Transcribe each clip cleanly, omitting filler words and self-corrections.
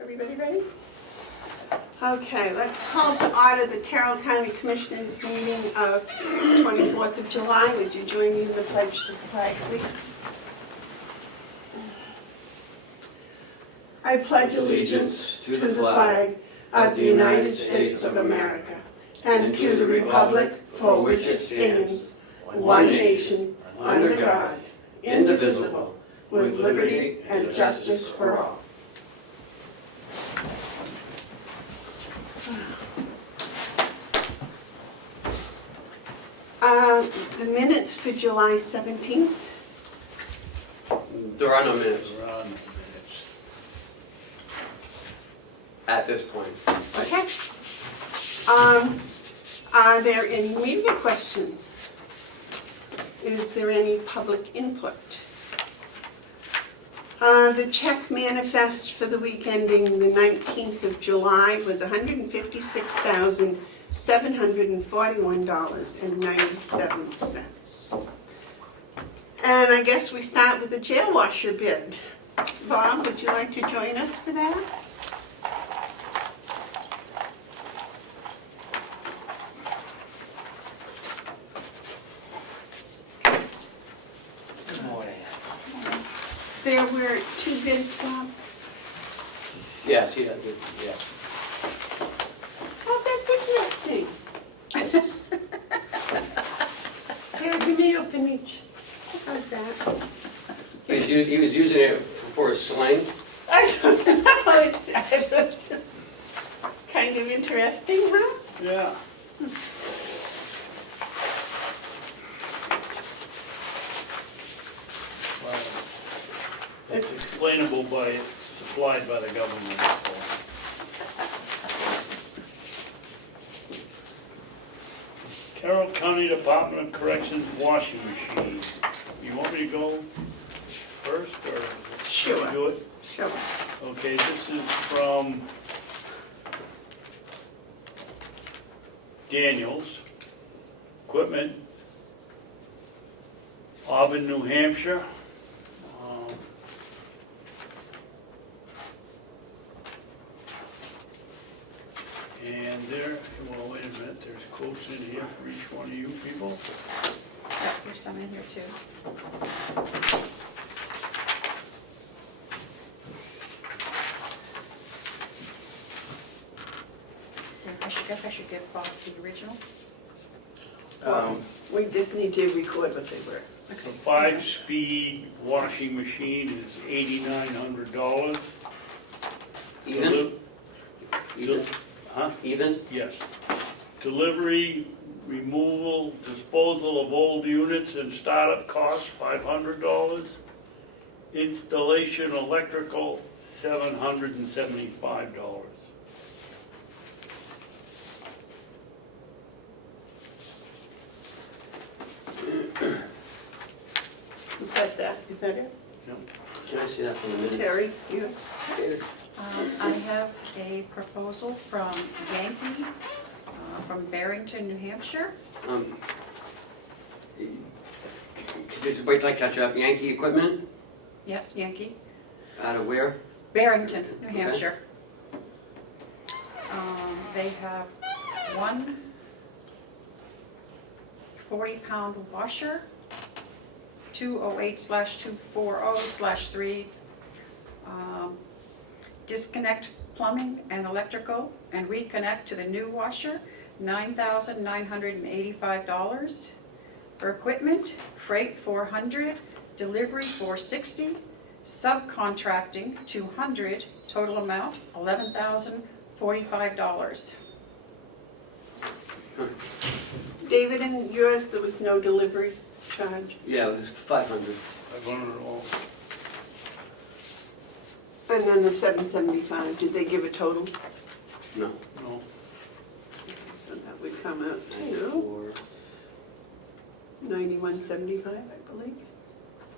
Everybody ready? Okay, let's call to order the Carroll County Commissioners meeting of 24th of July. Would you join me in the pledge to the flag, please? I pledge allegiance to the flag of the United States of America and to the republic for which it stands, one nation, under God, indivisible, with liberty and justice for all. The minutes for July 17th. There are no minutes There are no minutes. at this point. Okay. Are there any media questions? Is there any public input? The check manifest for the week ending the 19th of July was $156,741.97. And I guess we start with the jail washer bid. Bob, would you like to join us for that? Good morning. There were two bids, Bob. Yes, yeah, yeah. Oh, that's interesting. Here, give me open each. How's that? He was using it for a sling. I don't know. It was just kind of interesting, huh? Yeah. Well, it's explainable by it's supplied by the government. So. Carroll County Department of Corrections washing machine. You want me to go first or Sure. do it? Sure. Okay, this is from Daniels Equipment, Auburn, New Hampshire. And there, well, wait a minute, there's quotes in here for each one of you people. Yep, there's some in here too. Guess I should get Bob the original. We just need to record what they were. The 5-speed washing machine is $8,900. Even? Even? Huh? Even? Yes. Delivery, removal, disposal of old units and startup costs, $500. Installation electrical, $775. Is that it? No. Can I see that from the minute? Terry, yes. I have a proposal from Yankee, from Barrington, New Hampshire. Could you just wait till I catch up? Yankee Equipment? Yes, Yankee. Out of where? Barrington, New Okay. Hampshire. They have one 40-pound washer, 208/240/3, disconnect plumbing and electrical and reconnect to the new washer, $9,985. For equipment, freight $400, delivery $460, subcontracting $200, total amount $11,045. David, in yours, there was no delivery charge. Yeah, it was 500. I wanted it all. And then the 775, did they give a total? No. No. So that would come out to 94. 9175, I believe.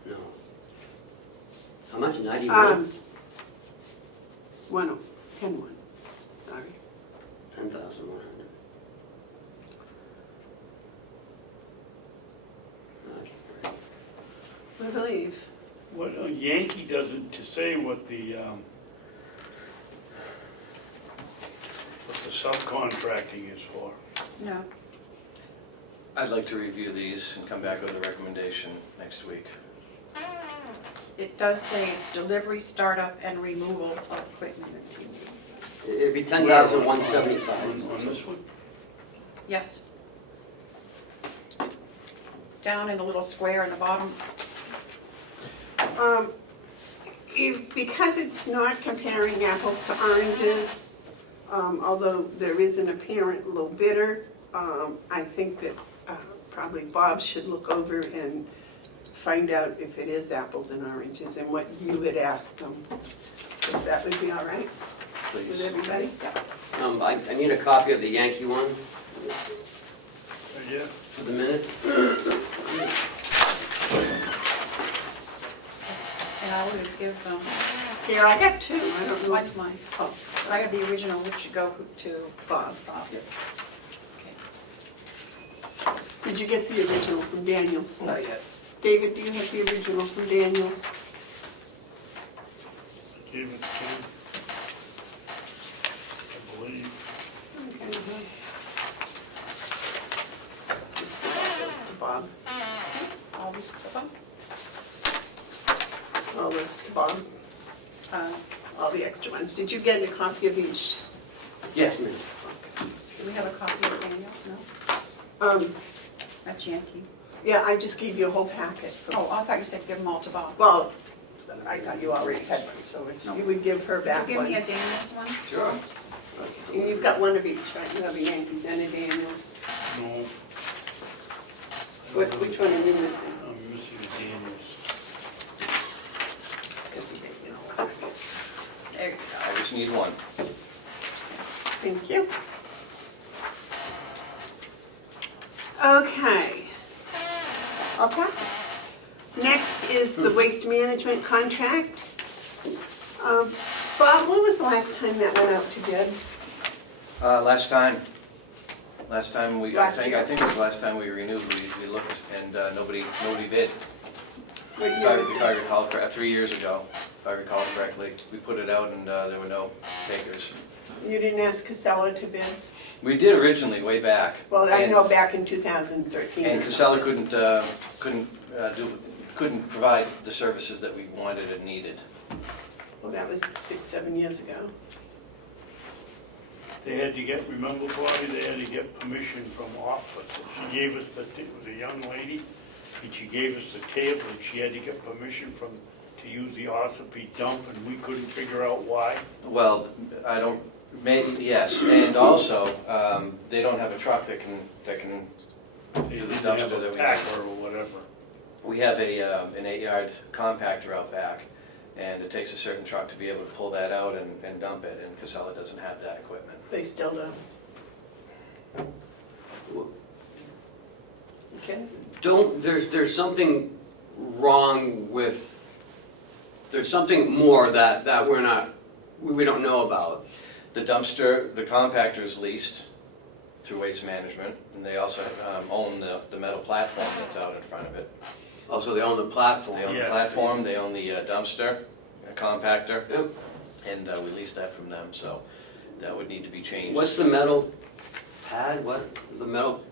No. How much? 91? 10-1, sorry. 10,100. I believe. What Yankee doesn't to say what the subcontracting is for. No. I'd like to review these and come back with a recommendation next week. It does say it's delivery, startup, and removal of equipment. It'd be $10,175. On this one? Yes. Down in the little square in the bottom. Because it's not comparing apples to oranges, although there is an apparent low bidder, I think that probably Bob should look over and find out if it is apples and oranges and what you had asked them. If that would be all right with Please. everybody? I need a copy of the Yankee one Yeah. for the minutes. And I would give, Here, I got two, I don't know. mine's mine. Oh, I have the original, which should go to Bob. Bob. Yep. Okay. Did you get the original from Daniels? Not yet. David, do you have the original from Daniels? Give it to, I believe. Okay, good. Just give those to Bob. All these, All this to Bob, all the extra ones. Did you get a copy of each? Yes, ma'am. do we have a copy of Daniel's? No? That's Yankee. Yeah, I just gave you a whole packet. Oh, I thought you said give them all to Bob. Well, I thought you already had one, so if you would give her Could back you give one. me a Daniel's one? Sure. And you've got one of each, right? You have a Yankees and a Daniels. No. Which one are you missing? I'm missing Daniels. It's because he gave me a whole packet. There you go. I just need one. Thank you. Okay. All set? Next is the waste management contract. Bob, when was the last time that went out to bid? Last time we, I Last think year. it was the last time we renewed, we looked and nobody bid. What If year I was if I it? recall, 3 years ago, if I recall correctly, we put it out and there were no takers. You didn't ask Casella to bid? We did originally, way back. Well, I And- know back in 2013. And or Casella something. couldn't provide the services that we wanted and needed. Well, that was 6, 7 years ago. They had to get, remember Bobby, they had to get permission from office. She gave us it was a young lady, and she gave us the table, and she had to get permission to use the Ossipee dump, and we couldn't figure out why. Well, yes, and also, they don't have a truck that can They do the didn't have dumpster that a we packer or whatever. We have an 8-yard compactor out back, and it takes a certain truck to be able to pull that out and dump it, and Casella doesn't have that equipment. They still don't. Okay. There's something wrong with, there's something more that we don't know about. The dumpster, the compactor is leased through Waste Management, and they also own the metal platform that's out in front of it. Also, they own the platform. They own the Yeah. platform, they own the dumpster, a compactor, Yep. and we lease that from them, so that would need to be changed. What's the metal pad? What? The metal?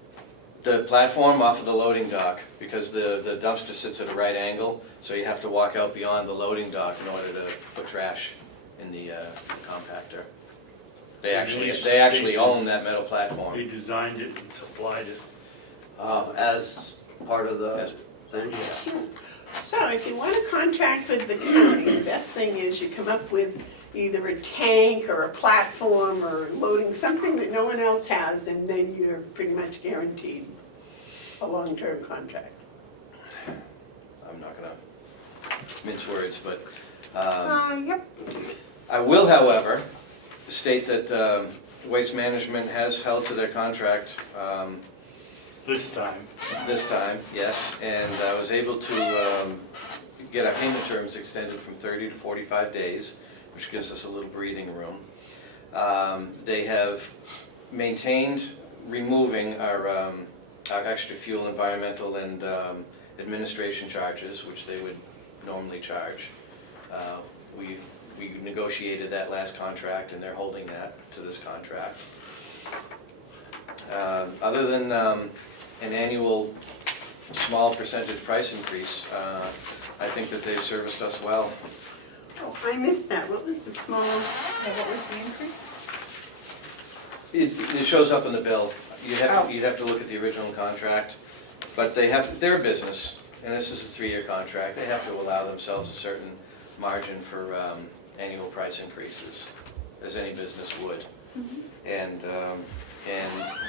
The platform off of the loading dock, because the dumpster sits at a right angle, so you have to walk out beyond the loading dock in order to put trash in the compactor. They actually own that metal They platform. designed it and supplied it. As part of the Yes. thing? So if you want to contract with the county, the best thing is you come up with either a tank or a platform or loading, something that no one else has, and then you're pretty much guaranteed a long-term contract. I'm not gonna mince words, but Yep. I will, however, state that Waste Management has held to their contract This time, this time, yes, and I was able to get our payment terms extended from 30 to 45 days, which gives us a little breathing room. They have maintained removing our extra fuel, environmental, and administration charges, which they would normally charge. We negotiated that last contract, and they're holding that to this contract. Other than an annual small percentage price increase, I think that they've serviced us well. Oh, I missed that. What was the small? Yeah, what was the increase? It shows up in the bill. You'd have Oh. you'd have to look at the original contract, but they're a business, and this is a 3-year contract. They have to allow themselves a certain margin for annual price increases, as any business would. And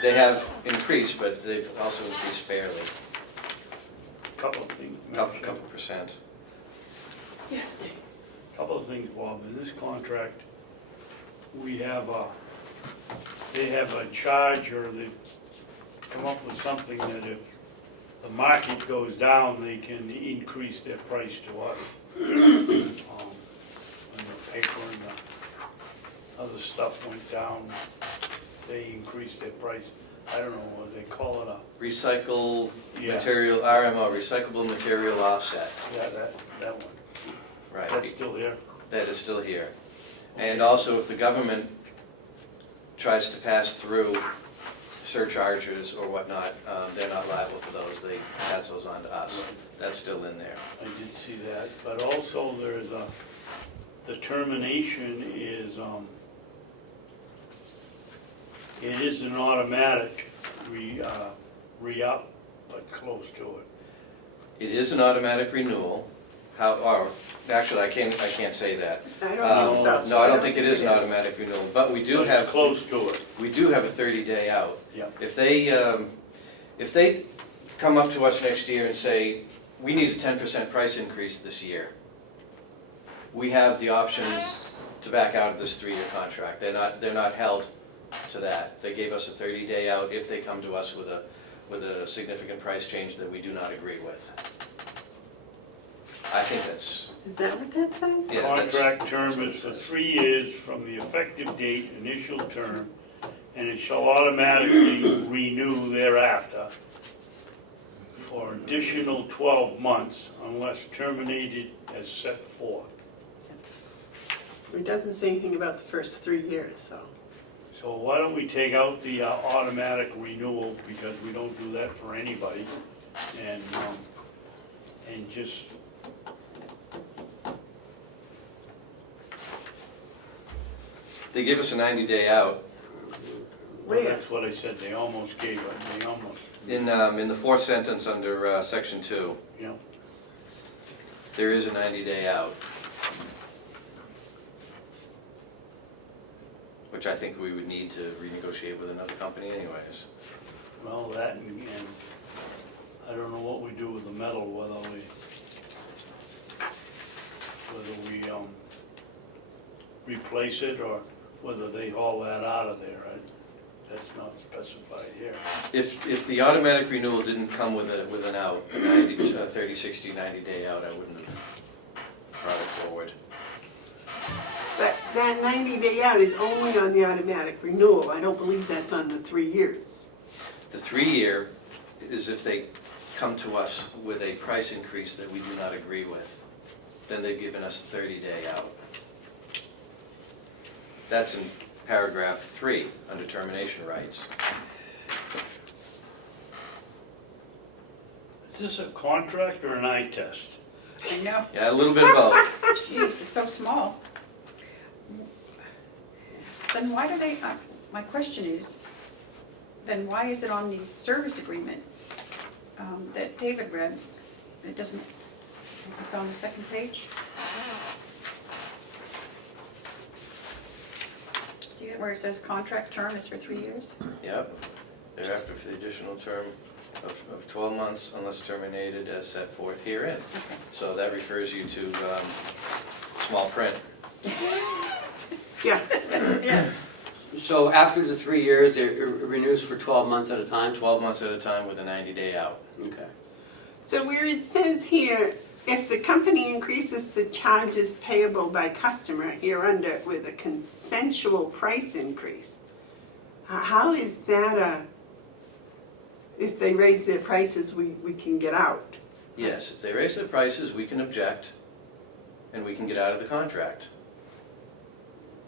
they have increased, but they've also increased fairly, Couple of things. couple percent. Yes, Dave. Couple of things, Bob. In this contract, we have they have a charge, or they come up with something that if the market goes down, they can increase their price to us. When the paper and the other stuff went down, they increased their price. I don't know what they call it, Recycle Yeah. material, RMO, recyclable material offset. that one. Right. That's still there. That is still here. And also, if the government tries to pass through surcharges or whatnot, they're not liable for those. They pass those on to us. That's still in there. I did see that, but also there's the termination is, it is an automatic re-up, but close to it. It is an automatic renewal. Actually, I can't say that. I don't think so. No, I don't think it is an automatic renewal, but we do But have, it's close to it, we do have a 30-day out. yeah. If they come up to us next year and say, we need a 10% price increase this year, we have the option to back out of this 3-year contract. They're not held to that. They gave us a 30-day out if they come to us with a significant price change that we do not agree with. I think that's, Is that what that says? yeah, that's- Contract term is for 3 years from the effective date, initial term, and it shall automatically renew thereafter for additional 12 months unless terminated as set forth. It doesn't say anything about the first 3 years, so. So why don't we take out the automatic renewal, because we don't do that for anybody, and just, they give us a 90-day out. well, Where? that's what I said, they almost gave it, they almost, In the 4th sentence under section 2, you know. there is a 90-day out, which I think we would need to renegotiate with another company anyways. Well, that and I don't know what we do with the metal, whether we replace it or whether they haul that out of there. That's not specified here. If the automatic renewal didn't come with an out, a 90, 30, 60, 90-day out, I wouldn't have brought it forward. But that 90-day out is only on the automatic renewal. I don't believe that's on the 3 years. The 3-year is if they come to us with a price increase that we do not agree with, then they've given us a 30-day out. That's in paragraph 3 under termination rights. Is this a contract or an eye test? I know. Yeah, a little bit of both. Jeez, it's so small. Then why do they, my question is, then why is it on the service agreement that David read? It doesn't, it's on the second page? See it where it says contract term is for 3 years? Yep. Thereafter for the additional term of 12 months unless terminated as set forth herein. Okay. So that refers you to small print. Yeah. Yeah. So after the 3 years, it renews for 12 months at a time? 12 months at a time with a 90-day out. Okay. So where it says here, if the company increases the charges payable by customer hereunder with a consensual price increase, how is that if they raise their prices, we can get out? Yes, if they raise their prices, we can object and we can get out of the contract.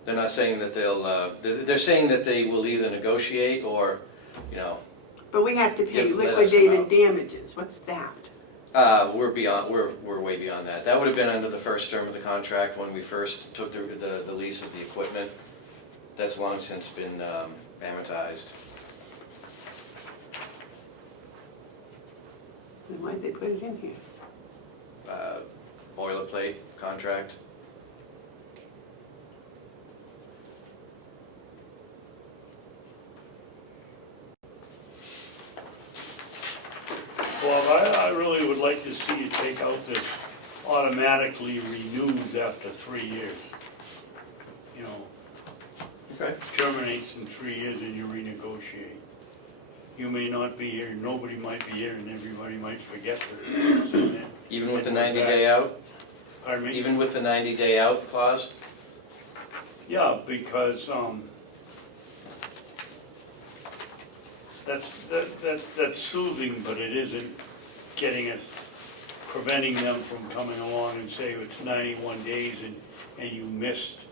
They're not saying that they're saying that they will either negotiate or you know, But we have to pay Yeah, let us know. liquidated damages, what's that? we're way beyond that. That would have been under the first term of the contract when we first took the lease of the equipment. That's long since been amortized. Then why'd they put it in here? Boilerplate contract. Bob, I really would like to see you take out this automatically renews after 3 years. You know, Okay. terminates in 3 years and you renegotiate. You may not be here, nobody might be here, and everybody might forget that. Even with the 90-day out? Pardon me? Even with the 90-day out clause? Yeah, because that's soothing, but it isn't getting us, preventing them from coming along and say it's 91 days and you missed,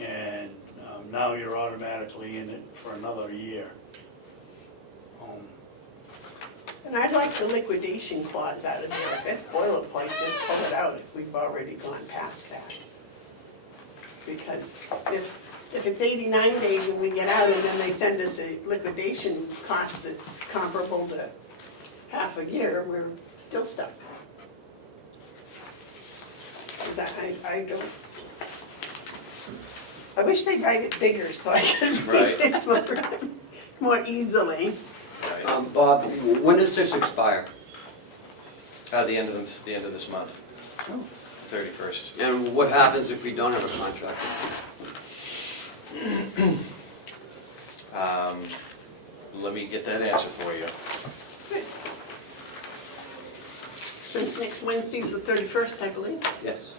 and now you're automatically in it for another year. And I'd like the liquidation clause out of there. If it's boilerplate, just pull it out if we've already gone past that. Because if it's 89 days and we get out and then they send us a liquidation cost that's comparable to half a year, we're still stuck. 'Cause I don't, I wish they'd write it bigger so I could read it more easily. Right. Bob, when does this expire? The end of this month, 31st. And what happens if we don't have a contract? Let me get that answer for you. Since next Wednesday's the 31st, I believe. Yes.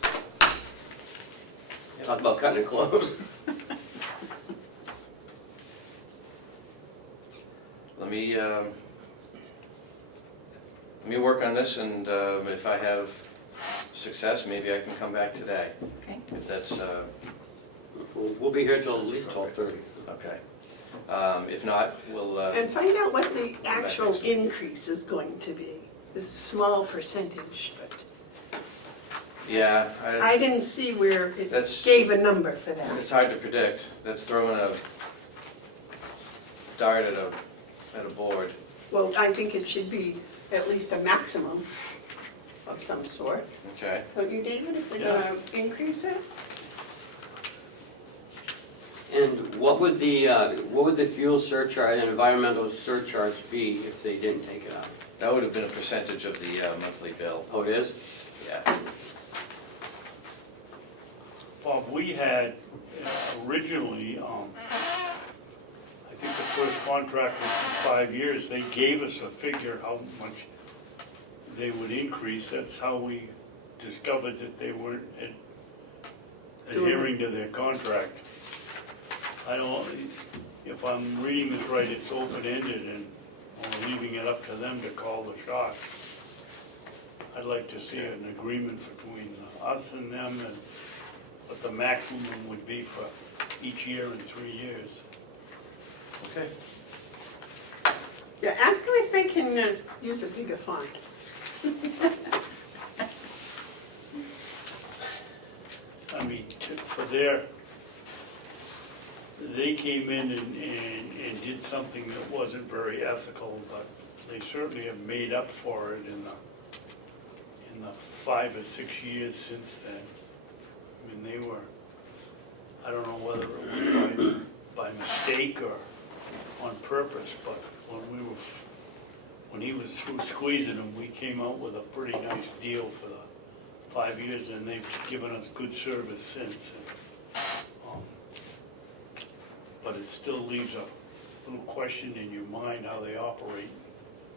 Talk about cutting it close. Let me work on this, and if I have success, maybe I can come back today. Okay. If that's We'll be here till at least 12:30. okay. If not, we'll. And find out what the actual increase is going to be, this small percentage. Yeah. I didn't see where it That's- gave a number for that. It's hard to predict. That's throwing a dart at a board. Well, I think it should be at least a maximum of some sort. Okay. Don't you, David, if they're gonna increase it? And what would the fuel surcharge and environmental surcharge be if they didn't take it out? That would have been a percentage of the monthly bill. Oh, it is? Yeah. Bob, we had originally, I think the first contract was for 5 years. They gave us a figure how much they would increase. That's how we discovered that they weren't adhering to their contract. I don't, if I'm reading this right, it's open-ended and I'm leaving it up to them to call the shot. I'd like to see an agreement between us and them and what the maximum would be for each year in 3 years. Okay. Yeah, ask them if they can use a bigger font. I mean, they came in and did something that wasn't very ethical, but they certainly have made up for it in the 5 or 6 years since then. I mean, they were, I don't know whether it was by mistake or on purpose, but when he was through squeezing them, we came out with a pretty nice deal for the 5 years, and they've given us good service since. But it still leaves a little question in your mind how they operate.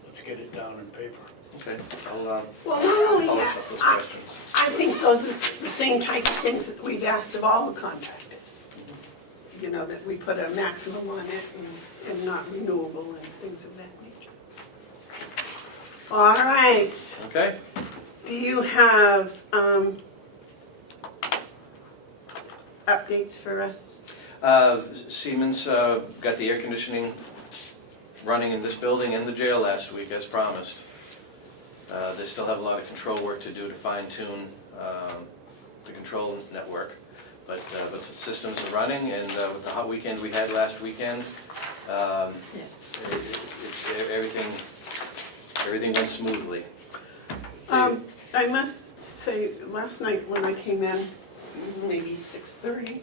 Let's get it down in paper. Okay. I'll Well, not only polish that, up those questions. I think those are the same type of things that we've asked of all the contractors. You know, that we put a maximum on it and not renewable and things of that nature. All right. Okay. Do you have updates for us? Siemens got the air conditioning running in this building and the jail last week as promised. They still have a lot of control work to do to fine-tune the control network. But the systems are running, and with the hot weekend we had last weekend, Yes. everything went smoothly. I must say, last night when I came in, maybe 6:30,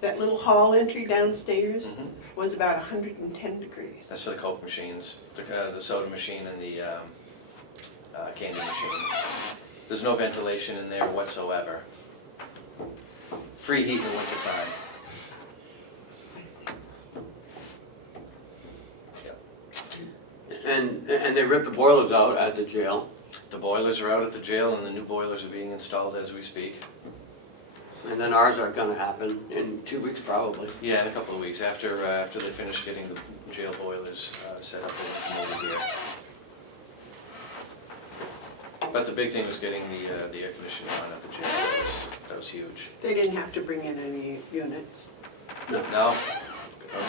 that little hall entry downstairs Mhm. was about 110 degrees. That's for the Coke machines, the soda machine and the candy machine. There's no ventilation in there whatsoever. Free heat in the wintertime. I see. And they ripped the boilers out at the jail, The boilers are out at the jail, and the new boilers are being installed as we speak. and then ours are gonna happen in 2 weeks probably. Yeah, in a couple of weeks, after they finish getting the jail boilers set up and over here. But the big thing was getting the air conditioning on at the jail. That was huge. They didn't have to bring in any units. No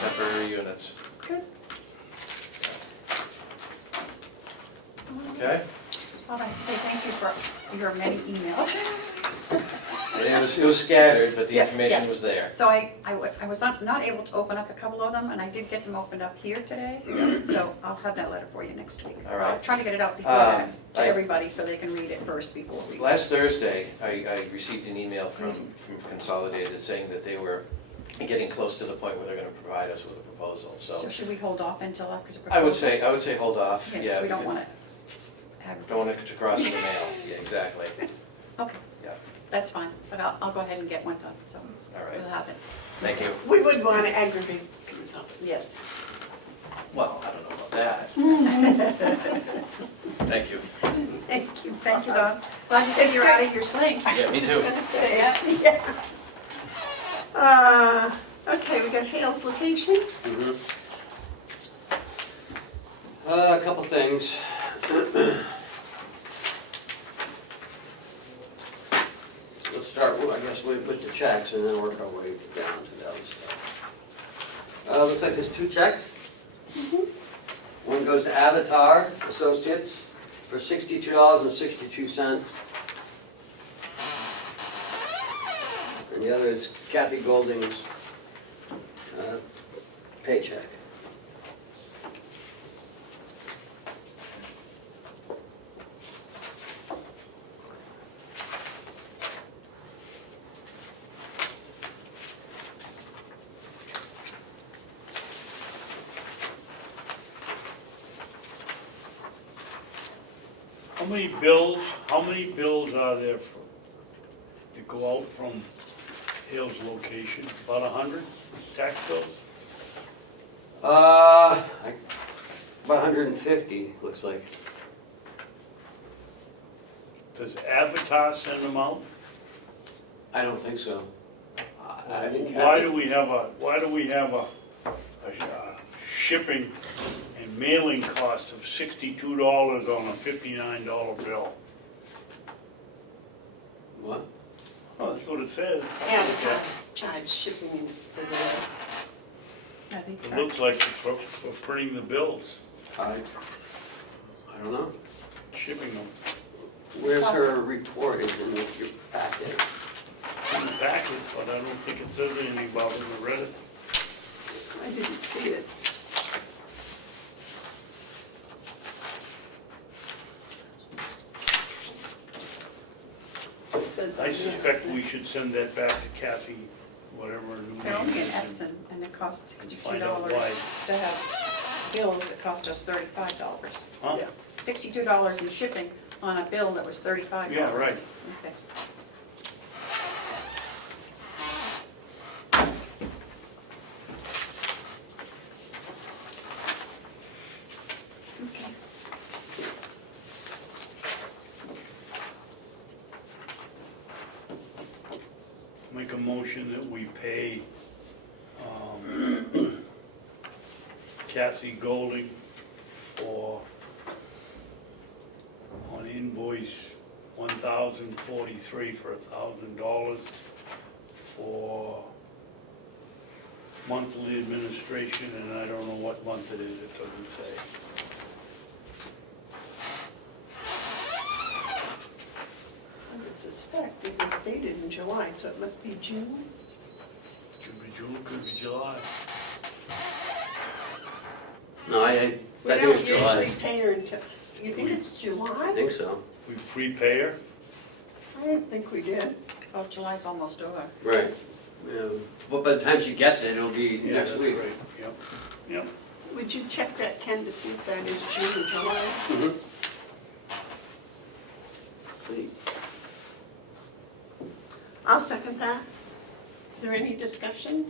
temporary units. Good. Okay? I'd like to say thank you for your many emails. And it was scattered, but the Yeah, information yeah. was there. So I was not able to open up a couple of them, and I did get them opened up here today. So I'll have that letter for you next week. All right. I'll try to get it out before then to I- everybody so they can read it first before we. Last Thursday, I received an email from Consolidated saying that they were getting close to the point where they're gonna provide us with a proposal, So should we hold off until after the I proposal? would say hold off, Yeah, yeah. because we don't because- want to have. Don't want it to cross in the mail, yeah, exactly, Okay, yeah, that's fine, but I'll go ahead and get one done, so all right, we'll have it. thank you. We wouldn't want to aggravate the consultant. Yes. Well, I don't know about that. Thank you. Thank you. Thank you, Bob. Glad to see It's you're good. out of your sling. Yeah, me Just too. gonna say, yeah. Okay, we got Hale's location. Mhm. A couple things. Let's start, I guess, with the checks and then work our way down to the other stuff. Looks like there's 2 checks. One goes to Avatar Associates for $62.62. And the other is Kathy Golding's paycheck. How many bills are there that go out from Hale's location? About 100 tax bills? About 150, looks like. Does Avatar send them out? I don't think so. I think Why do we have a shipping and mailing cost of $62 on a $59 bill? What? Oh, that's what it says. And charge shipping for the, I think It looks like it's for printing the bills, I don't know. shipping them. Where's her report? Is in your packet? In the packet, but I don't think it says anything about it in the Reddit. I didn't see it. So it says. I on there, suspect isn't we it? should send that back to Kathy, whatever her new name is. They're only in Epson, and it costs Find $62 out why. to have bills that cost us $35. Huh? Yeah. $62 in shipping on a bill that was $35. Yeah, right. Okay. Okay. Make a motion that we pay Kathy Golding for, on invoice 1,043 for $1,000 for monthly administration, and I don't know what month it is, it doesn't say. I would suspect it was dated in July, so it must be June. Could be June, could be July. No, I We think don't it's July. usually pay her until, you think it's I July? think so. We prepay her? I didn't think we did. Oh, July's almost over. Right. Yeah. But by the time she gets it, it'll be Yeah, next that's week. right. Yep, yep. Would you check that, Ken, to see if that is June or July, Mhm. please? I'll second that. Is there any discussion?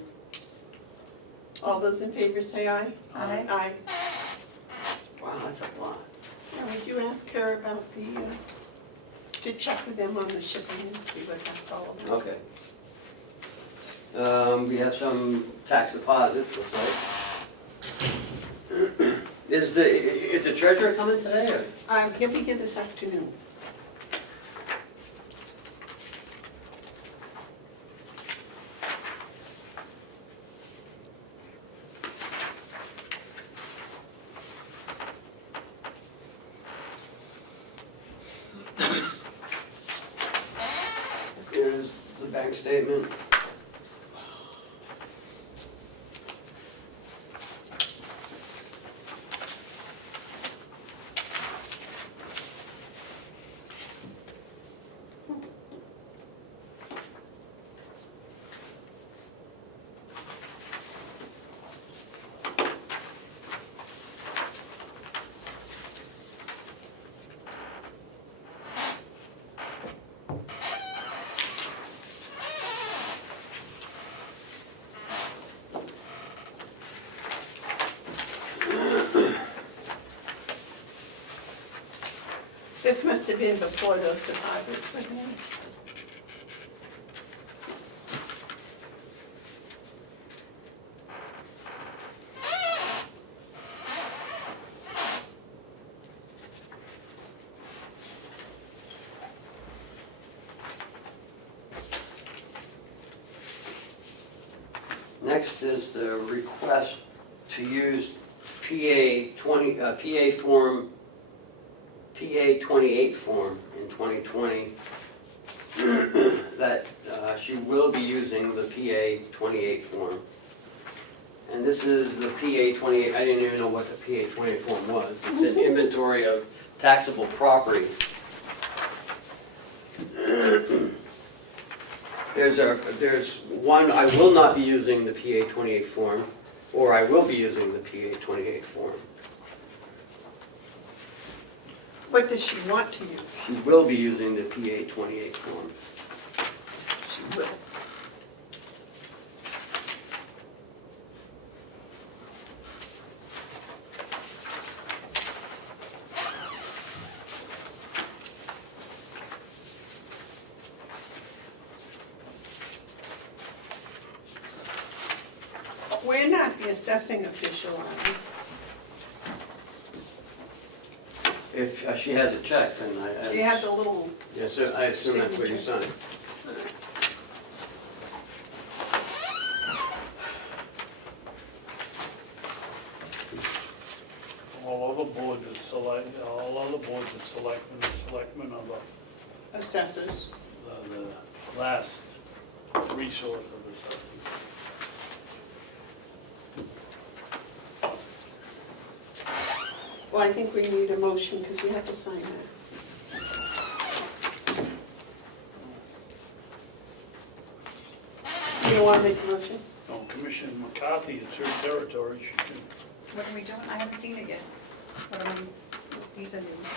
All those in favor say aye. Aye. Aye. Wow, that's a lot. Now, would you ask her about to check with them on the shipping and see what that's all about? Okay. We have some tax deposits, looks like. Is the treasurer coming today, or? He'll be here this afternoon. Here's the bank statement. This must have been before those deposits went in. Next is the request to use PA form, PA 28 form in 2020. That she will be using the PA 28 form. And this is the PA 28, I didn't even know what the PA 28 form was. It's an inventory of taxable property. There's one, I will not be using the PA 28 form, or I will be using the PA 28 form. What does she want to use? She will be using the PA 28 form. She will. We're not the assessing official, are we? If she has it checked, then I... She has a little Yes, I assume that's what you signature. signed. All other boards are selectmen of Assessors. the last resource of assessors. Well, I think we need a motion because we have to sign that. You don't want to make a motion? No, Commissioner McCarthy, it's her territory, she can, What are we doing? I haven't seen it yet. What are these are news.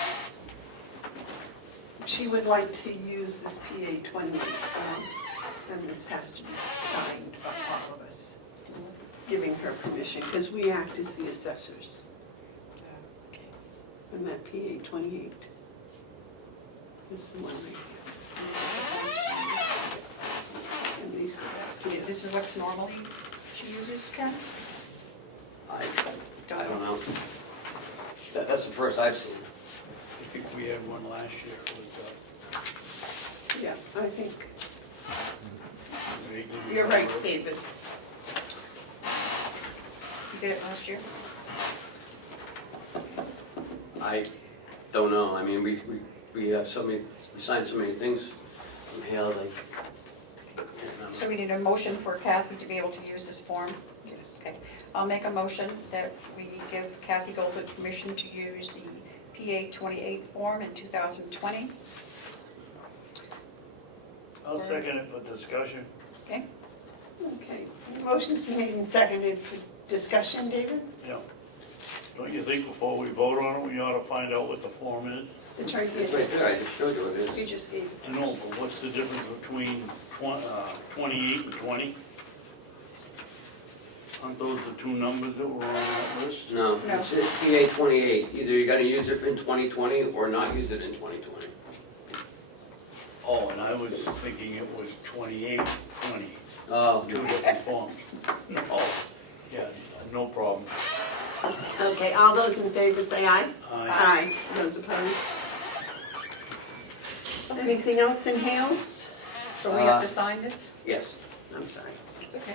She would like to use this PA 28 form, and this has to be signed by all of us, giving her permission, because we act as the assessors. And that PA 28 is the one right here. And these go back to Is this what's normally she uses, Ken? I don't know. That's the first I've seen. I think we had one last year with, Yeah, I think, vaguely you're right, David. did it last year? I don't know, I mean, we have so many, we signed so many things from Hale, like, So we need a motion for Kathy to be able to use this form? Yes. Okay, I'll make a motion that we give Kathy Golden permission to use the PA 28 form in 2020. I'll second it for discussion. Okay, Okay, motion's been made and seconded for discussion, David? Yeah. Don't you think before we vote on it, we ought to find out what the form is? It's right it's here. right there, I just showed you what it You is. just gave it. I know, but what's the difference between 28 and 20? Aren't those the two numbers that were on that list? No, No. it's PA 28, either you're gonna use it in 2020 or not use it in 2020. Oh, and I was thinking it was 28, 20, Oh, two different forms. Oh, yeah, no problem. Okay, all those in favor say aye. Aye. Those opposed? Anything else in Hales? so we have to sign this? yes. I'm sorry. It's okay.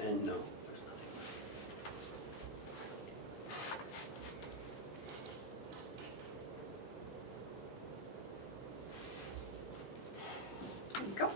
And no. There you go.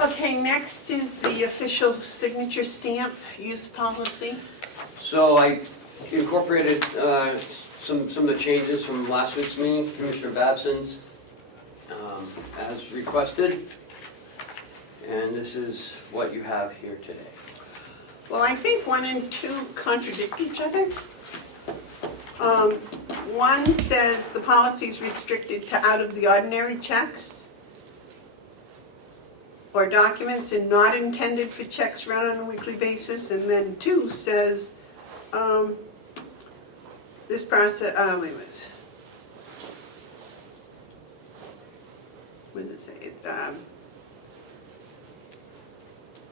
Okay, next is the official signature stamp use policy. So I incorporated some of the changes from last week's meeting, Commissioner Babson's, as requested. And this is what you have here today. Well, I think 1 and 2 contradict each other. One says the policy is restricted to out of the ordinary checks or documents and not intended for checks run on a weekly basis. And then 2 says this process, wait a minute. What does it say?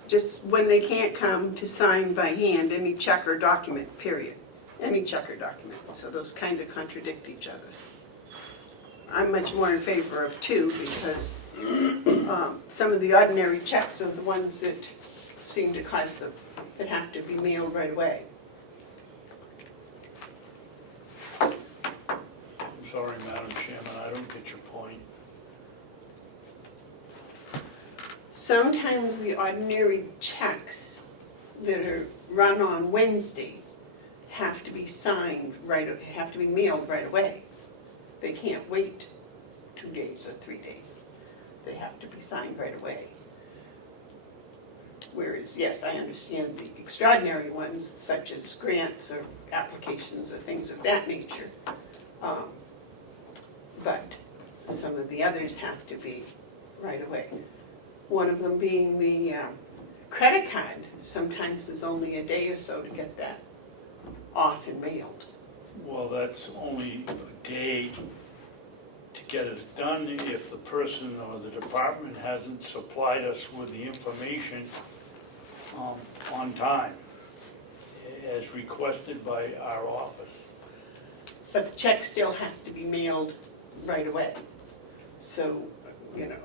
Just when they can't come to sign by hand any check or document, period. Any check or document. So those kind of contradict each other. I'm much more in favor of 2 because some of the ordinary checks are the ones that seem to cause them, that have to be mailed right away. I'm sorry, Madam Chairman, I don't get your point. Sometimes the ordinary checks that are run on Wednesday have to be signed have to be mailed right away. They can't wait 2 days or 3 days. They have to be signed right away. Whereas, yes, I understand the extraordinary ones, such as grants or applications or things of that nature. But some of the others have to be right away. One of them being the credit card. Sometimes it's only a day or so to get that off and mailed. Well, that's only a day to get it done if the person or the department hasn't supplied us with the information on time, as requested by our office. But the check still has to be mailed right away. So, you know,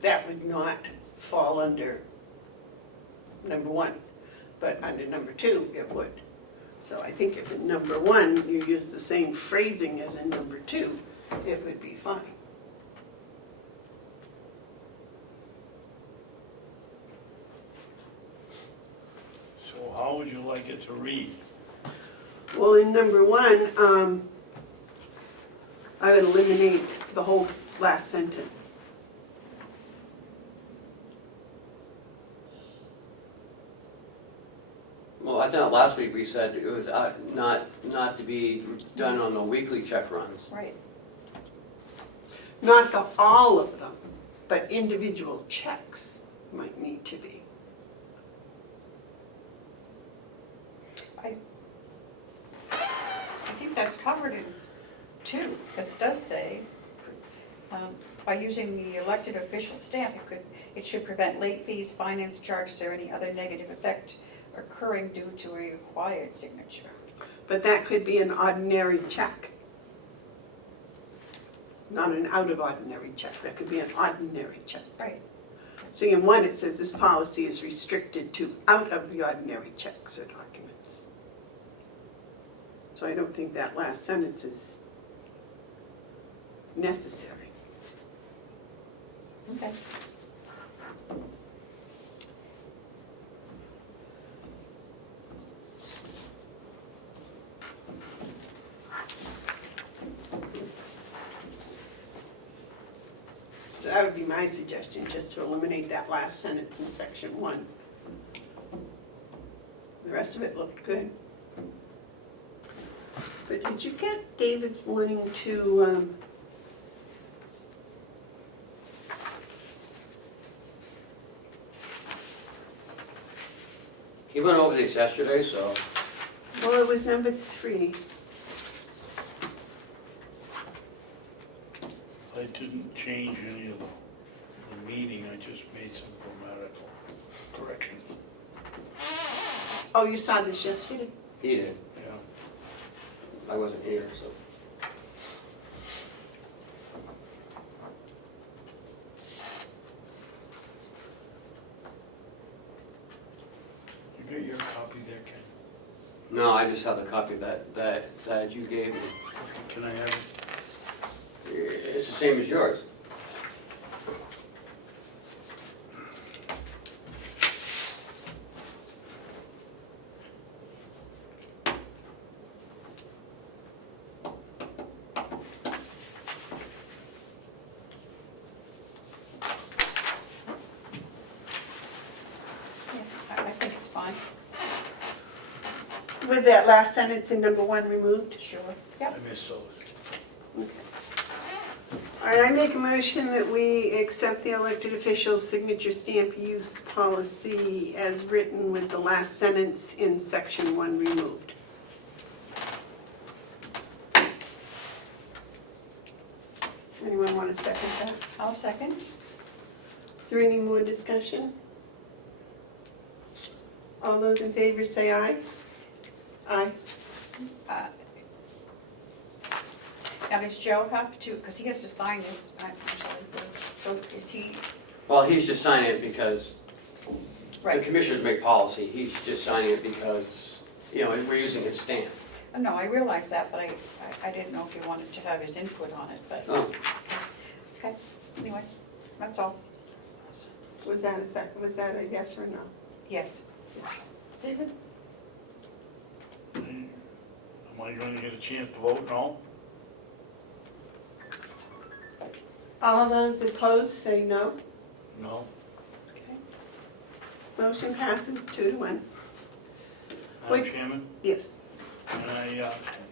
that would not fall under number 1, but under number 2, it would. So I think if in number 1 you use the same phrasing as in number 2, it would be fine. So how would you like it to read? Well, in number 1, I would eliminate the whole last sentence. Well, I thought last week we said it was not to be done on the weekly check runs. Right. Not all of them, but individual checks might need to be. I think that's covered in 2, because it does say, by using the elected official stamp, it should prevent late fees, finance charges, or any other negative effect occurring due to a required signature. But that could be an ordinary check. Not an out of ordinary check, that could be an ordinary check. Right. So in 1 it says this policy is restricted to out of the ordinary checks or documents. So I don't think that last sentence is necessary. Okay. So that would be my suggestion, just to eliminate that last sentence in section 1. The rest of it looked good. But did you get David's wanting to, He went over these yesterday, so well, it was number 3. I didn't change any of the meaning, I just made some grammatical corrections. Oh, you saw this yesterday? he did. Yeah. I wasn't here, so. You got your copy there, Ken? No, I just have the copy that you gave me. Okay, can I have it? It's the same as yours. Yeah, I think it's fine. With that last sentence in number 1 removed? Sure. Yep. I missed those. Okay. All right, I make a motion that we accept the elected officials' signature stamp use policy as written with the last sentence in section 1 removed. Anyone want to second that? I'll second. Is there any more discussion? All those in favor say aye. Aye. Now, does Joe have to, because he has to sign this, I'm sorry, so is he, Well, he's just signing it because the right? commissioners make policy. He's just signing it because, we're using his stamp. No, I realize that, but I didn't know if he wanted to have his input on it, but, Oh, okay, anyway, that's all. Was that a yes or no? Yes. David? Am I going to get a chance to vote no? All those opposed say no. No? Okay. Motion passes 2-1. Madam Wait. Chairman? Yes. And I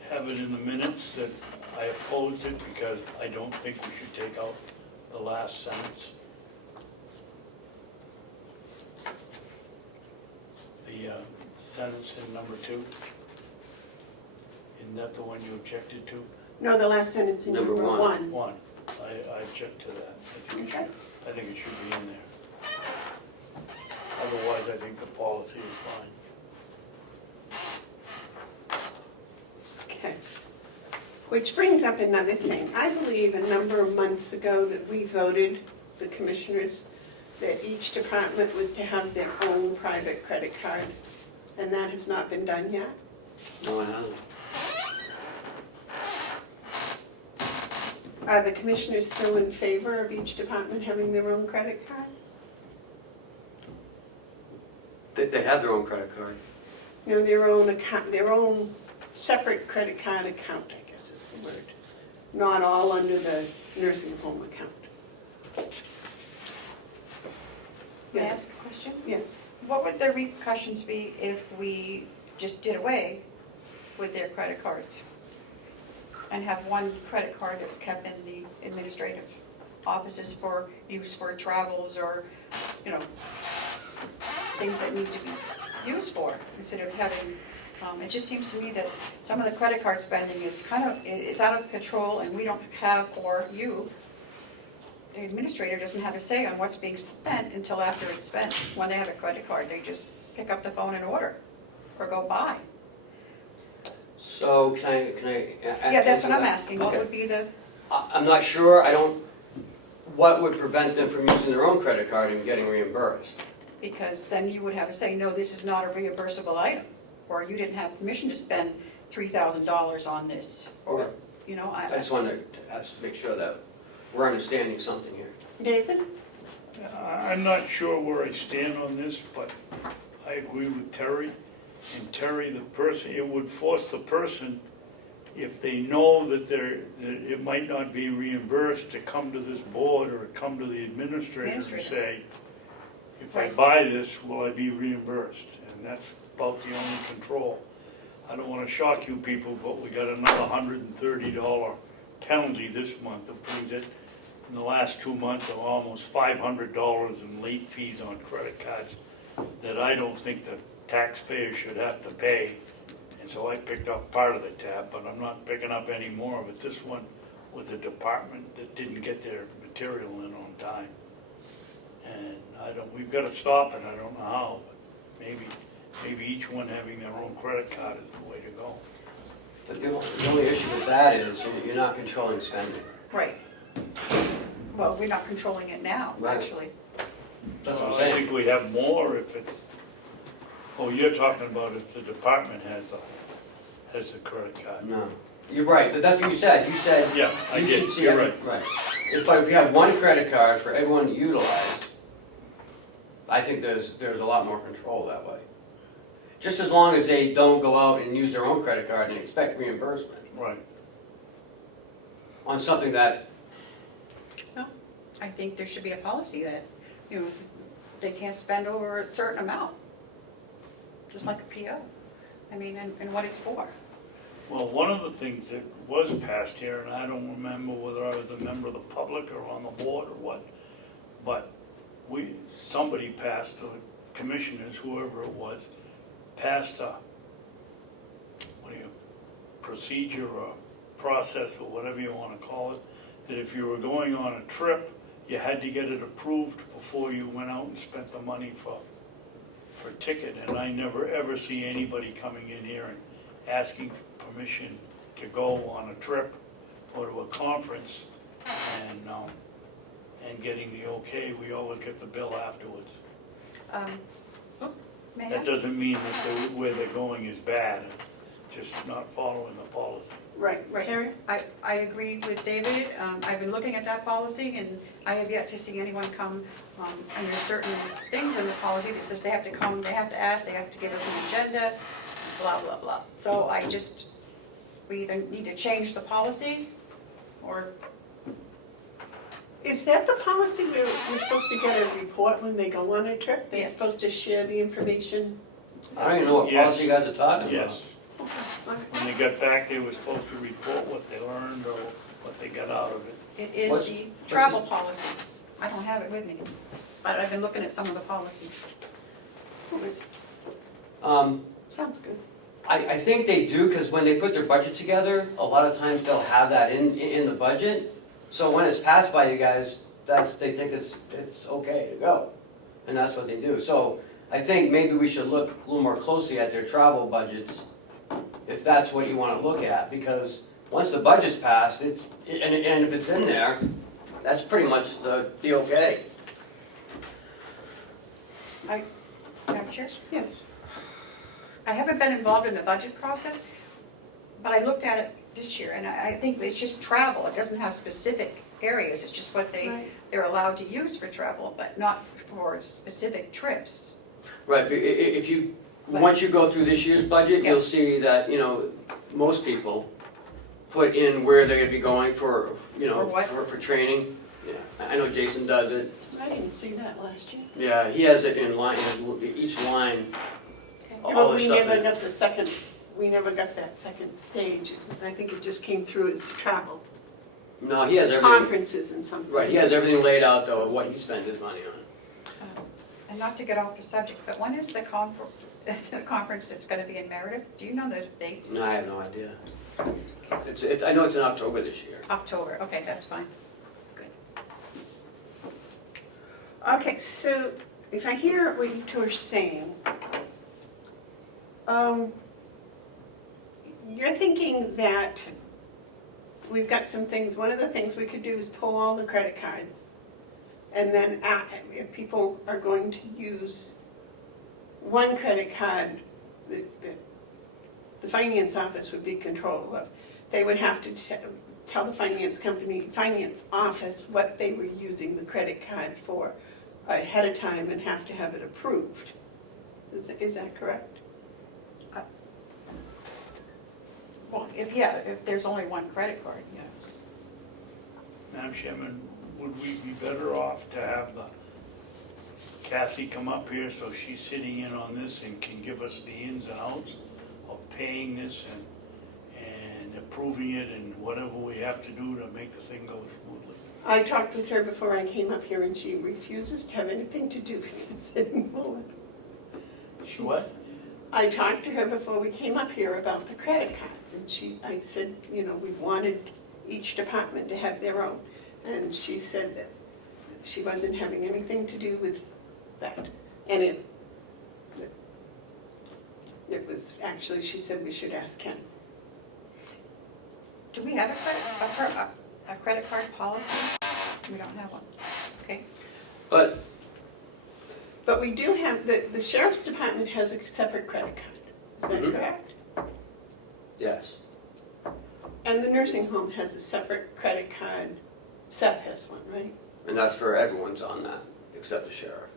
have it in the minutes that I opposed it because I don't think we should take out the last sentence. The sentence in number 2. Isn't that the one you objected to? No, the last sentence in Number number one. 1. I object to that. Okay. I think it should be in there. Otherwise, I think the policy is fine. Okay. Which brings up another thing. I believe a number of months ago that we voted, the commissioners, that each department was to have their own private credit card, and that has not been done yet. no, it hasn't. Are the commissioners still in favor of each department having their own credit card? They have their own credit card. Their own account, their own separate credit card account, I guess is the word. not all under the nursing home account. May I Yes, ask a question? yes. What would the repercussions be if we just did away with their credit cards? And have one credit card that's kept in the administrative offices for use for travels or, you know, things that need to be used for, instead of having, it just seems to me that some of the credit card spending is it's out of control, and we don't have, or you, the administrator doesn't have a say on what's being spent until after it's spent. When they have a credit card, they just pick up the phone and order, or go buy. So can I? Yeah, that's answer what I'm that? asking, what Okay. would be the, I'm not sure, what would prevent them from using their own credit card and getting reimbursed? because then you would have a say, no, this is not a reimbursable item, or you didn't have permission to spend $3,000 on this, or, Okay. you know, I just wanted to make sure that we're understanding something here. David? I'm not sure where I stand on this, but I agree with Terry. And Terry, the person, it would force the person, if they know that it might not be reimbursed, to come to this board or come to the administrator and say, if I Right. buy this, will I be reimbursed? And that's about the only control. I don't want to shock you people, but we got another $130 penalty this month. That brings it, in the last 2 months, of almost $500 in late fees on credit cards that I don't think the taxpayer should have to pay. And so I picked up part of the tab, but I'm not picking up any more of it. This one was a department that didn't get their material in on time. And we've got to stop it, I don't know how, but maybe each one having their own credit card is the way to go. But the only issue with that is you're not controlling spending. right. Well, we're not controlling it now, Right. actually. That's what I'm I saying. think we'd have more if it's, oh, you're talking about if the department has the credit card. No, you're right, but that's what you said. You said. Yeah, I you did. should see You're every- right. But if you have one credit card for everyone to utilize, I think there's a lot more control that way. Just as long as they don't go out and use their own credit card and expect reimbursement Right. on something that, I think there should be a policy that, you know, they can't spend over a certain amount, just like a PO. I mean, and what it's for. Well, one of the things that was passed here, and I don't remember whether I was a member of the public or on the board or what, but somebody passed, the commissioners, whoever it was, passed a, procedure or process or whatever you want to call it, that if you were going on a trip, you had to get it approved before you went out and spent the money for ticket. And I never ever see anybody coming in here and asking for permission to go on a trip or to a conference and getting the okay. We always get the bill afterwards. May I? That doesn't mean that where they're going is bad, it's just not following the policy. Right. Right. Terry? I agree with David. I've been looking at that policy, and I have yet to see anyone come under certain things in the policy that says they have to come, they have to ask, they have to give us an agenda, blah, blah, blah. So we either need to change the policy, or, Is that the policy where we're supposed to get a report when they go on a trip? They're Yes. supposed to share the information? I don't even know what Yes. policy you guys are talking about. Yes, Okay. when they got back, they were supposed to report what they learned or what they got out of it. it is What's- the travel policy. I don't have it with me, but I've been looking at some of the policies. Sounds good. I think they do, because when they put their budget together, a lot of times they'll have that in the budget. So when it's passed by you guys, they think it's okay to go, and that's what they do. So I think maybe we should look a little more closely at their travel budgets, if that's what you want to look at, because once the budget's passed, and if it's in there, that's pretty much the okay. Madam Chair? Yes. I haven't been involved in the budget process, but I looked at it this year, and I think it's just travel. It doesn't have specific areas, it's just what Right. they're allowed to use for travel, but not for specific trips. Right, but once you go through this year's budget, Yeah. you'll see that, most people put in where they're gonna be going for, you know, For what? for training. Yeah, I know Jason does it. I didn't see that last year. Yeah, he has it in line, each line. all But the we stuff never in- got the second, we never got that second stage, because I think it just came through as travel, No, he has everything, conferences and something. right, he has everything laid out though, of what he spends his money on. And not to get off the subject, but when is the the conference that's gonna be in Meredith? Do you know those dates? No, I have no idea. I know it's in October this year. October, okay, that's fine. Good. Okay, so if I hear what you two are saying, you're thinking that we've got some things, one of the things we could do is pull all the credit cards. And then if people are going to use one credit card, the finance office would be control of. They would have to tell the finance office what they were using the credit card for ahead of time and have to have it approved. Is that correct? Well, if there's only one credit card, yes. Madam Chairman, would we be better off to have Kathy come up here so she's sitting in on this and can give us the ins and outs of paying this and approving it and whatever we have to do to make the thing go smoothly? I talked with her before I came up here and she refuses to have anything to do with this anymore. What? I talked to her before we came up here about the credit cards, and I said, you know, we wanted each department to have their own. And she said that she wasn't having anything to do with that. And it was, actually, she said we should ask Ken. Do we have a credit card policy? We don't have one. Okay. But But we do have, the sheriff's department has a separate credit card, is that Mhm. correct? yes, And the nursing home has a separate credit card. Seth has one, right? and that's for everyone's on that, except the sheriff.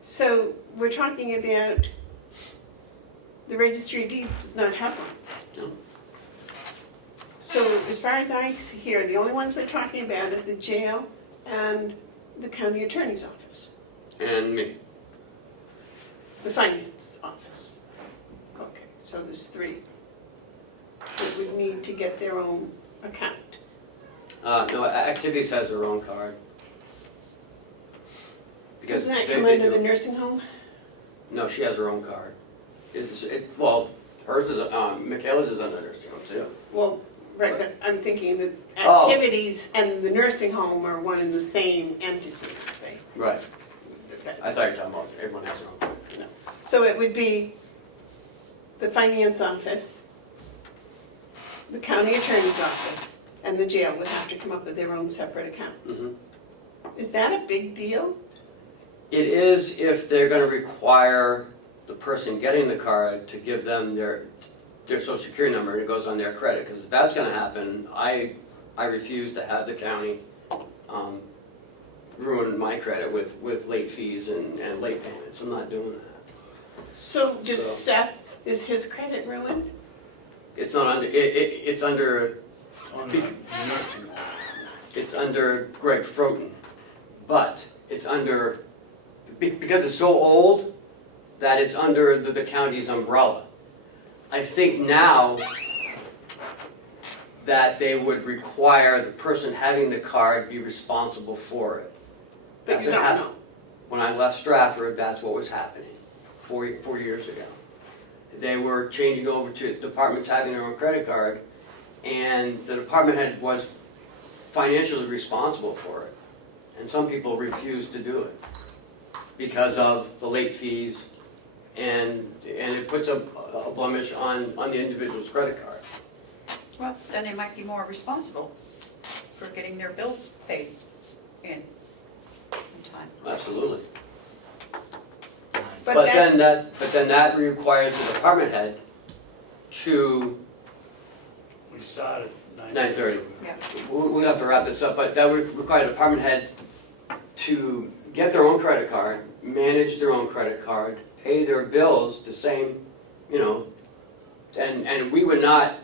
So we're talking about the registry of deeds does not have one. No. So as far as I hear, the only ones we're talking about are the jail and the county attorney's office, And me. the finance office. Okay, so there's three that would need to get their own account. No, Activities has their own card. Because Doesn't that they- come they under do- the nursing home? No, she has her own card. Well, hers is, Michaela's is under nursing home too. Well, right, but I'm thinking that Oh. activities and the nursing home are one and the same entity, aren't they? Right. That's- I thought you were talking about everyone has their own card. No. So it would be the finance office, the county attorney's office, and the jail would have to come up with their own separate accounts. Mhm. Is that a big deal? It is if they're gonna require the person getting the card to give them their social security number and it goes on their credit, because if that's gonna happen, I refuse to have the county, ruin my credit with late fees and late payments. I'm not doing that. So does So- Seth, is his credit ruined? It's not under, it's under, On the nursing home. it's under Greg Froten, but it's under, because it's so old, that it's under the county's umbrella. I think now that they would require the person having the card be responsible for it. But That's you what don't happened. know. When I left Stratford, that's what was happening, 4 years ago. They were changing over to departments having their own credit card, and the department head was financially responsible for it. And some people refused to do it because of the late fees, and it puts a blemish on the individual's credit card. Well, then they might be more responsible for getting their bills paid in time. Absolutely. But But that, then that requires the department head to, We started 9:30. Yeah. We'll have to wrap this up, but that would require the department head to get their own credit card, manage their own credit card, pay their bills the same, you know, and we would not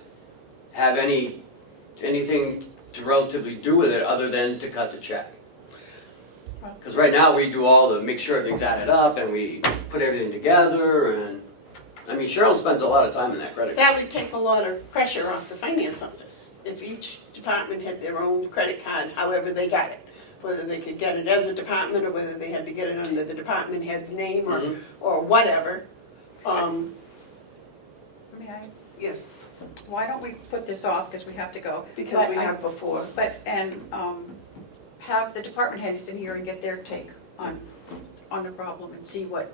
have anything to relatively do with it other than to cut the check. Because right now we do all the, make sure everything's added up and we put everything together, and, I mean, Cheryl spends a lot of time in that credit card. That would take a lot of pressure off the finance office. If each department had their own credit card, however they got it. Whether they could get it as a department or whether they had to get it under the department head's name or whatever. May I? Yes, Why don't we put this off, because we have to go. because But we I- have before. But, and have the department heads in here and get their take on the problem and see what,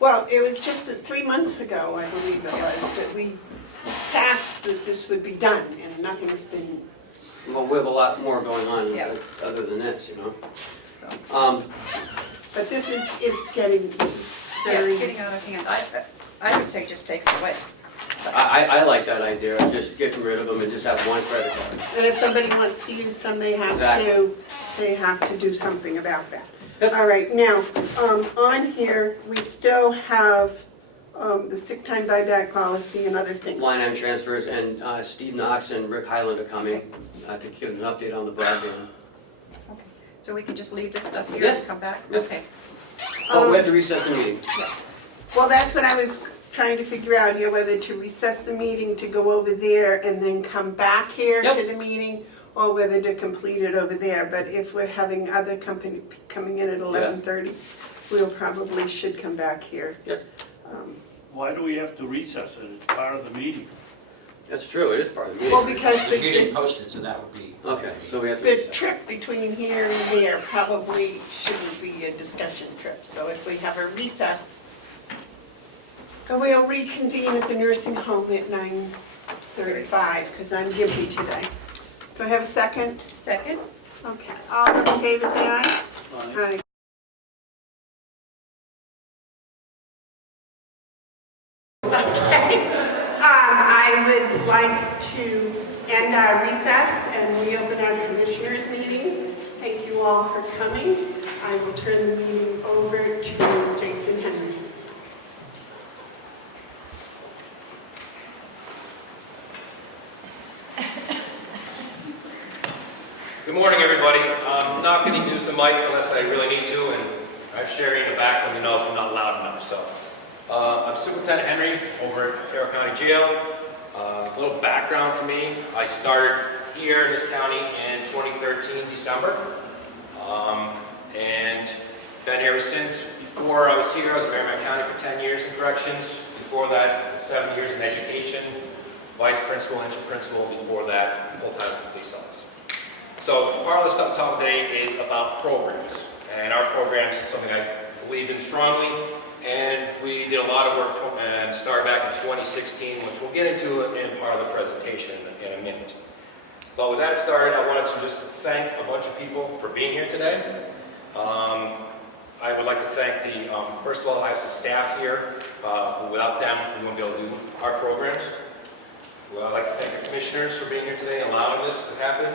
Well, it was just that 3 months ago, I believe it was, that we passed that this would be done, and nothing's been, Well, we have a lot more going on Yeah. other than this, you know. so. but this is very, Yeah, it's getting out of hand. I would say just take it away. I like that idea, of just getting rid of them and just have one credit card. and if somebody wants to use some, they have to do something about that. Yep. All right, now, on here, we still have the sick time buyback policy and other things. Line item transfers, and Steve Knox and Rick Highland are coming to give an update on the broadband. Okay, so we can just leave this stuff here Yeah. and come back? Yep. Okay. Oh, we have to recess the meeting. Well, that's what I was trying to figure out here, whether to recess the meeting to go over there and then come back here Yep. to the meeting, or whether to complete it over there. But if we're having other company coming in at 11:30, we'll probably should come back here. Yep. Why do we have to recess it? It's part of the meeting. That's true, it is part of the Well, meeting. because The meeting the posted, so that would be. Okay, so we have to the recess. trip between here and there probably shouldn't be a discussion trip. So if we have a recess, we'll reconvene at the nursing home at 9:35, because I'm guilty today. Do I have a second? Second? Okay, all those in favor say aye. Aye. Okay, I would like to end our recess and reopen our commissioners' meeting. Thank you all for coming. I will turn the meeting over to Jason Henry. Good morning, everybody. I'm not going to use the mic unless I really need to, and I have Sherry in the back. Let me know if I'm not loud enough. So, I'm Superintendent Henry over at Carroll County Jail. A little background for me: I started here in this county in 2013, December, and been here since. Before I was here, I was in Merrimack County for 10 years in corrections. Before that, 7 years in education, vice principal, interim principal. Before that, full-time police officer. So part of the stuff I'm talking today is about programs, and our programs is something I believe in strongly, and we did a lot of work and started back in 2016, which we'll get into in part of the presentation in a minute. But with that started, I wanted to just thank a bunch of people for being here today. I would like to thank the, first of all, I have some staff here. Without them, we wouldn't be able to do our programs. Well, I'd like to thank the commissioners for being here today and allowing this to happen.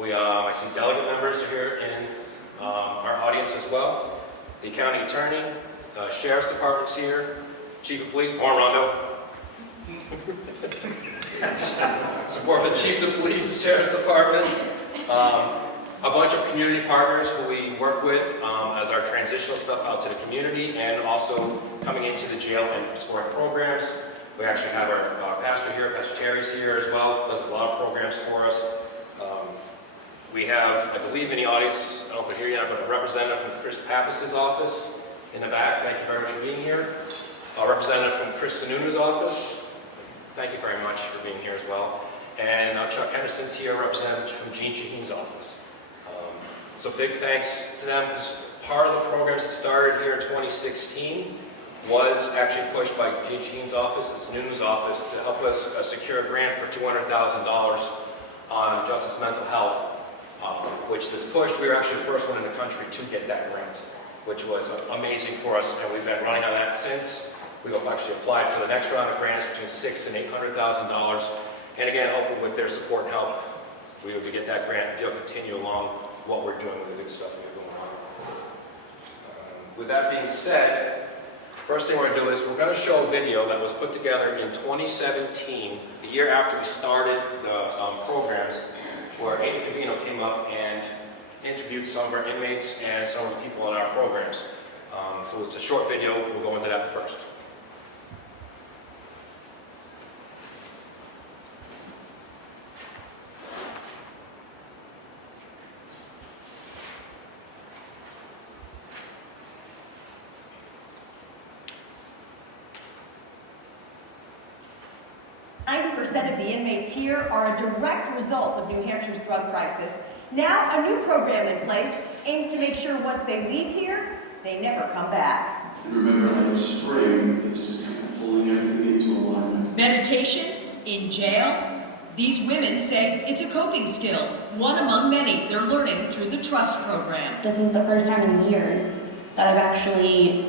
I see delegate members here in our audience as well. The county attorney, sheriff's department's here, chief of police, Warren Rondo. Support for the chiefs of police, the sheriff's department. A bunch of community partners who we work with as our transitional stuff out to the community, and also coming into the jail and supporting programs. We actually have our pastor here, Pastor Terry's here as well, does a lot of programs for us. We have, I believe in the audience, I don't know if they're here yet, but a representative from Chris Pappas's office in the back. Thank you very much for being here. A representative from Chris Sununu's office. Thank you very much for being here as well. And Chuck Henderson's here, representative from Gene Shaheen's office. So big thanks to them, because part of the programs that started here in 2016 was actually pushed by Gene Shaheen's office, the Sununu's office, to help us secure a grant for $200,000 on justice mental health. Which this push, we were actually the first one in the country to get that grant, which was amazing for us, and we've been running on that since. We've actually applied for the next round of grants between $600,000 and $800,000, and again, hoping with their support and help, we would get that grant and be able to continue along what we're doing with the good stuff we have going on. With that being said, first thing we're going to do is we're going to show a video that was put together in 2017, the year after we started the programs, where Amy Covino came up and interviewed some of our inmates and some of the people in our programs. So it's a short video. We'll go into that first. 90% of the inmates here are a direct result of New Hampshire's drug crisis. Now, a new program in place aims to make sure once they leave here, they never come back. Remember, like a string, it's just kind of pulling everything into alignment. Meditation in jail. These women say it's a coping skill, one among many they're learning through the Trust program. This is the first time in years that I've actually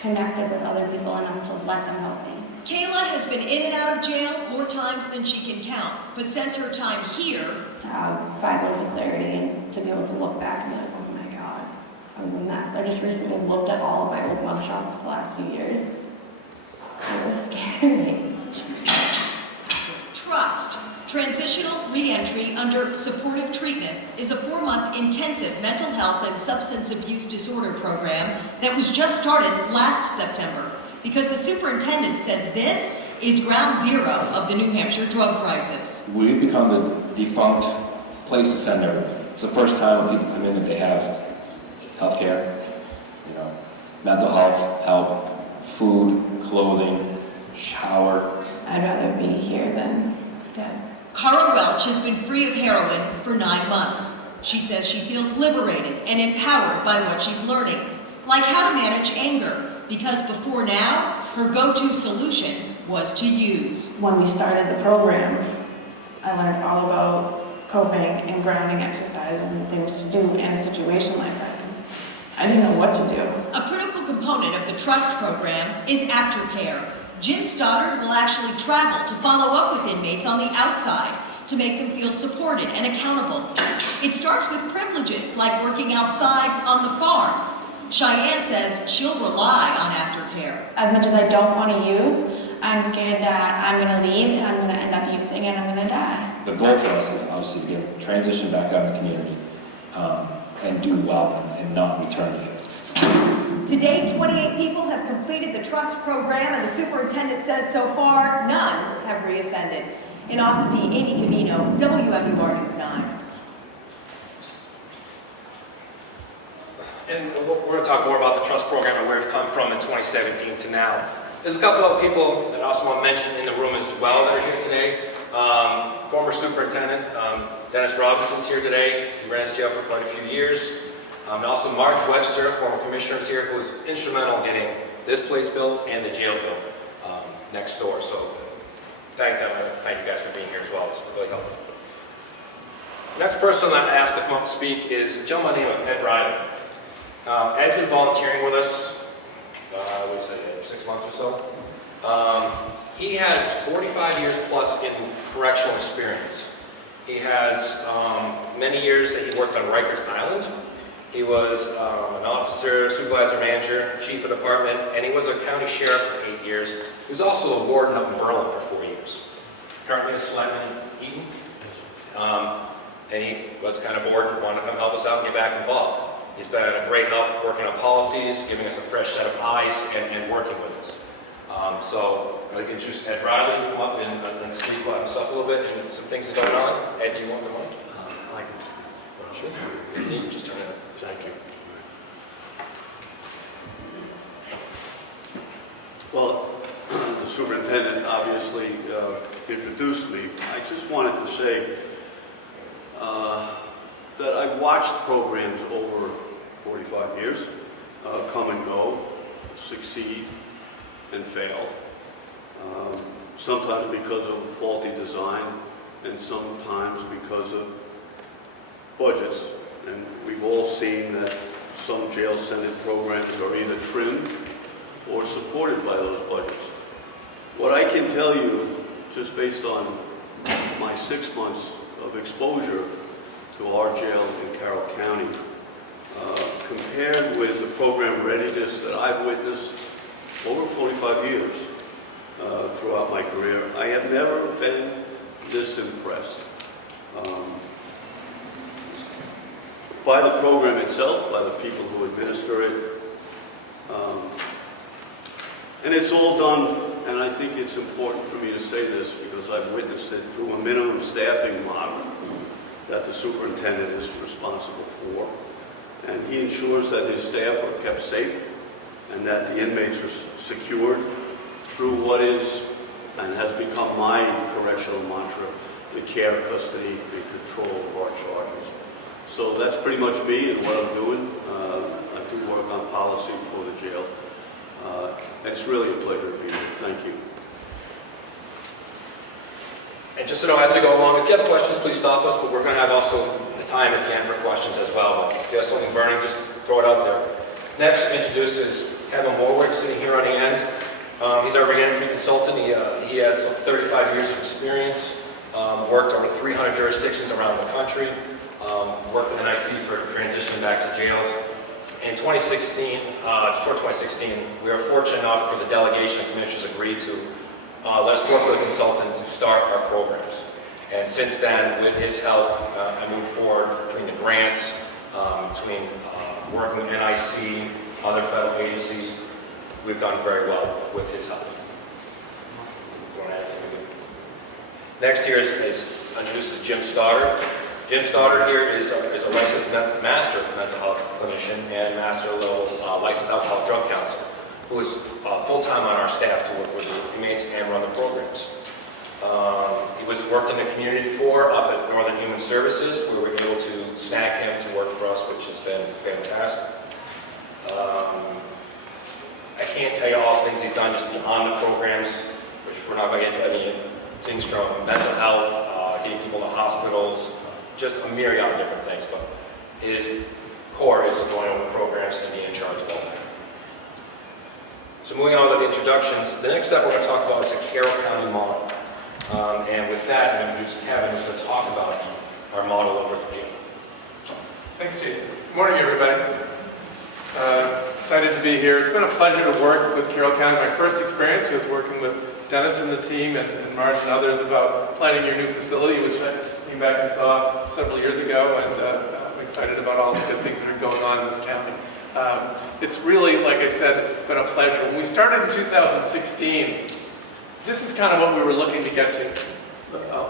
connected with other people enough to let them help me. Kayla has been in and out of jail more times than she can count, but says her time here To have 5 minutes of clarity and to be able to look back and be like, oh my God, I was a mess. I just recently looked at all of my old mugshots the last few years. It was scary. Trust, Transitional Reentry Under Supportive Treatment, is a 4-month intensive mental health and substance abuse disorder program that was just started last September because the superintendent says this is ground zero of the New Hampshire drug crisis. We've become the defunct place to send everybody. It's the first time when people come in that they have health care, mental health, help, food, clothing, shower. I'd rather be here than dead. Carroll Welch has been free of heroin for 9 months. She says she feels liberated and empowered by what she's learning, like how to manage anger, because before now, her go-to solution was to use. When we started the program, I learned all about coping and grounding exercises and things to do in a situation like that. I didn't know what to do. A critical component of the Trust program is aftercare. Jim Stoddard will actually travel to follow up with inmates on the outside to make them feel supported and accountable. It starts with privileges like working outside on the farm. Cheyenne says she'll rely on aftercare. As much as I don't want to use, I'm scared that I'm going to leave and I'm going to end up using and I'm going to die. The goal for us is obviously to get transition back out in the community and do well and not return to it. To date, 28 people have completed the Trust program, and the superintendent says so far, none have reoffended. In Ossipee, Amy Covino, WMUR News 9. And we're going to talk more about the Trust program and where we've come from in 2017 to now. There's a couple of people that I also want to mention in the room as well that are here today. Former Superintendent Dennis Robinson's here today. He ran his jail for quite a few years. And also Marge Webster, former commissioner, is here, who was instrumental in getting this place built and the jail built next door. So thank them. Thank you guys for being here as well. It's really helpful. Next person I've asked to come up and speak is a gentleman named Ed Riley. Ed's been volunteering with us, 6 months or so. He has 45 years plus in correctional experience. He has many years that he worked on Rikers Island. He was an officer, supervisor, manager, chief of department, and he was a county sheriff for 8 years. He was also a warden up in Berlin for 4 years. Currently a Selectman in Eaton. And he was kind of bored and wanted to come help us out and get back involved. He's been a great help working on policies, giving us a fresh set of eyes, and working with us. So I'd like to introduce Ed Riley, to come up and speak about himself a little bit and some things that are going on. Ed, do you want the mic? I like it. Sure. You can just turn it up. Thank you. Well, the superintendent obviously introduced me. I just wanted to say that I've watched programs over 45 years come and go, succeed and fail. Sometimes because of faulty design and sometimes because of budgets. And we've all seen that some jail Senate programs are either trimmed or supported by those budgets. What I can tell you, just based on my 6 months of exposure to our jail in Carroll County, compared with the program readiness that I've witnessed over 45 years throughout my career, I have never been this impressed. By the program itself, by the people who administer it. And it's all done, and I think it's important for me to say this because I've witnessed it through a minimum staffing model that the superintendent is responsible for. And he ensures that his staff are kept safe and that the inmates are secured through what is and has become my correctional mantra, the care, custody, and control of our charges. So that's pretty much me and what I'm doing. I do work on policy for the jail. It's really a pleasure to be here. Thank you. And just so you know, as we go along, if you have questions, please stop us, but we're going to have also the time at the end for questions as well. But if you have something burning, just throw it out there. Next, introduces Kevin Warwick, sitting here on the end. He's our reentry consultant. He has 35 years of experience, worked over 300 jurisdictions around the country, worked with NIC for transitioning back to jails. In 2016, before 2016, we were fortunate enough for the delegation of commissioners agreed to let us work with a consultant to start our programs. And since then, with his help, I moved forward between the grants, between working with NIC, other federal agencies. We've done very well with his help. Next here is introduces Jim Stoddard. Jim Stoddard here is a licensed master mental health clinician and master level licensed alcohol drug counselor, who is full-time on our staff to work with the inmates and run the programs. He was worked in the community before up at Northern Human Services. We were able to snag him to work for us, which has been fantastic. I can't tell you all the things he's done just beyond the programs, which we're not going to get into. I mean, things from mental health, getting people to hospitals, just a myriad of different things, but his core is going over the programs and being in charge of all that. So moving on to the introductions, the next step we're going to talk about is the Carroll County model. And with that, I'm going to introduce Kevin, who's going to talk about our model over at Virginia. Thanks, Jason. Good morning, everybody. Excited to be here. It's been a pleasure to work with Carroll County. My first experience was working with Dennis and the team and Marge and others about planning your new facility, which I came back and saw several years ago, and I'm excited about all the good things that are going on in this county. It's really, like I said, been a pleasure. When we started in 2016, this is kind of what we were looking to get to,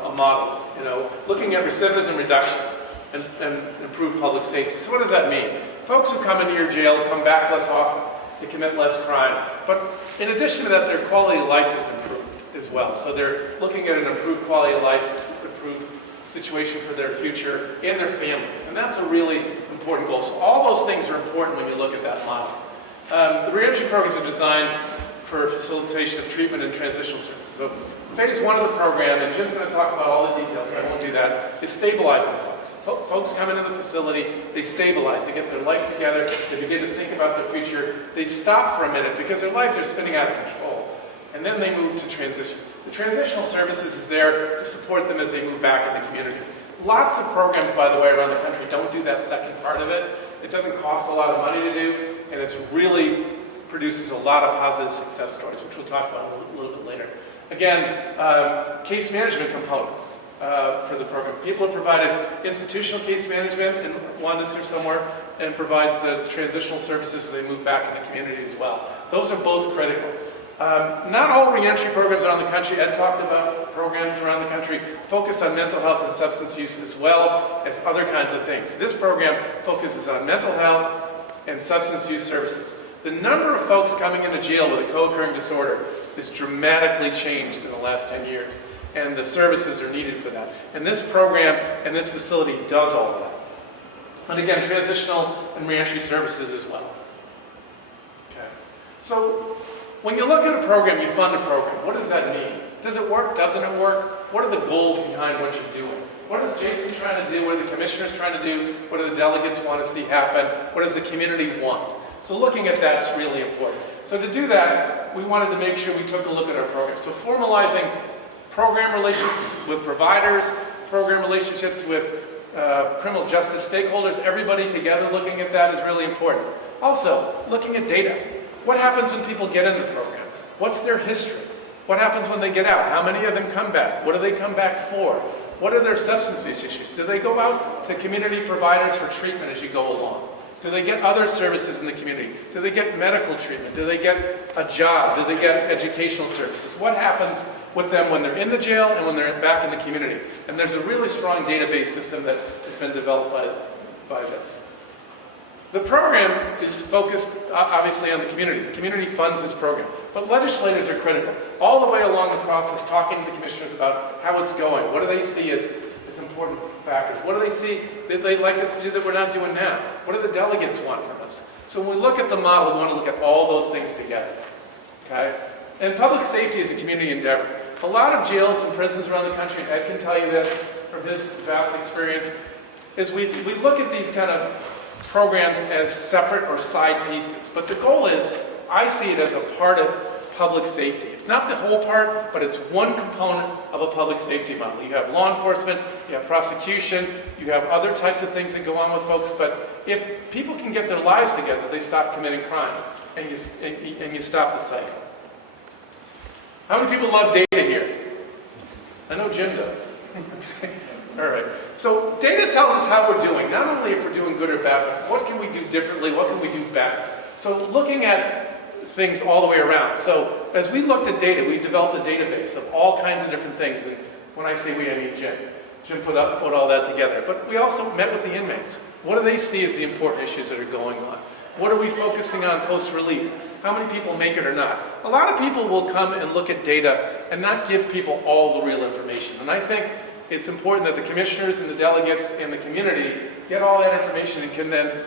a model, you know, looking at recidivism reduction and improve public safety. So what does that mean? Folks who come into your jail come back less often. They commit less crime. But in addition to that, their quality of life is improved as well. So they're looking at an improved quality of life, improved situation for their future and their families. And that's a really important goal. So all those things are important when you look at that model. The reentry programs are designed for facilitation of treatment and transitional services. So phase one of the program, and Jim's going to talk about all the details, so I won't do that, is stabilizing folks. Folks come into the facility, they stabilize, they get their life together, they begin to think about their future, they stop for a minute because their lives are spinning out of control. And then they move to transition. The transitional services is there to support them as they move back in the community. Lots of programs, by the way, around the country don't do that second part of it. It doesn't cost a lot of money to do, and it's really produces a lot of positive success stories, which we'll talk about a little bit later. Again, case management components for the program. People have provided institutional case management in Wanda's here somewhere, and provides the transitional services so they move back in the community as well. Those are both critical. Not all reentry programs around the country, Ed talked about programs around the country, focus on mental health and substance use as well as other kinds of things. This program focuses on mental health and substance use services. The number of folks coming into jail with a co-occurring disorder has dramatically changed in the last 10 years, and the services are needed for that. And this program and this facility does all of that. And again, transitional and reentry services as well. Okay. So when you look at a program, you fund a program. What does that mean? Does it work? Doesn't it work? What are the goals behind what you're doing? What is Jason trying to do? What are the commissioners trying to do? What do the delegates want to see happen? What does the community want? So looking at that's really important. So to do that, we wanted to make sure we took a look at our program. So formalizing program relationships with providers, program relationships with criminal justice stakeholders, everybody together looking at that is really important. Also, looking at data. What happens when people get in the program? What's their history? What happens when they get out? How many of them come back? What do they come back for? What are their substance abuse issues? Do they go out to community providers for treatment as you go along? Do they get other services in the community? Do they get medical treatment? Do they get a job? Do they get educational services? What happens with them when they're in the jail and when they're back in the community? And there's a really strong database system that has been developed by this. The program is focused, obviously, on the community. The community funds this program. But legislators are critical. All the way along the process, talking to the commissioners about how it's going. What do they see as important factors? What do they see that they'd like us to do that we're not doing now? What do the delegates want from us? So when we look at the model, we want to look at all those things together. Okay? And public safety is a community endeavor. A lot of jails and prisons around the country, Ed can tell you this from his vast experience, is we look at these kind of programs as separate or side pieces. But the goal is, I see it as a part of public safety. It's not the whole part, but it's one component of a public safety model. You have law enforcement, you have prosecution, you have other types of things that go on with folks, but if people can get their lives together, they stop committing crimes, and you stop the cycle. How many people love data here? I know Jim does. All right. So data tells us how we're doing, not only if we're doing good or bad, but what can we do differently, what can we do better? So looking at things all the way around. So as we looked at data, we developed a database of all kinds of different things. And when I say we, I mean Jim. Jim put all that together. But we also met with the inmates. What do they see as the important issues that are going on? What are we focusing on post-release? How many people make it or not? A lot of people will come and look at data and not give people all the real information. And I think it's important that the commissioners and the delegates and the community get all that information and can then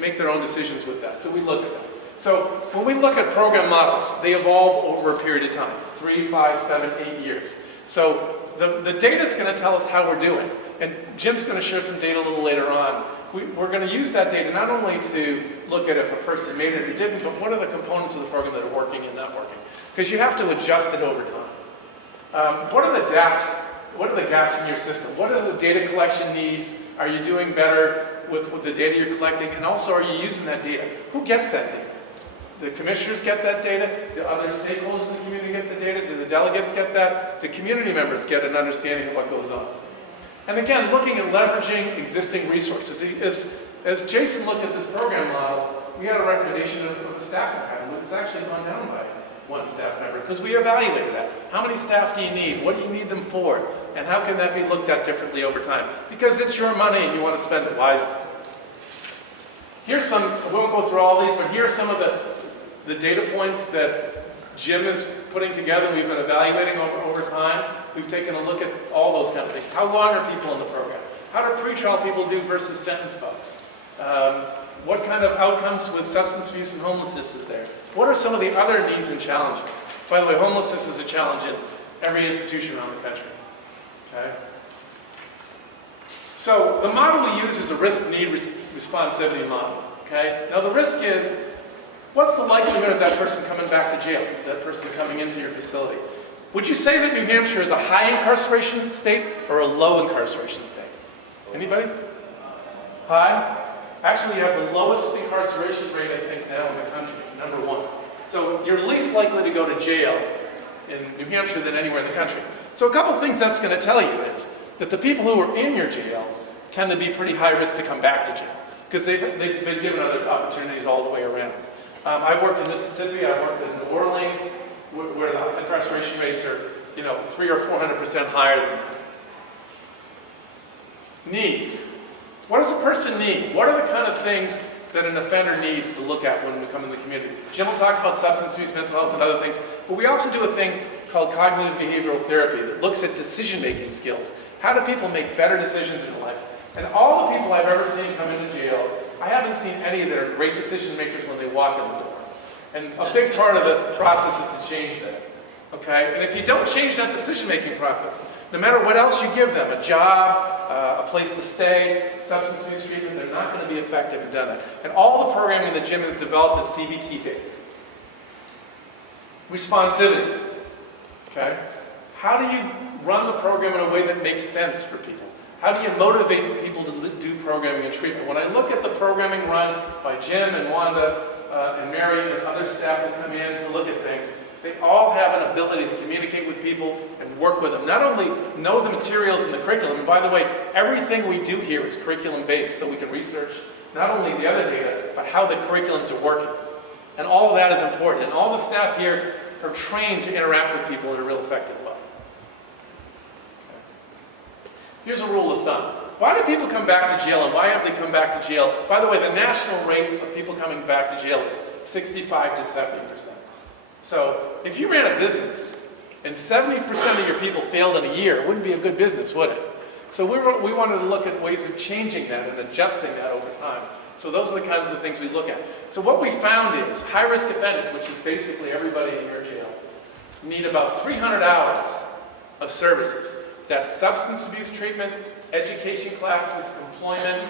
make their own decisions with that. So we look at that. So when we look at program models, they evolve over a period of time, 3, 5, 7, 8 years. So the data is going to tell us how we're doing. And Jim's going to share some data a little later on. We're going to use that data not only to look at if a person made it or didn't, but what are the components of the program that are working and not working. Because you have to adjust it over time. What are the gaps? What are the gaps in your system? What are the data collection needs? Are you doing better with the data you're collecting? And also, are you using that data? Who gets that data? The commissioners get that data? Do other stakeholders in the community get the data? Do the delegates get that? Do community members get an understanding of what goes on? And again, looking at leveraging existing resources. As Jason looked at this program model, we had a recommendation of a staffing pattern. It's actually gone down by one staff member because we evaluated that. How many staff do you need? What do you need them for? And how can that be looked at differently over time? Because it's your money and you want to spend it wisely. Here's some, I won't go through all these, but here are some of the data points that Jim is putting together. We've been evaluating over time. We've taken a look at all those kind of things. How long are people in the program? How do pretrial people do versus sentence folks? What kind of outcomes with substance abuse and homelessness is there? What are some of the other needs and challenges? By the way, homelessness is a challenge in every institution around the country. Okay? So the model we use is a risk-need responsivity model. Okay? Now the risk is, what's the likelihood of that person coming back to jail, that person coming into your facility? Would you say that New Hampshire is a high incarceration state or a low incarceration state? Anybody? High? Actually, you have the lowest incarceration rate, I think, now in the country, #1. So you're least likely to go to jail in New Hampshire than anywhere in the country. So a couple things that's going to tell you is that the people who are in your jail tend to be pretty high risk to come back to jail because they've been given other opportunities all the way around. I've worked in Mississippi, I've worked in New Orleans, where the incarceration rates are, 300 or 400% higher than that. Needs. What does a person need? What are the kind of things that an offender needs to look at when we come in the community? Jim will talk about substance abuse, mental health, and other things, but we also do a thing called cognitive behavioral therapy that looks at decision-making skills. How do people make better decisions in life? And all the people I've ever seen come into jail, I haven't seen any that are great decision makers when they walk in the door. And a big part of the process is to change that. Okay? And if you don't change that decision-making process, no matter what else you give them, a job, a place to stay, substance abuse treatment, they're not going to be effective in doing that. And all the programming that Jim has developed is CBT-based. Responsivity. Okay? How do you run the program in a way that makes sense for people? How do you motivate people to do programming and treatment? When I look at the programming run by Jim and Wanda and Mary and other staff that come in to look at things, they all have an ability to communicate with people and work with them. Not only know the materials and the curriculum, and by the way, everything we do here is curriculum-based, so we can research not only the other data, but how the curriculums are working. And all of that is important. And all the staff here are trained to interact with people in a real effective way. Here's a rule of thumb. Why do people come back to jail, and why have they come back to jail? By the way, the national rate of people coming back to jail is 65 to 70%. So if you ran a business and 70% of your people failed in a year, it wouldn't be a good business, would it? So we wanted to look at ways of changing that and adjusting that over time. So those are the kinds of things we look at. So what we found is high-risk offenders, which is basically everybody in your jail, need about 300 hours of services. That's substance abuse treatment, education classes, employment,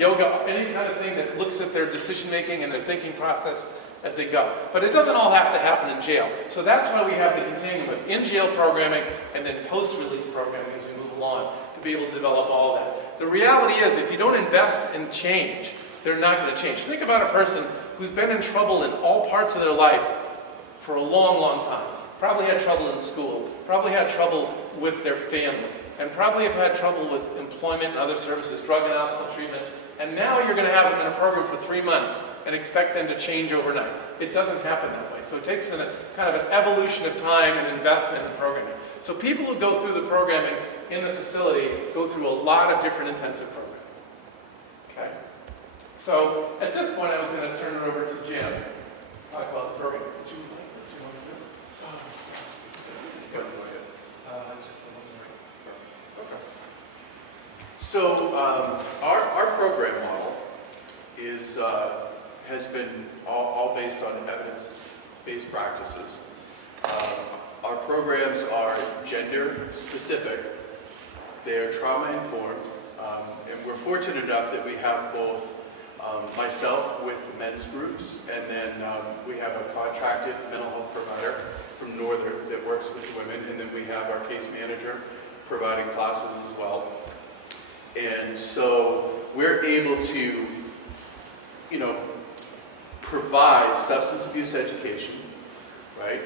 yoga, any kind of thing that looks at their decision-making and their thinking process as they go. But it doesn't all have to happen in jail. So that's why we have the continuum of in-jail programming and then post-release programming as we move along to be able to develop all that. The reality is, if you don't invest in change, they're not going to change. Think about a person who's been in trouble in all parts of their life for a long, long time. Probably had trouble in school, probably had trouble with their family, and probably have had trouble with employment and other services, drug and alcohol treatment. And now you're going to have them in a program for 3 months and expect them to change overnight. It doesn't happen that way. So it takes kind of an evolution of time and investment in programming. So people who go through the programming in the facility go through a lot of different intensive programming. Okay? So at this point, I was going to turn it over to Jim to talk about the program. Would you like this? You want to do it? Go ahead. Just the one. Okay. So our program model is has been all based on evidence-based practices. Our programs are gender-specific. They are trauma-informed, and we're fortunate enough that we have both myself with men's groups, and then we have a contracted mental health provider from Northern that works with women, and then we have our case manager providing classes as well. And so we're able to, provide substance abuse education, right?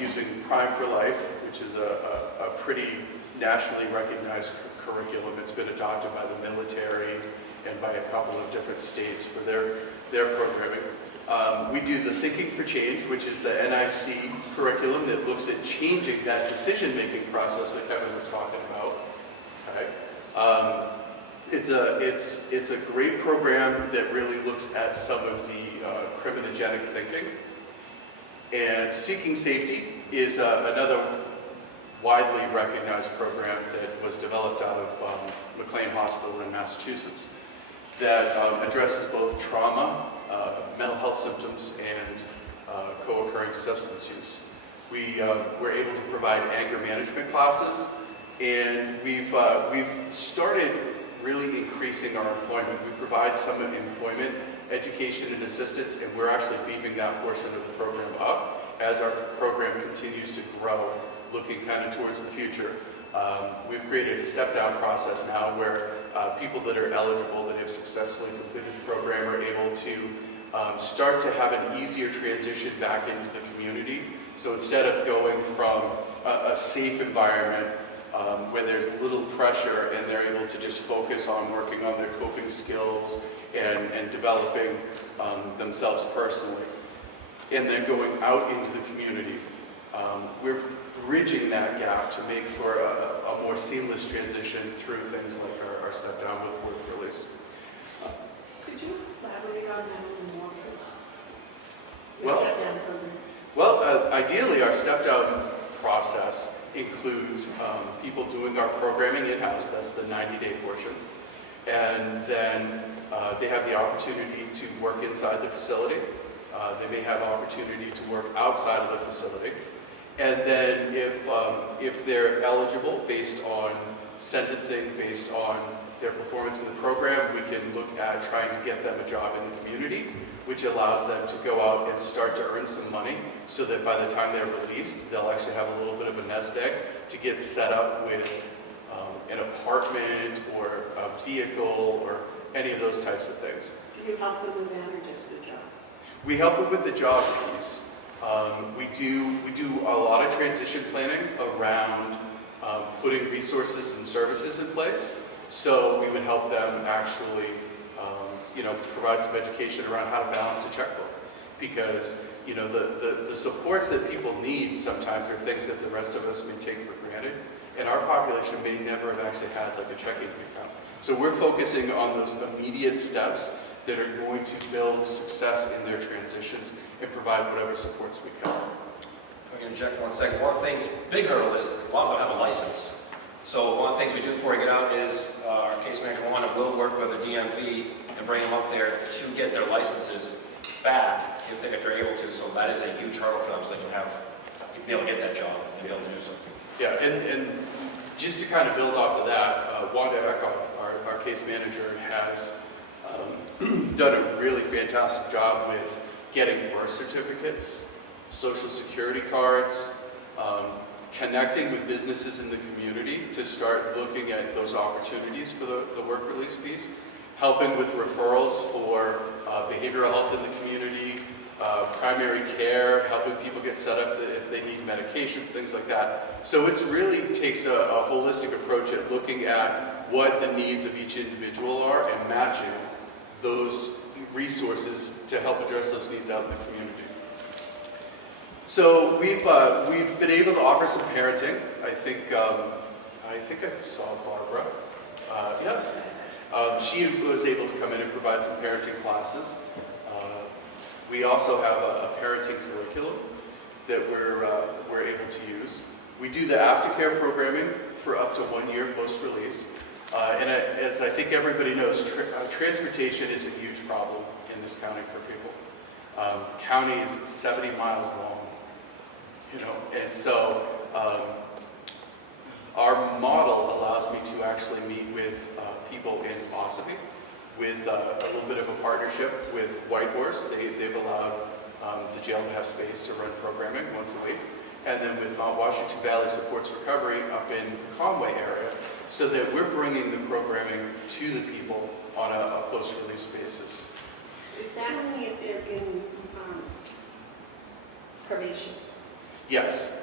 Using Prime for Life, which is a pretty nationally recognized curriculum. It's been adopted by the military and by a couple of different states for their programming. We do the Thinking for Change, which is the NIC curriculum that looks at changing that decision-making process that Kevin was talking about. Okay? It's a great program that really looks at some of the criminogenic thinking. And Seeking Safety is another widely recognized program that was developed out of McLean Hospital in Massachusetts that addresses both trauma, mental health symptoms, and co-occurring substance use. We're able to provide anger management classes, and we've started really increasing our employment. We provide some employment education and assistance, and we're actually beefing that portion of the program up as our program continues to grow, looking kind of towards the future. We've created a step-down process now where people that are eligible, that have successfully completed the program, are able to start to have an easier transition back into the community. So instead of going from a safe environment where there's little pressure and they're able to just focus on working on their coping skills and developing themselves personally, and then going out into the community, we're bridging that gap to make for a more seamless transition through things like our step down with work release. Could you elaborate on that a little more? Well, ideally our step down process includes people doing our programming in-house, that's the 90-day portion, and then they have the opportunity to work inside the facility. They may have opportunity to work outside of the facility. And then if they're eligible based on sentencing, based on their performance in the program, we can look at trying to get them a job in the community, which allows them to go out and start to earn some money so that by the time they're released, they'll actually have a little bit of a nest egg to get set up with an apartment or a vehicle or any of those types of things. Do you help them with that or just the job? We help them with the job piece. We do a lot of transition planning around putting resources and services in place. So we would help them actually, provide some education around how to balance a checkbook. Because, the supports that people need sometimes are things that the rest of us may take for granted. And our population may never have actually had like a checking account. So we're focusing on those immediate steps that are going to build success in their transitions and provide whatever supports we can. I'm going to check 1 second. One of the things, big hurdle is a lot of them have a license. So one of the things we do before we get out is our case manager will work with the DMV and bring them up there to get their licenses back if they're able to. So that is a huge hurdle for them, so you can be able to get that job and be able to do something. Yeah, and just to kind of build off of that, Wanda Eckhoff, our case manager, has done a really fantastic job with getting birth certificates, social security cards, connecting with businesses in the community to start looking at those opportunities for the work release piece, helping with referrals for behavioral health in the community, primary care, helping people get set up if they need medications, things like that. So it really takes a holistic approach at looking at what the needs of each individual are and matching those resources to help address those needs out in the community. So we've been able to offer some parenting. I think I saw Barbara. She was able to come in and provide some parenting classes. We also have a parenting curriculum that we're able to use. We do the aftercare programming for up to 1 year post-release. And as I think everybody knows, transportation is a huge problem in this county for people. The county is 70 miles long, and so our model allows me to actually meet with people in Ossipee with a little bit of a partnership with White Horse. They've allowed the jail to have space to run programming once a week. And then with Mount Washington Valley Supports Recovery up in the Comeau area, so that we're bringing the programming to the people on a post-release basis. Is that only if they're in probation? Yes.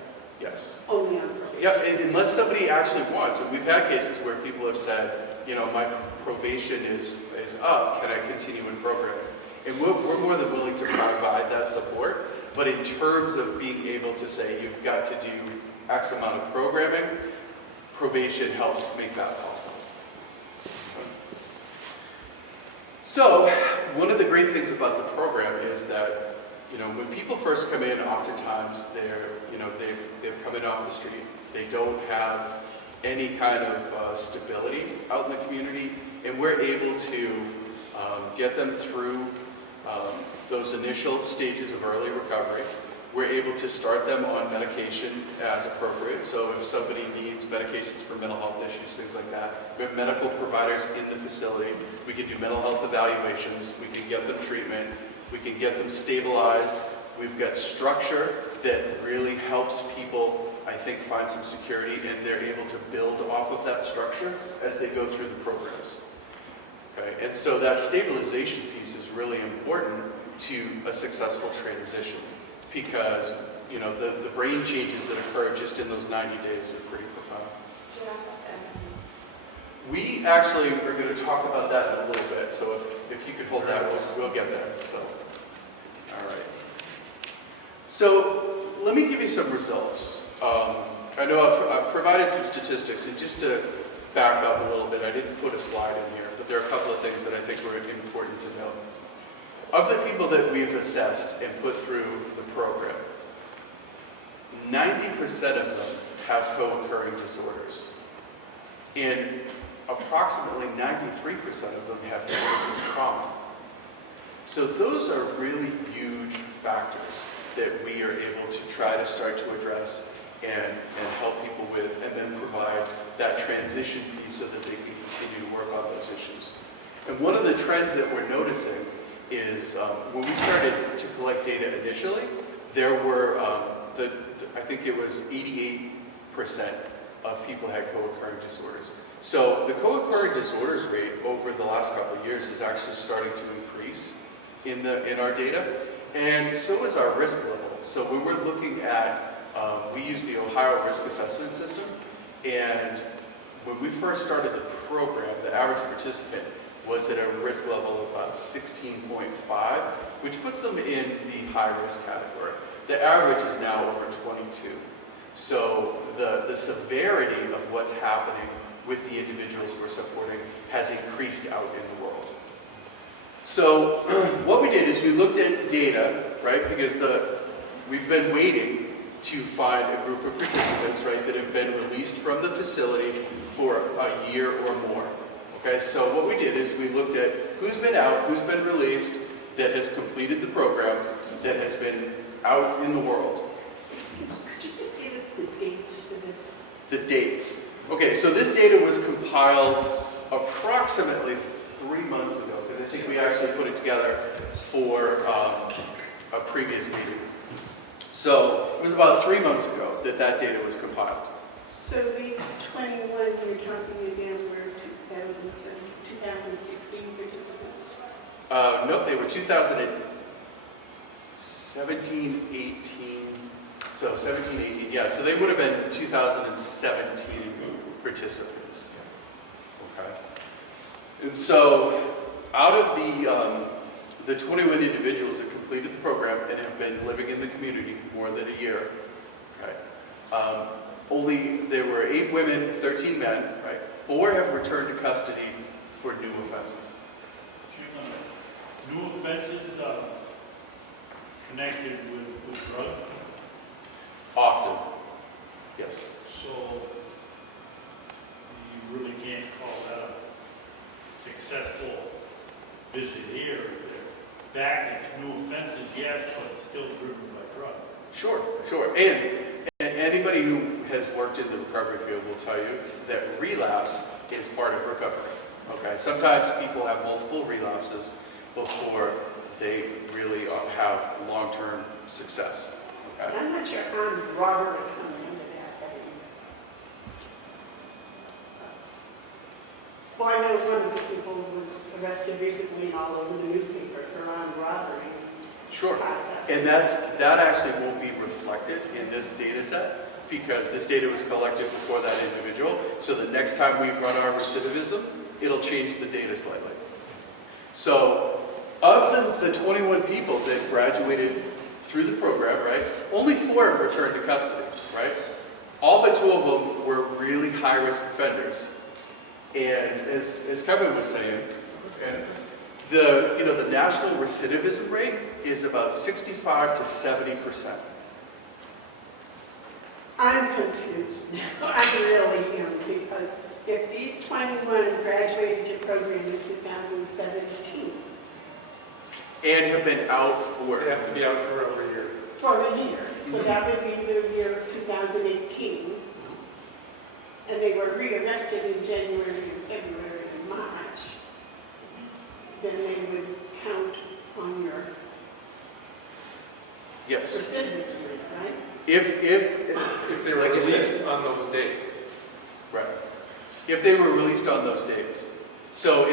Only on probation? Yeah, unless somebody actually wants. And we've had cases where people have said, my probation is up, can I continue in programming? And we're more than willing to provide that support. But in terms of being able to say, you've got to do X amount of programming, probation helps make that possible. So, one of the great things about the program is that, when people first come in, oftentimes they've come in off the street. They don't have any kind of stability out in the community, and we're able to get them through those initial stages of early recovery. We're able to start them on medication as appropriate. So if somebody needs medications for mental health issues, things like that, we have medical providers in the facility. We can do mental health evaluations. We can get them treatment. We can get them stabilized. We've got structure that really helps people, I think, find some security, and they're able to build off of that structure as they go through the programs. Okay? And so that stabilization piece is really important to a successful transition, because the brain changes that occur just in those 90 days are pretty profound. We actually are going to talk about that in a little bit, so if you could hold that, we'll get there. So, all right. So let me give you some results. I know I've provided some statistics, and just to back up a little bit, I didn't put a slide in here, but there are a couple of things that I think were important to know. Of the people that we've assessed and put through the program, 90% of them have co-occurring disorders. And approximately 93% of them have histories of trauma. So those are really huge factors that we are able to try to start to address and help people with, and then provide that transition piece so that they can continue to work on those issues. And one of the trends that we're noticing is when we started to collect data initially, there were, I think it was 88% of people had co-occurring disorders. So the co-occurring disorders rate over the last couple of years is actually starting to increase in our data, and so is our risk level. So when we're looking at, we use the Ohio Risk Assessment System, and when we first started the program, the average participant was at a risk level of about 16.5, which puts them in the high risk category. The average is now over 22. So the severity of what's happening with the individuals we're supporting has increased out in the world. So what we did is we looked at data, right? Because we've been waiting to find a group of participants, right, that have been released from the facility for a year or more. Okay, so what we did is we looked at who's been out, who's been released, that has completed the program, that has been out in the world. Excuse me, could you just give us the dates for this? The dates. Okay, so this data was compiled approximately 3 months ago, because I think we actually put it together for a previous meeting. So it was about 3 months ago that data was compiled. So these 21 we're talking again were 2016 participants? Nope, they were 2017, 18, so 17, 18, yeah, so they would have been 2017 participants. Okay. And so out of the 21 individuals that completed the program and have been living in the community for more than a year, okay, there were 8 women, 13 men, right? 4 have returned to custody for new offenses. New offenses connected with drugs? Often, yes. So you really can't call that a successful visit here. Back, it's new offenses, yes, but it's still driven by drugs. Sure, sure. And anybody who has worked in the recovery field will tell you that relapse is part of recovery. Okay, sometimes people have multiple relapses before they really have long-term success. Okay? I'm not sure armed robbery comes into that. Well, I know one of the people was arrested recently and all over the newspaper for armed robbery. Sure. And that actually won't be reflected in this data set because this data was collected before that individual. So the next time we run our recidivism, it'll change the data slightly. So of the 21 people that graduated through the program, right, only 4 have returned to custody, right? All but 2 of them were really high-risk offenders. And as Kevin was saying, and the national recidivism rate is about 65 to 70%. I'm confused. I really am, because if these 21 graduated the program in 2017 and have been out for... They have to be out for over a year. For a year. So that would be the year of 2018. And they were rearrested in January and February and March. Then they would count on your recidivism rate, right? If they were released on those dates. Right. If they were released on those dates. So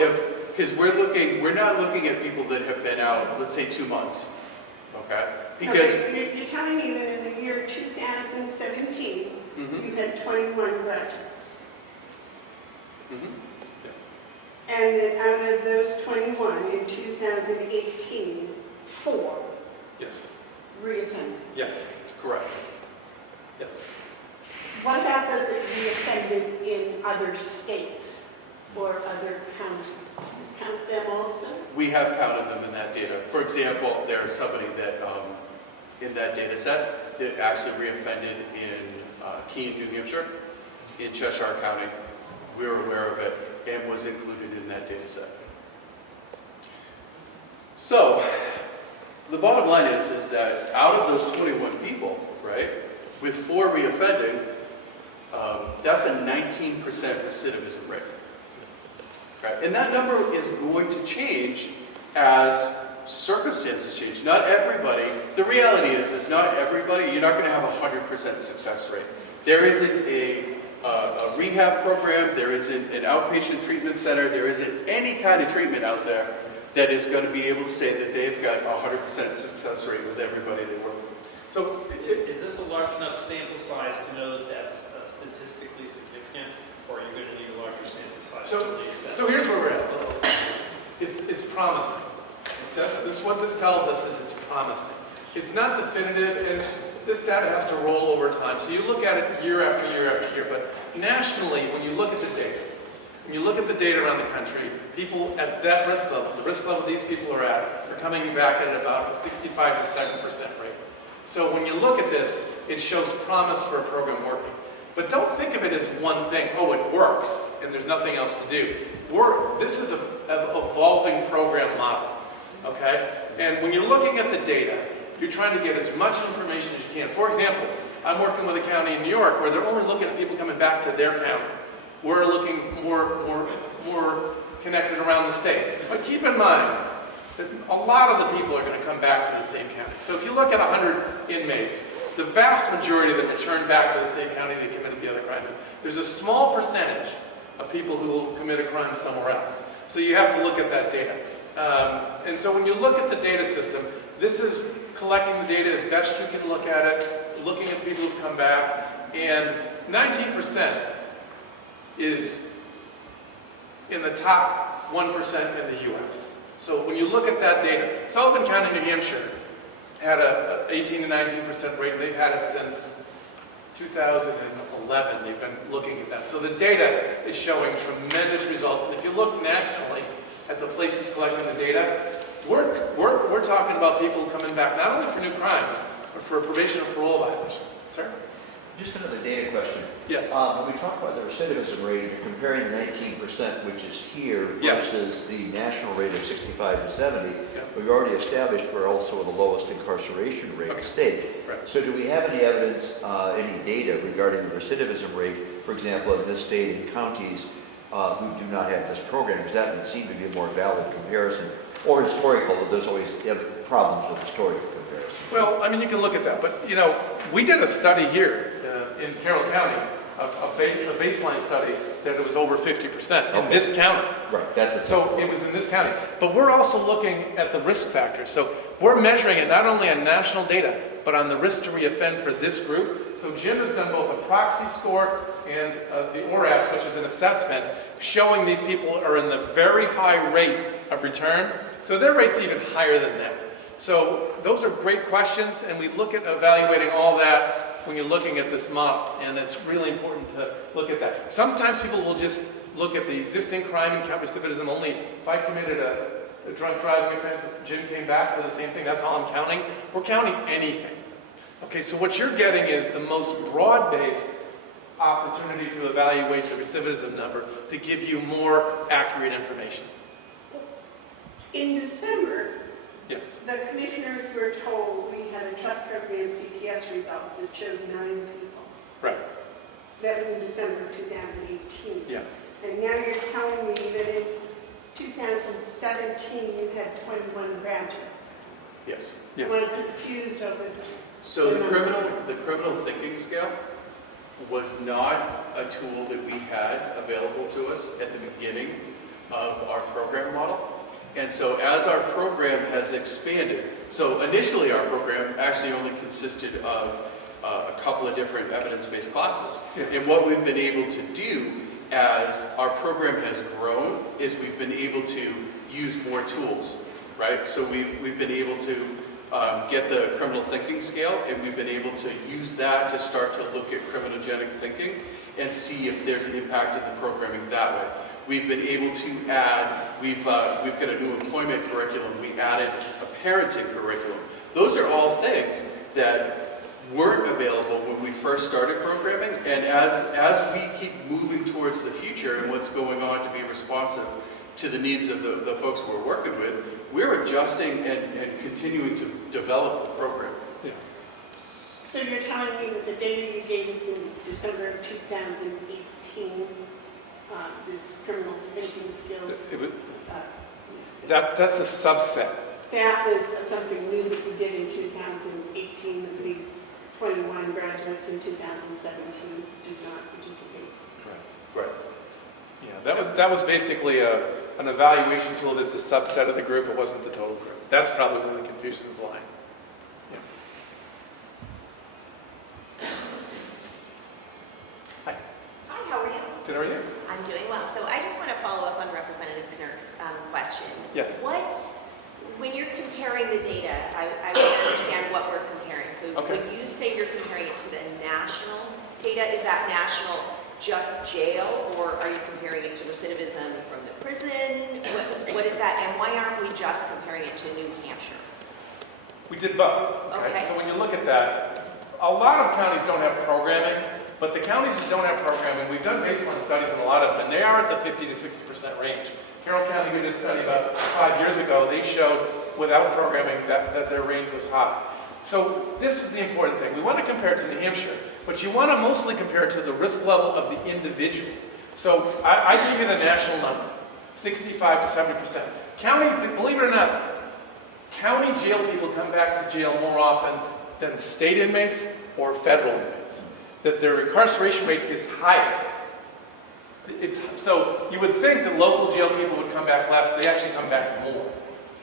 because we're not looking at people that have been out, let's say 2 months. Okay? Because you're telling me that in the year 2017, you had 21 graduates. And that out of those 21 in 2018, 4 yes. reoffended. Yes. Correct. Yes. What about those that reoffended in other states or other counties? Count them also? We have counted them in that data. For example, there's somebody that in that data set that actually reoffended in Keene, New Hampshire, in Cheshire County. We were aware of it and was included in that data set. So, the bottom line is that out of those 21 people, right, with 4 reoffending, that's a 19% recidivism rate. Right? And that number is going to change as circumstances change. Not everybody, the reality is not everybody, you're not going to have a 100% success rate. There isn't a a rehab program, there isn't an outpatient treatment center, there isn't any kind of treatment out there that is going to be able to say that they've got 100% success rate with everybody they work with. So is this a large enough sample size to know that that's statistically significant, or are you going to need a larger sample size? So here's where we're at. It's promising. What this tells us is it's promising. It's not definitive, and this data has to roll over time. So you look at it year after year after year, but nationally, when you look at the data, when you look at the data around the country, people at that risk level, the risk level these people are at, are coming back at about a 65 to 7% rate. So when you look at this, it shows promise for a program working. But don't think of it as one thing. Oh, it works, and there's nothing else to do. This is an evolving program model, okay? And when you're looking at the data, you're trying to get as much information as you can. For example, I'm working with a county in New York where they're only looking at people coming back to their county. We're looking more connected around the state. But keep in mind that a lot of the people are going to come back to the same county. So if you look at 100 inmates, the vast majority of them return back to the same county they committed the other crime in. There's a small percentage of people who will commit a crime somewhere else. So you have to look at that data. And so when you look at the data system, this is collecting the data as best you can look at it, looking at people who come back, and 19% is in the top 1% in the U.S. So when you look at that data, Sullivan County, New Hampshire had a 18 to 19% rate. They've had it since 2011. They've been looking at that. So the data is showing tremendous results. And if you look nationally at the places collecting the data, we're talking about people coming back not only for new crimes, but for a probation or parole violation. Sir? Just another data question. Yes. When we talk about the recidivism rate, comparing the 19%, which is here, versus the national rate of 65 to 70, we've already established we're also the lowest incarceration rate in the state. Right. So do we have any evidence, any data regarding the recidivism rate, for example, in this state and counties who do not have this program? Because that would seem to be a more valid comparison. Or historical, there's always problems with historical comparison. Well, I mean, you can look at that. But, you know, we did a study here in Carroll County, a baseline study, that it was over 50% in this county. Right. That's so it was in this county. But we're also looking at the risk factors. So we're measuring it not only on national data, but on the risk to reoffend for this group. So Jim has done both a proxy score and the ORAS, which is an assessment, showing these people are in the very high rate of return. So their rate's even higher than that. So those are great questions, and we look at evaluating all that when you're looking at this model, and it's really important to look at that. Sometimes people will just look at the existing crime and count recidivism only. If I committed a drunk driving offense, if Jim came back for the same thing, that's all I'm counting. We're counting anything. Okay, so what you're getting is the most broad-based opportunity to evaluate the recidivism number to give you more accurate information. In December, yes, the commissioners were told we had a trust program CPS results that showed 9 people. Right. That was in December 2018. Yeah. And now you're telling me that in 2017 you had 21 graduates. Yes. Yes. So I'm confused over So the criminal thinking scale was not a tool that we had available to us at the beginning of our program model. And so as our program has expanded, so initially our program actually only consisted of a couple of different evidence-based classes. Yeah. And what we've been able to do as our program has grown is we've been able to use more tools, right? So we've been able to get the criminal thinking scale, and we've been able to use that to start to look at criminogenic thinking and see if there's an impact in the programming that way. We've been able to add, we've got a new employment curriculum, we added a parenting curriculum. Those are all things that weren't available when we first started programming, and as we keep moving towards the future and what's going on to be responsive to the needs of the folks we're working with, we're adjusting and continuing to develop the program. Yeah. So you're telling me that the data you gave us in December of 2018, this criminal thinking skills, That's a subset. that was something new that you did in 2018, that these 21 graduates recs in 2017 did not participate. Right. Yeah, that was basically an evaluation tool that's a subset of the group. It wasn't the total group. That's probably where the confusion is lying. Yeah. Hi. Hi, how are you? Good, how are you? I'm doing well. So I just want to follow up on Representative Pinner's question. Yes. When you're comparing the data, I want to understand what we're comparing. So Okay. when you say you're comparing it to the national data, is that national just jail, or are you comparing it to recidivism from the prison? What is that, and why aren't we just comparing it to New Hampshire? We did both. Okay. So when you look at that, a lot of counties don't have programming, but the counties that don't have programming, we've done baseline studies in a lot of them, and they are at the 50 to 60% range. Carroll County did a study about 5 years ago. They showed without programming that their range was high. So this is the important thing. We want to compare it to New Hampshire, but you want to mostly compare it to the risk level of the individual. So I gave you the national number, 65 to 70%. County, believe it or not, county jail people come back to jail more often than state inmates or federal inmates. That their incarceration rate is higher. So you would think that local jail people would come back less. They actually come back more.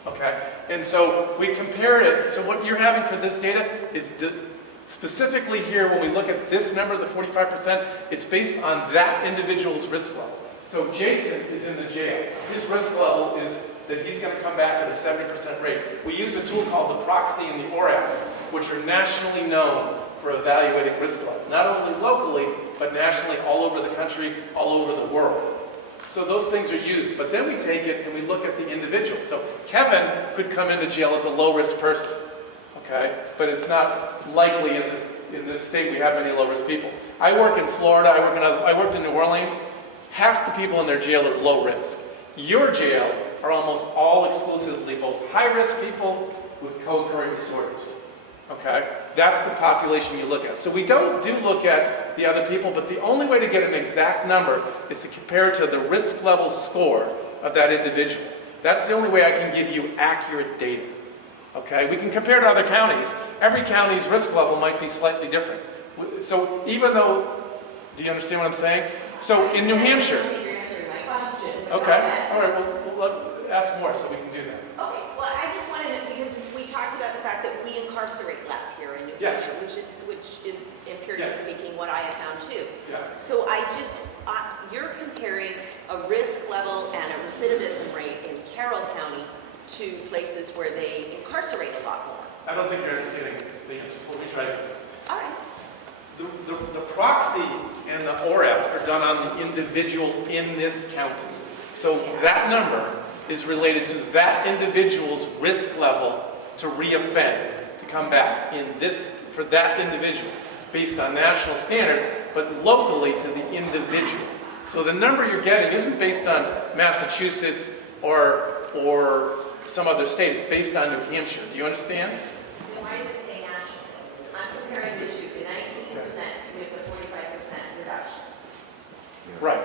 Okay? And so we compared it. So what you're having for this data is specifically here, when we look at this number, the 45%, it's based on that individual's risk level. So Jason is in the jail. His risk level is that he's going to come back at a 70% rate. We use a tool called the proxy and the ORAS, which are nationally known for evaluating risk level. Not only locally, but nationally, all over the country, all over the world. So those things are used, but then we take it and we look at the individual. So Kevin could come into jail as a low-risk person, okay? But it's not likely in this state we have many low-risk people. I work in Florida, I worked in New Orleans. Half the people in their jail are low risk. Your jail are almost all exclusively both high-risk people with co-occurring disorders. Okay? That's the population you look at. So we do look at the other people, but the only way to get an exact number is to compare it to the risk level score of that individual. That's the only way I can give you accurate data. Okay? We can compare to other counties. Every county's risk level might be slightly different. So even though, do you understand what I'm saying? So in New Hampshire. You're answering my question. Okay. All right. Well, ask more so we can do that. Okay. Well, I just wanted to, because we talked about the fact that we incarcerate less here in New Yes. Hampshire, which is empirically Yes. speaking what I have found too. Yeah. So you're comparing a risk level and a recidivism rate in Carroll County to places where they incarcerate a lot more. I don't think you're understanding the answer. Let me try to. All right. The proxy and the ORAS are done on the individual in this county. So that number is related to that individual's risk level to reoffend, to come back for that individual, based on national standards, but locally to the individual. So the number you're getting isn't based on Massachusetts or some other state. It's based on New Hampshire. Do you understand? Then why does it say national? I'm comparing the two, the 19% with the 45% reduction. Right.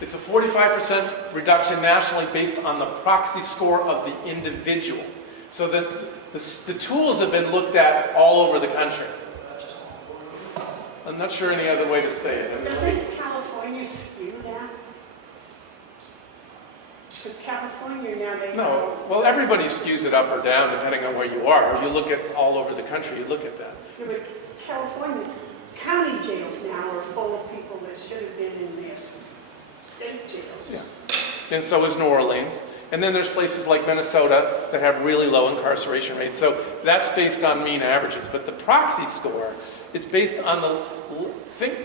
It's a 45% reduction nationally based on the proxy score of the individual. So the tools have been looked at all over the country. I'm not sure any other way to say it. Doesn't California skew that? Because California now they No. Well, everybody skews it up or down depending on where you are. You look at all over the country, you look at that. Yeah, but California's county jails now are full of people that should have been in their state jails. Yeah. And so is New Orleans. And then there's places like Minnesota that have really low incarceration rates. So that's based on mean averages. But the proxy score is based on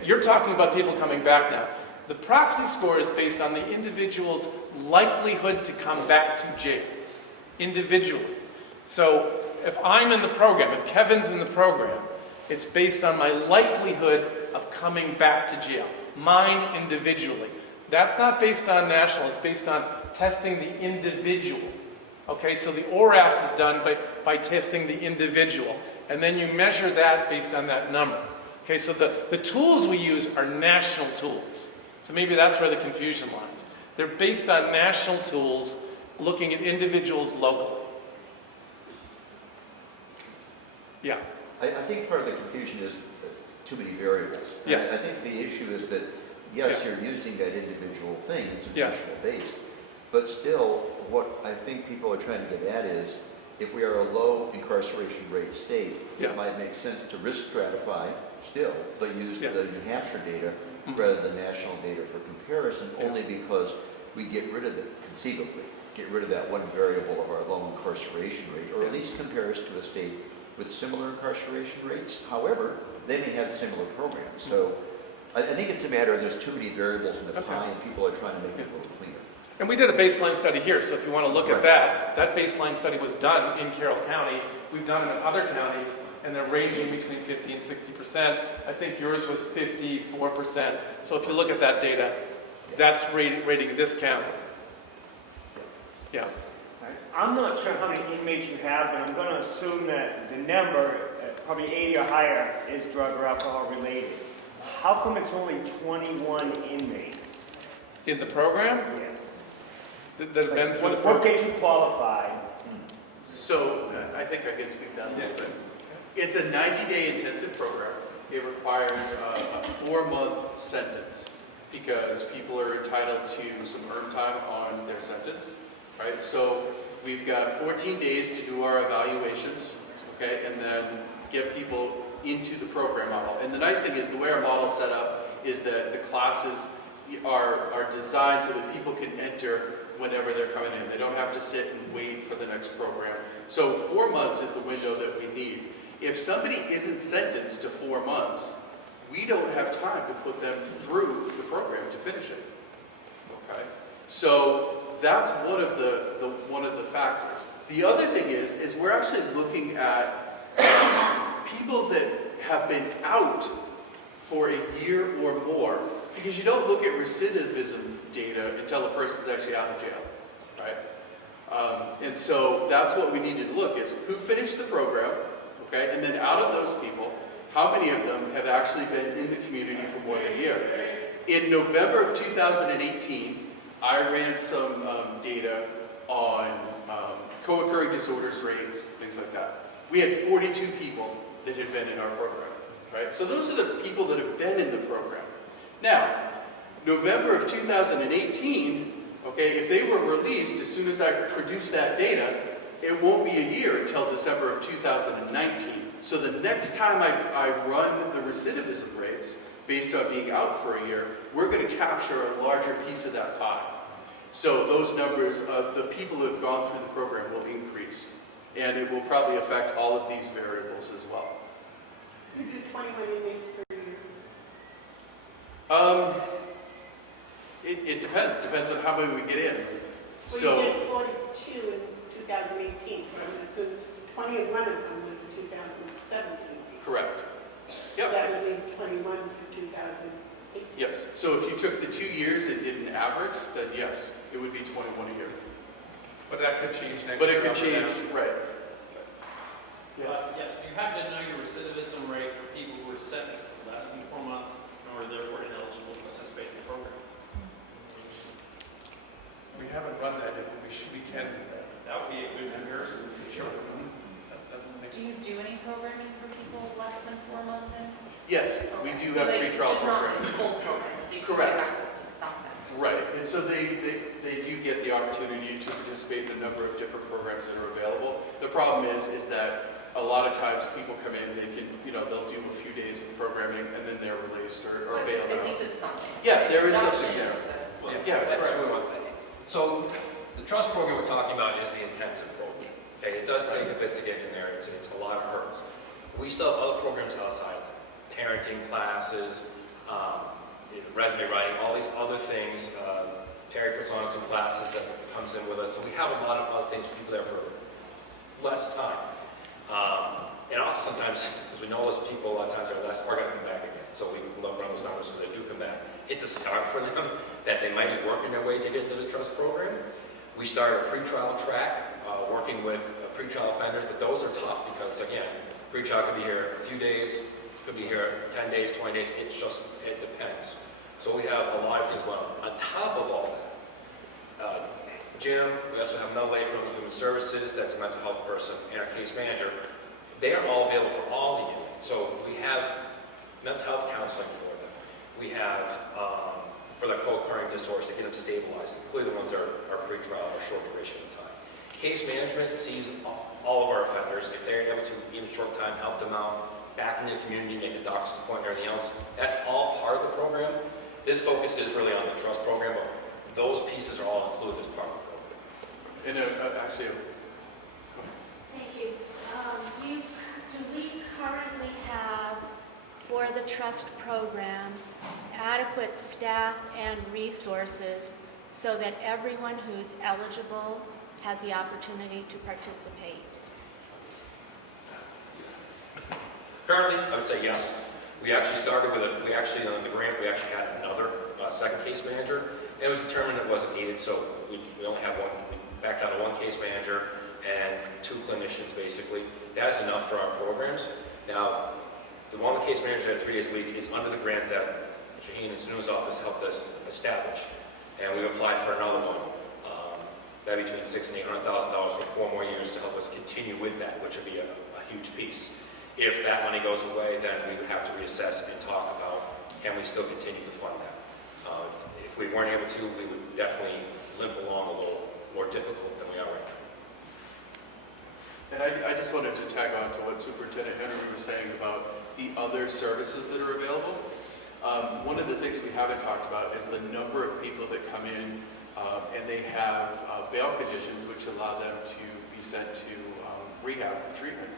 you're talking about people coming back now. The proxy score is based on the individual's likelihood to come back to jail, individually. So if I'm in the program, if Kevin's in the program, it's based on my likelihood of coming back to jail, mine individually. That's not based on national, it's based on testing the individual. Okay, so the ORAS is done by testing the individual, and then you measure that based on that number. Okay, so the tools we use are national tools. So maybe that's where the confusion lies. They're based on national tools looking at individuals locally. Yeah. I think part of the confusion is too many variables. Yes. I think the issue is that, yes, Yeah. you're using that individual thing, it's a Yeah. national base, but still, what I think people are trying to get at is, if we are a low incarceration rate state, Yeah. it might make sense to risk stratify still, but use Yeah. the New Hampshire data Mhm. rather than national data for comparison, Yeah. only because we get rid of it, conceivably, get rid of that one variable of our low incarceration rate, or at least compare us to a state with similar incarceration rates. However, they may have similar programs. So I think it's a matter of there's too many variables in the Okay. pie, and people are trying to make it a little cleaner. And we did a baseline study here, so if you want to look at Right. that baseline study was done in Carroll County. We've done it in other counties, and they're ranging between 50 and 60%. I think yours was 54%. So if you look at that data, that's rating this county. Yeah. I'm not sure how many inmates you have, but I'm going to assume that the number, probably 80 or higher, is drug or alcohol related. How come it's only 21 inmates? In the program? Yes. That have been through the What program? gets you qualified? So I think I can speak that a little bit. It's a 90-day intensive program. It requires a 4-month sentence because people are entitled to some earn time on their sentence, right? So we've got 14 days to do our evaluations, okay, and then get people into the program model. And the nice thing is the way our model is set up is that the classes are designed so that people can enter whenever they're coming in. They don't have to sit and wait for the next program. So 4 months is the window that we need. If somebody isn't sentenced to 4 months, we don't have time to put them through the program to finish it. Okay? So that's one of the factors. The other thing is we're actually looking at people that have been out for a year or more, because you don't look at recidivism data until a person's actually out of jail, right? And so that's what we need to look is who finished the program, okay? And then out of those people, how many of them have actually been in the community for more than a year? In November of 2018, I ran some data on co-occurring disorders rates, things like that. We had 42 people that had been in our program, right? So those are the people that have been in the program. Now, November of 2018, okay, if they were released as soon as I produced that data, it won't be a year until December of 2019. So the next time I run the recidivism rates, based on being out for a year, we're going to capture a larger piece of that pie. So those numbers of the people who have gone through the program will increase. And it will probably affect all of these variables as well. You do 21 inmates per year? It depends. Depends on how many we get in. Well, you did 42 in 2018, so I'm assuming 21 of them were the 2017. Correct. Yep. That would leave 21 for 2018. Yes. So if you took the 2 years and did an average, then yes, it would be 21 a year. But that could change next year. But it could change, right. Yes. Yes. Do you happen to know your recidivism rate for people who were sentenced to less than 4 months and were therefore ineligible to participate in the program? We haven't run that yet, but we can do that. That would be a good comparison. Sure. Do you do any programming for people less than 4 months in? Yes, we do have pre-trial programs. It's not this full program, but they do Correct. have access to something. Right, and so they do get the opportunity to participate in a number of different programs that are available. The problem is that a lot of times people come in, they can, they'll do a few days of programming and then they're released or bailed out. At least it's something. Yeah, there is something there. Yeah, That's right. what we want. So the trust program we're talking about is the intensive program. Okay, it does take a bit to get in there. It's a lot of hurdles. We still have other programs outside of that. Parenting classes, resume writing, all these other things. Terry puts on some classes that comes in with us. So we have a lot of other things for people there for less time. And also sometimes, as we know, those people a lot of times are going to come back again. So we love run those numbers so they do come back. It's a start for them that they might be working their way to get into the trust program. We started a pretrial track, working with pretrial offenders, but those are tough because, again, pretrial could be here a few days, could be here 10 days, 20 days, it depends. So we have a lot of things going on. On top of all that, Jim, we also have another lady from Human Services that's a mental health person and our case manager. They are all available for all the inmates. So we have mental health counseling for them. We have, for the co-occurring disorders, to get them stabilized, including the ones that are pre-trial or short duration of time. Case management sees all of our offenders. If they're able to, in a short time, help them out, back in the community, make a doctor's appointment, everything else, that's all part of the program. This focus is really on the trust program, but those pieces are all included as part of the program. And actually, thank you. Do we currently have, for the trust program, adequate staff and resources so that everyone who's eligible has the opportunity to participate? Currently, I would say yes. We actually started with on the grant, we actually had another second case manager. And it was determined it wasn't needed, so we only have one. We backed down to one case manager and 2 clinicians, basically. That is enough for our programs. Now, the one case manager at 3 days a week is under the grant that Shaheen and Sunu's office helped us establish. And we've applied for another one. That'd be between $600,000 and $800,000 for 4 more years to help us continue with that, which would be a huge piece. If that money goes away, then we would have to reassess and talk about, can we still continue to fund that? If we weren't able to, we would definitely limp along a little more difficult than we are right now. and I just wanted to tag on to what Superintendent Henry was saying about the other services that are available. One of the things we haven't talked about is the number of people that come in and they have bail conditions which allow them to be sent to rehab for treatment.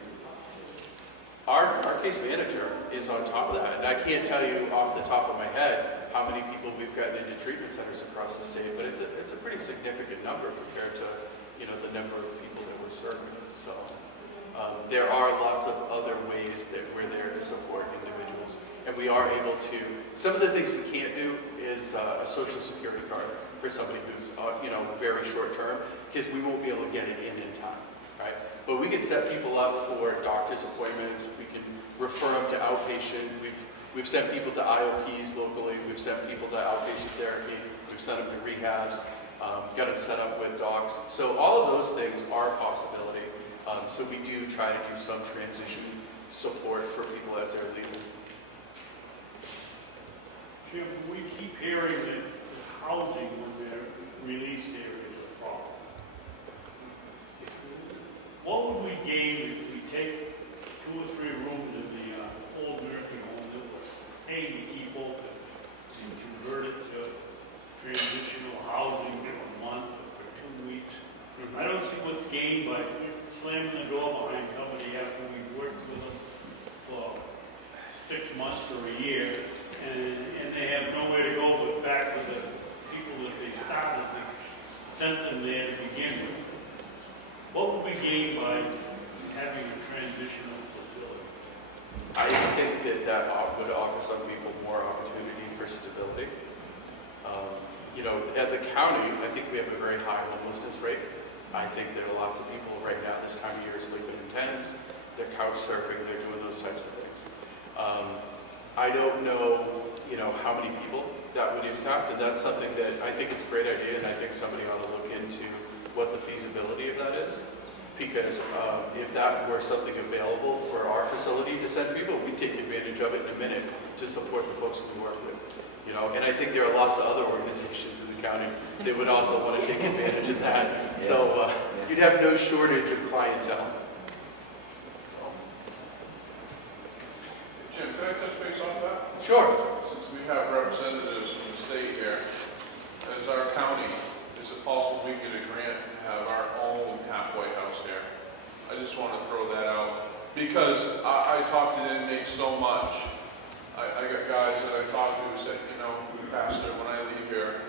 Our case manager is on top of that, and I can't tell you off the top of my head how many people we've gotten into treatment centers across the state, but it's a pretty significant number compared to the number of people that we're serving. So there are lots of other ways that we're there to support individuals, and we are able to. Some of the things we can't do is a social security card for somebody who's very short term, because we won't be able to get it in time, right? But we can set people up for doctor's appointments. We can refer them to outpatient. We've sent people to IOPs locally. We've sent people to outpatient therapy. We've sent them to rehabs, got them set up with docs. So all of those things are a possibility. So we do try to do some transition support for people as they're leaving. Jim, we keep hearing that housing when they're released here is a problem. What would we gain if we take 2 or 3 rooms in the old nursing home that we're paying to keep open and convert it to transitional housing for a month or for 2 weeks? I don't see what's gained by slamming the door behind somebody after we've worked with them for 6 months or a year, and they have nowhere to go but back to the people that they started, that sent them there to begin with. What would we gain by having a transitional facility? I think that would offer some people more opportunity for stability. As a county, I think we have a very high homelessness rate. I think there are lots of people right now this time of year sleeping in tents, they're couch surfing, they're doing those types of things. I don't know, how many people that would impact, and that's something that I think it's a great idea, and I think somebody ought to look into what the feasibility of that is. Because if that were something available for our facility to send people, we'd take advantage of it in a minute to support the folks we work with. And I think there are lots of other organizations in the county that would also want to take advantage of that. So you'd have no shortage of clientele. Jim, can I touch base on that? Sure. Since we have representatives from the state here, as our county, is it possible we get a grant and have our own halfway house here? I just want to throw that out because I talk to inmates so much. I got guys that I talk to who said, Pastor, when I leave here,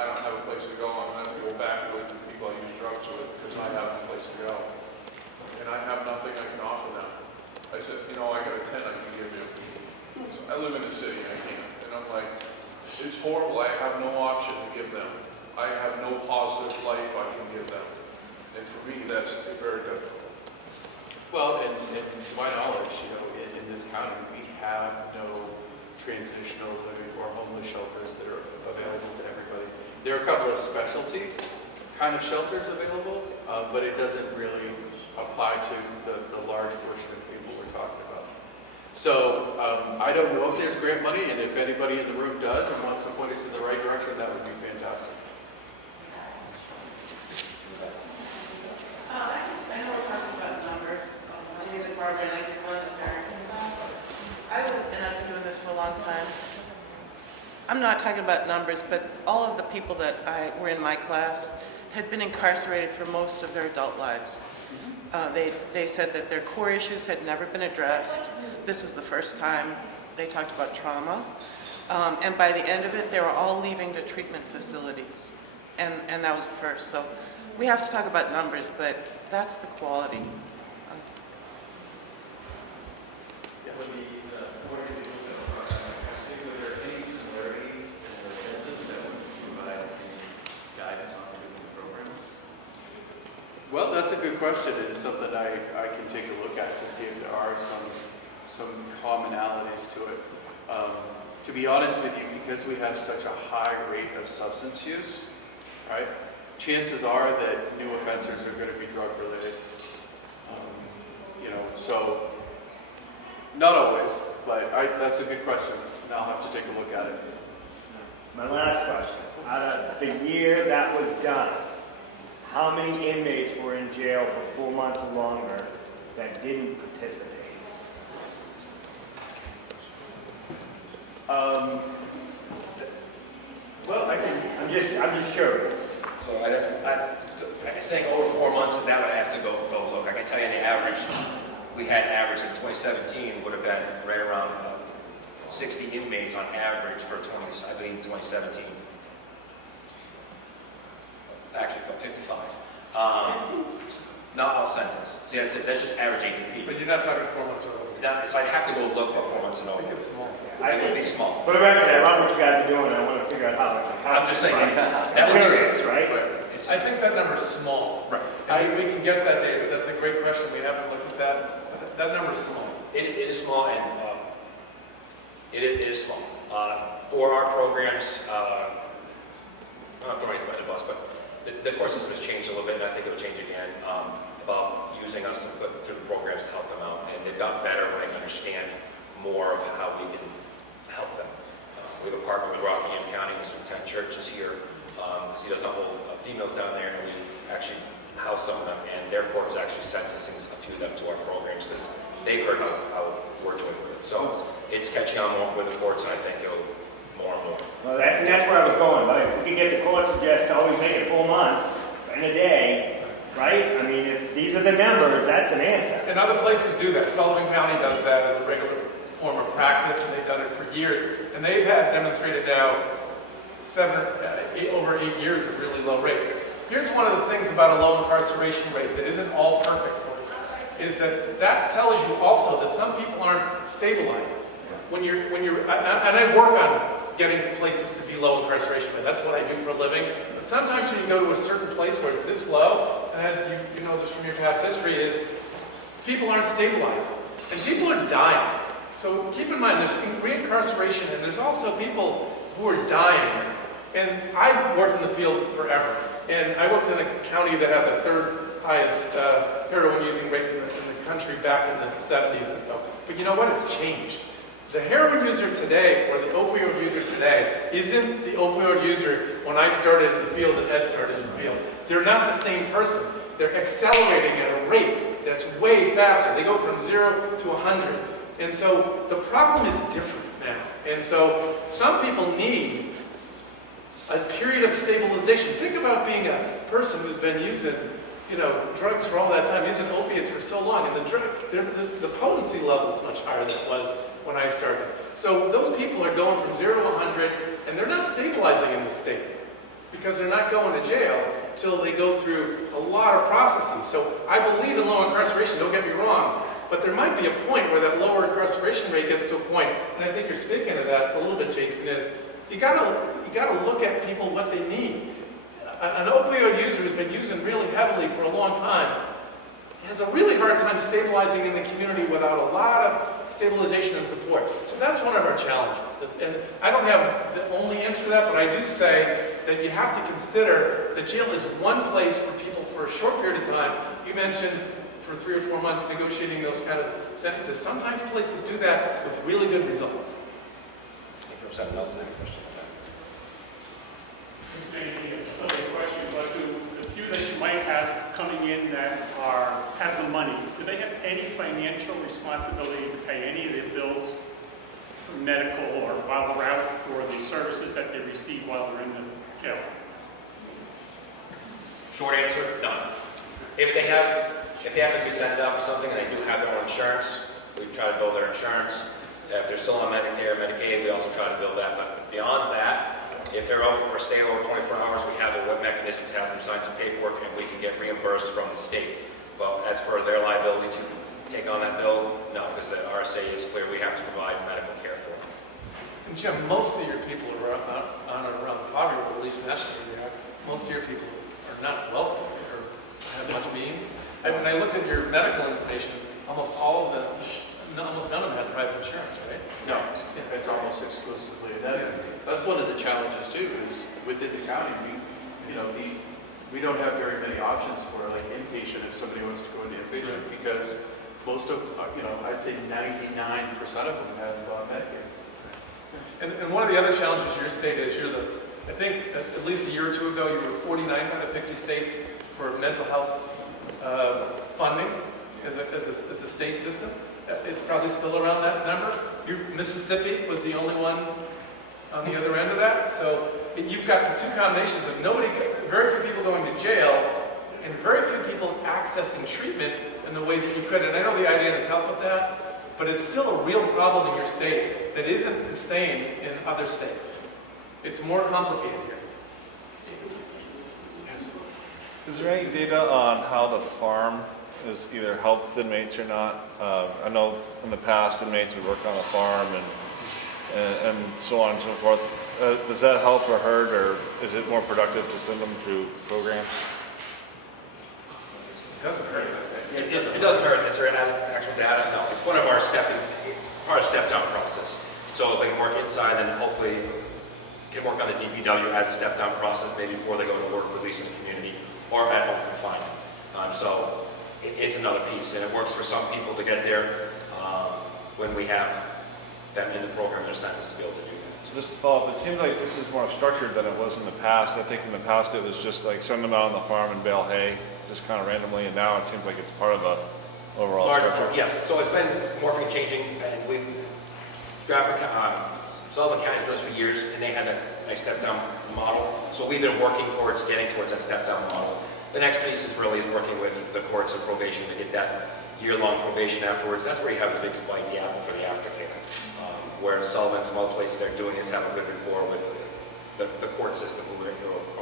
I don't have a place to go. I'm going to have to go back with the people I use drugs with because I have no place to go. And I have nothing I can offer them. I said, I got a tent I can give you. So I live in the city, I can't. And I'm like, it's horrible. I have no option to give them. I have no positive life I can give them. And for me, that's very difficult. Well, and to my knowledge, in this county, we have no transitional living or homeless shelters that are available to everybody. There are a couple of specialty kind of shelters available, but it doesn't really apply to the large portion of people we're talking about. So I don't know if there's grant money, and if anybody in the room does and wants to point us in the right direction, that would be fantastic. I know we're talking about numbers. My name is Barbara, and I did run the parenting class. I've been doing this for a long time. I'm not talking about numbers, but all of the people that were in my class had been incarcerated for most of their adult lives. They said that their core issues had never been addressed. This was the first time they talked about trauma. And by the end of it, they were all leaving to treatment facilities. And that was the first. So we have to talk about numbers, but that's the quality. Well, that's a good question, and something I can take a look at to see if there are some commonalities to it. To be honest with you, because we have such a high rate of substance use, right? Chances are that new offenders are going to be drug related. So not always, but that's a good question, and I'll have to take a look at it. My last question, out of the year that was done, how many inmates were in jail for 4 months or longer that didn't participate? Well, I'm just curious. So saying over 4 months, and that would have to go look. I can tell you the average, we had average in 2017 would have been right around 60 inmates on average for 2017. Actually, about 55. Not all sentence. See, that's just average ADP. But you're not talking 4 months or over. So I'd have to go look about 4 months and over. I think it's small. I think it'd be small. For the record, I love what you guys are doing, and I want to figure out how. I'm just saying, that I'm would be curious, right? I think that number's small. Right. We can get that data. That's a great question. We haven't looked at that. That number's small. It is small, and it is small. For our programs, I'm not throwing anybody under the bus, but the court system has changed a little bit, and I think it'll change again, about using us to put through the programs to help them out. And they've gotten better when they understand more of how we can help them. We have a partner with Rockingham County, the Superintendent Church is here, because he doesn't hold females down there, and we actually house some of them, and their court has actually sent us a few of them to our programs, because they've heard how we're doing with it. So it's catching on more with the courts, and I think it'll more and more. Well, that's where I was going. But if we could get the court suggest to always make it 4 months in a day, right? I mean, if these are the numbers, that's an answer. And other places do that. Sullivan County does that as a regular form of practice, and they've done it for years. And they've had demonstrated now over 8 years of really low rates. Here's one of the things about a low incarceration rate that isn't all perfect for you, is that tells you also that some people aren't stabilizing. And I work on getting places to be low incarceration rate. That's what I do for a living. But sometimes when you go to a certain place where it's this low, and you know this from your past history, is people aren't stabilizing. And people are dying. So keep in mind, there's reincarceration, and there's also people who are dying. And I've worked in the field forever. And I worked in a county that had the third highest heroin using rate in the country back in the 70s and stuff. But you know what? It's changed. The heroin user today, or the opioid user today, isn't the opioid user when I started in the field and Ed started in the field. They're not the same person. They're accelerating at a rate that's way faster. They go from 0 to 100. And so the problem is different now. And so some people need a period of stabilization. Think about being a person who's been using, drugs for all that time, using opiates for so long, and the potency level is much higher than it was when I started. So those people are going from 0 to 100, and they're not stabilizing in the state because they're not going to jail till they go through a lot of processes. So I believe in low incarceration, don't get me wrong, but there might be a point where that lower incarceration rate gets to a point, and I think you're speaking of that a little bit, Jason, is you gotta look at people what they need. An opioid user who's been using really heavily for a long time has a really hard time stabilizing in the community without a lot of stabilization and support. So that's one of our challenges. And I don't have the only answer to that, but I do say that you have to consider that jail is one place for people for a short period of time. You mentioned for 3 or 4 months negotiating those kind of sentences. Sometimes places do that with really good results. If someone else has any question about that. This may be a silly question, but do the few that you might have coming in that have the money, do they have any financial responsibility to pay any of their bills, medical or while they're out, or the services that they receive while they're in the jail? Short answer, none. If they have to be sent out for something and they do have their own insurance, we try to bill their insurance. If they're still on Medicare, Medicaid, we also try to bill that. But beyond that, if they're over or stay over 24 hours, we have a web mechanism to have them sign some paperwork and we can get reimbursed from the state. But as for their liability to take on that bill, no, because the RSA is clear we have to provide medical care for them. And Jim, most of your people are on or around the poverty level, at least nationally they are. Most of your people are not wealthy or have much means. When I looked at your medical information, almost all of them, almost none of them had private insurance, right? No, it's almost exclusively. That's one of the challenges too. Is within the county, we don't have very many options for like inpatient if somebody wants to go into inpatient because most of I'd say 99% of them have Medicare. And one of the other challenges your state is I think at least a year or two ago you were 49th out of 50 states for mental health funding as a state system. It's probably still around that number. Mississippi was the only one on the other end of that. So you've got the two combinations of very few people going to jail and very few people accessing treatment in the way that you could. And I know the IDN has helped with that, but it's still a real problem in your state that isn't the same in other states. It's more complicated here. Yes. Is there any data on how the farm has either helped inmates or not? I know in the past inmates would work on a farm and so on and so forth. Does that help or hurt, or is it more productive to send them through programs? It doesn't hurt. It doesn't hurt. Is there actual data? No. It's part of our step-down process. So they can work inside and hopefully can work on the DPW as a step-down process, maybe before they go to work, release in the community, or at home confinement. So it's another piece, and it works for some people to get there when we have them in the program in a sense to be able to do that. So just to follow up, it seems like this is more structured than it was in the past. I think in the past it was just like send them out on the farm and bale hay, just kind of randomly, and now it seems like it's part of the overall structure. Yes, so it's been morphing, changing, and we've Sullivan County does for years, and they had a step-down model. So we've been working towards getting towards that step-down model. The next piece is working with the courts and probation to get that year-long probation afterwards. That's where you have the big spike, the apple for the aftercare. Where Sullivan and some other places they're doing is have a good rapport with the court system who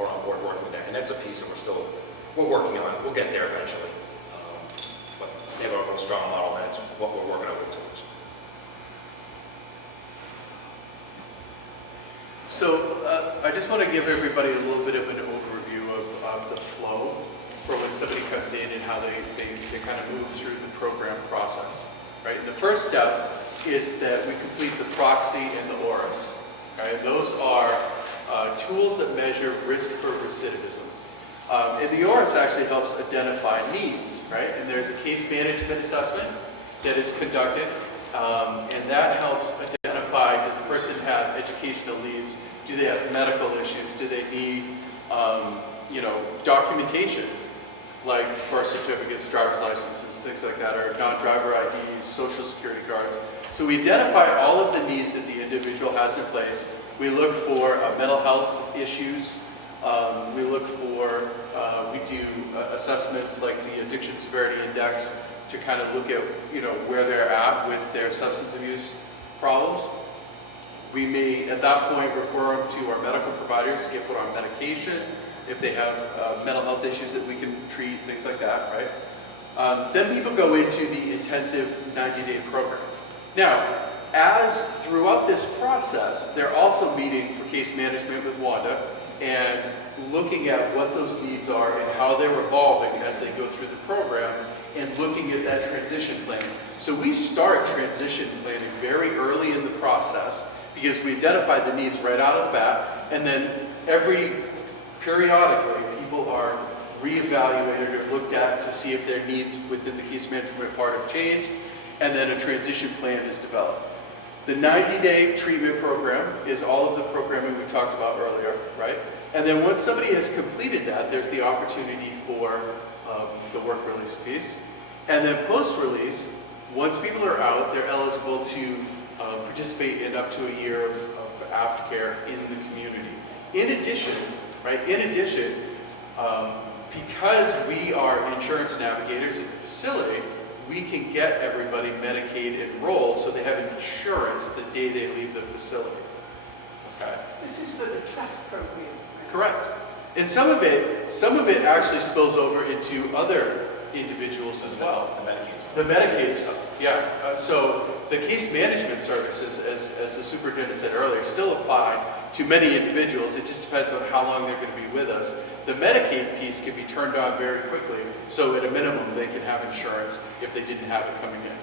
are on board working with that. And that's a piece that we're working on. We'll get there eventually. But they have a real strong model, and that's what we're working on towards. So I just want to give everybody a little bit of an overview of the flow for when somebody comes in and how they kind of move through the program process. Right? And the first step is that we complete the proxy and the ORIS. Right? Those are tools that measure risk for recidivism. And the ORIS actually helps identify needs, right? And there's a case management assessment that is conducted, and that helps identify, does the person have educational needs? Do they have medical issues? Do they need, documentation, like birth certificates, driver's licenses, things like that, or non-driver IDs, social security cards. So we identify all of the needs that the individual has in place. We look for mental health issues. We look for, we do assessments like the Addiction Severity Index to kind of look at, where they're at with their substance abuse problems. We may, at that point, refer them to our medical providers to get put on medication if they have mental health issues that we can treat, things like that, right? Then people go into the intensive 90-day program. Now, as throughout this process, they're also meeting for case management with Wanda and looking at what those needs are and how they're evolving as they go through the program and looking at that transition planning. So we start transition planning very early in the process because we identify the needs right out of the bat, and then periodically people are reevaluated or looked at to see if their needs within the case management part have changed. and then a transition plan is developed. The 90-day treatment program is all of the programming we talked about earlier, right? And then once somebody has completed that, there's the opportunity for the work release piece. And then post-release, once people are out, they're eligible to participate in up to a year of aftercare in the community. In addition, because we are insurance navigators at the facility, we can get everybody Medicaid enrolled so they have insurance the day they leave the facility. Okay? This is for the trust program. Correct. And some of it actually spills over into other individuals as well. The Medicaid stuff, yeah. So the case management services, as the superintendent said earlier, still apply to many individuals. It just depends on how long they're going to be with us. The Medicaid piece can be turned on very quickly, so at a minimum they can have insurance if they didn't have it coming in.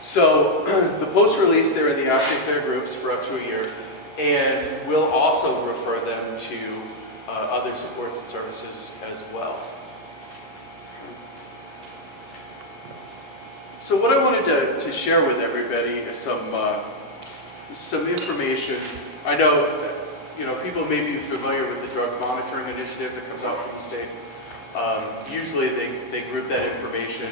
So the post-release, they're in the aftercare groups for up to a year, and we'll also refer them to other supports and services as well. So what I wanted to share with everybody is some information. I know, people may be familiar with the drug monitoring initiative that comes out from the state. Usually they group that information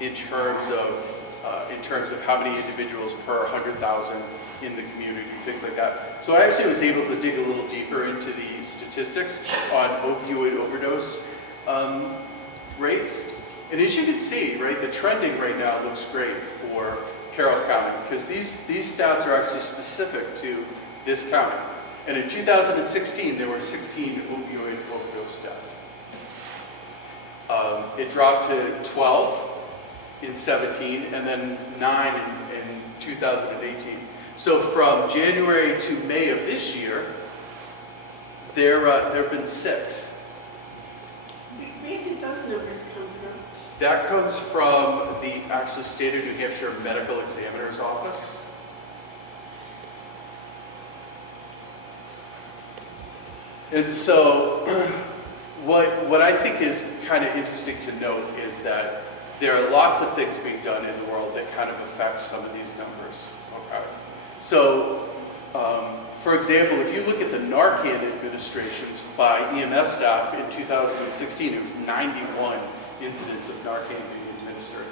in terms of how many individuals per 100,000 in the community, things like that. So I actually was able to dig a little deeper into the statistics on opioid overdose rates. And as you can see, right, the trending right now looks great for Carroll County because these stats are actually specific to this county. And in 2016, there were 16 opioid overdose deaths. It dropped to 12 in 17 and then 9 in 2018. So from January to May of this year, there have been 6. Where did those numbers come from? That comes from the actual State of New Hampshire Medical Examiner's Office. And so what I think is kind of interesting to note is that there are lots of things being done in the world that kind of affect some of these numbers. Okay. So, for example, if you look at the Narcan administrations by EMS staff in 2016, it was 91 incidents of Narcan being administered.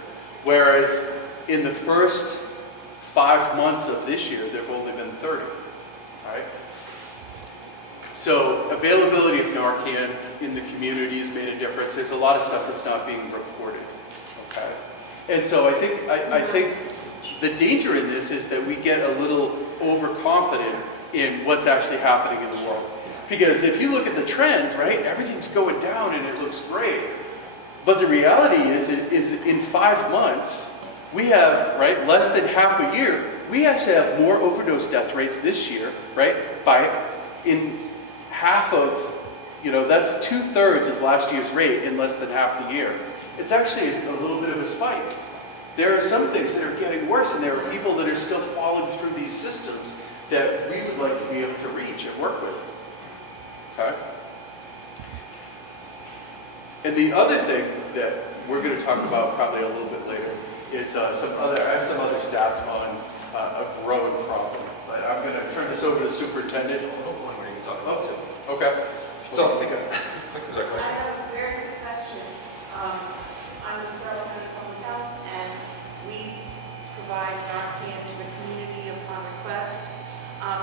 Whereas in the first 5 months of this year, there have only been 30, right? So availability of Narcan in the community has made a difference. There's a lot of stuff that's not being reported, okay? And so I think the danger in this is that we get a little overconfident in what's actually happening in the world. Because if you look at the trend, right, everything's going down and it looks great. But the reality is in 5 months, we have, right, less than half a year, we actually have more overdose death rates this year, right, in half of, that's 2/3 of last year's rate in less than half the year. It's actually a little bit of a spike. There are some things that are getting worse, and there are people that are still falling through these systems that we would like to be able to reach and work with. Okay? And the other thing that we're going to talk about probably a little bit later is I have some other stats on a growing problem. But I'm going to turn this over to the superintendent. Okay. So, There's a I question. have a very quick question. I'm with Carroll County Public Health, and we provide Narcan to the community upon request.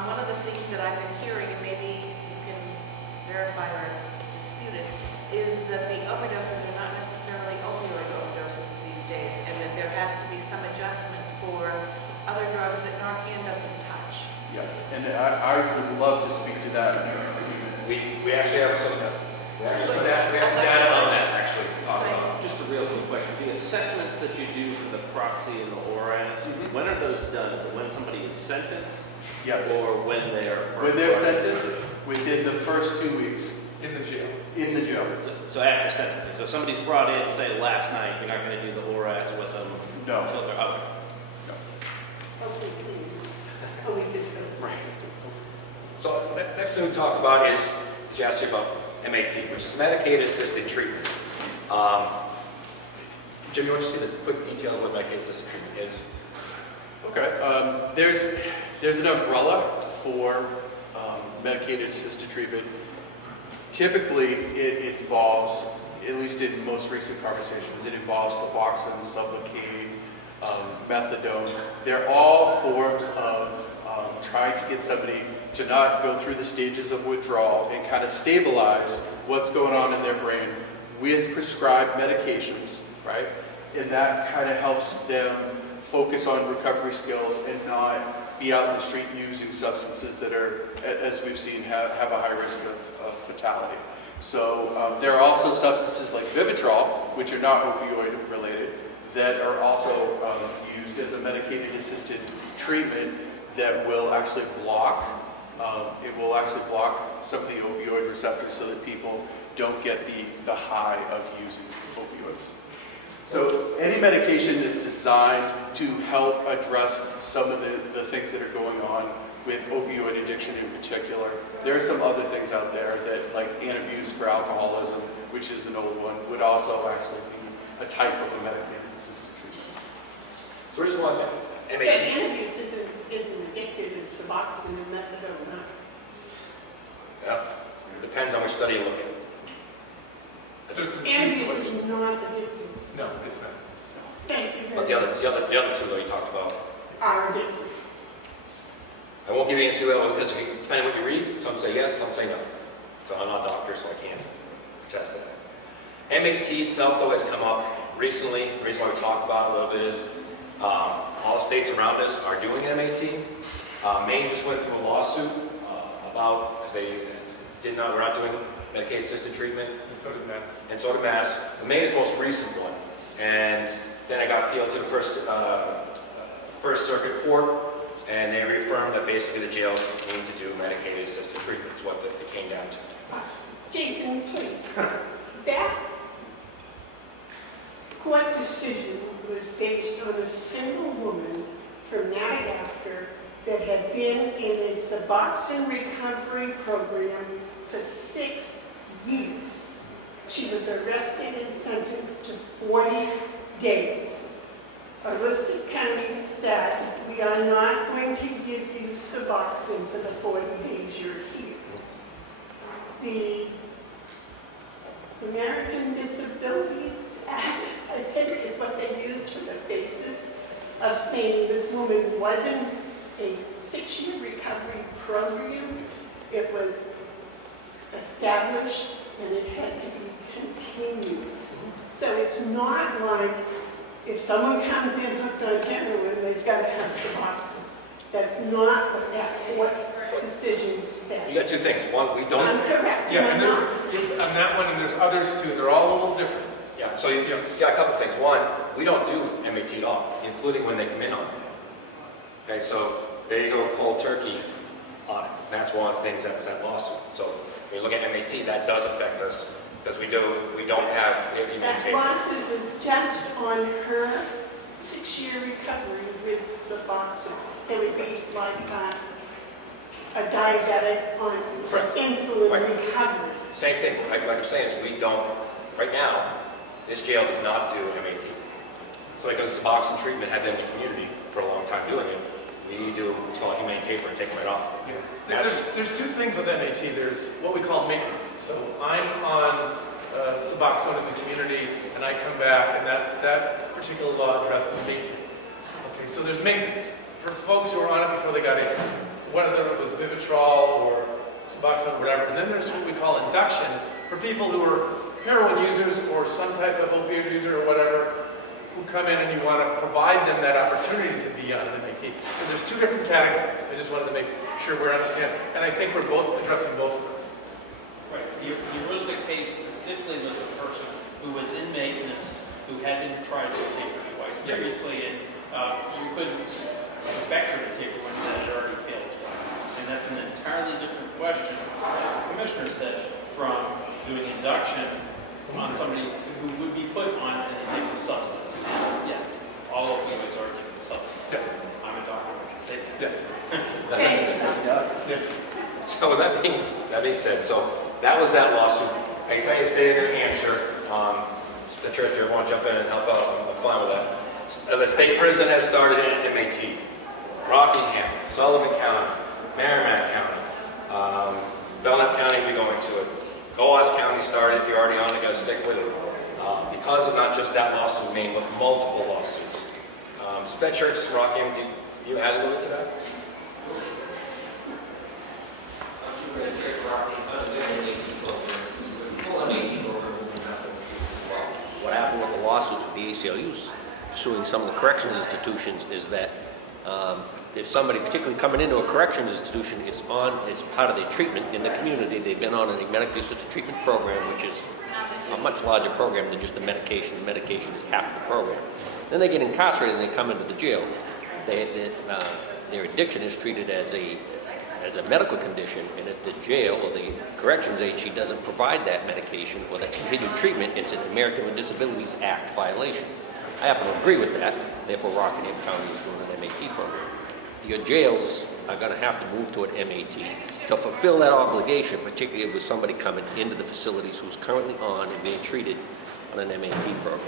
One of the things that I've been hearing, and maybe you can verify or dispute it, is that the overdoses are not necessarily opioid overdoses these days, and that there has to be some adjustment for other drugs that Narcan doesn't touch. Yes, and I would love to speak to that. We actually have some data on that, actually. Just a real quick question. The assessments that you do for the proxy and the ORAS, when are those done? Is it when somebody is sentenced? Yes. Or when they are first When they're brought in? sentenced, within the first 2 weeks. In the jail. In the jail. So after sentencing. So if somebody's brought in, say, last night, you're not going to do the ORAS with them No. until they're out. Right. So next thing we talk about is you asked you about MAT, which is Medicaid-assisted treatment. Jim, you want to see the quick detail of what medicated assisted treatment is? Okay. There's an umbrella for medicated assisted treatment. Typically, it involves, at least in most recent conversations, it involves Suboxone, Sublocade, methadone. They're all forms of trying to get somebody to not go through the stages of withdrawal and kind of stabilize what's going on in their brain with prescribed medications, right? And that kind of helps them focus on recovery skills and not be out in the street using substances that are, as we've seen, have a high risk of fatality. So there are also substances like Vivitrol, which are not opioid related, that are also used as a medicated assisted treatment that will actually block, some of the opioid receptors so that people don't get the high of using opioids. So any medication that's designed to help address some of the things that are going on with opioid addiction in particular. There are some other things out there that, like antabuse for alcoholism, which is an old one, would also actually be a type of a medicated assisted treatment. So where's one But antabuse isn't addictive in Suboxone and methadone, huh? Yeah, it depends on which study you look at. Antabuse is not addictive. No, it's not. Thank you But very the much. other two though you talked about, Are addictive. I won't give you into it because depending on what you read, some say yes, some say no. So I'm not a doctor, so I can't attest to that. MAT itself though has come up recently. The reason why we talk about it a little bit is all the states around us are doing MAT. Maine just went through a lawsuit about we're not doing medicated assisted treatment. And so did Mass. And so did Mass. The Maine is the most recent one. And then I got appealed to the First Circuit Court, and they reaffirmed that basically the jails need to do medicated assisted treatment is what it came down to. Jason, please. That court decision was based on a single woman from Madagascar that had been in a Suboxone recovery program for 6 years. She was arrested and sentenced to 40 days. Ossipee County said, we are not going to give you Suboxone for the 40 days you're here. The American Disabilities Act, I think, is what they used for the basis of saying this woman wasn't a 6-year recovery program. It was established and it had to be continued. So it's not like if someone comes in hooked on heroin, they've got to have Suboxone. That's not what that court decision said. You got two things. One, we don't. I'm correct. Yeah, and on that one, and there's others too. They're all a little different. Yeah, so you got a couple things. One, we don't do MAT at all, including when they come in on it. Okay, so there you go, cold turkey on it. And that's one of the things that was that lawsuit. So when you look at MAT, that does affect us because we don't have it. That lawsuit was just on her 6-year recovery with Suboxone. It would be like a diabetic on insulin recovery. Same thing, like I'm saying, is we don't, right now, this jail does not do MAT. So because Suboxone treatment had been in the community for a long time doing it, we do what's called humane taper and take them right off. Yeah. There's two things with MAT. There's what we call maintenance. So I'm on Suboxone in the community, and I come back, and that particular law addressed maintenance. Okay, so there's maintenance for folks who are on it before they got in, whether it was Vivitrol or Suboxone or whatever. And then there's what we call induction for people who are heroin users or some type of opioid user or whatever, who come in and you want to provide them that opportunity to be on an MAT. So there's two different categories. I just wanted to make sure we understand. And I think we're both addressing both of those. Right. The original case specifically was a person who was in maintenance who had been tried to taper twice previously, and you couldn't expect her to taper when that had already failed twice. And that's an entirely different question, as the commissioner said, from doing induction on somebody who would be put on an addictive substance. And yes, all opioids are addictive substances. Yes. I'm a doctor, I can say that. Yes. Yes. So with that being said, so that was that lawsuit. I can tell you, state of New Hampshire, the church here want to jump in and help out, I'm fine with that. The state prison has started in MAT. Rockingham, Sullivan County, Merrimack County, Belknap County will be going to it. Coas County started. If you're already on it, got to stick with it. Because of not just that lawsuit in Maine, but multiple lawsuits. So that church, Rockingham, you add a little to that? What happened with the lawsuits with the ACLUs suing some of the corrections institutions is that if somebody, particularly coming into a corrections institution, it's part of their treatment in the community. They've been on a medical assisted treatment program, which is a much larger program than just the medication. The medication is half the program. Then they get incarcerated and they come into the jail. Their addiction is treated as a medical condition, and if the jail or the corrections agency doesn't provide that medication or that continued treatment, it's an American with Disabilities Act violation. I happen to agree with that. Therefore, Rockingham County is doing an MAT program. Your jails are going to have to move to an MAT to fulfill that obligation, particularly with somebody coming into the facilities who's currently on and being treated on an MAT program.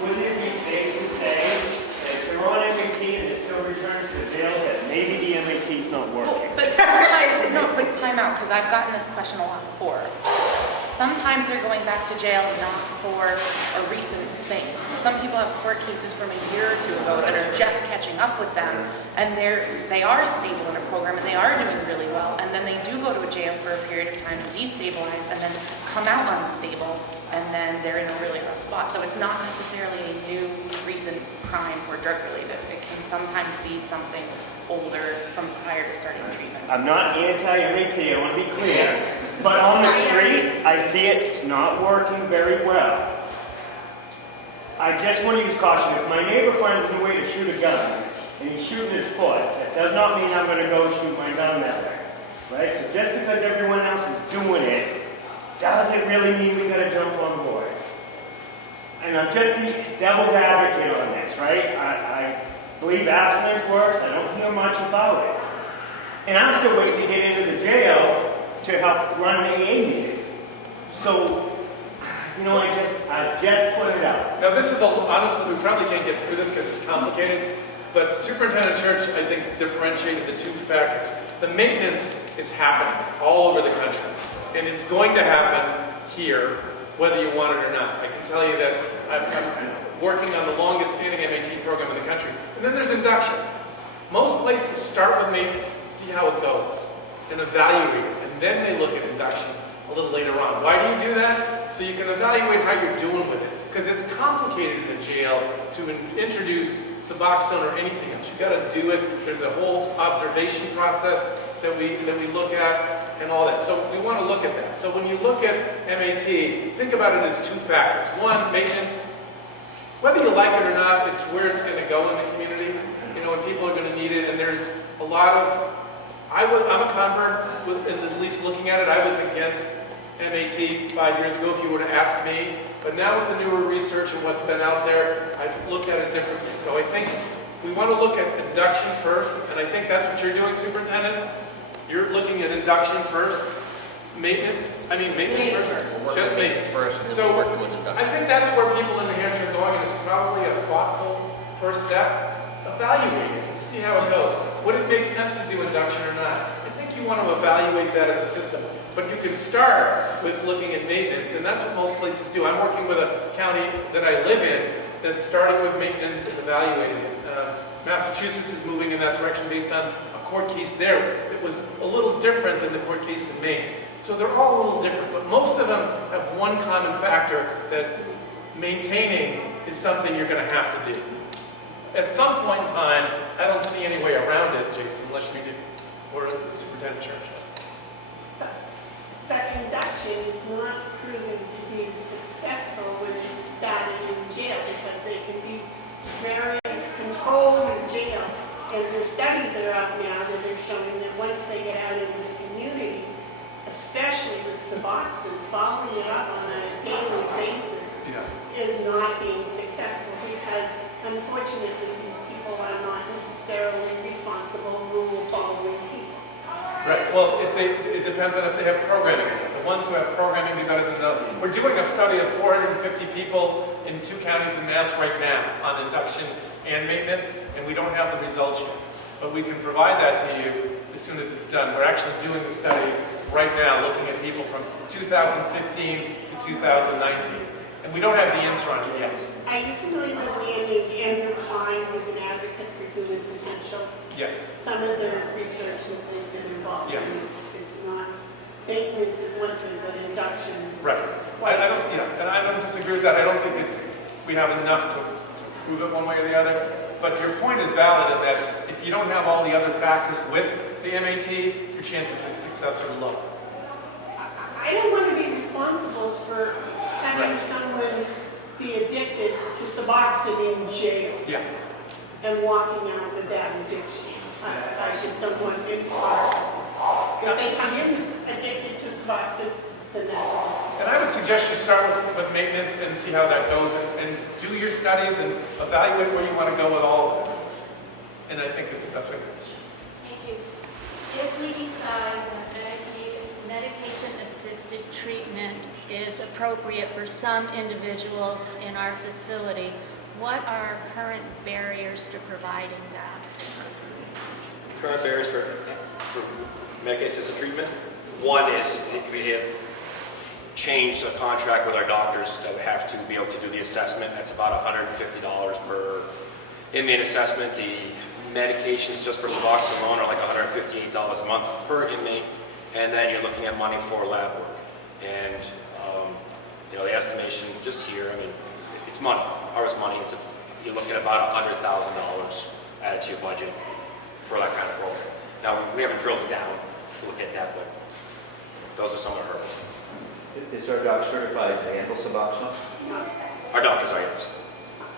Wouldn't it be safe to say that if they're on MAT and they're still returned to jail, that maybe the MAT's not working? But sometimes, no, but time out, because I've gotten this question a lot before. Sometimes they're going back to jail not for a recent thing. Some people have court cases from a year or two ago that are just catching up with them, and they are stable in a program and they are doing really well, and then they do go to a jail for a period of time and destabilize and then come out unstable, and then they're in a really rough spot. So it's not necessarily a new recent crime or drug related. It can sometimes be something older from prior to starting treatment. I'm not anti-MAT, I want to be clear. But on the street, I see it's not working very well. I just want to use caution. If my neighbor finds a way to shoot a gun, and he's shooting his foot, that does not mean I'm going to go shoot my gun that way. Right? So just because everyone else is doing it, doesn't really mean we got to jump on board. And I'm just the devil's advocate on this, right? I believe abstinence works. I don't hear much about it. And I'm still waiting to get into the jail to help run an AA meeting. So, you know, I just put it out. Now this is, honestly, we probably can't get through this because it's complicated, but Superintendent Church, I think, differentiated the two factors. The maintenance is happening all over the country, and it's going to happen here, whether you want it or not. I can tell you that I'm working on the longest standing MAT program in the country. And then there's induction. Most places start with maintenance and see how it goes and evaluate it, and then they look at induction a little later on. Why do you do that? So you can evaluate how you're doing with it. Because it's complicated in the jail to introduce Suboxone or anything else. You've got to do it. There's a whole observation process that we look at and all that. So we want to look at that. So when you look at MAT, think about it as two factors. One, maintenance. Whether you like it or not, it's where it's going to go in the community. You know, and people are going to need it. And there's a lot of... I'm a convert, at least looking at it. I was against MAT 5 years ago, if you were to ask me. But now with the newer research and what's been out there, I've looked at it differently. So I think we want to look at induction first, and I think that's what you're doing, Superintendent. You're looking at induction first. Maintenance first. Just maintenance first. So I think that's where people in New Hampshire are going, and it's probably a thoughtful first step. Evaluate it and see how it goes. Would it make sense to do induction or not? I think you want to evaluate that as a system. But you can start with looking at maintenance, and that's what most places do. I'm working with a county that I live in that's starting with maintenance and evaluating it. Massachusetts is moving in that direction based on a court case there. It was a little different than the court case in Maine. So they're all a little different, but most of them have one common factor, that maintaining is something you're going to have to do. At some point in time, I don't see any way around it, Jason, unless you do, or the Superintendent Church. But induction is not proven to be successful when it's started in jail, because they can be very controlled in jail. And the studies that are out now that are showing that once they get out into the community, especially with Suboxone, following it up on a daily basis is not being successful, because unfortunately these people are not necessarily responsible rule-following people. Right, well, it depends on if they have programming. The ones who have programming do better than the others. We're doing a study of 450 people in 2 counties in Mass right now on induction and maintenance, and we don't have the results yet. But we can provide that to you as soon as it's done. We're actually doing the study right now, looking at people from 2015 to 2019. And we don't have the answer on it yet. Are you familiar with Andrew Klein, who's an advocate for human potential? Yes. Some of the research that they've been involved in is not maintenance is limited, but induction is. Right. Well, and I don't disagree with that. I don't think we have enough to prove it one way or the other. But your point is valid in that if you don't have all the other factors with the MAT, your chances of success are low. I don't want to be responsible for having someone be addicted to Suboxone in jail. Yeah. And walking out with that addiction. I just don't want to if they come in addicted to Suboxone, then that's it. And I would suggest you start with maintenance and see how that goes, and do your studies and evaluate where you want to go with all of it. And I think it's the best way to do it. Thank you. If we decide that medication-assisted treatment is appropriate for some individuals in our facility, what are current barriers to providing that? Current barriers for medication-assisted treatment. One is we have changed the contract with our doctors that we have to be able to do the assessment. That's about $150 per inmate assessment. The medications just for Suboxone alone are like $158 a month per inmate. And then you're looking at money for lab work. And, the estimation just here, it's money. Harvest money, you're looking at about $100,000 added to your budget for that kind of program. Now, we haven't drilled it down to look at that, but those are some of the hurdles. Is our doc certified to handle Suboxone? Our doctors are, yes.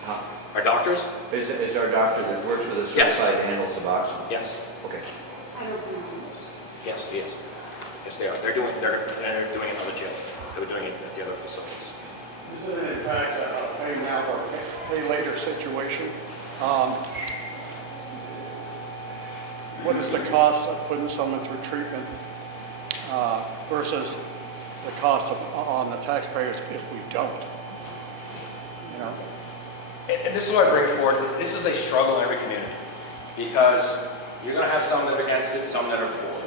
Huh? Our doctors? Is our doctor that works with us certified to handle Suboxone? Yes. Okay. Yes, yes. Yes, they are. They're doing it in other jails. They were doing it at the other facilities. This is an impact a pay now or pay later situation. What is the cost of putting someone through treatment versus the cost on the taxpayers if we don't? And this is what I bring forward. This is a struggle in every community because you're going to have some that are against it, some that are for it.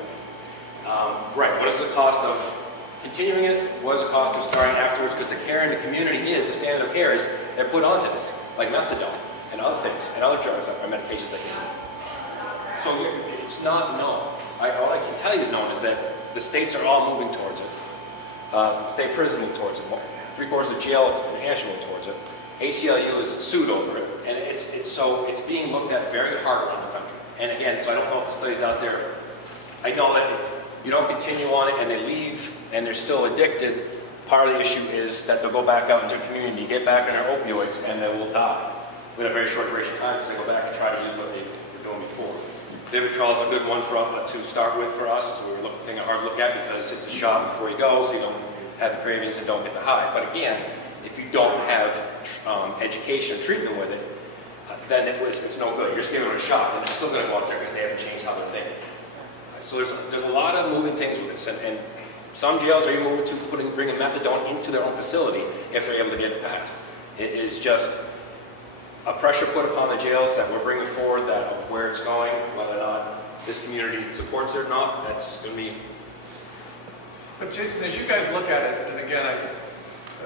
Right, what is the cost of continuing it? What is the cost of starting afterwards? Because the care in the community the standard of care is they're put onto this, like methadone and other things, and other drugs or medications that can. So it's not known. All I can tell you is known is that the states are all moving towards it. State prison moving towards it. 3/4 of jail in New Hampshire moving towards it. ACLU is sued over it, and it's being looked at very hard around the country. And again, so I don't know if the study's out there. I know that if you don't continue on it and they leave and they're still addicted, part of the issue is that they'll go back out into the community, get back on their opioids, and they will die with a very short duration of time because they go back and try to use what they were doing before. Vivitrol is a good one to start with for us. We're taking a hard look at because it's a shot before you go, so you don't have the cravings and don't get the high. But again, if you don't have education or treatment with it, then it's no good. You're just giving it a shot, and they're still going to go out there because they haven't changed how they're thinking. So there's a lot of moving things with this, and some jails are even moving to bringing methadone into their own facility if they're able to get it passed. It is just a pressure put upon the jails that we're bringing forward that of where it's going, whether or not this community supports it or not, that's going to be. But Jason, as you guys look at it, and again, I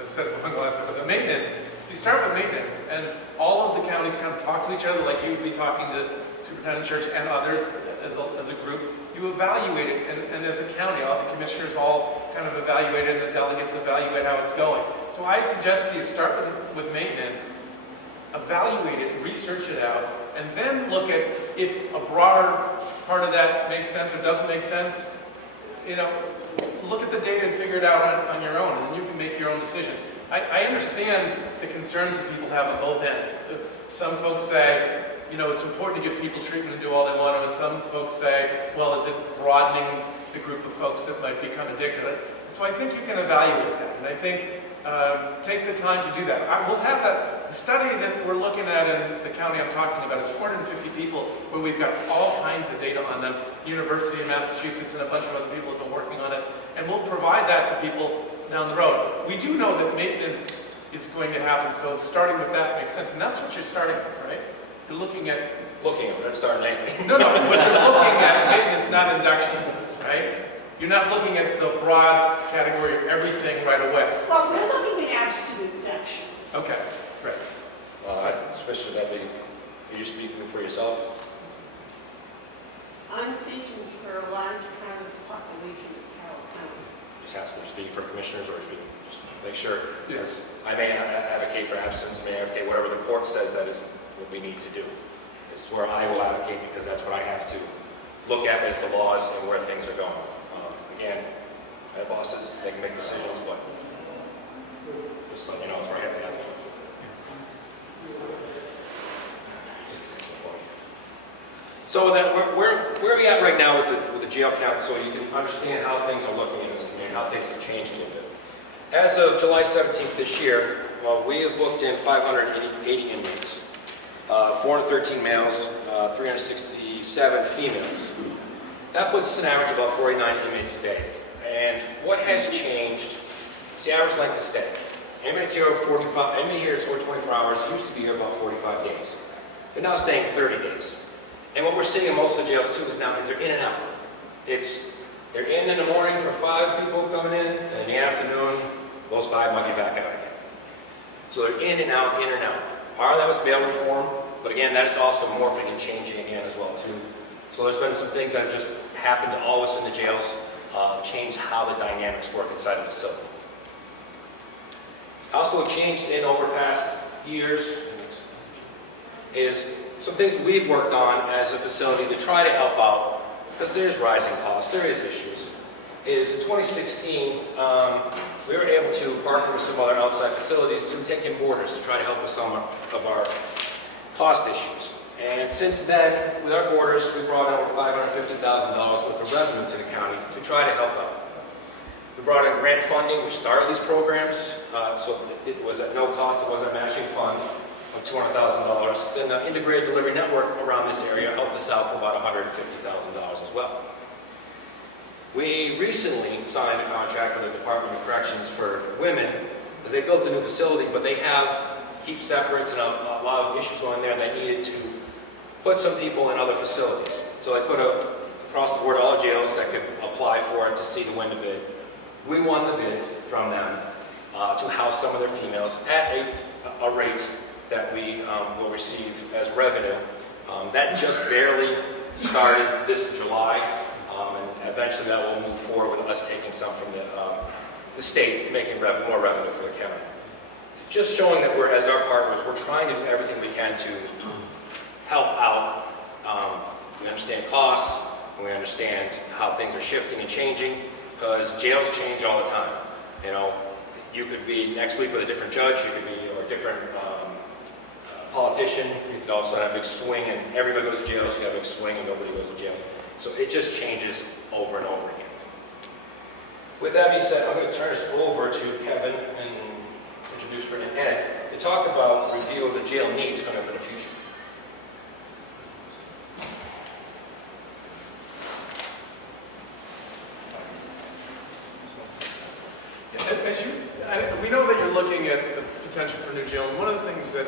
said it one last time, but the maintenance, if you start with maintenance, and all of the counties kind of talk to each other, like you would be talking to Superintendent Church and others as a group, you evaluate it, and as a county, all the commissioners all kind of evaluate it, and the delegates evaluate how it's going. So I suggest you start with maintenance, evaluate it, research it out, and then look at if a broader part of that makes sense or doesn't make sense. Look at the data and figure it out on your own, and then you can make your own decision. I understand the concerns that people have on both ends. Some folks say, it's important to give people treatment and do all they want to, and some folks say, well, is it broadening the group of folks that might become addicted? So I think you can evaluate that, and I think take the time to do that. We'll have that The study that we're looking at in the county I'm talking about is 450 people where we've got all kinds of data on them. University of Massachusetts and a bunch of other people have been working on it. And we'll provide that to people down the road. We do know that maintenance is going to happen, so starting with that makes sense. And that's what you're starting with, right? You're looking at... Let's start anything. No, what you're looking at, maintenance, not induction, right? You're not looking at the broad category of everything right away. Well, we're looking at abstinence, actually. Okay, great. Especially that are you speaking for yourself? I'm speaking for a large part of the population of Carroll County. Just asking, speaking for commissioners, or just make sure. Yes. I may advocate for abstinence, I may advocate whatever the court says that is what we need to do. It's where I will advocate because that's what I have to look at as the laws and where things are going. Again, I have bosses, they can make decisions, but just letting you know, it's where I have to advocate. So with that, where are we at right now with the jail count, so you can understand how things are looking in this community, how things have changed a little bit. As of July 17th this year, we have booked in 580 inmates, 413 males, 367 females. That puts us an average of about 49 inmates a day. And what has changed is the average length of stay. Inmates here over 45, inmate here is over 24 hours, used to be here about 45 days. They're now staying 30 days. And what we're seeing in most of the jails too is they're in and out. They're in the morning for 5 people coming in, and in the afternoon, those 5 might be back out again. So they're in and out, in and out. Part of that was bail reform, but again, that is also morphing and changing again as well too. So there's been some things that have just happened to all of us in the jails, changed how the dynamics work inside the facility. Also changed in over past years is some things that we've worked on as a facility to try to help out, because there's rising costs, there is issues, is in 2016, we were able to partner with some other outside facilities to take in boarders to try to help with some of our cost issues. And since then, with our boarders, we brought in over $550,000 worth of revenue to the county to try to help out. We brought in grant funding, which started these programs, so it was at no cost, it wasn't a matching fund of $200,000. Then the integrated delivery network around this area helped us out for about $150,000 as well. We recently signed a contract with the Department of Corrections for women, because they built a new facility, but they have keep separates and a lot of issues going there, and they needed to put some people in other facilities. So they put across the board all jails that could apply for it to see to win the bid. We won the bid from them to house some of their females at a rate that we will receive as revenue. That just barely started this July, and eventually that will move forward with us taking some from the state, making more revenue for the county. Just showing that we're, as our partners, we're trying to do everything we can to help out. We understand costs, and we understand how things are shifting and changing, because jails change all the time. You know, you could be next week with a different judge, you could be, or a different politician, you could also have a big swing and everybody goes to jail, so you have a big swing and nobody goes to jail. So it just changes over and over again. With that being said, I'm going to turn this over to Kevin and introduce Fred and Ed to talk about review of the jail needs coming up in the future. We know that you're looking at the potential for new jail, and one of the things that,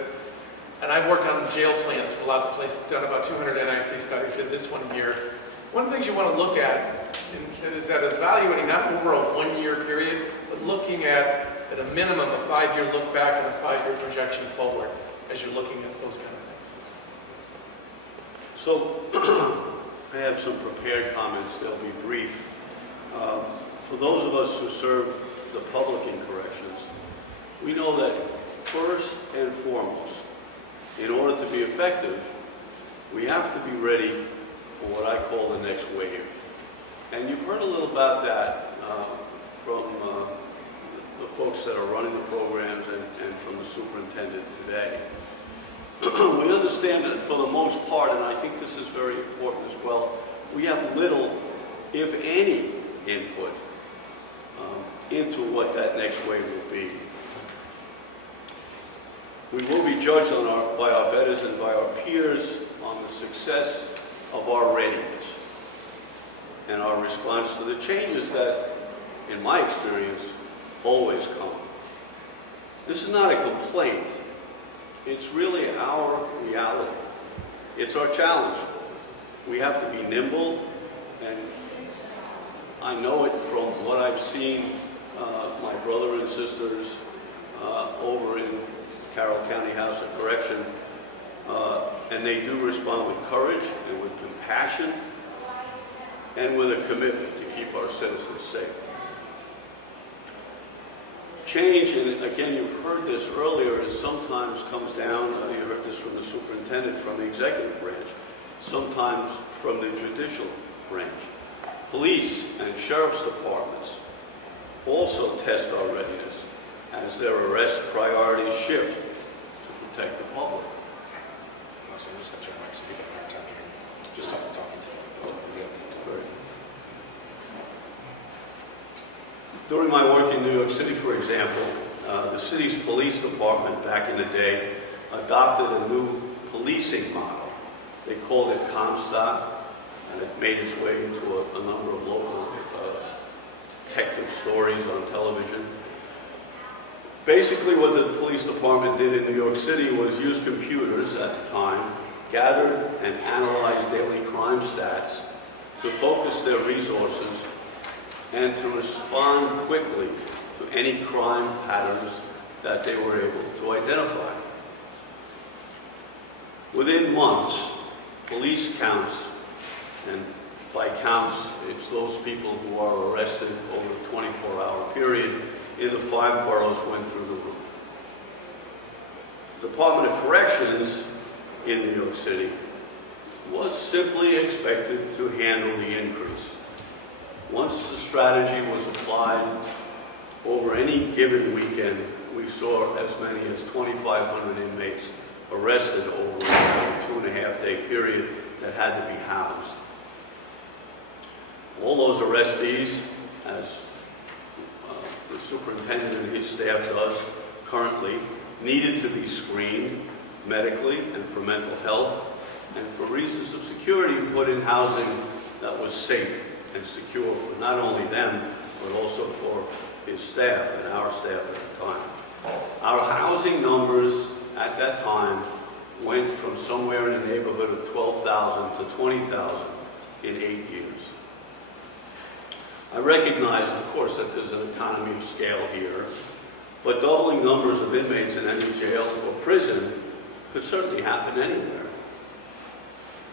and I've worked on jail plans for lots of places, done about 200 NIC studies, did this one here. One of the things you want to look at is that evaluating not over a 1-year period, but looking at a minimum a 5-year look back and a 5-year projection forward as you're looking at those kind of things. So I have some prepared comments. They'll be brief. For those of us who serve the public in corrections, we know that first and foremost, in order to be effective, we have to be ready for what I call the next wave. And you've heard a little about that from the folks that are running the programs and from the superintendent today. We understand that for the most part, and I think this is very important as well, we have little, if any, input into what that next wave will be. We will be judged by our betters and by our peers on the success of our readiness and our response to the changes that, in my experience, always come. This is not a complaint. It's really our reality. It's our challenge. We have to be nimble, and I know it from what I've seen my brother and sisters over in Carroll County House of Correction, and they do respond with courage and with compassion and with a commitment to keep our citizens safe. Change, and again, you've heard this earlier, is sometimes comes down, you heard this from the superintendent, from the executive branch, sometimes from the judicial branch. Police and sheriff's departments also test our readiness as their arrest priorities shift to protect the public. During my work in New York City, for example, the city's police department back in the day adopted a new policing model. They called it Comstock, and it made its way into a number of local detective stories on television. Basically, what the police department did in New York City was use computers at the time, gathered and analyzed daily crime stats to focus their resources and to respond quickly to any crime patterns that they were able to identify. Within months, police counts, and by counts, it's those people who are arrested over a 24-hour period in the 5 boroughs, went through the roof. The Department of Corrections in New York City was simply expected to handle the increase. Once the strategy was applied, over any given weekend, we saw as many as 2,500 inmates arrested over a 2.5-day period that had to be housed. All those arrestees, as the superintendent and his staff does currently, needed to be screened medically and for mental health, and for reasons of security, put in housing that was safe and secure for not only them, but also for his staff and our staff at the time. Our housing numbers at that time went from somewhere in the neighborhood of 12,000 to 20,000 in 8 years. I recognize, of course, that there's an economy of scale here, but doubling numbers of inmates in any jail or prison could certainly happen anywhere.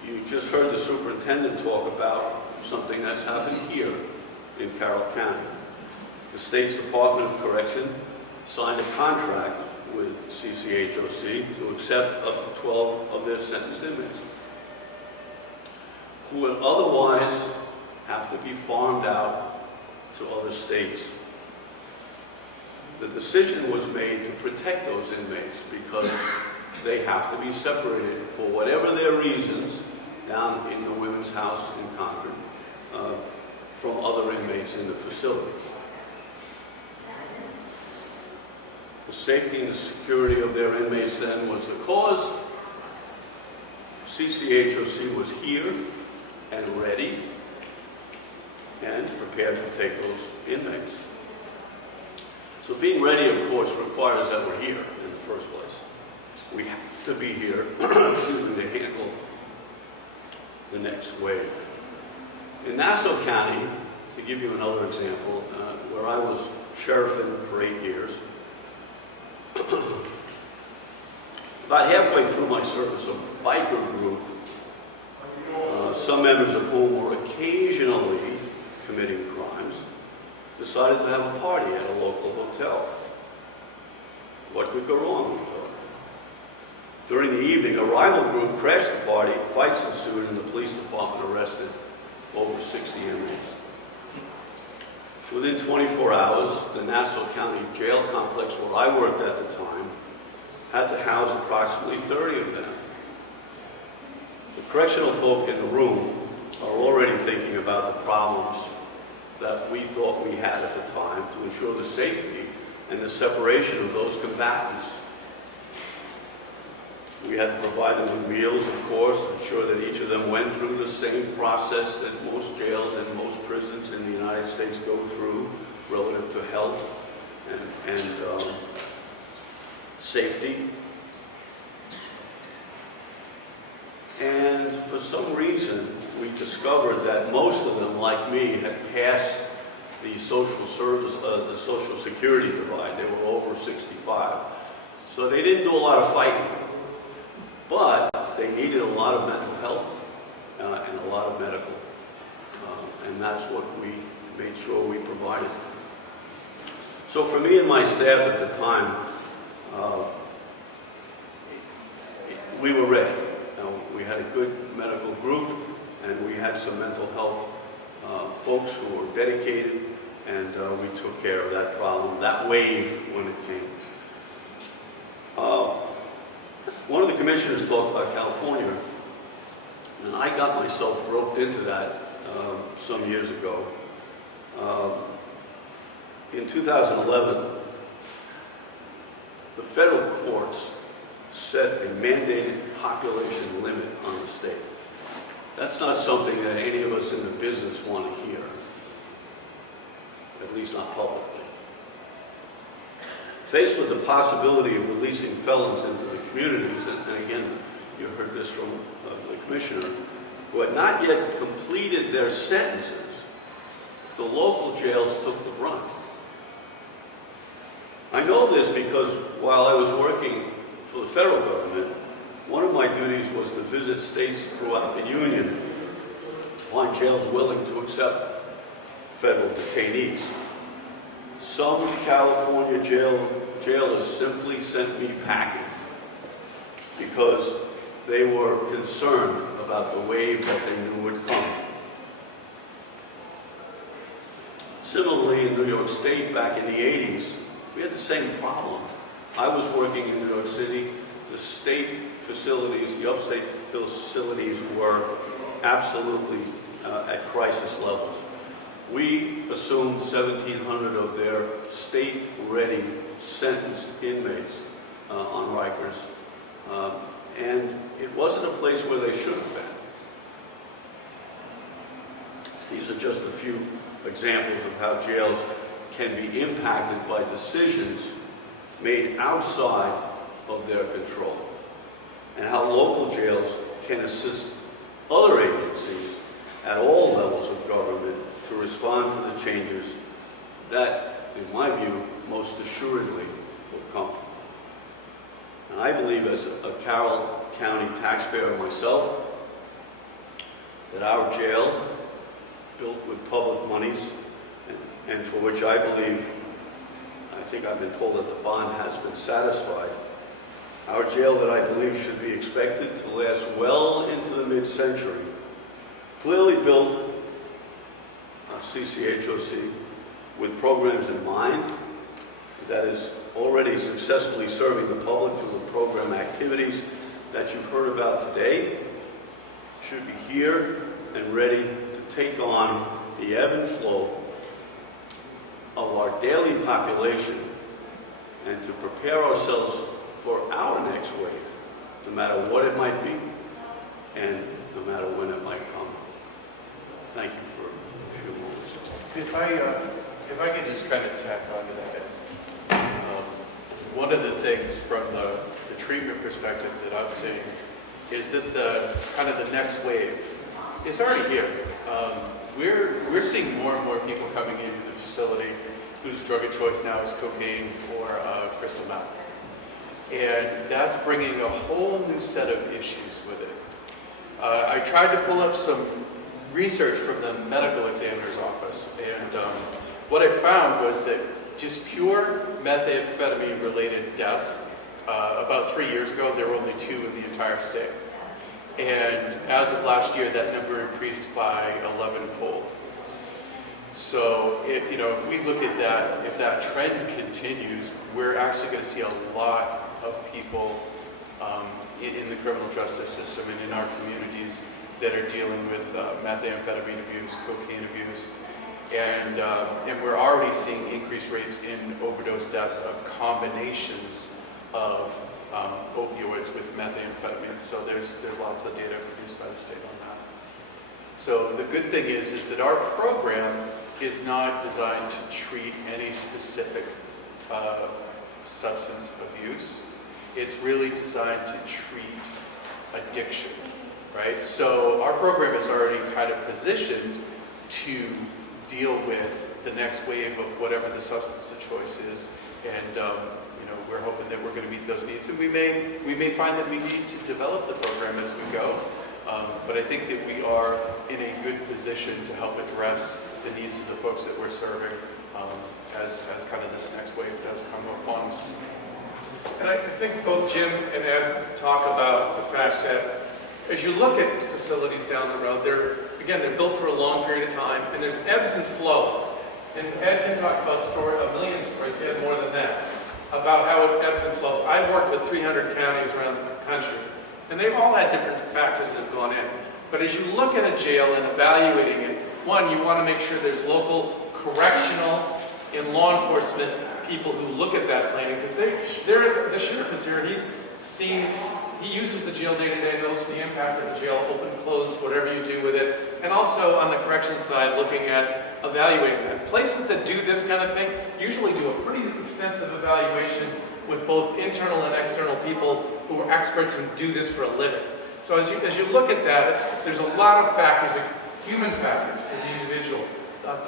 You just heard the superintendent talk about something that's happened here in Carroll County. The state's Department of Correction signed a contract with CCHOC to accept up to 12 of their sentenced inmates who would otherwise have to be farmed out to other states. The decision was made to protect those inmates because they have to be separated for whatever their reasons down in the women's house in Concord from other inmates in the facility. The safety and the security of their inmates then was the cause. CCHOC was here and ready and prepared to take those inmates. So being ready, of course, requires that we're here in the first place. We have to be here to handle the next wave. In Nassau County, to give you another example, where I was sheriffing for 8 years, about halfway through my service, a biker group, some members of whom were occasionally committing crimes, decided to have a party at a local hotel. What could go wrong, we thought? During the evening, a rival group crashed the party, fights ensued, and the police department arrested over 60 inmates. Within 24 hours, the Nassau County Jail complex where I worked at the time had to house approximately 30 of them. The correctional folk in the room are already thinking about the problems that we thought we had at the time to ensure the safety and the separation of those combatants. We had to provide them with meals, of course, ensure that each of them went through the same process that most jails and most prisons in the United States go through relative to health and safety. And for some reason, we discovered that most of them, like me, had passed the social service, the social security divide. They were over 65. So they didn't do a lot of fighting. But they needed a lot of mental health and a lot of medical. And that's what we made sure we provided. So for me and my staff at the time, we were ready. We had a good medical group, and we had some mental health folks who were dedicated, and we took care of that problem, that wave when it came. One of the commissioners talked about California, and I got myself roped into that some years ago. In 2011, the federal courts set a mandated population limit on the state. That's not something that any of us in the business want to hear, at least not publicly. Faced with the possibility of releasing felons into the communities, and again, you heard this from the commissioner, who had not yet completed their sentences, the local jails took the brunt. I know this because while I was working for the federal government, one of my duties was to visit states throughout the union to find jails willing to accept federal detainees. Some California jailers simply sent me packing because they were concerned about the wave that they knew would come. Similarly, in New York State back in the 80s, we had the same problem. I was working in New York City. The state facilities, the upstate facilities were absolutely at crisis levels. We assumed 1,700 of their state-ready sentenced inmates on Rikers, and it wasn't a place where they should have been. These are just a few examples of how jails can be impacted by decisions made outside of their control, and how local jails can assist other agencies at all levels of government to respond to the changes that, in my view, most assuredly will come. And I believe, as a Carroll County taxpayer myself, that our jail, built with public monies, and for which I believe, I think I've been told that the bond has been satisfied, our jail that I believe should be expected to last well into the mid-century, clearly built CCHOC with programs in mind, that is already successfully serving the public through the program activities that you've heard about today, should be here and ready to take on the ebb and flow of our daily population and to prepare ourselves for our next wave, no matter what it might be and no matter when it might come. Thank you for a few moments. If I could just kind of tack onto that. One of the things from the treatment perspective that I'm seeing is that the kind of the next wave is already here. We're seeing more and more people coming into the facility whose drug of choice now is cocaine or crystal meth. And that's bringing a whole new set of issues with it. I tried to pull up some research from the medical examiner's office, and what I found was that just pure methamphetamine related deaths, about 3 years ago, there were only 2 in the entire state. And as of last year, that number increased by 11-fold. So, if we look at that, if that trend continues, we're actually going to see a lot of people in the criminal justice system and in our communities that are dealing with methamphetamine abuse, cocaine abuse, and we're already seeing increased rates in overdose deaths of combinations of opioids with methamphetamines. So there's lots of data produced by the state on that. So the good thing is that our program is not designed to treat any specific substance abuse. It's really designed to treat addiction, right? So our program is already kind of positioned to deal with the next wave of whatever the substance of choice is, and we're hoping that we're going to meet those needs, and we may find that we need to develop the program as we go, but I think that we are in a good position to help address the needs of the folks that we're serving as kind of this next wave does come upon us. And I think both Jim and Ed talk about the fact that as you look at facilities down the road, they're built for a long period of time, and there's ebbs and flows. And Ed can talk about a million stories, he had more than that, about how it ebbs and flows. I've worked with 300 counties around the country, and they've all had different factors that have gone in. But as you look at a jail and evaluating it, one, you want to make sure there's local correctional and law enforcement people who look at that planning, because the sheriff is here, he uses the jail day to day, knows the impact of the jail, open, close, whatever you do with it. And also on the corrections side, looking at evaluating that. Places that do this kind of thing usually do a pretty extensive evaluation with both internal and external people who are experts who do this for a living. So as you look at that, there's a lot of factors, human factors to the individual,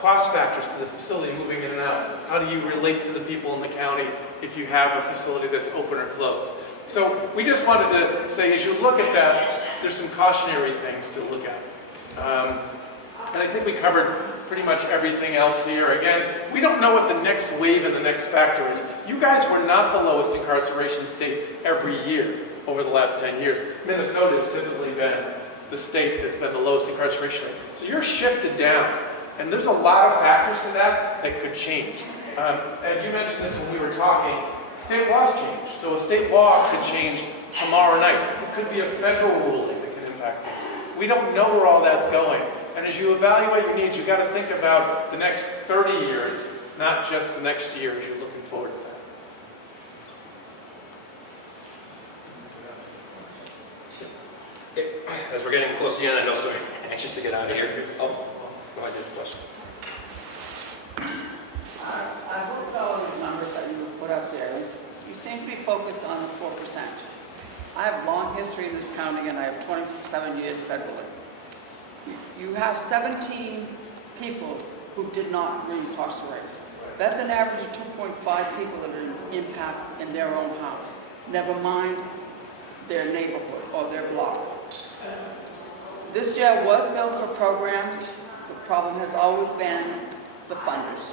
cost factors to the facility moving in and out. How do you relate to the people in the county if you have a facility that's open or closed? So we just wanted to say, as you look at that, there's some cautionary things to look at. And I think we covered pretty much everything else here. Again, we don't know what the next wave and the next factor is. You guys were not the lowest incarceration state every year over the last 10 years. Minnesota has typically been the state that's been the lowest incarceration rate. So you're shifted down. And there's a lot of factors to that could change. And you mentioned this when we were talking. State laws change. So a state law could change tomorrow night. It could be a federal ruling that can impact things. We don't know where all that's going. And as you evaluate your needs, you've got to think about the next 30 years, not just the next year as you're looking forward to that. As we're getting close to the end, I know so anxious to get out of here. Oh, go ahead, question. I looked at all of these numbers that you put up there. You seem to be focused on the 4%. I have a long history in this county, and I have 27 years federally. You have 17 people who did not reincarcerate. That's an average of 2.5 people that are impacted in their own house, never mind their neighborhood or their block. This jail was built for programs. The problem has always been the funders.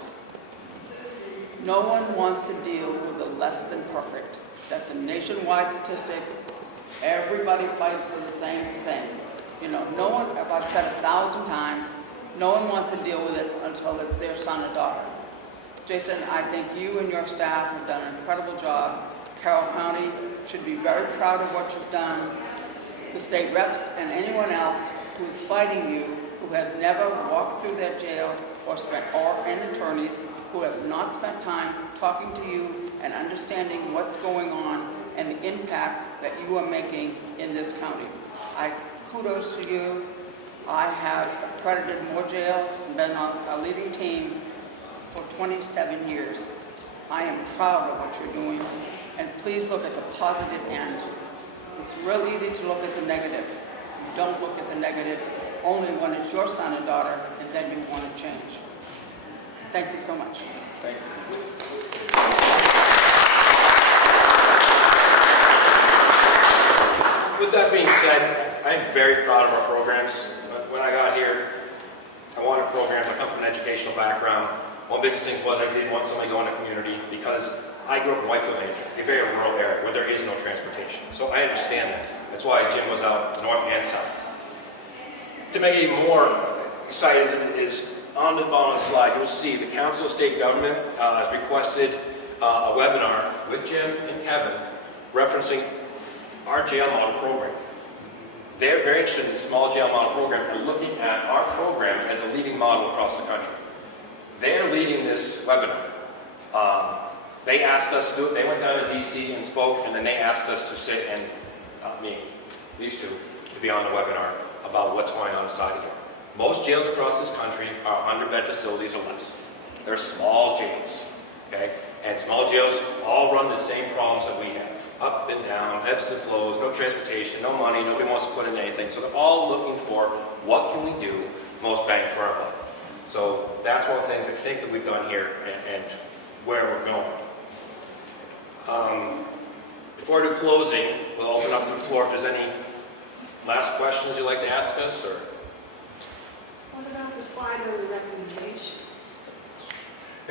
No one wants to deal with the less than perfect. That's a nationwide statistic. Everybody fights for the same thing. No one, I've said 1,000 times, no one wants to deal with it until it's their son or daughter. Jason, I think you and your staff have done an incredible job. Carroll County should be very proud of what you've done. The state reps and anyone else who's fighting you, who has never walked through that jail and attorneys who have not spent time talking to you and understanding what's going on and the impact that you are making in this county. Kudos to you. I have accredited more jails and been on a leading team for 27 years. I am proud of what you're doing, and please look at the positive end. It's real easy to look at the negative. Don't look at the negative only when it's your son or daughter, and then you want to change. Thank you so much. Thank you. With that being said, I'm very proud of our programs. When I got here, I wanted programs. I come from an educational background. One of the biggest things was I didn't want somebody to go in the community because I grew up in Whitefield, New Hampshire, a very rural area where there is no transportation. So I understand that. That's why Jim was out north and south. To make it even more exciting than it is, on the bottom of the slide, you'll see the Council of State Government has requested a webinar with Jim and Kevin referencing our jail model program. They're very interested in the small jail model program and looking at our program as a leading model across the country. They're leading this webinar. They asked us to do it. They went down to DC and spoke, and then they asked us to sit and, not me, these two, to be on the webinar about what's going on inside of here. Most jails across this country are 100-bed facilities or less. They're small jails, okay? And small jails all run the same problems that we have. Up and down, ebbs and flows, no transportation, no money, nobody wants to put in anything. So they're all looking for what can we do most bang for our buck. So that's one of the things I think that we've done here and where we're going. Before I do closing, we'll open up to the floor if there's any last questions you'd like to ask us, or? What about the slide on the recommendations?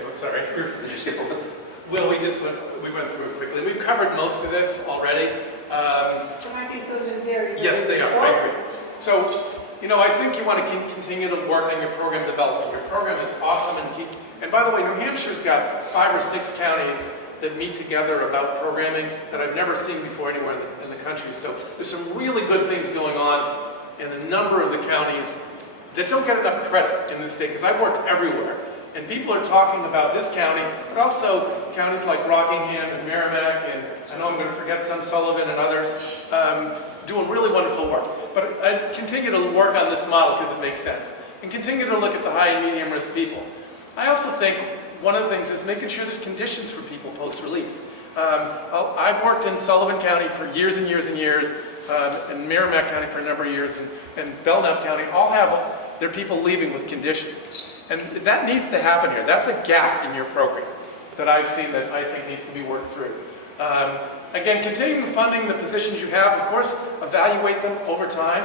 Oh, sorry. Did you skip over it? Well, we went through it quickly. We've covered most of this already. But I think those are very, yes, they are. I agree. important. So, you know, I think you want to continue to work on your program development. Your program is awesome, and by the way, New Hampshire's got 5 or 6 counties that meet together about programming that I've never seen before anywhere in the country. So there's some really good things going on in a number of the counties that don't get enough credit in this state, because I've worked everywhere. And people are talking about this county, but also counties like Rockingham and Merrimack, and I know I'm going to forget some, Sullivan and others, doing really wonderful work. But I continue to work on this model because it makes sense. And continue to look at the high and medium risk people. I also think one of the things is making sure there's conditions for people post-release. I've worked in Sullivan County for years and years and years, and Merrimack County for a number of years, and Belknap County all have their people leaving with conditions. And that needs to happen here. That's a gap in your program that I've seen that I think needs to be worked through. Again, continuing funding the positions you have, of course, evaluate them over time.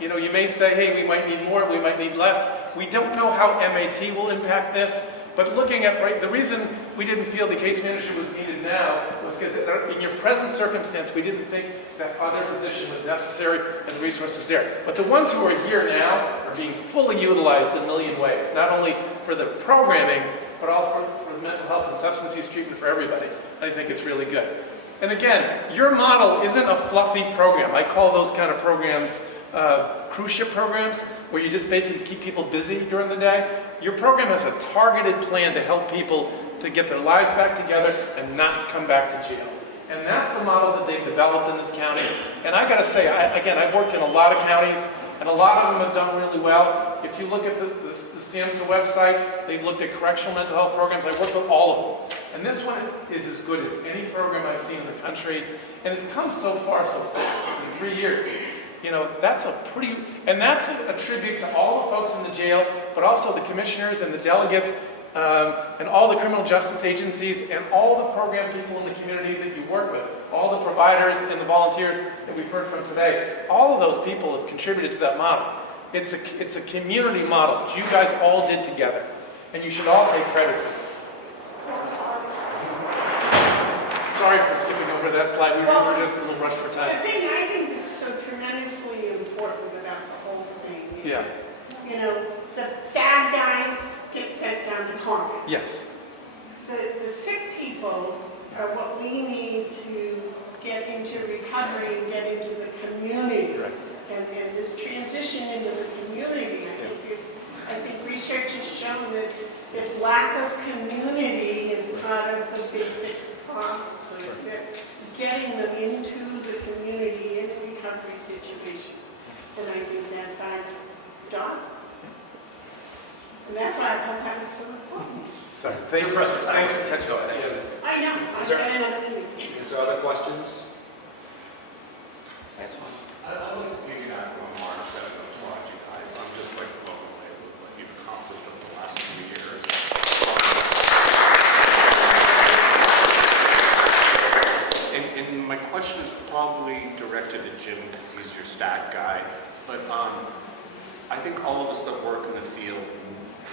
You know, you may say, hey, we might need more, we might need less. We don't know how MAT will impact this, but looking at, the reason we didn't feel the case manager was needed now was because in your present circumstance, we didn't think that other position was necessary and the resources there. But the ones who are here now are being fully utilized in a million ways, not only for the programming, but also for mental health and substance use treatment for everybody. I think it's really good. And again, your model isn't a fluffy program. I call those kind of programs cruise ship programs, where you just basically keep people busy during the day. Your program has a targeted plan to help people to get their lives back together and not come back to jail. And that's the model that they've developed in this county. And I got to say, I've worked in a lot of counties, and a lot of them have done really well. If you look at the SAMHSA website, they've looked at correctional mental health programs. I worked with all of them. And this one is as good as any program I've seen in the country. And it's come so far so fast, in 3 years. You know, that's that's a tribute to all the folks in the jail, but also the commissioners and the delegates, and all the criminal justice agencies, and all the program people in the community that you work with, all the providers and the volunteers that we've heard from today. All of those people have contributed to that model. It's a community model that you guys all did together, and you should all take credit for it. Sorry for skipping over that slide. We were just a little rushed for time. The thing I think is so tremendously important about the whole thing is, you know, the bad guys get sent down to Comeau. Yes. The sick people are what we need to get into recovery and get into the community. Right. And this transition into the community, I think research has shown that lack of community is part of the basic problem. So getting them into the community in recovery situations. And I think that's our job. And that's why I thought that was so important. Sorry. Thanks for catching that. I know. Is there other questions? That's fine. I'd like to piggyback on Mark said and applaud you guys. I'm just like blown away with what you've accomplished over the last 2 years. And my question is probably directed at Jim because he's your stat guy. But I think all of us that work in the field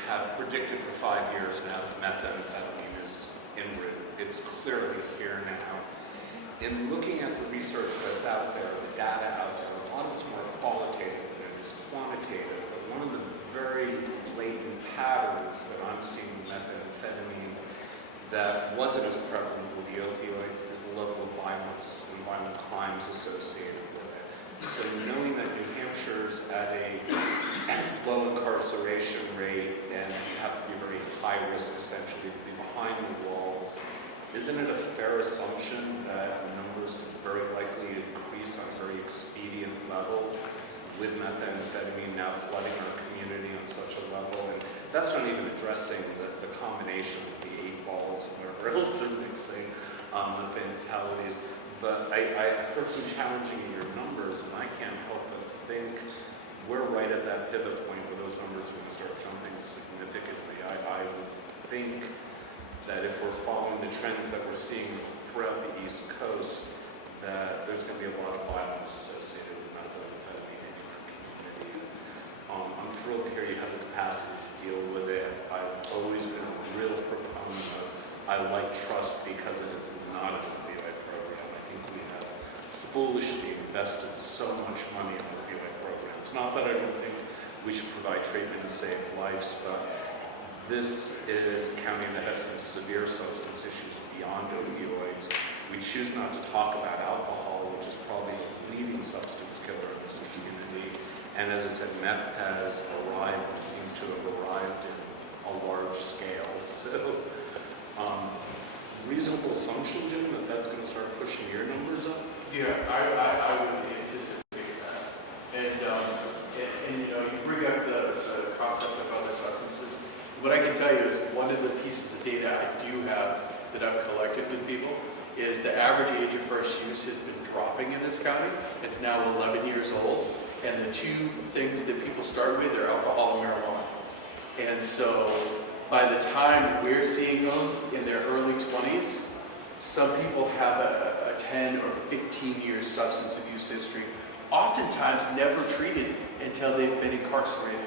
have predicted for 5 years now that methamphetamine is en route. It's clearly here now. In looking at the research that's out there, the data out there, a lot of it's more qualitative than it is quantitative. But one of the very blatant patterns that I'm seeing in methamphetamine that wasn't as prevalent with the opioids is the level of violence and violent crimes associated with it. So knowing that New Hampshire's at a low incarceration rate and you have to be very high risk essentially to be behind the walls, isn't it with methamphetamine now flooding our community on such a level. And that's not even addressing the combinations, the 8 balls, and whatever else they're mixing, the fatalities. But I heard some challenging in your numbers, and I can't help but think we're right at that pivot point where those numbers are going to start jumping significantly. I would think that if we're following the trends that we're seeing throughout the East Coast, that there's going to be a lot of violence associated with methamphetamine in our community. I'm thrilled to hear you have the capacity to deal with it. I've always been a real proponent of I like trust because it is not a opioid program. I think we have foolishly invested so much money in opioid programs. Not that I don't think we should provide treatment and save lives, but this is a county that has some severe substance issues beyond opioids. We choose not to talk about alcohol, which is probably the leading substance killer in this community. And as I said, meth has arrived, it seems to have arrived in a large scale. So, reasonable assumption, Jim, that that's going to start pushing your numbers up? Yeah, I would anticipate that. And you know, you bring up the concept of other substances. What I can tell you is one of the pieces of data I do have that I've collected with people is the average age of first use has been dropping in this county. It's now 11 years old. And the 2 things that people start with are alcohol and marijuana. And so by the time we're seeing them in their early 20s, some people have a 10 or 15 year substance abuse history, oftentimes never treated until they've been incarcerated.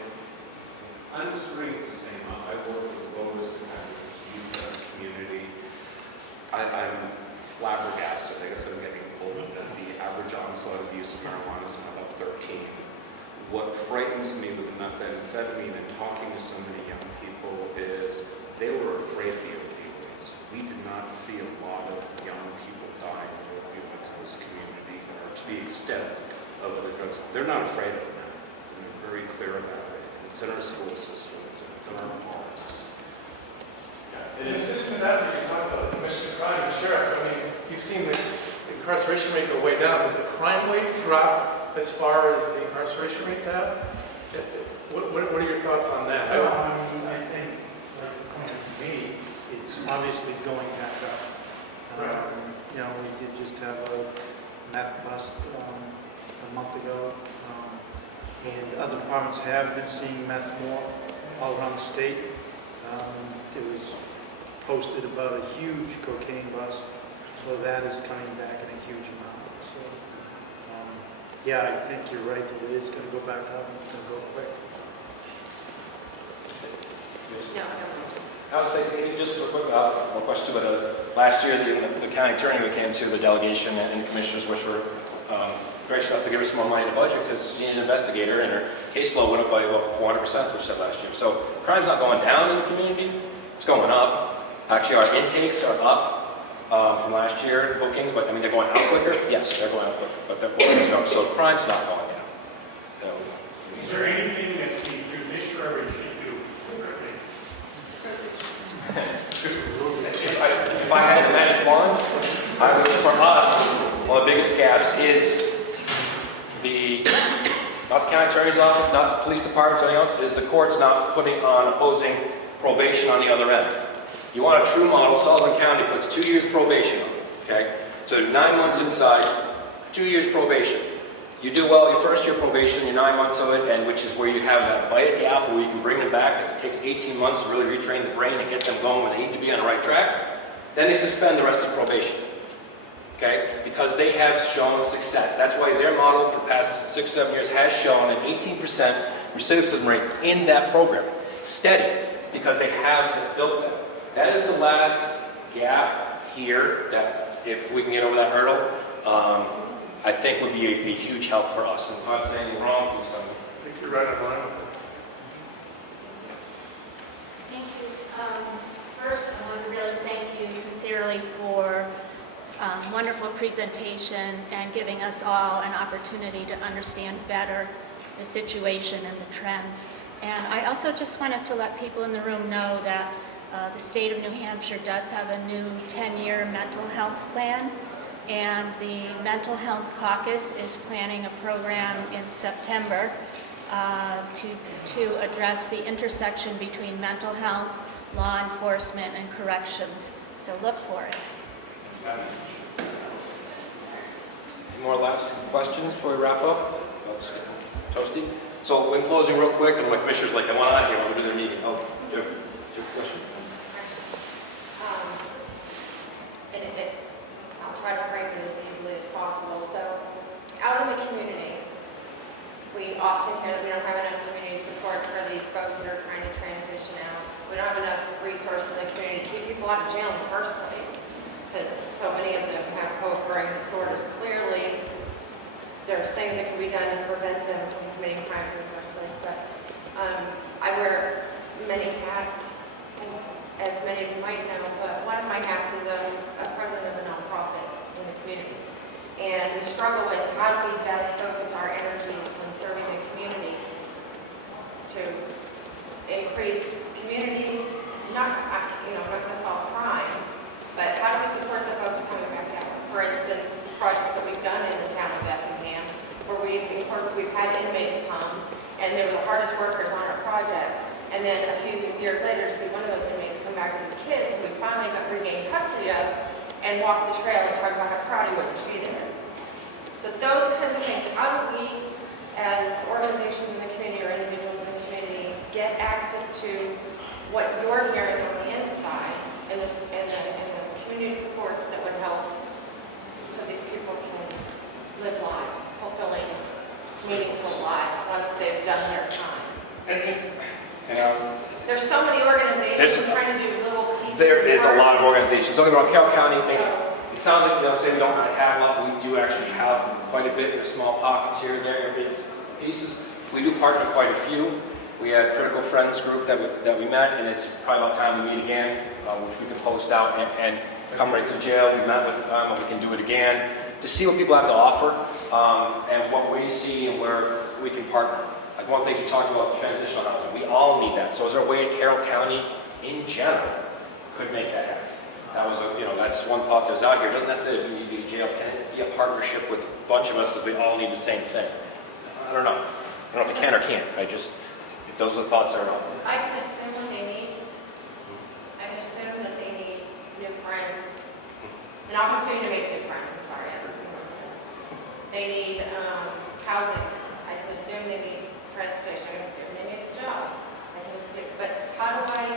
I'm just bringing the same up. I work with lowest youth in our community. I'm flabbergasted. I guess I'm getting older than the average onslaught of use of marijuana is now about 13. What frightens me with methamphetamine and talking to so many young people is they were afraid of the opioids. We did not see a lot of young people dying of opioids in this community, or to the extent of other drugs. They're not afraid of them now. They're very clear about it. It's in our school systems, and it's in our parks. And in addition to that, you talk about the commission of crime, the sheriff, I mean, you've seen the incarceration rate go way down. Has the crime rate dropped as far as the incarceration rates have? What are your thoughts on that? Well, I mean, I think, like, according to me, it's obviously going back up. Right. You know, we did just have a meth bust a month ago, and other departments have been seeing meth more all around the state. It was posted about a huge cocaine bust, so that is coming back in a huge amount. So, yeah, I think you're right, that it is going to go back up, and it's going to go quick. No, I would say, just a quick more question, but last year the county attorney came to the delegation and commissioners, which were gracious enough to give us more money in the budget because she needed an investigator, and her caseload went up by about 400%, which she said last year. So crime's not going down in the community, it's going up. Actually, our intakes are up from last year, bookings, but I mean, they're going out quicker. Yes, they're going out quicker, but their bookings are up, so crime's not going down. You know, Is there anything that the judiciary should do differently? If I had a magic wand, I would, for us, one of the biggest gaps is not the county attorney's office, not the police department, or anything else, is the courts not putting on opposing probation on the other end. You want a true model, Sullivan County puts 2 years probation on it, okay? So 9 months inside, 2 years probation. You do well your first year probation, your 9 months of it, and which is where you have that bite at the apple where you can bring them back, because it takes 18 months to really retrain the brain and get them going where they need to be on the right track. Then they suspend the rest of probation, okay? Because they have shown success. That's why their model for the past 6 or 7 years has shown an 18% recidivism rate in that program. Steady, because they have built that. That is the last gap here that if we can get over that hurdle, I think would be a huge help for us. And if I'm saying wrong, please tell me. I think you're right on line with it. Thank you. First, I want to really thank you sincerely for wonderful presentation and giving us all an opportunity to understand better the situation and the trends. And I also just wanted to let people in the room know that the state of New Hampshire does have a new 10-year mental health plan, and the Mental Health Caucus is planning a program in September to address the intersection between mental health, law enforcement, and corrections. So look for it. Any more last questions before we wrap up? Let's get toasty. So in closing real quick, and my commissioners like, I want out here when we do their meeting. Oh, Joe, your question. I'll try to frame it as easily as possible. So out in the community, we often hear that we don't have enough community support for these folks that are trying to transition out. We don't have enough resources in the community to keep people out of jail in the first place, since so many of them have co-occurring disorders. Clearly, there's things that can be done to prevent them from committing crime in the first place. But I wear many hats, as many of you might know, but one of my hats is a president of a nonprofit in the community. And we struggle with how do we best focus our energies when serving the community to increase community, not to solve crime, but how do we support the folks coming back out? For instance, projects that we've done in the town of Effingham, where we've had inmates come, and they were the hardest workers on our projects, and then a few years later, see one of those inmates come back with his kids, who we finally got regained custody of, and walk the trail and talk about how proud he was to be there. So those kinds of things, how do we, as organizations in the community or individuals in the community, get access to what you're hearing on the inside and the community supports that would help so these people can live lives, fulfilling, meaningful lives once they've done their time? There's so many organizations trying to do little pieces. There is a lot of organizations. Don't get me wrong, Carroll County, it sounds like they'll say we don't have a lot. We do actually have quite a bit. There's small pockets here and there, pieces. We do partner quite a few. We had a Critical Friends group that we met, and it's probably about time we meet again, which we can post out and come right to jail. We met with them, and we can do it again to see what people have to offer and what we see and where we can partner. Like one thing you talked about, transitional housing. We all need that. So is there a way Carroll County in general could make that happen? That was that's one thought that was out here. It doesn't necessarily need to be jails. Can it be a partnership with a bunch of us because we all need the same thing? I don't know. I don't know if it can or can't. If those are the thoughts that are out there. I can assume what they need. I can assume that they need new friends. An opportunity to make new friends. I'm sorry. They need housing. I can assume they need transportation. I can assume they need a job. I can assume. But how do I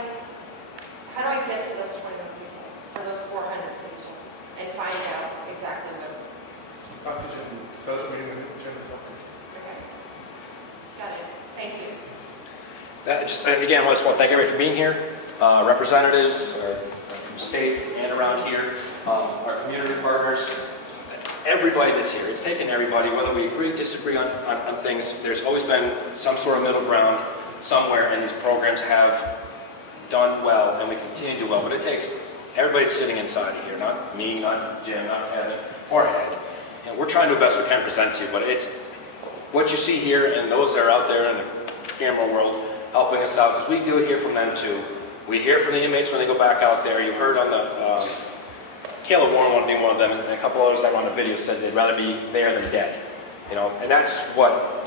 get to those 20 people or those 400 people and find out exactly what? Talk to Jim. So that's what we're going to Jim to talk to. Okay. Got it. Thank you. Again, I just want to thank everybody for being here. Representatives from the state and around here, our community partners, everybody that's here. It's taken everybody, whether we agree, disagree on things. There's always been some sort of middle ground somewhere, and these programs have done well, and we continue to do well. But it takes everybody sitting inside of here, not me, not Jim, not Kevin, or Ed. And we're trying to do the best we can present to you, but it's what you see here and those that are out there in the camera world helping us out, because we do hear from them too. We hear from the inmates when they go back out there. You heard on the, Kayla Warren being one of them, and a couple others that were on the video said they'd rather be there than dead. And that's what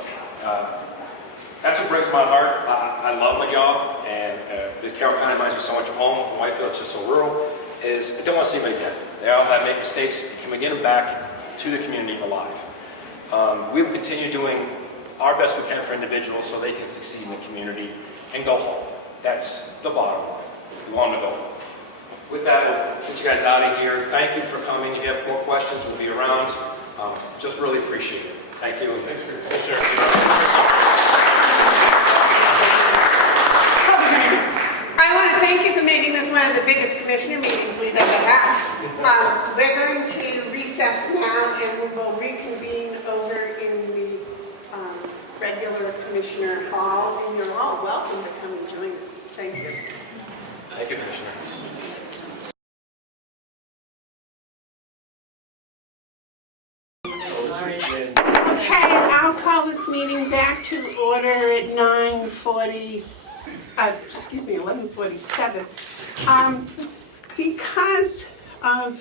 breaks my heart. I love my job, and the Carroll County reminds me so much of home. My wife feels it's just so rural. I don't want to see anybody dead. They all have made mistakes. Can we get them back to the community alive? We will continue doing our best we can for individuals so they can succeed in the community and go home. That's the bottom line. We want them to go home. With that, we'll get you guys out of here. Thank you for coming. If you have more questions, we'll be around. Just really appreciate it. Thank you. Thanks for your I want to thank you for making this one of the biggest commissioner meetings we've ever had. We're going to recess now, and we will reconvene over in the regular commissioner hall, and you're all welcome to come and join us. Thank you. Thank you, Commissioner. Okay, I'll call this meeting back to order at 11:47. Because of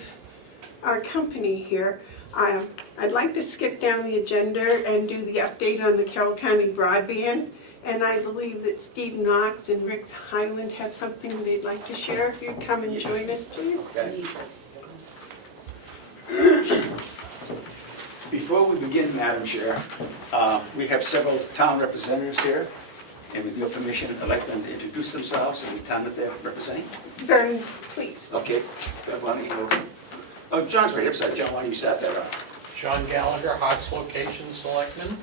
our company here. I'd like to skip down the agenda and do the update on the Carroll County broadband. And I believe that Steve Knox and Rick Highland have something they'd like to share. If you'd come and join us, please. Before we begin, Madam Chair, we have several town representatives here, and with your permission, I'd like them to introduce themselves and the town that they're representing. Vern, please. Okay, why don't you go? Oh, John's right upside. John, why don't you start that off? John Gallagher, Hawks Location Selectman.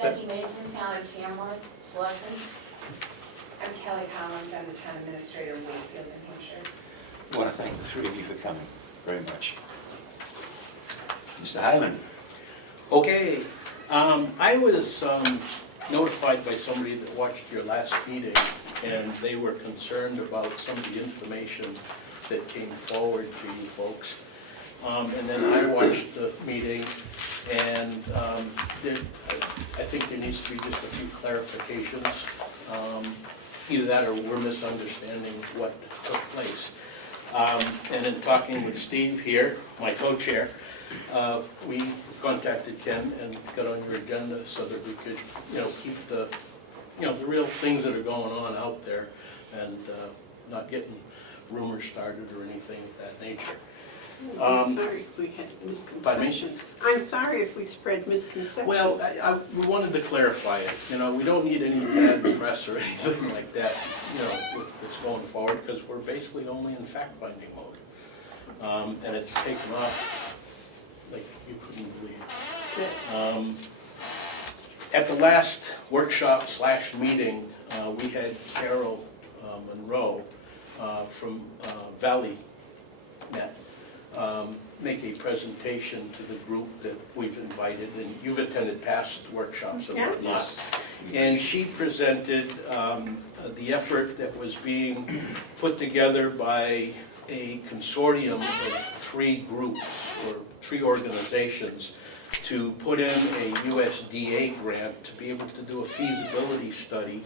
Becky Mason, Town of Tamworth, Selectman. I'm Kelly Collins, I'm the Town Administrator of Wakefield, New Hampshire. I want to thank the three of you for coming very much. Mr. Highland. Okay, I was notified by somebody that watched your last meeting, and they were concerned about some of the information that came forward for you folks. And then I watched the meeting, and I think there needs to be just a few clarifications. Either that or we're misunderstanding what took place. And in talking with Steve here, my co-chair, we contacted Ken and got on your agenda so that we could, keep the, the real things that are going on out there and not getting rumors started or anything of that nature. I'm sorry if we had misconceptions. I'm sorry if we spread misconceptions. Well, we wanted to clarify it. We don't need any bad press or anything like that, that's going forward, because we're basically only in fact-finding mode. And it's taken off like you couldn't believe. At the last workshop / meeting, we had Carroll Monroe from Valley Net make a presentation to the group that we've invited, and you've attended past workshops and whatnot. Yes. And she presented the effort that was being put together by a consortium of 3 groups or 3 organizations to put in a USDA grant to be able to do a feasibility study,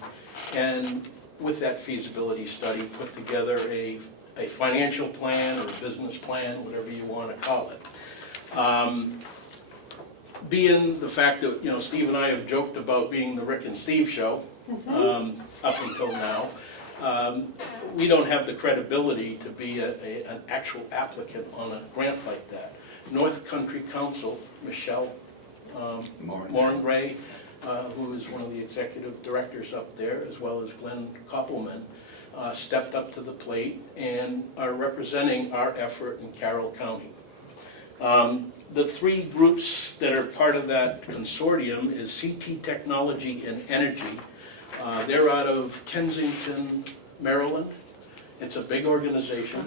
and with that feasibility study put together a financial plan or a business plan, whatever you want to call it. Being the fact that, Steve and I have joked about being the Rick and Steve show up until now, we don't have the credibility to be an actual applicant on a grant like that. North Country Council, Michelle Morengray, who is one of the executive directors up there, as well as Glenn Koppelman, stepped up to the plate and are representing our effort in Carroll County. The 3 groups that are part of that consortium is CT Technology and Energy. They're out of Kensington, Maryland. It's a big organization.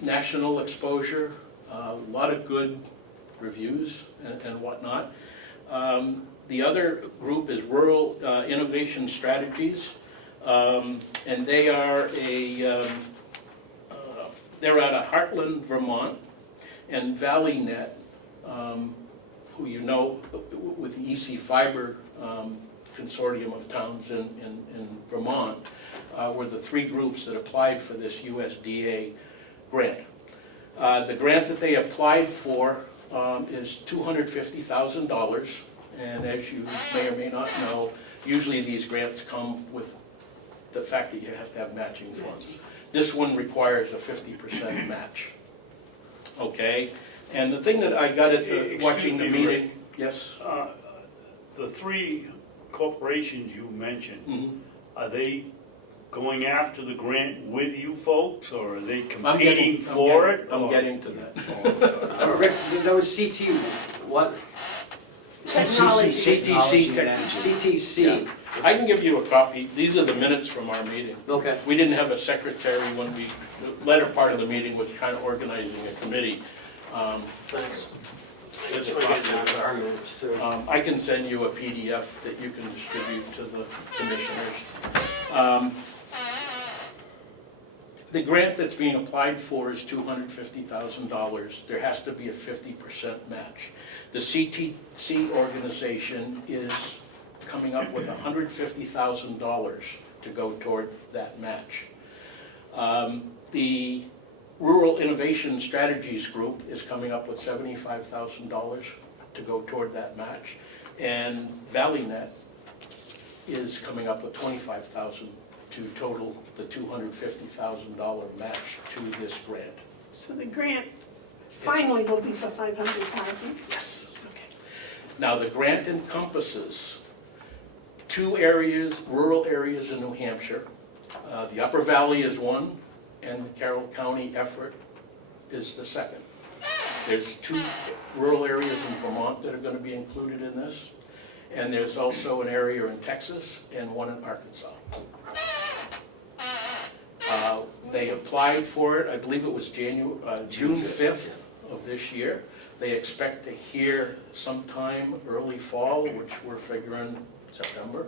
National exposure, a lot of good reviews and whatnot. The other group is Rural Innovation Strategies. And they are they're out of Heartland, Vermont, and ValleyNet, who with the EC Fiber consortium of towns in Vermont, were the 3 groups that applied for this USDA grant. The grant that they applied for is $250,000, and as you may or may not know, usually these grants come with the fact that you have to have matching funds. This one requires a 50% match. Okay? And the thing that I got at watching the meeting, yes? The 3 corporations you mentioned, are they going after the grant with you folks, or are they competing for it? I'm getting to that. Rick, that was CT, what? Technology. CTC. Yeah. I can give you a copy. These are the minutes from our meeting. Okay. We didn't have a secretary when the latter part of the meeting was kind of organizing a committee. Thanks. I can send you a PDF that you can distribute to the commissioners. The grant that's being applied for is $250,000. There has to be a 50% match. The CTC organization is coming up with $150,000 to go toward that match. The Rural Innovation Strategies Group is coming up with $75,000 to go toward that match. And ValleyNet is coming up with $25,000 to total the $250,000 match to this grant. So the grant finally will be for 500,000? Yes. Okay. Now, the grant encompasses 2 areas, rural areas in New Hampshire. The Upper Valley is one, and the Carroll County effort is the second. There's 2 rural areas in Vermont that are going to be included in this, and there's also an area in Texas and one in Arkansas. They applied for it, I believe it was June 5th of this year. They expect to hear sometime early fall, which we're figuring September.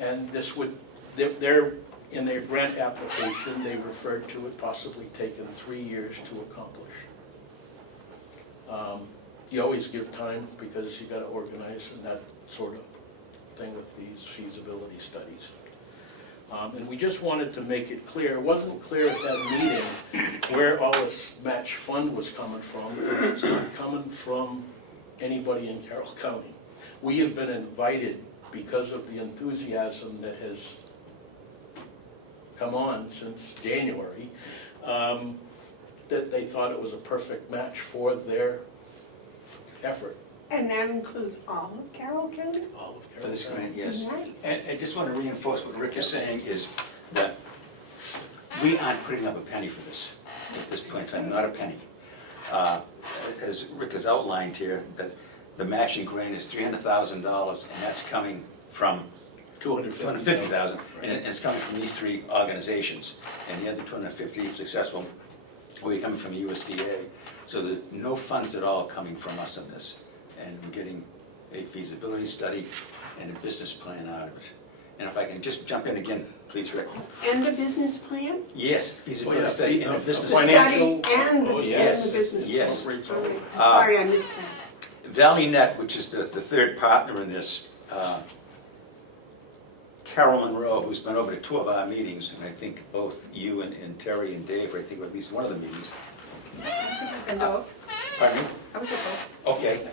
And this would, they're in their grant application, they referred to it possibly taking 3 years to accomplish. You always give time because you got to organize and that sort of thing with these feasibility studies. And we just wanted to make it clear, it wasn't clear at that meeting where all this match fund was coming from. It's not coming from anybody in Carroll County. We have been invited because of the enthusiasm that has come on since January, that they thought it was a perfect match for their effort. And that includes all of Carroll County? All of Carroll For this County. grant, yes. Nice. And I just want to reinforce what Rick is saying is that we aren't putting up a penny for this at this point in time, not a penny. As Rick has outlined here, that the matching grant is $300,000, and that's coming from $250,000, and it's coming from these 3 organizations. And the other 250, if successful, will be coming from USDA. So there's no funds at all coming from us on this. And we're getting a feasibility study and a business plan out of it. And if I can just jump in again, please, Rick. And a business plan? Yes, feasibility study and a business The plan. study and the Yes, business plan? yes. All right. I'm sorry I missed that. ValleyNet, which is the 3rd partner in this, Carroll Monroe, who's been over to 2 of our meetings, and I think both you and Terry and Dave, I think, were at least one of the meetings. And both? Pardon me? I was at both. Okay.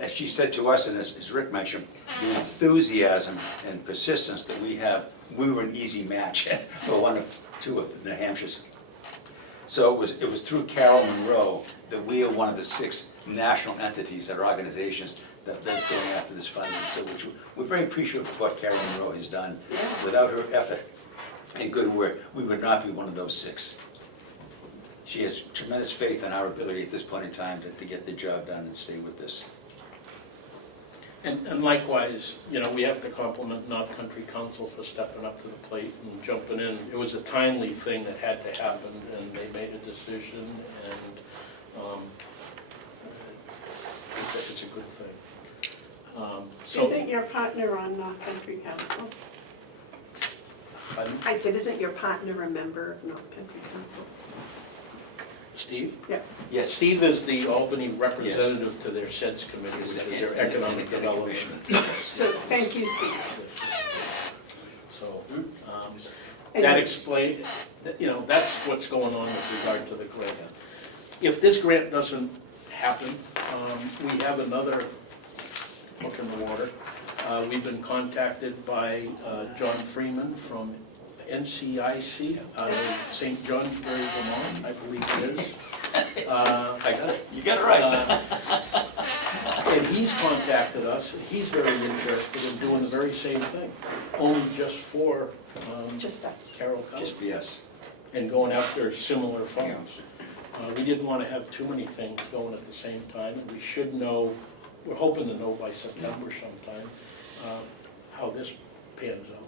As she said to us, and as Rick mentioned, the enthusiasm and persistence that we have, we were an easy match for 1 of 2 of New Hampshire's. So it was through Carroll Monroe that we are one of the 6 national entities or organizations that have been going after this funding. So we're very appreciative of what Carroll Monroe has done. Without her effort and good work, we would not be one of those 6. She has tremendous faith in our ability at this point in time to get the job done and stay with this. And likewise, you know, we have to compliment North Country Council for stepping up to the plate and jumping in. It was a timely thing that had to happen, and they made a decision, and it's a good thing. Isn't your partner on North Country Council? Pardon? I said, isn't your partner a member of North Country Council? Steve? Yeah. Yes, Steve is the Albany representative to their SEDS committee, which is their economic development. So, thank you, Steve. So, that explains, you know, that's what's going on with regard to the grant. If this grant doesn't happen, we have another hook in the water. We've been contacted by John Freeman from NCIC out of St. Johnsbury, Vermont, I believe it is. I got it. You got it right. And he's contacted us. He's very interested in doing the very same thing, only just for just us. Carroll County. Just BS. And going after similar funds. We didn't want to have too many things going at the same time, and we should know, we're hoping to know by September sometime, how this pans out.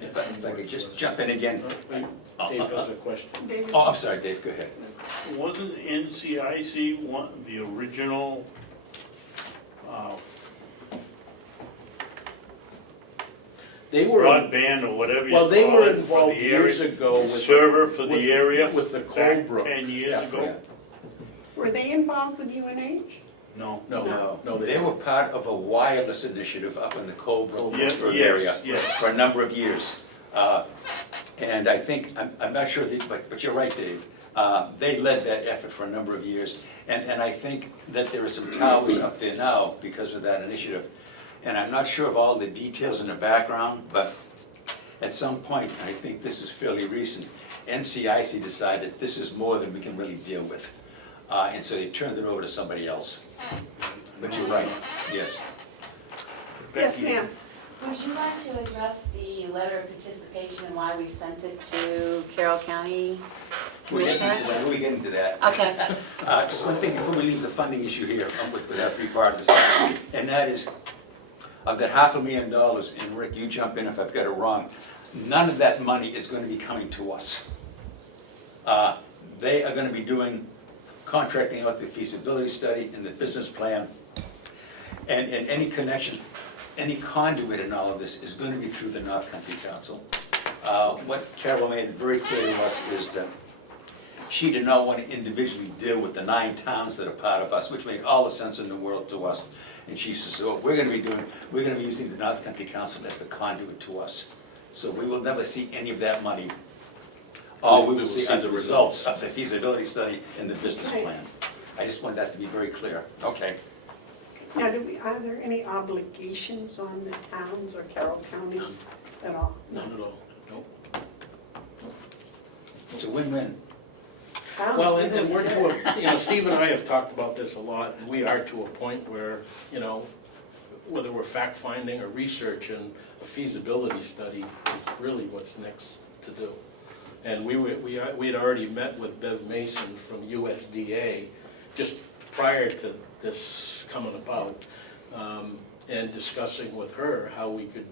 If I could just jump in again. Dave has a question. Oh, I'm sorry, Dave, go ahead. Wasn't NCIC the original they were broadband or whatever you well, they call were it, involved for the years area, ago with server for the area with the back Colebrook 10 years ago. Were they involved with UNH? No. No, They were part of a wireless initiative up in the Colebrook Yes, area yes. for a number of years. And I think, I'm not sure, but you're right, Dave. They led that effort for a number of years. And I think that there are some towers up there now because of that initiative. And I'm not sure of all the details in the background, but at some point, and I think this is fairly recent, NCIC decided this is more than we can really deal with. And so they turned it over to somebody else. But you're right, yes. Yes, ma'am. Would you like to address the letter of participation and why we sent it to Carroll County Commissioners? We'll get into that. Okay. Just one thing before we leave the funding issue here with our three partners, and that is, of that $500,000, and Rick, you jump in if I've got it wrong, none of that money is going to be coming to us. They are going to be contracting out the feasibility study and the business plan, and any connection, any conduit in all of this is going to be through the North Country Council. What Carroll made very clear to us is that she did not want to individually deal with the 9 towns that are part of us, which made all the sense in the world to us. And she says, so what we're going to be doing, we're going to be using the North Country Council as the conduit to us. So we will never see any of that money. All we will see are the results of the feasibility study and the business plan. I just want that to be very clear. Okay. Now, are there any obligations on the towns or Carroll County at all? None at all, nope. It's a win-win. Well, and we're to Steve and I have talked about this a lot, and we are to a point where, whether we're fact-finding or research, and a feasibility study is really what's next to do. And we had already met with Bev Mason from USDA just prior to this coming about, and discussing with her how we could,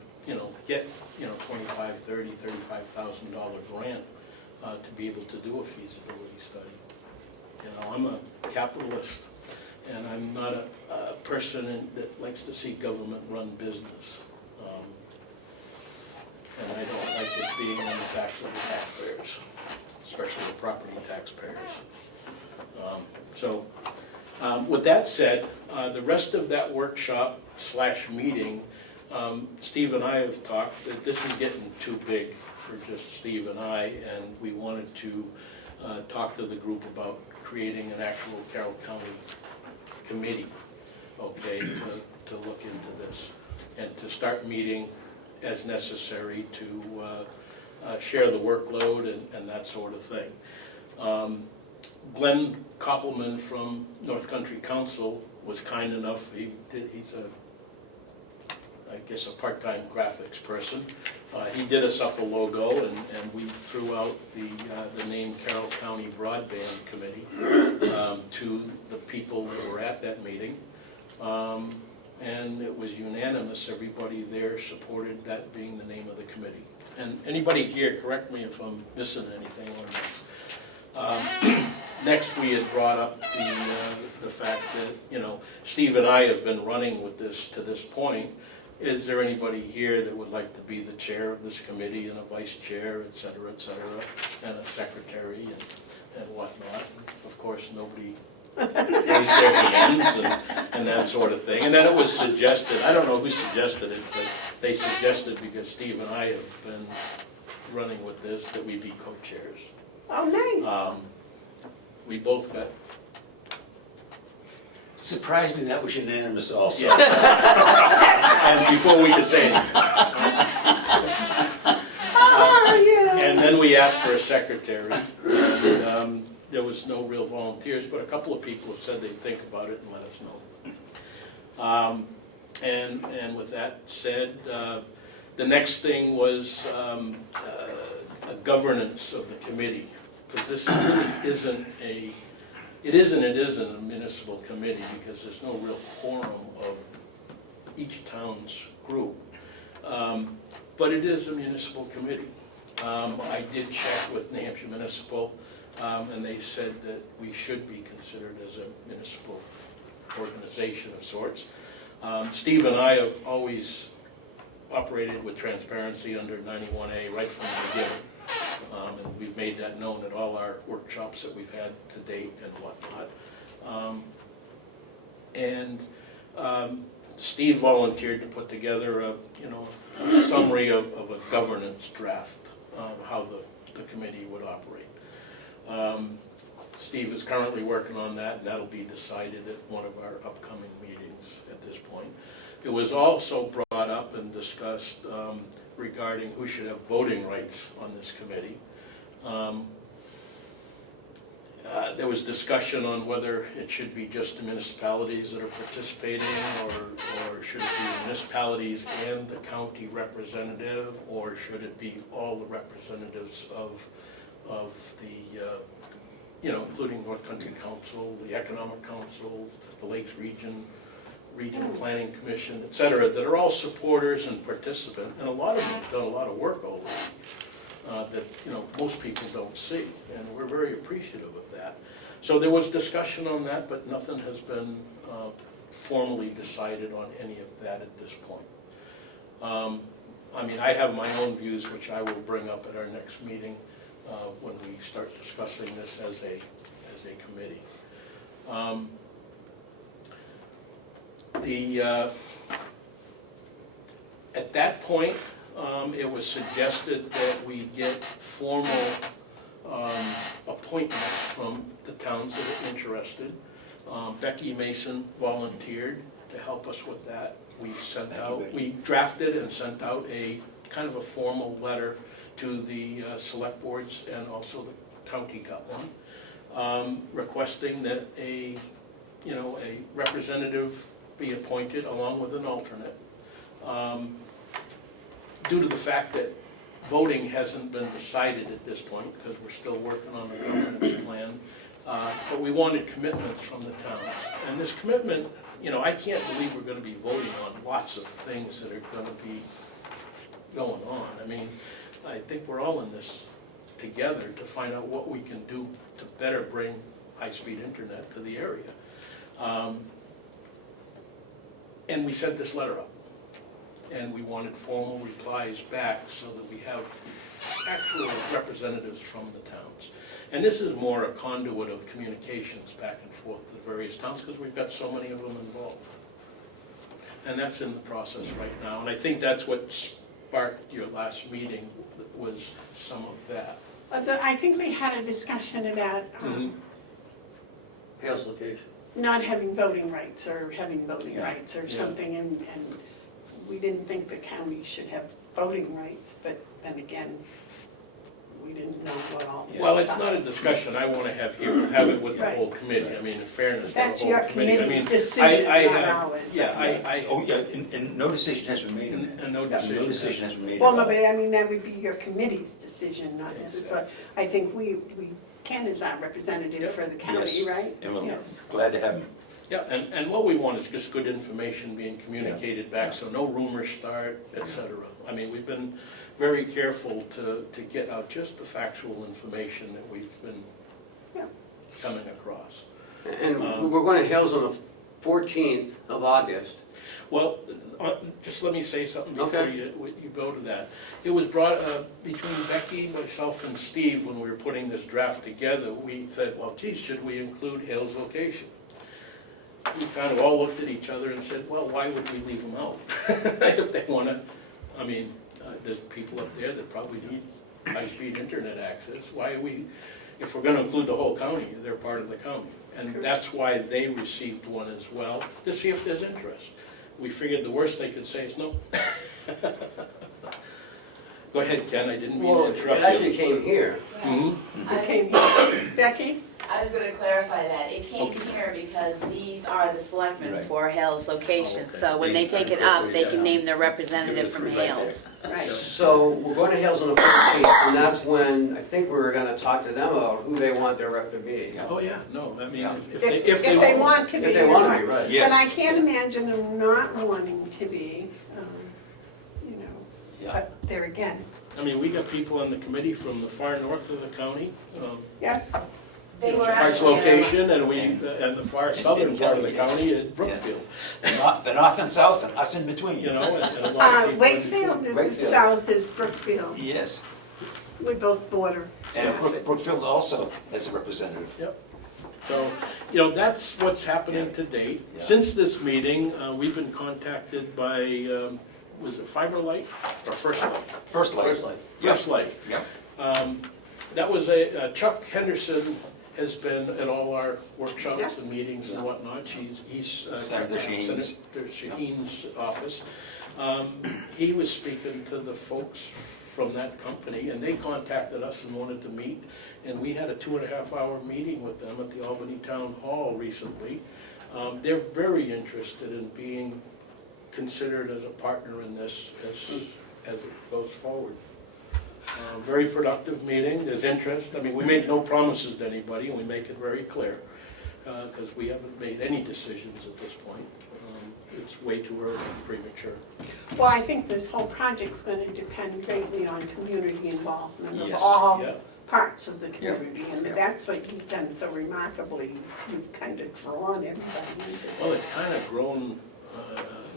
get, $25,000, $30,000, $35,000 grant to be able to do a feasibility study. I'm a capitalist, and I'm not a person that likes to see government run business. And I don't like it being on the tax of the taxpayers, especially the property taxpayers. With that said, the rest of that workshop / meeting, Steve and I have talked that this is getting too big for just Steve and I, and we wanted to talk to the group about creating an actual Carroll County committee, okay, to look into this, and to start meeting as necessary to share the workload and that sort of thing. Glenn Koppelman from North Country Council was kind enough, he's a part-time graphics person. He did us up a logo, and we threw out the name Carroll County Broadband Committee to the people that were at that meeting. And it was unanimous. Everybody there supported that being the name of the committee. And anybody here, correct me if I'm missing anything on this. Next, we had brought up the fact that, Steve and I have been running with this to this point. Is there anybody here that would like to be the chair of this committee, and a vice chair, et cetera, and a secretary and whatnot? Of course, nobody raised their hands and that sort of thing. And then it was suggested, I don't know who suggested it, but they suggested, because Steve and I have been running with this, that we be co-chairs. Oh, nice. We both got... Surprised me that was unanimous also. Yeah. And before we could say anything. And then we asked for a secretary, and there was no real volunteers, but a couple of people have said they'd think about it and let us know. And with that said, the next thing was a governance of the committee, because this really isn't it isn't a municipal committee, because there's no real quorum of each town's group. But it is a municipal committee. I did check with New Hampshire Municipal, and they said that we should be considered as a municipal organization of sorts. Steve and I have always operated with transparency under 91A right from the beginning. And we've made that known at all our workshops that we've had to date and whatnot. Steve volunteered to put together a summary of a governance draft, how the committee would operate. Steve is currently working on that, and that'll be decided at one of our upcoming meetings at this point. It was also brought up and discussed regarding who should have voting rights on this committee. There was discussion on whether it should be just the municipalities that are participating, or should it be municipalities and the county representative, or should it be all the representatives of the, including North Country Council, the Economic Council, the Lakes Regional Planning Commission, et cetera, that are all supporters and participants, and a lot of them have done a lot of work over that most people don't see, and we're very appreciative of that. So there was discussion on that, but nothing has been formally decided on any of that at this point. I mean, I have my own views, which I will bring up at our next meeting when we start discussing this as a committee. At that point, it was suggested that we get formal appointments from the towns that are interested. Becky Mason volunteered to help us with that. We drafted and sent out a kind of a formal letter to the select boards, and also the county got one, requesting that a representative be appointed along with an alternate. Due to the fact that voting hasn't been decided at this point, because we're still working on the governance plan, but we wanted commitments from the towns. And this commitment, I can't believe we're going to be voting on lots of things that are going to be going on. I mean, I think we're all in this together to find out what we can do to better bring high-speed internet to the area. And we sent this letter up, and we wanted formal replies back so that we have actual representatives from the towns. And this is more a conduit of communications back and forth to the various towns, because we've got so many of them involved. And that's in the process right now, and I think that's what sparked your last meeting, was some of that. I think we had a discussion about Hale's location. not having voting rights, or having voting rights or something, and we didn't think the county should have voting rights, but then again, we didn't know what all this was. Well, it's not a discussion I want to have here, have it with the whole committee. I mean, in fairness to the whole committee. That's your committee's decision, not ours. Yeah, and no decision has been made. And no decision has been made. Well, no, but I mean, that would be your committee's decision, not necessarily. I think Ken is our representative for the county, right? And we're glad to have him. Yeah, and what we want is just good information being communicated back, so no rumors start, et cetera. I mean, we've been very careful to get out just the factual information that we've been coming across. And we're going to Hales on the 14th of August. Well, just let me say something before you go to that. It was brought between Becky, myself, and Steve when we were putting this draft together. We said, well, geez, should we include Hale's location? We kind of all looked at each other and said, well, why would we leave them out? If they want to, I mean, there's people up there that probably need high-speed internet access. Why are we, if we're going to include the whole county, they're part of the county. And that's why they received one as well, to see if there's interest. We figured the worst they could say is no. Go ahead, Ken, I didn't mean to interrupt you. It actually came here. Who came here? Becky? I was going to clarify that. It came here because these are the selectmen for Hale's location. So when they take it up, they can name their representative from Hale's. Right. So we're going to Hales on the 14th, and that's when I think we're going to talk to them about who they want their rep to be. Oh, yeah, no, I mean, If they want to be. If they want to be, right. But I can't imagine them not wanting to be, but there again. I mean, we got people on the committee from the far north of the county. Yes. They were Park's location, and the far southern part of the county is Brookfield. The north and south, and us in between. And a lot of people Wakefield is the south, is Brookfield. Yes. We both border. And Brookfield also has a representative. Yep. So, you know, that's what's happening to date. Yeah. Since this meeting, we've been contacted by, was it Fiber Light or First Light? First Light. First Light. Yep. That was Chuck Henderson has been at all our workshops and meetings and whatnot. He's Senator Shaheen's. Senator Shaheen's office. He was speaking to the folks from that company, and they contacted us and wanted to meet. And we had a 2.5-hour meeting with them at the Albany Town Hall recently. They're very interested in being considered as a partner in this as it goes forward. Very productive meeting, there's interest. I mean, we made no promises to anybody, and we make it very clear, because we haven't made any decisions at this point. It's way too early and premature. Well, I think this whole project's going to depend greatly on community involvement of Yes. all Yeah. parts of the community, and Yeah. that's what you've done so remarkably. You've kind of drawn everybody into Well, this. it's kind of grown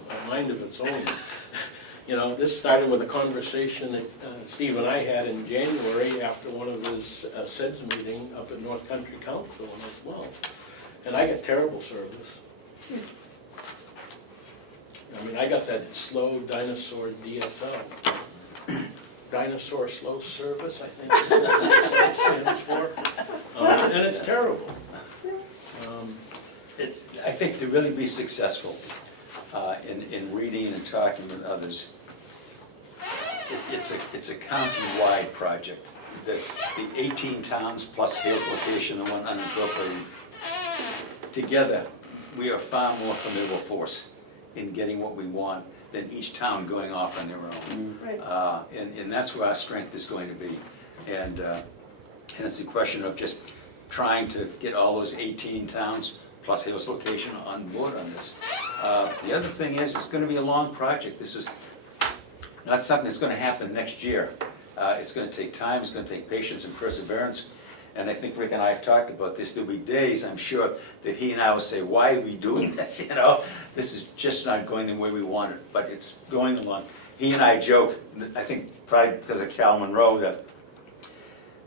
a mind of its own. You know, this started with a conversation that Steve and I had in January after one of his SEDS meeting up at North Country Council as well. And I got terrible service. I mean, I got that slow dinosaur DSL. Dinosaur slow service, I think is what it stands for. And it's terrible. I think to really be successful in reading and talking with others, it's a county-wide project. The 18 towns plus Hales location, the one unincorporated, together, we are far more formidable force in getting what we want than each town going off on their own. Right. And that's where our strength is going to be. And it's a question of just trying to get all those 18 towns plus Hales location on board on this. The other thing is, it's going to be a long project. This is not something that's going to happen next year. It's going to take time, it's going to take patience and perseverance. And I think Rick and I have talked about this. There'll be days, I'm sure, that he and I will say, why are we doing this? You know, this is just not going the way we want it, but it's going along. He and I joke, I think probably because of Cal Monroe, that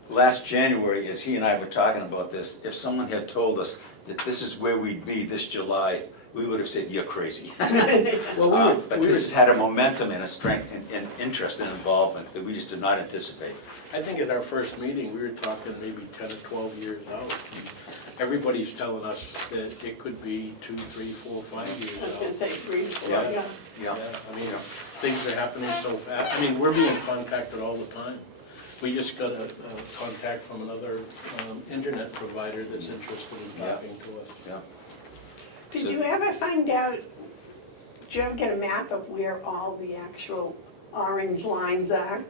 last January, as he and I were talking about this, if someone had told us that this is where we'd be this July, we would have said, you're crazy. Well, but this has had a momentum and a strength and interest and involvement that we just did not anticipate. I think at our first meeting, we were talking maybe 10 or 12 years out. Everybody's telling us that it could be 2, 3, 4, 5 years out. I was going to say 3, 4, Yeah. yeah. I mean, things are happening so fast. I mean, we're being contacted all the time. We just got a contact from another internet provider that's interested in talking to us. Yeah. Did you ever find out, did you ever get a map of where all the actual orange lines are?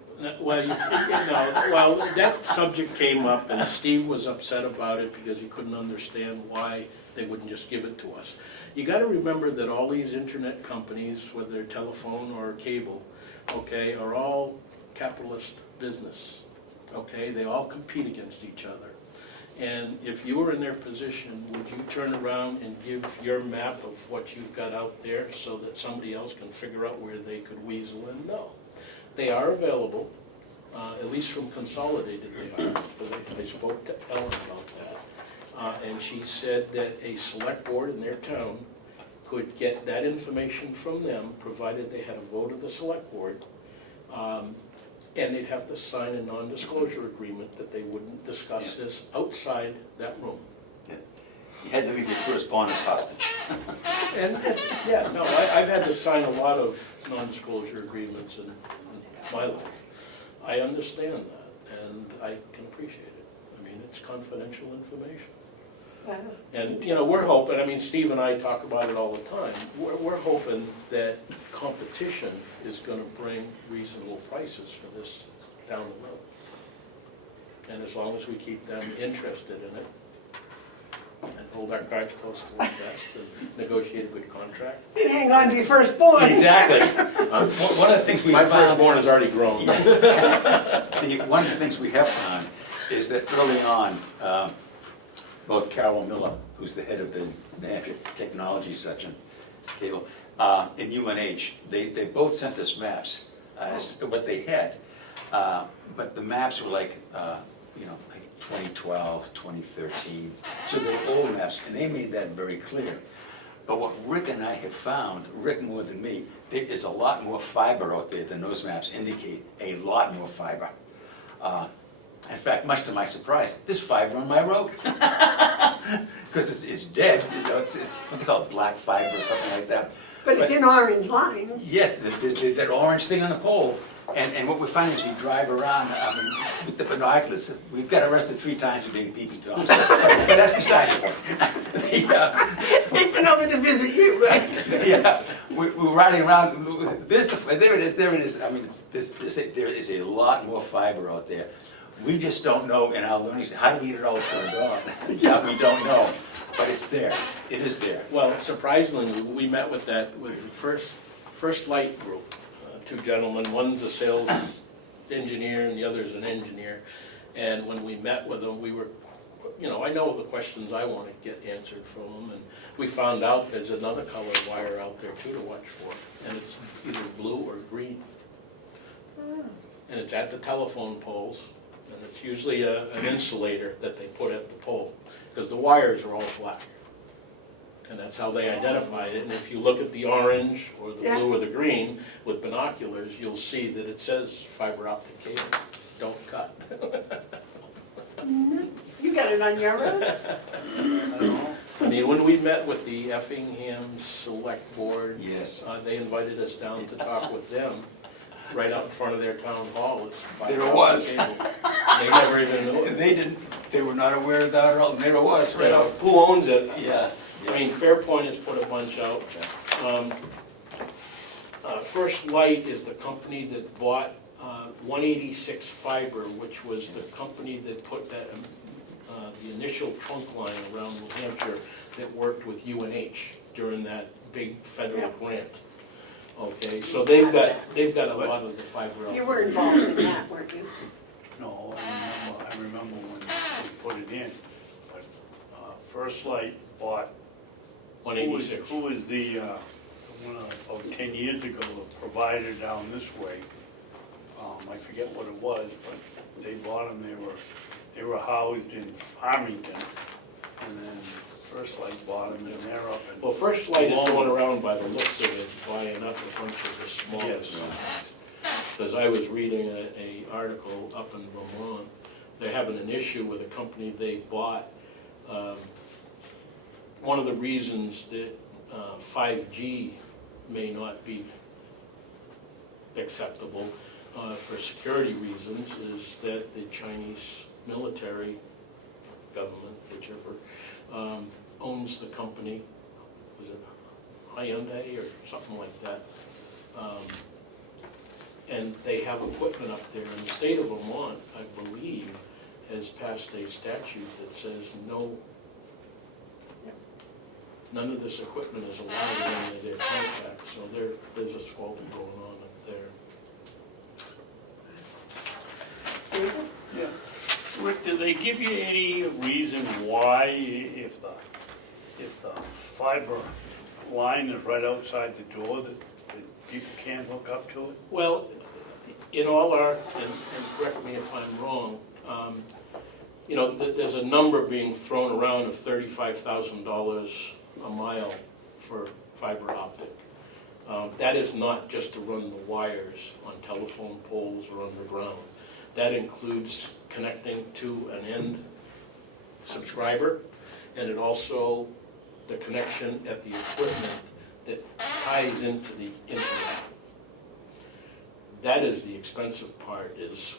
Well, well, that subject came up, and Steve was upset about it because he couldn't understand why they wouldn't just give it to us. You got to remember that all these internet companies, whether they're telephone or cable, okay, are all capitalist business, okay? They all compete against each other. And if you were in their position, would you turn around and give your map of what you've got out there so that somebody else can figure out where they could weasel in? No. They are available, at least from Consolidated they are. I spoke to Ellen about that. And she said that a select board in their town could get that information from them, provided they had a vote of the select board. And they'd have to sign a non-disclosure agreement that they wouldn't discuss this outside that room. You had to leave your firstborn as hostage. And, yeah, no, I've had to sign a lot of non-disclosure agreements in my life. I understand that, and I can appreciate it. I mean, it's confidential information. And, you know, we're hoping, I mean, Steve and I talk about it all the time, we're hoping that competition is going to bring reasonable prices for this down the road. And as long as we keep them interested in it, and hold our cards close to our vest and negotiate a good contract. And hang on to your firstborn. Exactly. One of the things we found... My firstborn has already grown. One of the things we have found is that early on, both Carroll Miller, who's the head of the New Hampshire Technology section, cable, and UNH, they both sent us maps as to what they had. But the maps were like, 20 2012, 2013. So they're old maps, and they made that very clear. But what Rick and I have found, Rick more than me, there is a lot more fiber out there than those maps indicate, a lot more fiber. In fact, much to my surprise, there's fiber on my road. Because it's dead, you know, it's what's it called, black fiber or something like that. But it's in orange lines. Yes, there's that orange thing on the pole. And what we find is we drive around with the binoculars. We've got arrested 3 times for being peeping toms. But that's beside the point. They've been over to visit you, right? Yeah, we're riding around. There it is. I mean, there is a lot more fiber out there. We just don't know in our learning, how do we get it all turned on? Yeah, we don't know, but it's there. It is there. Well, surprisingly, we met with the First Light group. 2 gentlemen, one's a sales engineer and the other's an engineer. And when we met with them, we were, you know, I know the questions I want to get answered from them, and we found out there's another color wire out there too to watch for, and it's either blue or green. And it's at the telephone poles, and it's usually an insulator that they put at the pole, because the wires are all black. And that's how they identified it. And if you look at the orange or the blue or the green with binoculars, you'll see that it says fiber optic cable. Don't cut. You got it on your road? I mean, when we met with the Effingham Select Board, yes, they invited us down to talk with them right out in front of their town hall. There it was. They never even knew. They were not aware of that at all. There it was, right out. Who owns it? Yeah. I mean, Fairpoint has put a bunch out. First Light is the company that bought 186 Fiber, which was the company that put that the initial trunk line around New Hampshire that worked with UNH during that big federal grant. Okay, so they've got a lot of the fiber out. You were involved in that, weren't you? No, I remember when we put it in. But First Light bought. 186. Who was the one about 10 years ago, a provider down this way? I forget what it was, but they bought them. They were housed in Farmington, and then First Light bought them, and they're up in. Well, First Light is going around by the looks of it, buying up a bunch of the smaller ones. Because I was reading an article up in Vermont, they're having an issue with a company they bought. One of the reasons that 5G may not be acceptable for security reasons is that the Chinese military, government, whichever, owns the company. Was it Hyundai or something like that? And they have equipment up there. And the state of Vermont, I believe, has passed a statute that says none of this equipment is allowed in any of their contracts, so there's a squabble going on up there. Yeah. Rick, do they give you any reason why, if the fiber line is right outside the door, that people can't hook up to it? Well, in all our, and correct me if I'm wrong, you know, there's a number being thrown around of $35,000 a mile for fiber optic. That is not just to run the wires on telephone poles or underground. That includes connecting to an end subscriber, and it also, the connection at the equipment that ties into the internet. That is the expensive part, is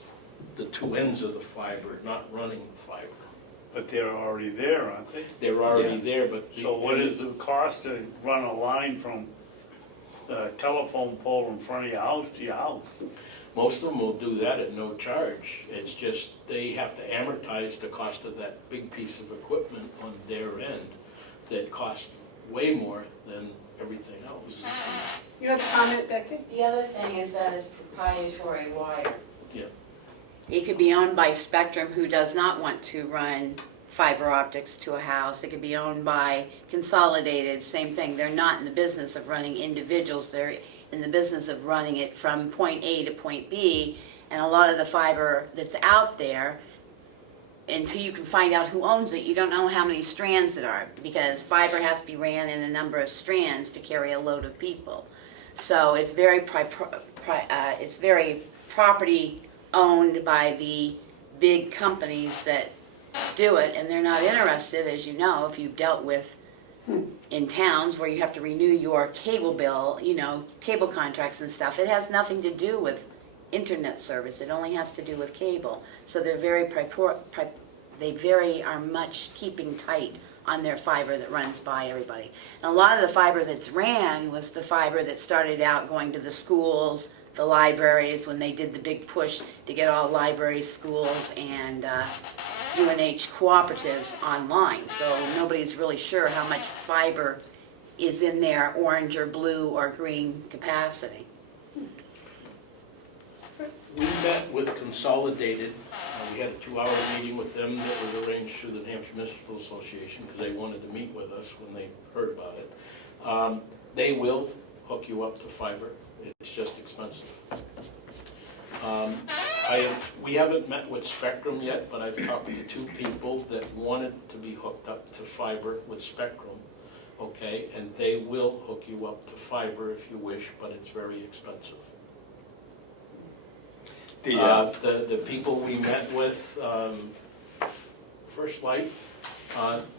the 2 ends of the fiber, not running the fiber. But they're already there, aren't they? They're already there, but... So what is the cost to run a line from the telephone pole in front of your house to your house? Most of them will do that at no charge. It's just they have to amortize the cost of that big piece of equipment on their end that costs way more than everything else. You have a comment, Becky? The other thing is that it's proprietary wire. Yeah. It could be owned by Spectrum, who does not want to run fiber optics to a house. It could be owned by Consolidated, same thing. They're not in the business of running individuals. They're in the business of running it from point A to point B, and a lot of the fiber that's out there until you can find out who owns it, you don't know how many strands there are, because fiber has to be ran in a number of strands to carry a load of people. So it's very property owned by the big companies that do it, and they're not interested, as you know, if you've dealt with in towns where you have to renew your cable bill, you know, cable contracts and stuff. It has nothing to do with internet service. It only has to do with cable. So they're are much keeping tight on their fiber that runs by everybody. And a lot of the fiber that's ran was the fiber that started out going to the schools, the libraries, when they did the big push to get all libraries, schools, and UNH cooperatives online. So nobody's really sure how much fiber is in their orange or blue or green capacity. We met with Consolidated. We had a 2-hour meeting with them that was arranged through the New Hampshire Municipal Association because they wanted to meet with us when they heard about it. They will hook you up to fiber. It's just expensive. We haven't met with Spectrum yet, but I've talked to 2 people that wanted to be hooked up to fiber with Spectrum, okay? And they will hook you up to fiber if you wish, but it's very expensive. The people we met with, First Light,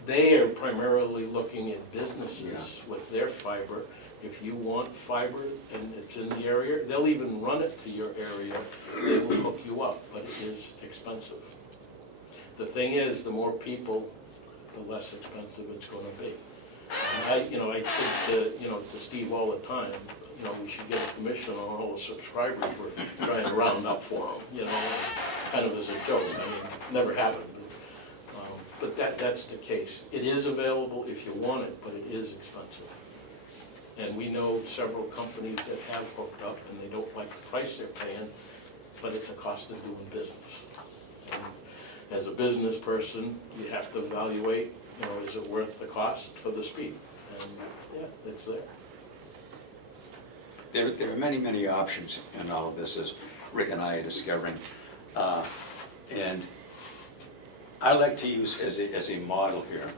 they are primarily looking at businesses with their fiber. If you want fiber and it's in the area, they'll even run it to your area. They will hook you up, but it is expensive. The thing is, the more people, the less expensive it's going to be. And I said to Steve all the time, we should get a commission on all the subscribers we're trying to round up for them, kind of as a joke. I mean, never happened. But that's the case. It is available if you want it, but it is expensive. And we know several companies that have hooked up and they don't like the price they're paying, but it's a cost of doing business. And as a business person, you have to evaluate, is it worth the cost for the speed? And yeah, it's there. There are many, many options in all of this, as Rick and I are discovering. And I like to use as a model here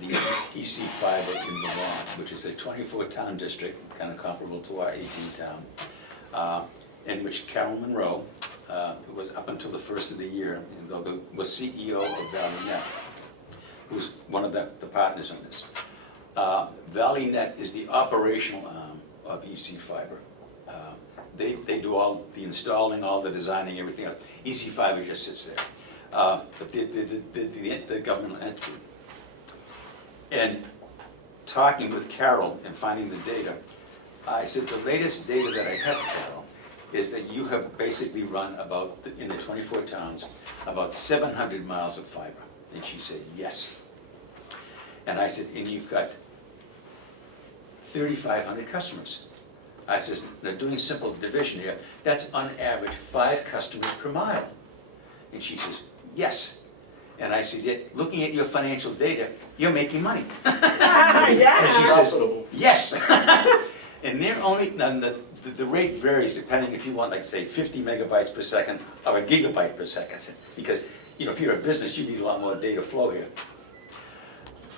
the EC Fiber in Bevard, which is a 24-town district, kind of comparable to our 18-town, in which Carroll Monroe, who was up until the first of the year, was CEO of ValleyNet, who's one of the partners in this. ValleyNet is the operational arm of EC Fiber. They do all the installing, all the designing, everything else. EC Fiber just sits there. But the governmental entity. And talking with Carroll and finding the data, I said the latest data that I have, Carroll, is that you have basically run about, in the 24 towns, about 700 miles of fiber. And she said, yes. And I said, and you've got 3,500 customers. I said, they're doing simple division here. That's on average 5 customers per mile. And she says, yes. And I said, yeah, looking at your financial data, you're making money. Yeah. And she says, yes. And they're only, the rate varies depending if you want, like, say, 50 megabytes per second or a gigabyte per second. Because, if you're a business, you need a lot more data flow here.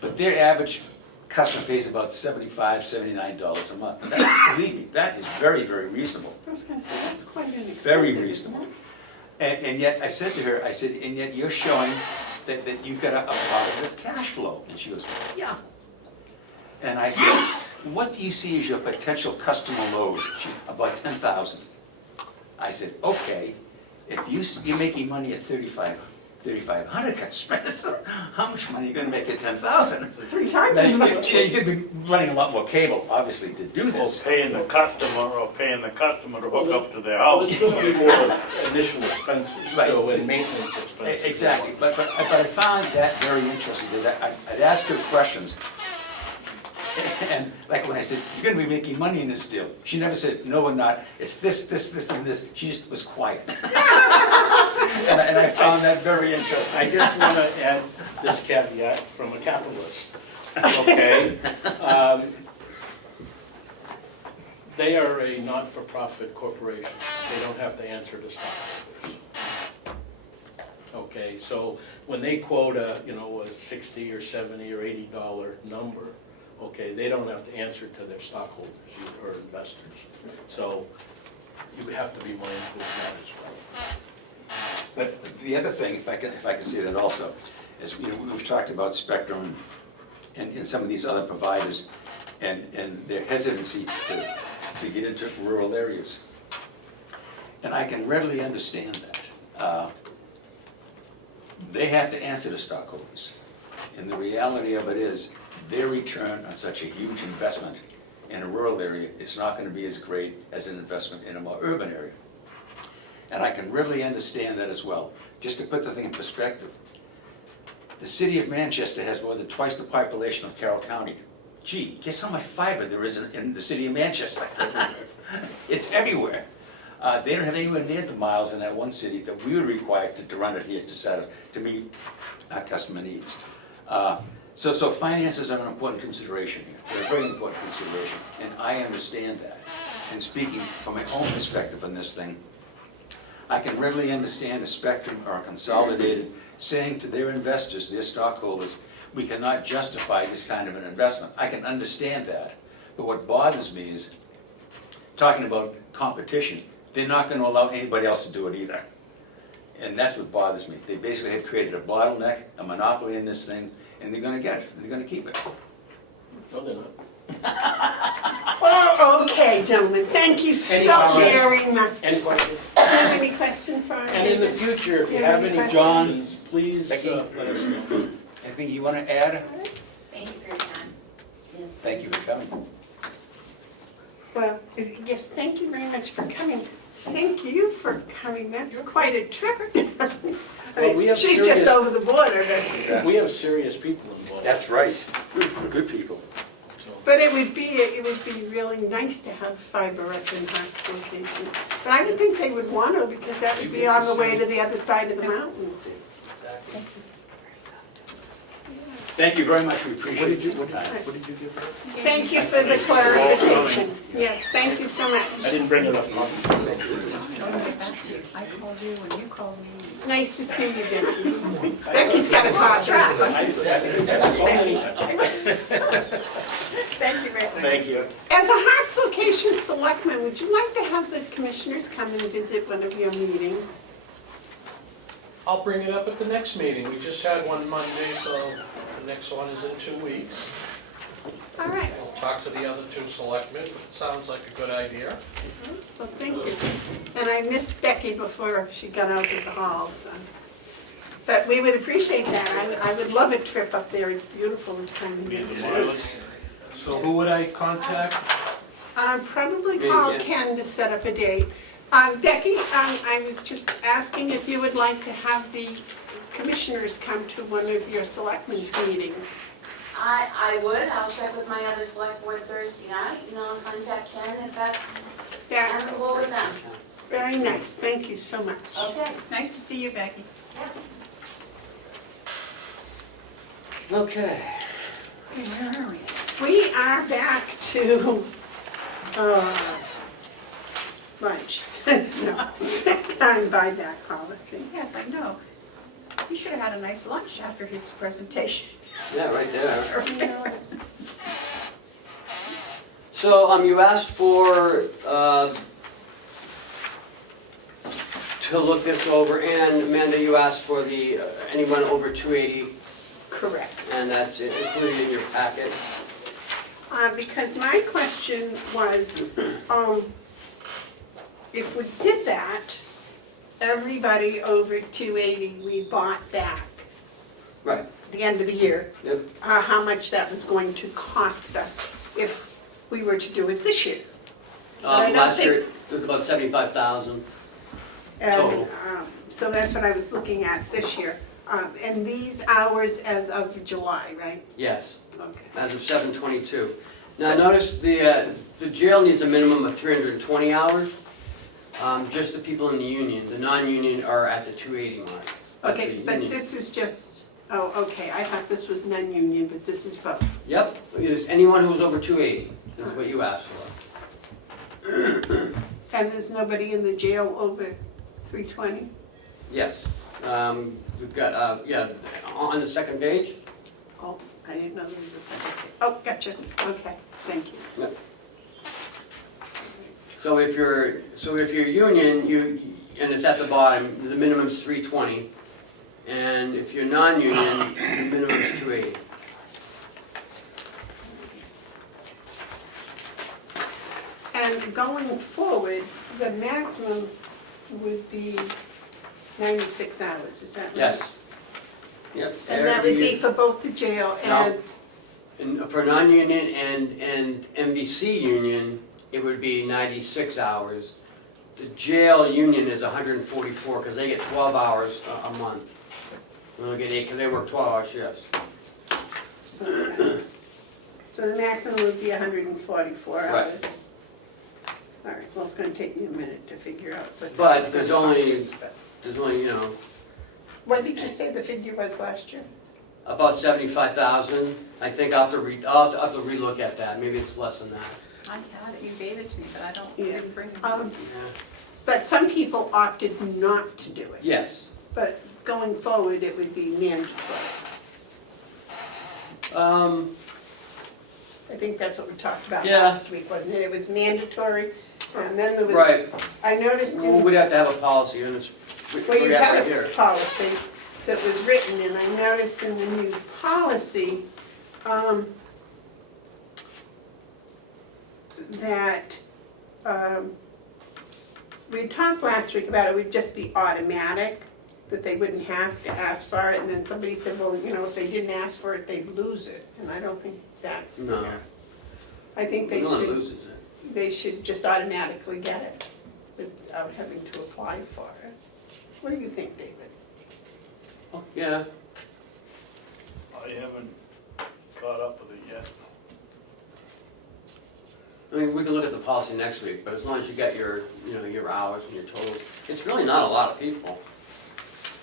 But their average customer pays about $75, $79 a month. And believe me, that is very, very reasonable. I was going to say, that's quite inexpensive. Very reasonable. And yet, I said to her, and yet you're showing that you've got a positive cash flow. And she goes, yeah. And I said, what do you see as your potential customer load? She's about 10,000. I said, okay, if you're making money at 3,500 customers, how much money are you going to make at 10,000? 3 times as much. Yeah, you're going to be running a lot more cable, obviously, to do this. Or paying the customer to hook up to their house. There's going to be more initial expenses, Right. and maintenance expenses. Exactly, but I found that very interesting, because I'd ask her questions, and like when I said, you're going to be making money in this deal, she never said, no, we're not, it's this, and this, she just was quiet. And I found that very interesting. I just want to add this caveat from a capitalist, okay? They are a not-for-profit corporation. They don't have to answer to stockholders. Okay. Okay, so when they quote a, you know, a $60 or $70 or $80 number, okay, they don't have to answer to their stockholders or investors. So you have to be mindful of that as well. But the other thing, if I can say that also, is, you know, we've talked about Spectrum and some of these other providers and their hesitancy to get into rural areas. And I can readily understand that. They have to answer to stockholders. And the reality of it is, their return on such a huge investment in a rural area is not going to be as great as an investment in a more urban area. And I can readily understand that as well. Just to put the thing in perspective, the city of Manchester has more than twice the population of Carroll County. Gee, guess how much fiber there is in the city of Manchester? It's everywhere. They don't have anywhere near the miles in that one city that we would require to run it here to meet our customer needs. So finances are an important consideration here. They're a very important consideration, and I understand that. And speaking from my own perspective on this thing, I can readily understand a Spectrum or a Consolidated saying to their investors, their stockholders, we cannot justify this kind of an investment. I can understand that. But what bothers me is, talking about competition, they're not going to allow anybody else to do it either. And that's what bothers me. They basically have created a bottleneck, a monopoly in this thing, and they're going to get it. They're going to keep it. No, they're not. Well, okay, gentlemen, thank you so very much. Any questions? Do you have any questions for our And in the neighbors? future, if Do you you have have any any questions? questions, please let us know. Anything you want to add? Thank you for your time. Yes. Thank you for coming. Well, yes, thank you very much for coming. Thank you for coming. That's quite a trip. I Well, mean, we have she's serious- just over the border, but, We have serious people involved. That's right. Good people. So, but it would be really nice to have fiber at the Hart's location. But I would think they would want to, because that would be on the way to the other side of the mountain. exactly. Thank you very much. We appreciate it. What did you give her? Thank you for the clarification. Yes, thank you so I much. didn't bring enough coffee. I called you when you called me. It's nice to see you, Becky. Becky's got a contract. Thank you very much. Thank you. As a Hart's location selectman, would you like to have the commissioners come and visit one of your meetings? I'll bring it up at the next meeting. We just had one Monday, so the next one is in 2 weeks. All right. We'll talk to the other two selectmen. Sounds like a good idea. Well, thank you. And I missed Becky before she got out of the hall, so. But we would appreciate that. I would love a trip up there. It's beautiful this time of year. So who would I contact? Probably call Ken to set up a date. Becky, I was just asking if you would like to have the commissioners come to one of your selectmen's meetings. I would. I'll check with my other select board Thursday night, and I'll contact Ken if that's amicable with them. Very nice. Thank you so much. Okay. Nice to see you, Becky. Okay. Where are we? We are back to lunch. No, second buyback policy. Yes, I know. He should have had a nice lunch after his presentation. Yeah, right there. So, you asked for, to look this over, and Amanda, you asked for the, anyone over 280, Correct. and that's included in your packet. Because my question was, if we did that, everybody over 280 we bought back. Right. At the end of the year. Yep. How much that was going to cost us if we were to do it this year. I don't Last year, think- it was about 75,000. And, Total. so that's what I was looking at this year. And these hours as of July, right? Yes, Okay. as of 7/22. Now, notice the jail needs a minimum of 320 hours. Just the people in the union. The non-union are at the 280 mark. Okay, but this is just, oh, okay, I thought this was non-union, but this is both. Yep, it's anyone who's over 280, is what you asked for. And there's nobody in the jail over 320? Yes. We've got, yeah, on the second page. Oh, I didn't know there was a second page. Oh, gotcha, okay, thank you. Yep. So if you're union, and it's at the bottom, the minimum's 320. And if you're non-union, the minimum's 280. And going forward, the maximum would be 96 hours, is that right? Yes. Yep. And that would be for both the jail and, And for non-union and MVC union, it would be 96 hours. The jail union is 144 because they get 12 hours a month. They only get 8 because they work 12-hour shifts. so the maximum would be 144 hours. Right. All right, well, it's gonna take me a minute to figure out what But this is there's gonna only, cost us, but- there's only, you know, What did you say the figure was last year? about 75,000. I think I'll have to relook at that. Maybe it's less than that. I had it, you gave it to me, but I don't, Yeah. didn't bring it. Yeah. But some people opted not to do it. Yes. But going forward, it would be mandatory. I think that's what we talked about Yeah. last week, wasn't it? It was mandatory, and then there was. Right. I noticed Well, in, we'd have to have a policy, and it's, well, you we have had right a here. policy that was written, and I noticed in the new policy, that, we talked last week about it would just be automatic, that they wouldn't have to ask for it, and then somebody said, well, you know, if they didn't ask for it, they'd lose it, and I don't think that's No. fair. I think they No one should, loses it. they should just automatically get it without having to apply for it. What do you think, David? Oh, yeah. I haven't caught up with it yet. I mean, we can look at the policy next week, but as long as you get your, you know, your hours and your totals, it's really not a lot of people.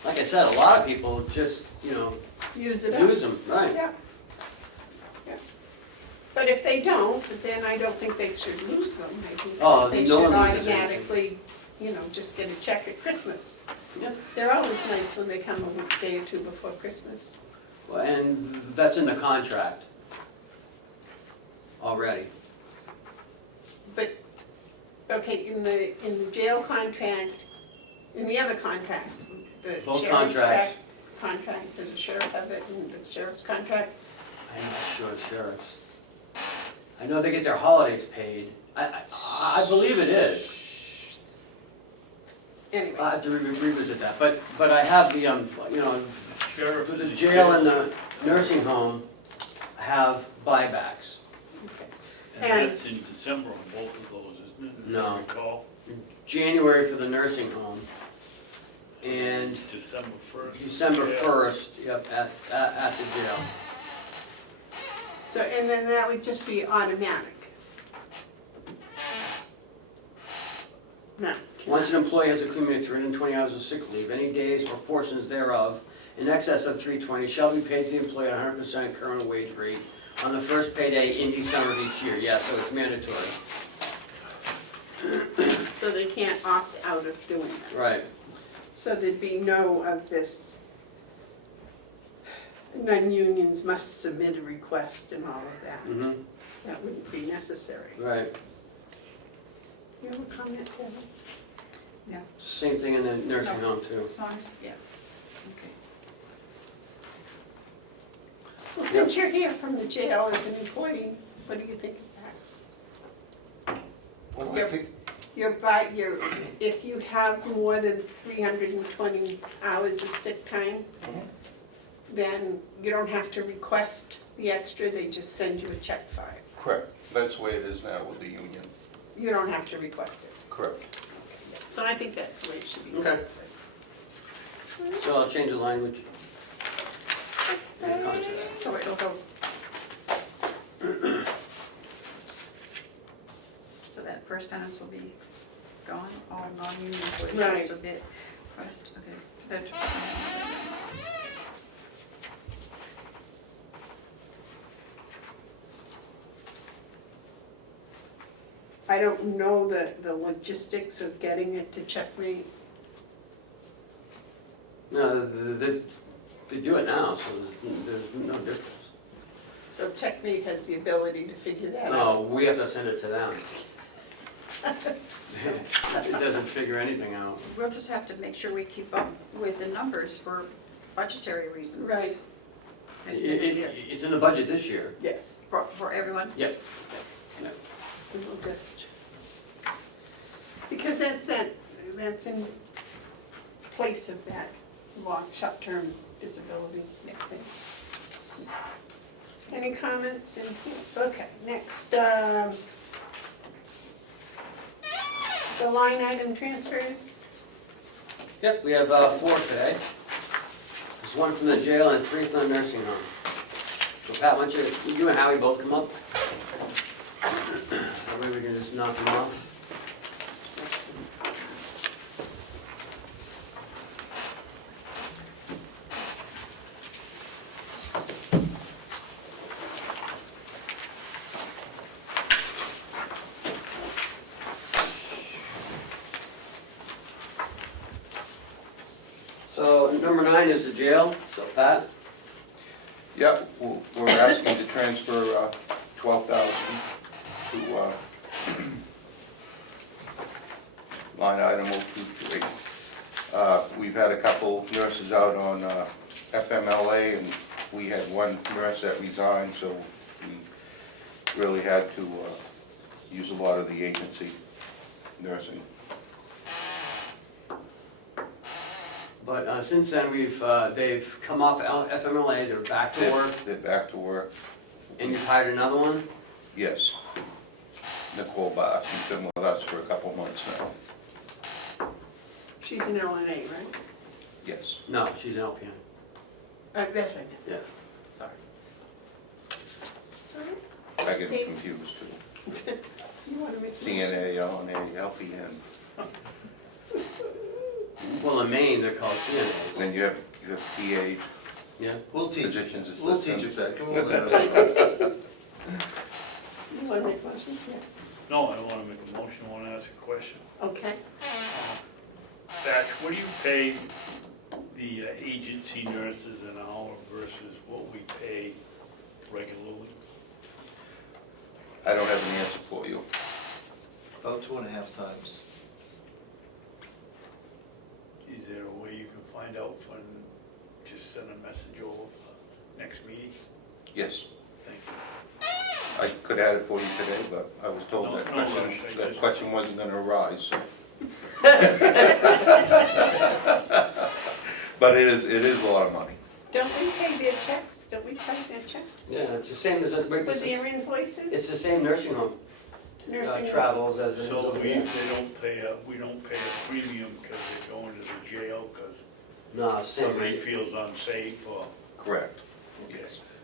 Like I said, a lot of people just, you know, Use it up. use them, right? Yeah. Yeah. But if they don't, then I don't think they should lose them. I think Oh, they no should one loses anything. automatically, you know, just get a check at Christmas. Yeah. They're always nice when they come a day or two before Christmas. Well, and that's in the contract already. But, okay, in the jail contract, in the other contracts, the Both sheriff's contracts. contract, does the sheriff have it in the sheriff's contract? I'm not sure the sheriffs. I know they get their holidays paid. I believe it is. Anyways, I have to revisit that, but I have the, you know, Sheriff. for the jail and the nursing home have buybacks. And that's in December on both of those, isn't it? No. If I recall, January for the nursing home, and December 1st. December Yeah. 1st, yep, at the jail. so, and then that would just be automatic. No. Once an employee has accumulated 320 hours of sick leave, any days or portions thereof in excess of 320 shall be paid to the employee at 100% current wage rate on the first payday in December of each year. Yeah, so it's mandatory. So they can't opt out of doing that. Right. So there'd be no of this, non-unions must submit a request and all of that. Mm-hmm. That wouldn't be necessary. Right. You have a comment, Kevin? No, Same thing in the nursing home too. as long as, yeah, okay. Well, since you're here from the jail as an employee, what do you think of that? Well, I think, If you have more than 320 hours of sick time, then you don't have to request the extra, they just send you a check for it. correct, that's the way it is now with the union, You don't have to request it. correct. So I think that's the way it should be. Okay. So I'll change the language. in the contract. So it'll go, So that first sentence will be gone, all non-union employees Right. will submit request, okay. I don't know the logistics of getting it to check rate. No, they do it now, so there's no difference. So Techmate has the ability to figure that out. No, we have to send it to them. It doesn't figure anything out. We'll just have to make sure we keep up with the numbers for budgetary reasons. Right, It's in the budget this year. yes. For everyone? Yep. And we'll just, because that's in place of that long, short-term disability thing. Any comments? Anything else? Okay, next, the line item transfers. Yep, we have 4 today. There's 1 from the jail and 3 from the nursing home. So Pat, why don't you and Howie both come up? That way we can just knock them off. So number 9 is the jail, so Pat? Yep, we're asking to transfer 12,000 to line item 023. We've had a couple nurses out on FMLA, and we had one nurse that resigned, so we really had to use a lot of the agency nursing. But since then, they've come off FMLA, they're back to work, They're back to work, and you've hired another one? yes. Nicole Boss, she's been with us for a couple months now. She's an LNA, right? Yes. No, she's an LPN. That's right. Yeah. Sorry. I get confused too. You want to make CNA, LNA, LPN. Well, in Maine, they're called CNAs. Then you have PAs. Yeah. We'll teach Physicians it. We'll teach assistants. it back. Come on, You want to make motions? Yeah. No, I don't want to make a motion, I want to ask a question. Okay. Batch, what do you pay the agency nurses an hour versus what we pay regularly? I don't have an answer for you. About 2.5 times. Is there a way you can find out from, just send a message over for next meeting? Yes. Thank you. I could add it for you today, but I was told No, that no question, rush, I that just- question wasn't gonna arise, so. But it is a lot of money. Don't we pay their checks? Don't we sign their checks? Yeah, it's the same as, With their invoices? it's the same nursing home Nursing. travels as it is So over we here. we don't pay a premium because they're going to the jail because No, same somebody rate. feels unsafe or? Correct. Yes.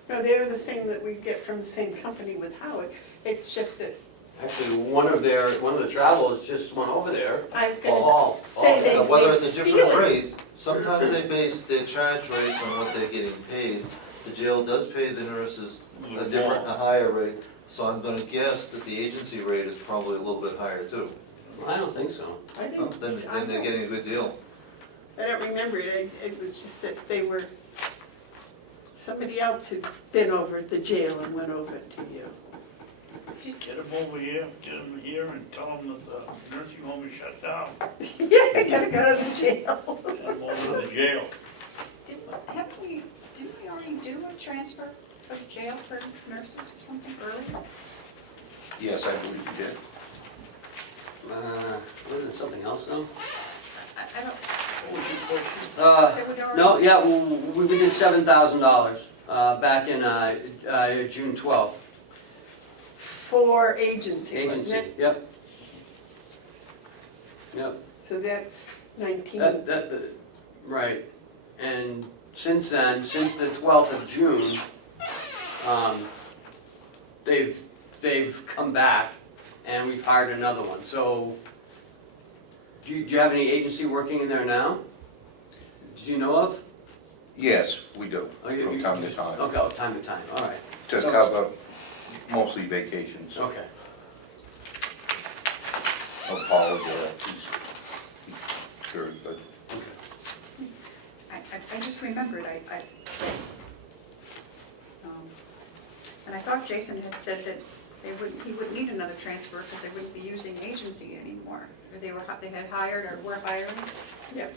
No, they're the same that we get from the same company with Howard. It's just that, Actually, one of the travels just went over there. I was Oh, gonna say Whether they're it's a different stealing. rate, sometimes they base their charge rate on what they're getting paid. The jail does pay the nurses a different, a higher rate, so I'm gonna guess that the agency rate is probably a little bit higher too. I don't think so. I Well, didn't, then they're getting a good deal. I don't remember it. It was just that they were, somebody else had been over at the jail and went over to you. Get them over here, get them here and tell them that the nursing home is shut down. Yeah, I gotta go to the jail. Send them over to the jail. Didn't we already do a transfer of jail for nurses or something earlier? Yes, I believe you did. Wasn't it something else though? I don't, What was your question? that we'd already. No, yeah, we did $7,000 back in June 12th. For agency, wasn't Agency, it? yep. Yep. So that's 19. Right. And since then, since the 12th of June, they've come back and we've hired another one. So do you have any agency working in there now? Do you know of? Yes, we do, Oh, from time to time, Okay, time to time, all right. to So- cover mostly vacations. Okay. Paul, he's very good. I just remembered, and I thought Jason had said that he wouldn't need another transfer because they wouldn't be using agency anymore. Or they had hired or were hiring. Yep.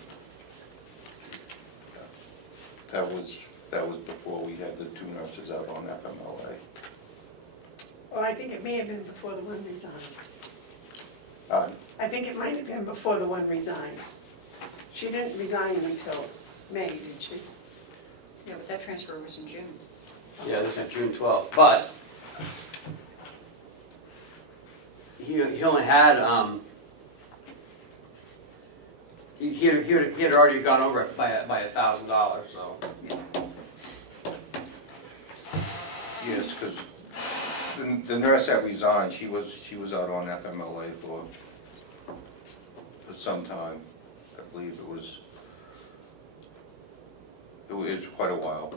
That was before we had the 2 nurses out on FMLA. Well, I think it may have been before the one resigned. Uh, I think it might have been before the one resigned. She didn't resign until May, did she? Yeah, but that transfer was in June. Yeah, this is June 12th, but he only had, he had already gone over it by $1,000, so. Yes, because the nurse that resigned, she was out on FMLA for some time. I believe it was quite a while.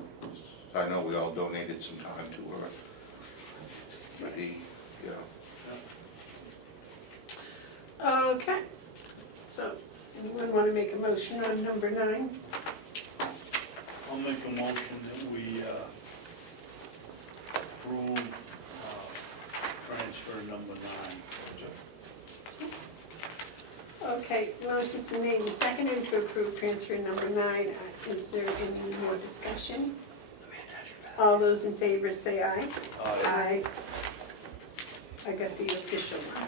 I know we all donated some time to her. But Okay. So, anyone want to make a motion on number 9? I'll make a motion that we approve transfer number 9. Okay, motion's been made and seconded to approve transfer number 9. Is there any more discussion? All those in favor say aye. Aye. I got the official one.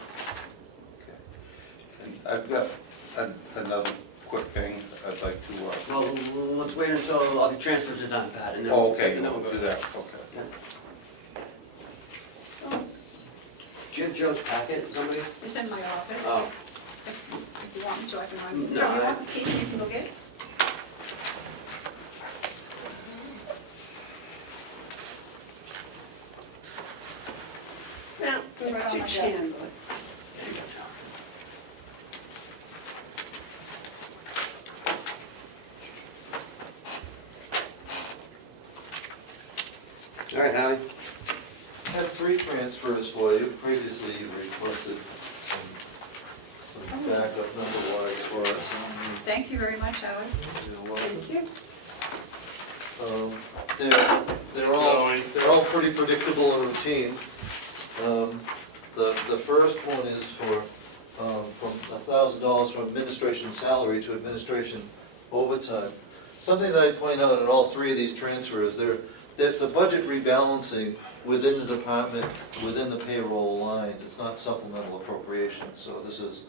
And I've got another quick thing I'd like to. Well, let's wait until all the transfers are done, Pat, and then. Oh, okay, and then we'll go. do that. Okay. Yeah. Do you have Joe's packet, somebody? It's in my office. Oh. If you want me to, I can run. No, Joe, you want the key? You can go get it. Now, It's right on my Mr. desk. Chandler. There you go, Joe. All right, Howie. I have 3 transfers for you. Previously, you requested some backup number-wise for us. Thank you very much, Howard. You're welcome. Thank you. They're all pretty predictable and routine. The first one is for from $1,000 from administration salary to administration overtime. Something that I point out in all 3 of these transfers, it's a budget rebalancing within the department, within the payroll lines. It's not supplemental appropriations. So this is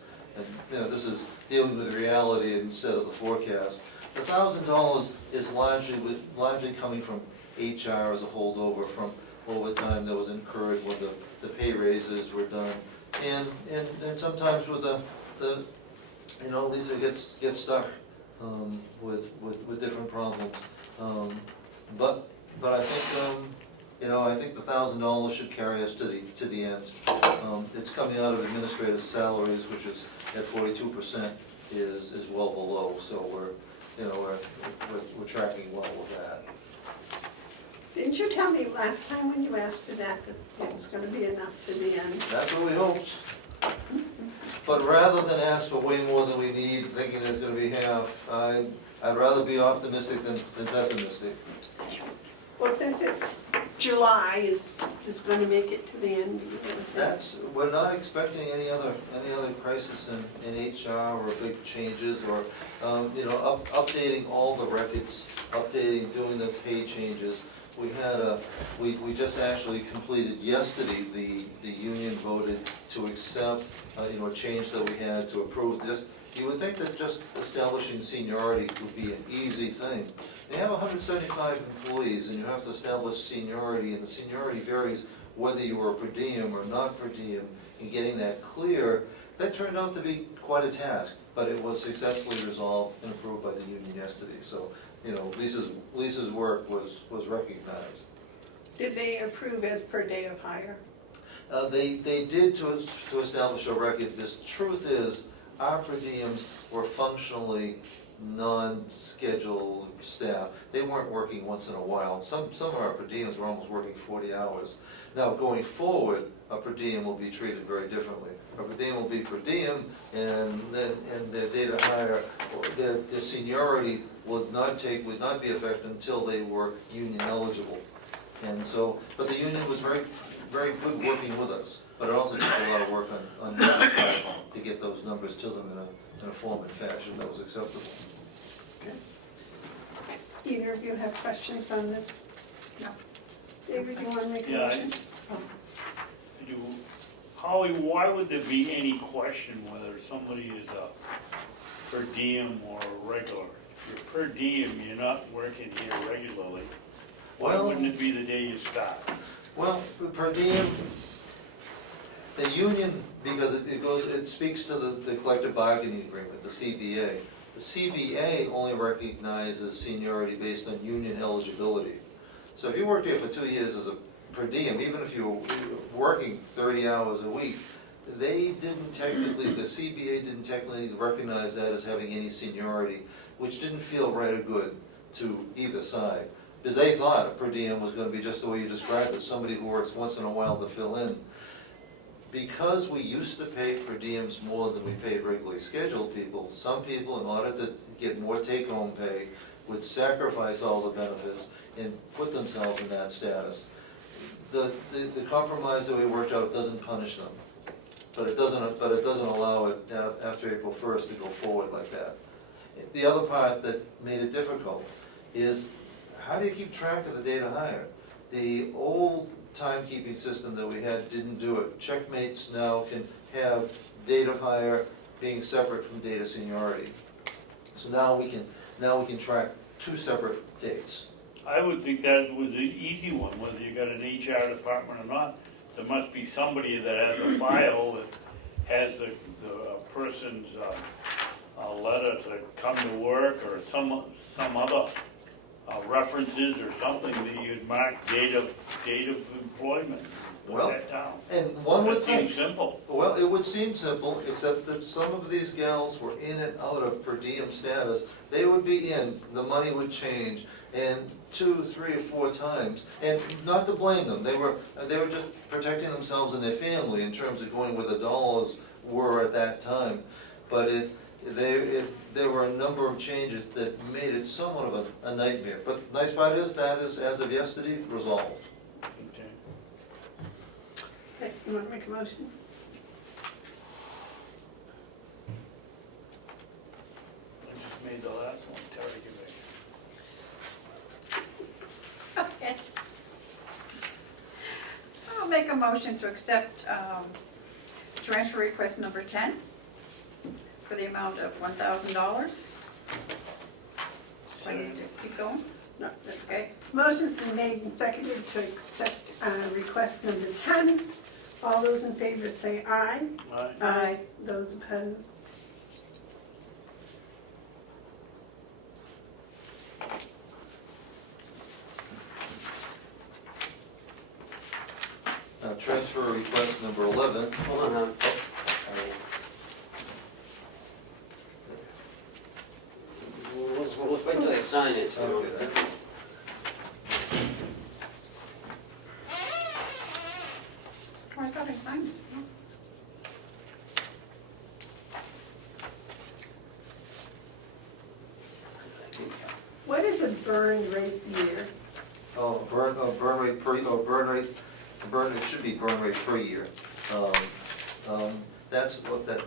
dealing with reality instead of the forecast. The $1,000 is largely coming from HR as a holdover from overtime that was incurred when the pay raises were done, and sometimes with the Lisa gets stuck with different problems, but I think I think the $1,000 should carry us to the end. It's coming out of administrative salaries, which is at 42% is well below, so we're tracking well with that. Didn't you tell me last time when you asked for that it was going to be enough for the end? That's what we hoped. But rather than ask for way more than we need, thinking it's going to be half, I'd rather be optimistic than pessimistic. Well, since it's July, is going to make it to the end? We're not expecting any other crisis in HR or big changes or updating all the records, doing the pay changes. We just actually completed yesterday, the union voted to accept a change that we had to approve this. You would think that just establishing seniority would be an easy thing. You have 175 employees and you have to establish seniority, and the seniority varies whether you were per diem or not per diem, and getting that clear, that turned out to be quite a task, but it was successfully resolved and approved by the union yesterday. So, Lisa's work was recognized. Did they approve as per day of hire? They did to establish a record. This truth is, our per diems were functionally non-scheduled staff, they weren't working once in a while. Some of our per diems were almost working 40 hours. Now, going forward, a per diem will be treated very differently. A per diem will be per diem, and their data hire, or their seniority would not be effective until they were union eligible. And so, but the union was very, very good working with us. But it also took a lot of work on their part to get those numbers to them in a form and fashion that was acceptable. Either of you have questions on this? No. David, do you want to make a Yeah, motion? Howie, why would there be any question whether somebody is a per diem or a regular? If you're per diem, you're not working here regularly. Why wouldn't it be the day you start? Well, per diem, the union, because it speaks to the collective bargaining agreement, the CBA. The CBA only recognizes seniority based on union eligibility. So if you worked here for 2 years as a per diem, even if you were working 30 hours a week, the CBA didn't technically recognize that as having any seniority, which didn't feel right or good to either side. Because they thought a per diem was going to be just the way you described it, somebody who works once in a while to fill in. Because we used to pay per diems more than we paid regularly scheduled people, some people, in order to get more take-home pay, would sacrifice all the benefits and put themselves in that status. The compromise that we worked out doesn't punish them, but it doesn't allow it after April 1st to go forward like that. The other part that made it difficult is, how do you keep track of the data hire? The old timekeeping system that we had didn't do it. Checkmates now can have data hire being separate from data seniority. So now we can track two separate dates. I would think that was an easy one, whether you got an HR department or not. There must be somebody that has a file that has the person's letter to come to work, or some other references or something that you'd mark date of employment. Well, that down. and one would think, seems simple. well, it would seem simple, except that some of these gals were in and out of per diem status. They would be in, the money would change, and 2, 3, or 4 times, and not to blame them. They were just protecting themselves and their family in terms of going where the dollars were at that time. But there were a number of changes that made it somewhat of a nightmare. But the nice part is that is, as of yesterday, resolved. Okay, you want to make a motion? I just made the last one, Terry, give it. Okay. I'll make a motion to accept transfer request number 10 for the amount of $1,000. Do I need to keep going? No. Okay. Motion's been made and seconded to accept request number 10. All those in favor say aye. Aye. Aye. Those opposed? Now, transfer request number 11. Hold on. Let's wait till they sign it. So. Okay. Oh, I thought I signed it. No. What is a burn rate year? Burn rate should be burn rate per year. That's what that,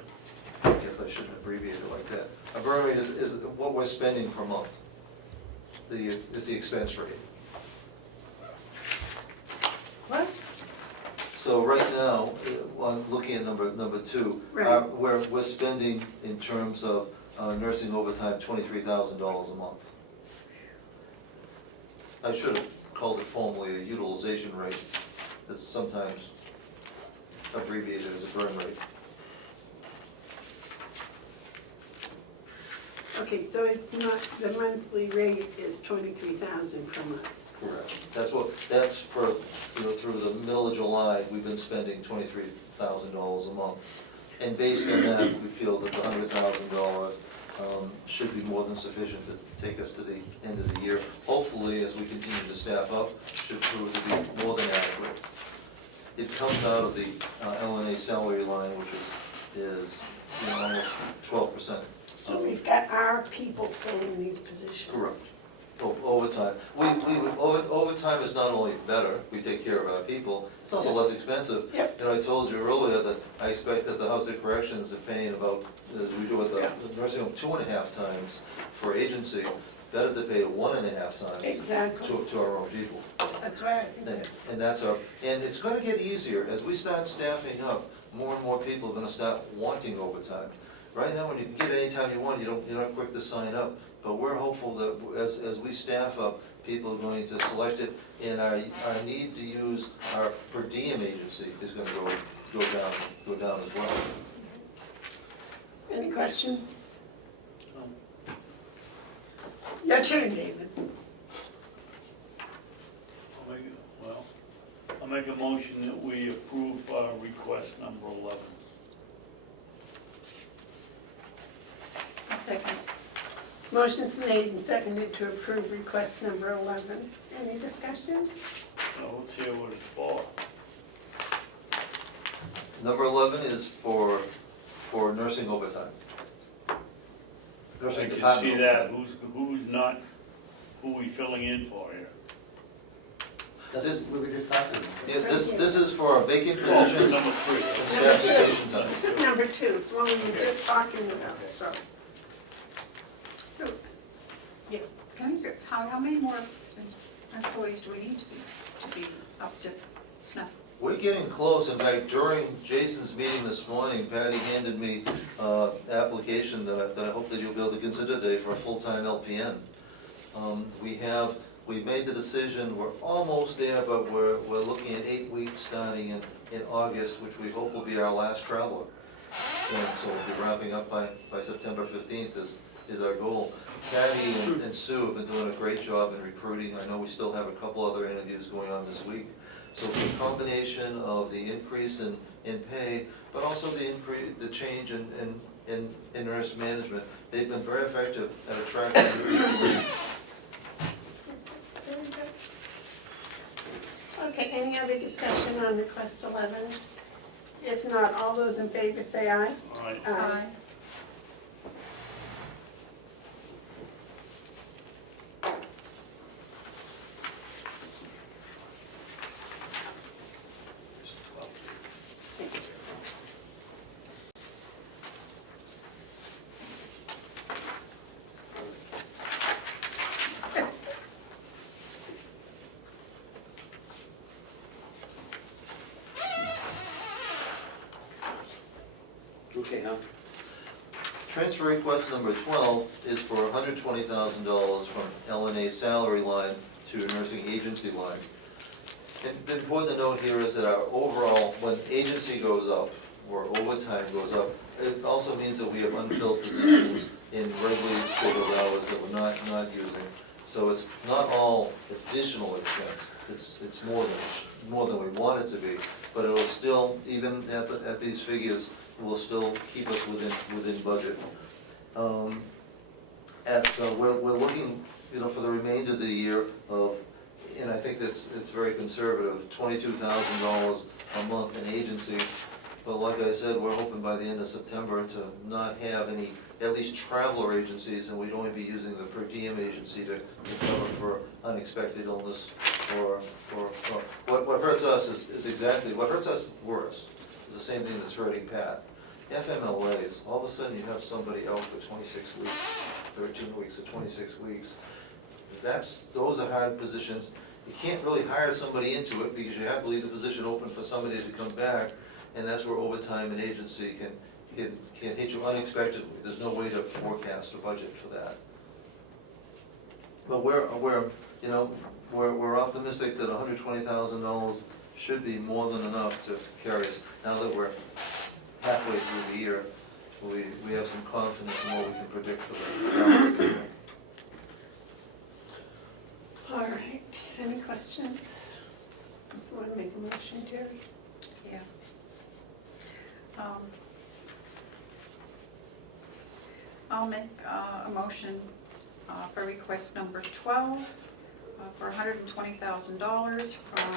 I guess I shouldn't abbreviate it like that. A burn rate is what we're spending per month. Is the expense rate. What? So right now, I'm looking at number 2, Right. we're spending in terms of nursing overtime $23,000 a month. I should have called it formally a utilization rate. That's sometimes abbreviated as a burn rate. Okay, so it's not, the monthly rate is $23,000 per month. Correct. That's for, through the middle of July, we've been spending $23,000 a month. And based on that, we feel that the $100,000 should be more than sufficient to take us to the end of the year. Hopefully, as we continue to staff up, should prove to be more than adequate. It comes out of the LNA salary line, which is almost 12%. So we've got our people filling these positions. Correct. Overtime. Overtime is not only better, we take care of our people, it's also less expensive. Yep. And I told you earlier that I expect that the House of Corrections are paying about, as we do at the nursing home, 2.5 times for agency, better to pay 1.5 times Exactly. to our own people. That's why I think that's. And that's and it's gonna get easier, as we start staffing up, more and more people are gonna start wanting overtime. Right now, when you can get it anytime you want, you're not quick to sign up. But we're hopeful that as we staff up, people are going to select it, and our need to use our per diem agency is going to go down as well. Any questions? Your turn, David. I'll make a motion that we approve request number 11. I'll second. Motion's made and seconded to approve request number 11. Any discussion? Now, let's hear what it's for. Number 11 is for nursing overtime. Nursing I can department see that, overtime. who we filling in for here? That's what we were just talking about. Yeah, this is for vacant positions. Number 3. and Number staff 2. vacation time. This is number 2. It's one we were just talking about, so. So, Yes. can I say, how many more employees do we need to be up to snuff? We're getting close. In fact, during Jason's meeting this morning, Patty handed me application that I hope that you'll be able to consider today for a full-time LPN. We've made the decision, we're almost there, but we're looking at 8 weeks starting in August, which we hope will be our last traveler. And so we'll be wrapping up by September 15th is our goal. Patty and Sue have been doing a great job in recruiting. I know we still have a couple other interviews going on this week. So the combination of the increase in pay, but also the change in nurse management, they've been very effective at attracting new people. Okay, any other discussion on request 11? If not, all those in favor say aye. Aye. Aye. Okay, now, Transfer request number 12 is for $120,000 from LNA salary line to nursing agency line. And the important to note here is that our overall, when agency goes up, or overtime goes up, it also means that we have unfilled positions in regularly scheduled hours that we're not using. So it's not all additional expense, it's more than we want it to be, but it'll still, even at these figures, will still keep us within budget. We're looking, for the remainder of the year of, and I think it's very conservative, $22,000 a month in agency. But like I said, we're hoping by the end of September to not have any, at least traveler agencies, and we'd only be using the per diem agency to cover for unexpected illness or what hurts us is exactly, what hurts us worse is the same thing that's hurting Pat. FMLAs, all of a sudden you have somebody out for 26 weeks, 13 weeks or 26 weeks. Those are hard positions. You can't really hire somebody into it because you have to leave the position open for somebody to come back, and that's where overtime and agency can hit you unexpectedly. There's no way to forecast or budget for that. But we're optimistic that $120,000 should be more than enough to carry us. Now that we're halfway through the year, we have some confidence in what we can predict for the balance of the year. All right, any questions? You want to make a motion, Terry? Yeah. I'll make a motion for request number 12 for $120,000 from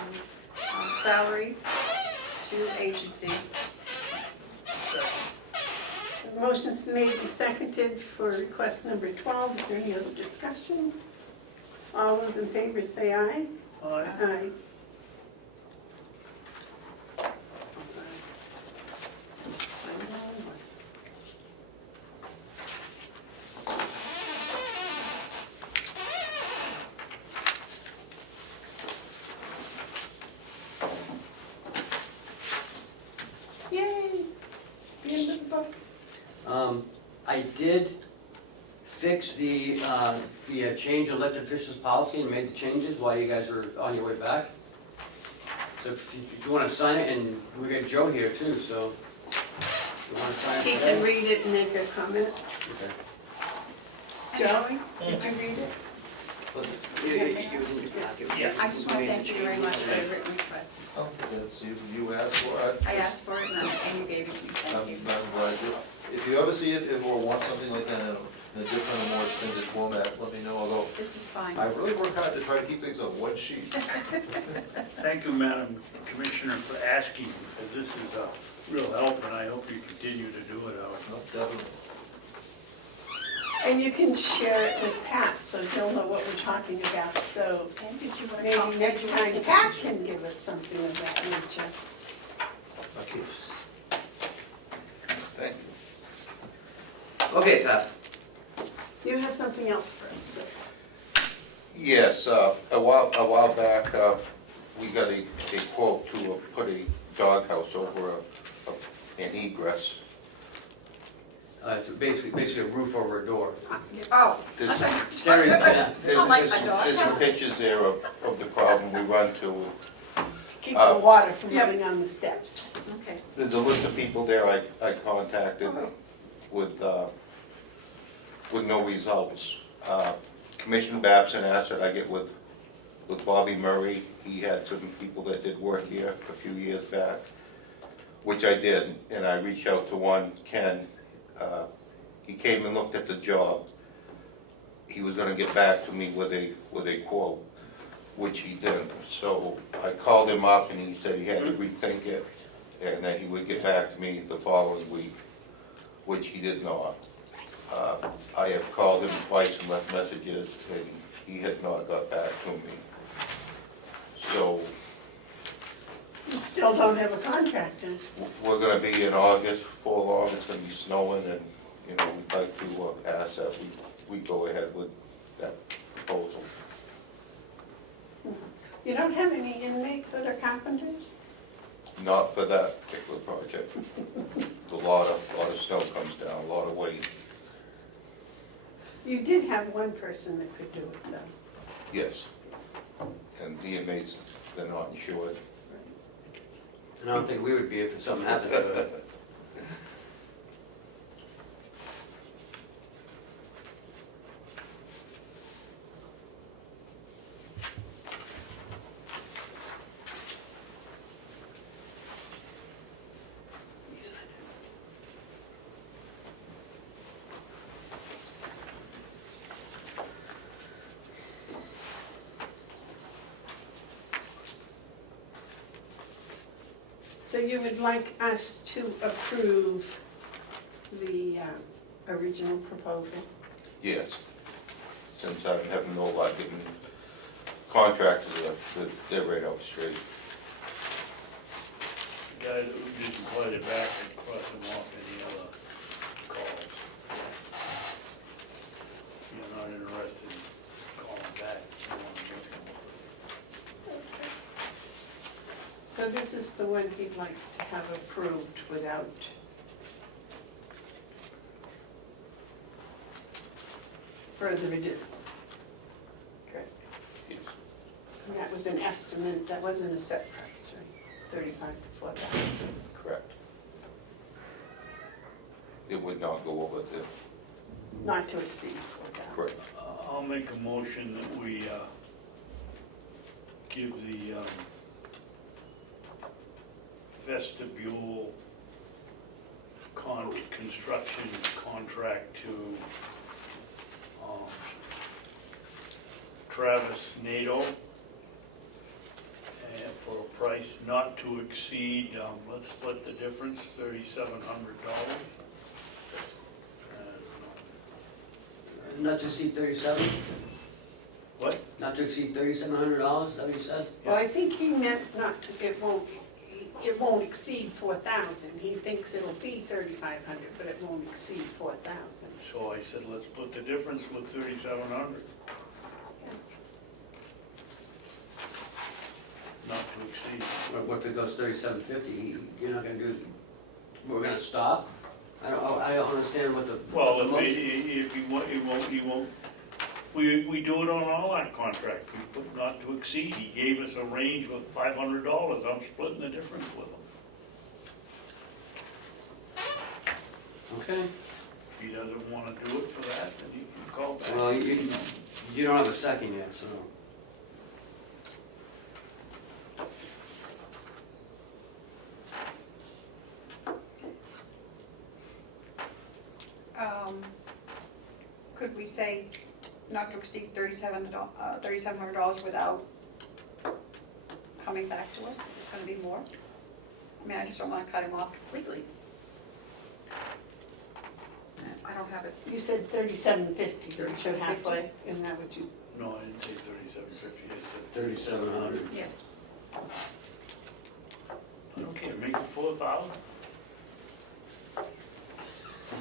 salary to agency. The motion's made and seconded for request number 12. Is there any other discussion? All those in favor say aye. Aye. Aye. Yay! The end of the book. I did fix the change in elected officials policy and made the changes while you guys were on your way back. So if you want to sign it, and we got Joe here too, so if you want to sign it He today. can read it and make a comment. Okay. Joe, did you read it? I just want to thank you very much for the written request. Oh, that's, you asked for it. I asked for it and Amy gave it to me, thank you. I'm glad you. If you ever see it or want something like that in a different or more extended format, let me know, although This is fine. I really work hard to try to keep things on one sheet. Thank you, Madam Commissioner, for asking, because this is a real help, and I hope you continue to do it, Howard. No, definitely. And you can share it with Pat, so he'll know what we're talking about, so maybe next time Pat can give us something of that nature. Okay. Thank you. Okay, Pat. You have something else for us, sir? Yes, a while back, we got a quote to put a doghouse over an egress. It's basically a roof over a door. Oh. Terry's, yeah. Oh, like a There's some doghouse? pictures there of the problem we run to. Keep the water from running on the steps. Okay. There's a list of people there I contacted with no results. Commissioner Babson asked that I get with Bobby Murray. He had some people that did work here a few years back, which I did, and I reached out to one, Ken. He came and looked at the job. He was gonna get back to me with a quote, which he didn't. So I called him up and he said he had to rethink it and that he would get back to me the following week, which he did not. I have called him twice and left messages and he has not got back to me. So You still don't have a contractor. we're gonna be in August, full long, it's gonna be snowing, and, you know, we'd like to ask that we go ahead with that proposal. You don't have any inmates that are carpenters? Not for that particular project. A lot of snow comes down, a lot of weight, You did have one person that could do it, though. yes. And the inmates, they're not insured. And I don't think we would be if something happened to it. So you would like us to approve the original proposal? Yes. Since I'm having no luck getting contractors, they're right out the street. Guys, we just play it back and cross them off any other calls. If you're not interested in calling back, you want to get them. So this is the one he'd like to have approved without further ado. Correct. Yes. And that was an estimate, that wasn't a set price, right? 35 to 40,000. Correct. It would not go over the, Not to exceed 4,000. correct. I'll make a motion that we give the vestibule construction contract to Travis NATO, and for a price not to exceed, let's split the difference, $3,700. Not to exceed 37? What? Not to exceed $3,700, is that what you said? Well, I think he meant not to, it won't exceed 4,000. He thinks it'll be 3,500, but it won't exceed 4,000. So I said, let's split the difference with 3,700. Not to exceed. What if it goes 37.50? You're not gonna do, we're gonna stop? I don't understand what the. Well, the motion- if he won't, we do it on all our contracts, we put not to exceed. He gave us a range of $500, I'm splitting the difference with him. Okay. If he doesn't wanna do it for that, then he can call back. Well, you don't have a second yet, so. Could we say not to exceed $3,700 without coming back to us? It's gonna be more? I mean, I just don't wanna cut him off completely. I don't have it. You said 37.50, so halfway, isn't that what you? No, I didn't say 37.50, I said 3,700. Yeah. I don't care, make it 4,000.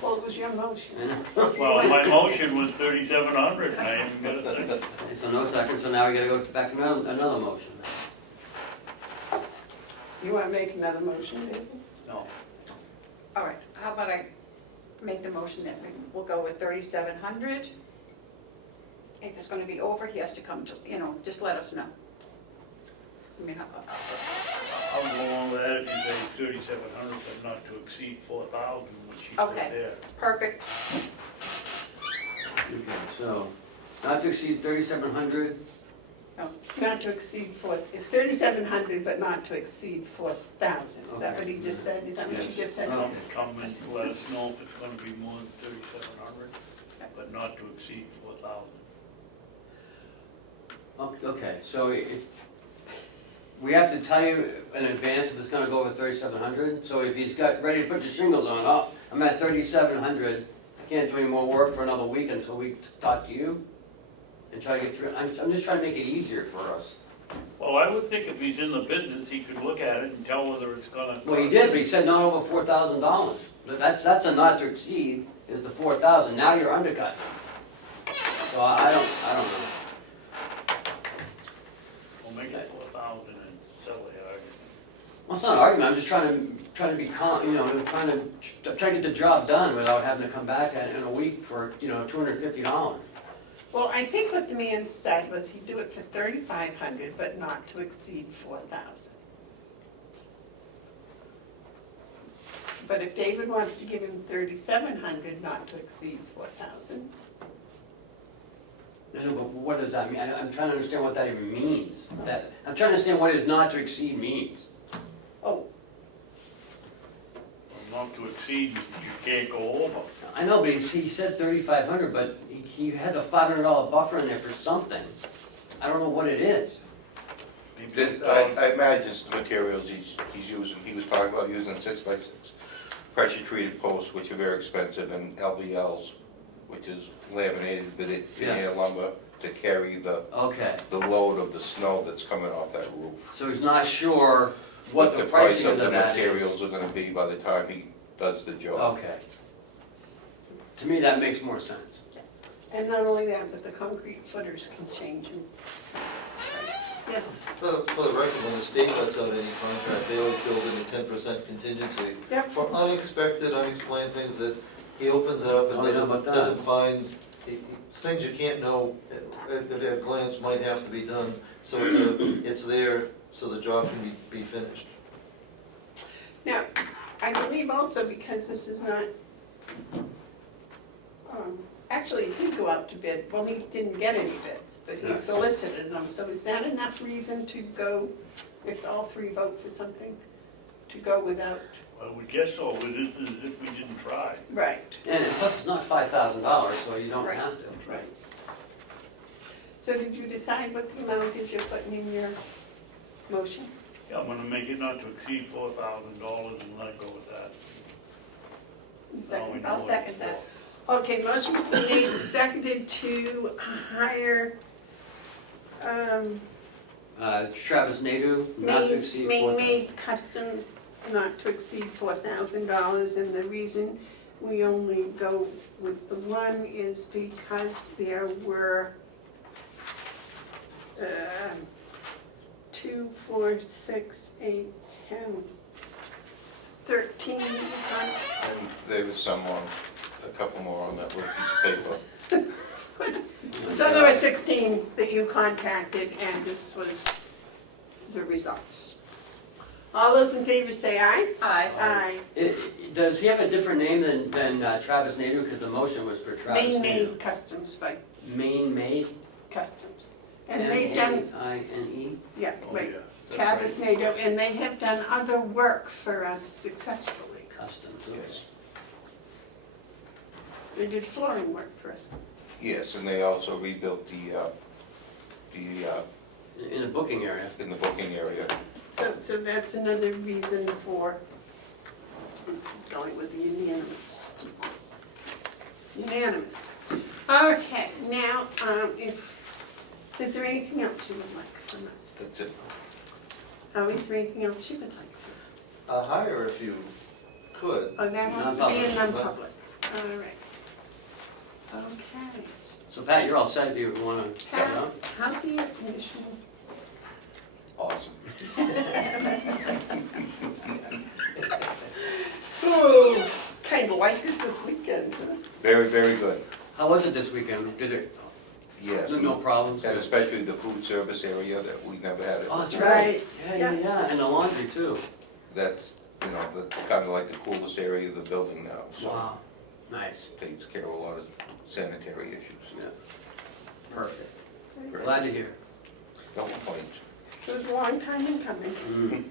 Well, it was your motion. Well, my motion was 3,700, and I haven't got a second. Okay, so no second, so now we gotta go back to another motion. You want to make another motion, David? No. All right, how about I make the motion that we'll go with 3,700? If it's gonna be over, he has to come to, just let us know. I mean, I'll go along with that if you say 3,700, but not to exceed 4,000, which she said okay, there. perfect. Okay, so, not to exceed 3,700, No, not to exceed 3,700, but not to exceed 4,000. Is that what he just said? Is that what you just said? Well, come and let us know if it's gonna be more than 3,700, but not to exceed 4,000. okay, so if, we have to tell you in advance if it's gonna go over 3,700, so if he's got, ready to put the shingles on, oh, I'm at 3,700, I can't do any more work for another week until we talk to you, and try to get through, I'm just trying to make it easier for us. Well, I would think if he's in the business, he could look at it and tell whether it's gonna. Well, he did, but he said not over $4,000, that's a not to exceed, is the 4,000, now you're undercutting. So I don't know. We'll make it 4,000 and settle the argument. Well, it's not an argument, I'm just trying to be calm, trying to get the job done without having to come back in a week for, $250. Well, I think what the man said was he'd do it for 3,500, but not to exceed 4,000. But if David wants to give him 3,700, not to exceed 4,000. I know, but what does that mean? I'm trying to understand what that even means. I'm trying to understand what is not to exceed means. Oh. Well, not to exceed, you can't go over. I know, but he said 3,500, but he has a $500 buffer in there for something. I don't know what it is. I imagine it's the materials he's using. He was talking about using 6x6 pressure-treated posts, which are very expensive, and LVLs, which is laminated veneer lumber to carry the load of the snow that's coming off that roof. So he's not sure what the pricing of the that is. materials are going to be by the time he does the job. Okay. To me, that makes more sense. And not only that, but the concrete footers can change in price. Yes. For the record, when the state lets out any contract, they always build in a 10% contingency. Yep. For unexpected, unexplained things that he opens it up and doesn't find, things you can't know at a glance might have to be done. So it's there so the job can be finished. Now, I believe also because this is not, actually it did go out to bid. Well, he didn't get any bids, but he solicited them. So is that enough reason to go, if all three vote for something, to go without. I would guess so, it is as if we didn't try. Right. And plus, it's not $5,000, so you don't Right. have to. Right. So did you decide what the amount is you're putting in your motion? Yeah, I'm gonna make it not to exceed $4,000 and let go with that. You Now we second? know I'll what second it's that. for. Okay, motion's been made and seconded to hire, Travis Nadeau, not to exceed $4,000. Maine-made customs not to exceed $4,000, and the reason we only go with the one is because there were 2, 4, 6, 8, 10, 13. And there was a couple more on that little piece of paper. So there were 16 that you contacted, and this was the results. All those in favor say aye. Aye. Aye. Does he have a different name than Travis Nadeau? Because the motion was for Travis Nadeau. Maine-made customs by Maine-made? customs. And they've done, M-A-I-N-E? yeah, Oh, right, yeah, that's Travis right. Nadeau, and they have done other work for us successfully. Customs, okay. Yes. They did flooring work for us. Yes, and they also rebuilt In the booking area. in the booking area. So that's another reason for going with the unanimous. Unanimous. Okay, now, is there anything else you would like from us? That's it. Is there anything else you would like from us? Hire if you could. Oh, that has to be in Non-public. non-public. All right. Okay. So Pat, you're all set if you want to Pat, cut it off? how's the air conditioning? Awesome. Ooh, kind of like it this weekend. Huh? Very, very good. How was it this weekend? Did it, Yes. no problems? And especially the food service area that we never had it. Oh, that's before. right. Yeah, Yeah. yeah, yeah, and the laundry too. That's, that's kind of like the coolest area of the building now, so Wow, nice. takes care of a lot of sanitary issues. Yeah. Perfect. Very- Glad to hear. No complaints. It was a long time in coming. Mm.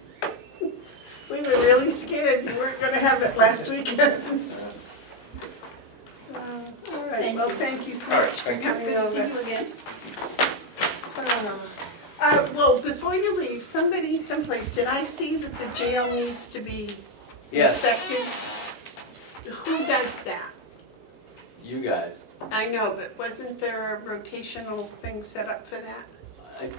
We were really scared you weren't going to have it last weekend. All right, Thank well, you. thank you so All right, much for thank you. It's coming good to see over. you again. Well, before you leave, somebody, someplace, did I see that the jail needs to be Yes, inspected? Who does that? you guys. I know, but wasn't there a rotational thing set up for that?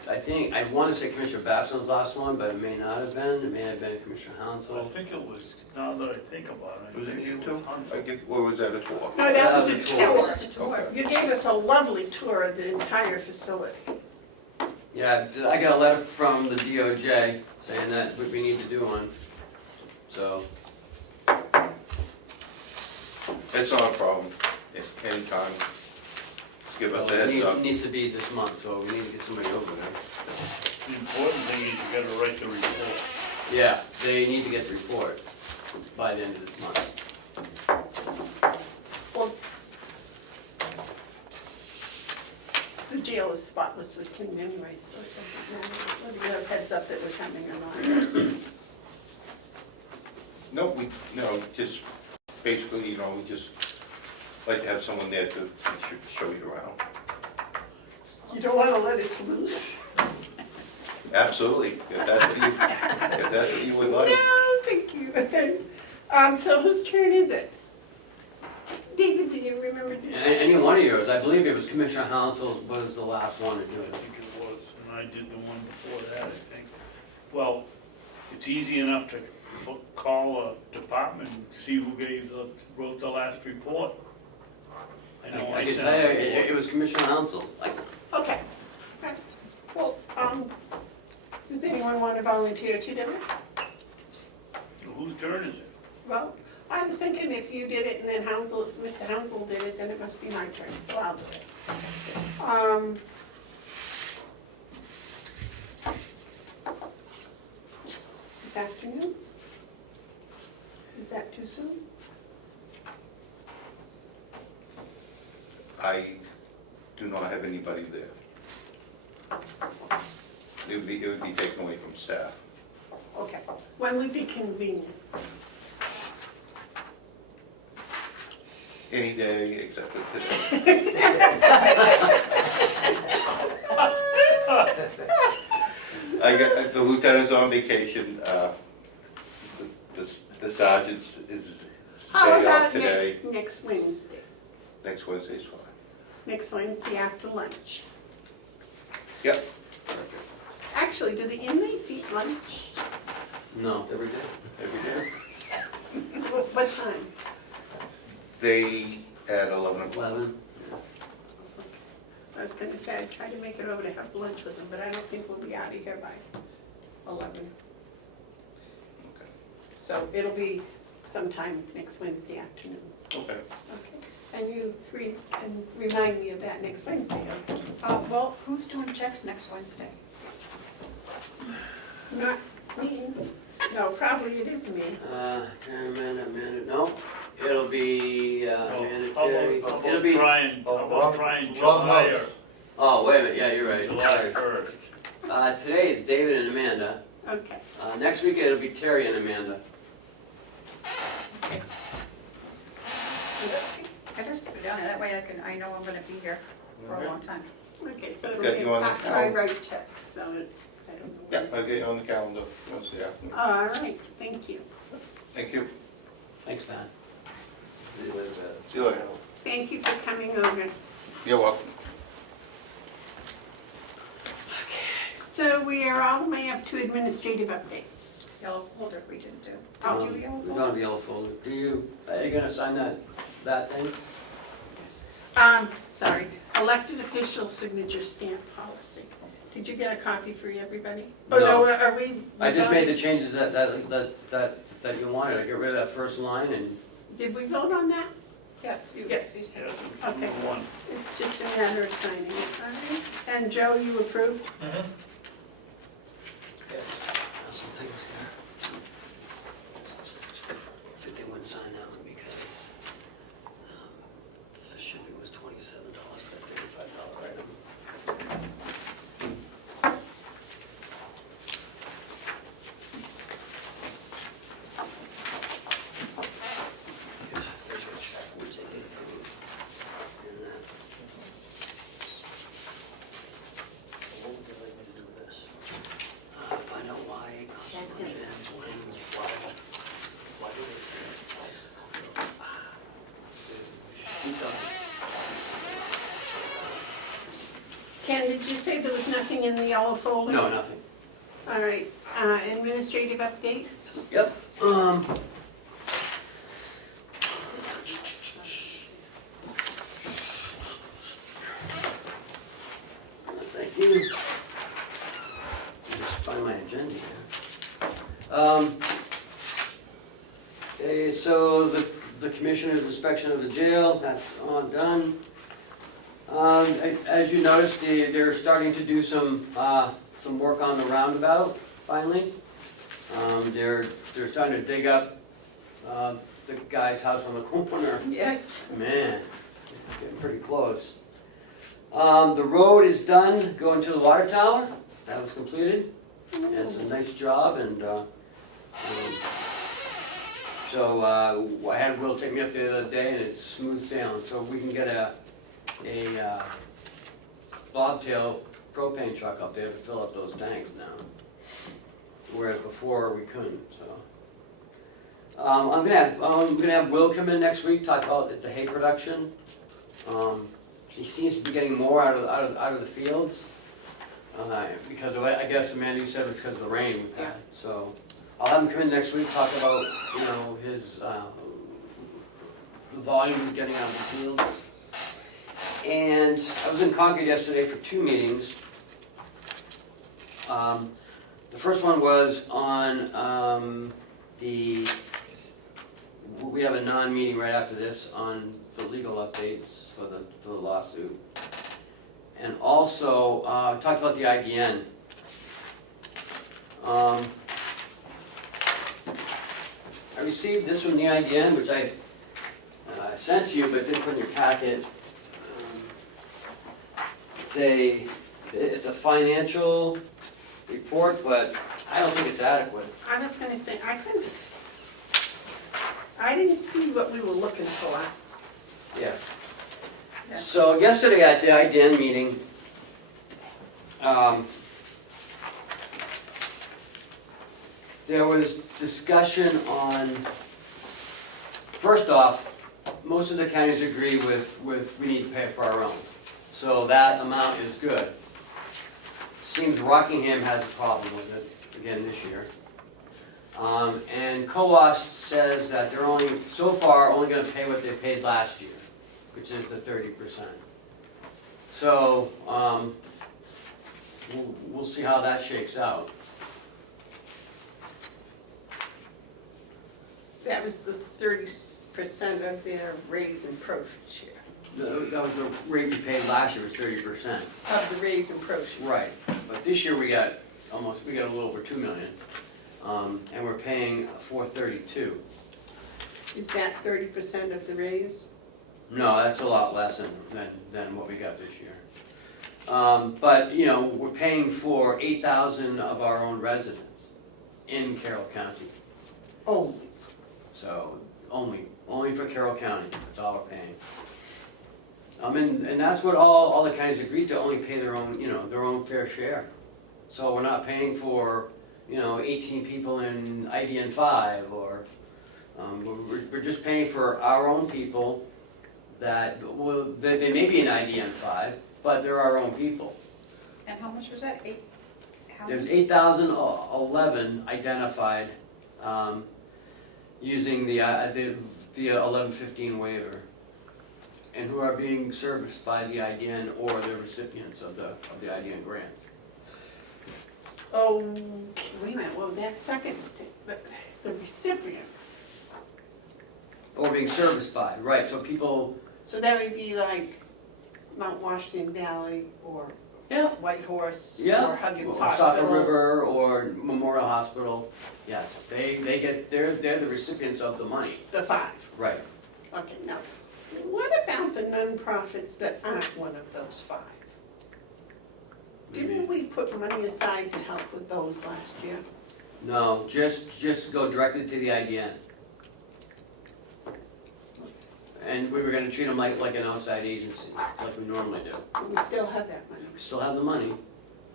I think, I want to say Commissioner Babson's last one, but it may not have been. It may have been Commissioner I Hansel. think it was, now that I think about it, I Was it think you it too? was Hansel. Or was that a tour? No, that was a That tour. was just a tour. Okay. You gave us a lovely tour of the entire facility. Yeah, I got a letter from the DOJ saying that we need to do one. So, It's not a problem, if anytime, just give us a heads it up. needs to be this month, so we need to get somebody over there. The important thing is you gotta write the report. Yeah, they need to get the report by the end of this month. Well, the jail is spotlessly clean anyway, so it doesn't matter whether you have heads up that we're coming or not. No, just basically, we just like to have someone there to show you around. You don't want to let it loose? Absolutely, if that's what you would like. No, thank you. So whose turn is it? David, do you remember? Any one of yours, I believe it was Commissioner Hansel was the last one to do I it. think it was, and I did the one before that, I think. Well, it's easy enough to call a department and see who wrote the last report. I know I I can sent tell you, a report. it was Commissioner Hansel. Okay. Okay. Well, does anyone want to volunteer to do it? Whose turn is it? Well, I was thinking if you did it and then Mr. Hansel did it, then it must be my turn, so I'll do it. This afternoon? Is that too soon? I do not have anybody there. It would be taken away from staff. okay. When would be convenient? Any day except for today. I got, the lieutenant's on vacation, the sergeant is How day off about today. next Wednesday? Next Wednesday's fine. Next Wednesday after lunch. Yep. Actually, do the inmates eat lunch? No. Every day. Every day. What time? They at 11 o'clock. 11. I was gonna say, I'd try to make it over to have lunch with them, but I don't think we'll be out of here by 11. Okay. So it'll be sometime next Wednesday afternoon. Okay. Okay. And you three can remind me of that next Wednesday, okay? Well, who's doing checks next Wednesday? Not me. No, probably it is me. Amanda, no. It'll be mandatory. How It'll be. about trying July or Oh, wait a minute, yeah, you're right. July Sorry. 1st? Today it's David and Amanda. Okay. Next week it'll be Terry and Amanda. I just put it down, that way I know I'm gonna be here for a long time. Okay, so Got it'll you be on the after I calendar. write checks, so I don't know. Yeah, I'll get you on the calendar Wednesday afternoon. All right, thank you. Thank you. Thanks, Pat. See you later, Pat. See you later. Thank you for coming over. You're welcome. So we are all the way up to administrative updates. Yellow folder we didn't do. Oh, Did you yellow We're folder? gonna be yellow folder. Are you gonna sign that thing? Sorry, elected official signature stamp policy. Did you get a copy for everybody? Oh, No. no, are we? I just made the changes that you wanted. I got rid of that first line and Did we vote on that? Yes, you. Yes. you said- Yes, Okay. number one. It's just a matter of signing it, all right? And Joe, you approve? Yes. some things here. I think they wouldn't sign that one because the shipping was $27 for a $35 item. There's your check, which they did approve. And that. What would they like me to do with this? Find out why it costs so much and when, why do they say it? Ken, did you say there was nothing in the yellow folder? No, nothing. All right, administrative updates? Yep, thank you. Just find my agenda here. Okay, so the commissioner's inspection of the jail, that's all done. As you noticed, they're starting to do some work on the roundabout, finally. They're starting to dig up the guy's house on the corner. Yes. Man, getting pretty close. The road is done going to the water tower. That was completed. And it's a nice job, and so I had Will take me up the other day, and it's smooth sailing. So we can get a bobtail propane truck up there to fill up those tanks now, whereas before we couldn't. So I'm gonna have Will come in next week, talk about the hay production. He seems to be getting more out of the fields because of, I guess Amanda, you said it's because of the rain we've had. So I'll have him come in next week, talk about his the volume he's getting out of the fields. And I was in Concord yesterday for 2 meetings. The first one was on we have a non-meeting right after this on the legal updates for the lawsuit. And also talked about the IDN. I received this from the IDN, which I sent to you, but didn't put in your packet. It's a financial report, but I don't think it's adequate. I was gonna say, I didn't see what we were looking for. Yeah. So yesterday at the IDN meeting, there was discussion on, first off, most of the counties agree with we need to pay for our own. So that amount is good. Seems Rockingham has a problem with it, again this year. And COAS says that they're only, so far, only gonna pay what they paid last year, which is the 30%. So, we'll see how that shakes out. That was the 30% of their raise and profit share. That was the rate we paid last year, was 30%. Of the raise and profit share. Right, but this year we got a little over 2 million, and we're paying 432. Is that 30% of the raise? No, that's a lot less than what we got this year. But, you know, we're paying for 8,000 of our own residents in Carroll County. Oh. So, only for Carroll County, that's all we're paying. And that's what all the counties agreed to, only pay their own, their own fair share. So we're not paying for, 18 people in IDN 5, or, we're just paying for our own people that, well, they may be in IDN 5, but they're our own people. And how much was that? There's 8,011 identified, using the 1115 waiver, and who are being serviced by the IDN or the recipients of the IDN grants. Oh, wait a minute, well, that second, the recipients. Or being serviced by, right, so people. So that would be like Mount Washington Valley, or White Horse, or Huggins Hospital. Saco River, or Memorial Hospital, yes, they're the recipients of the money. The 5. Right. Okay, now, what about the nonprofits that aren't one of those 5? Didn't we put money aside to help with those last year? No, just go directly to the IDN. And we were gonna treat them like an outside agency, like we normally do. We still have that money. We still have the money.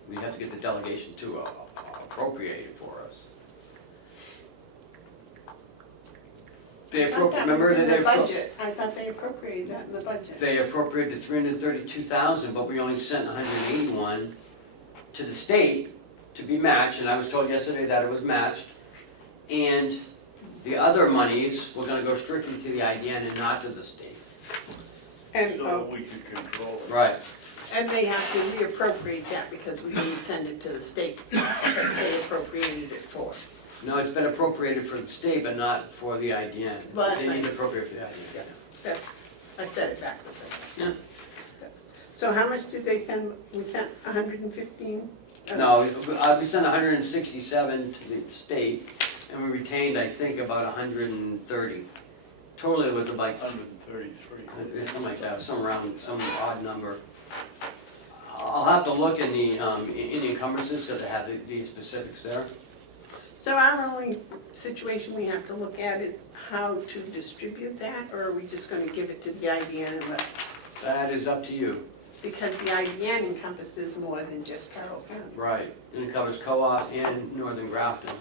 We have to get the delegation to appropriate it for us. Remember that they budget. I thought they appropriated that in the budget. They appropriated 332,000, but we only sent 181 to the state to be matched, and I was told yesterday that it was matched. And the other monies were gonna go strictly to the IDN and not to the state. And, So we could control it. Right. And they have to reappropriate that because we didn't send it to the state, because they appropriated it for. No, it's been appropriated for the state, but not for the IDN. Well, that's They need right. to appropriate for the IDN. That, I said it backwards, I guess. Yeah. So how much did they send? We sent 115? No, we sent 167 to the state, and we retained, I think, about 130. Totally, it was like 133. something like that, some odd number. I'll have to look in the encumbrances because I have the specifics there. So our only situation we have to look at is how to distribute that, or are we just going to give it to the IDN and let? That is up to you. Because the IDN encompasses more than just Carroll County. Right, and it covers Co-op and Northern Grafton.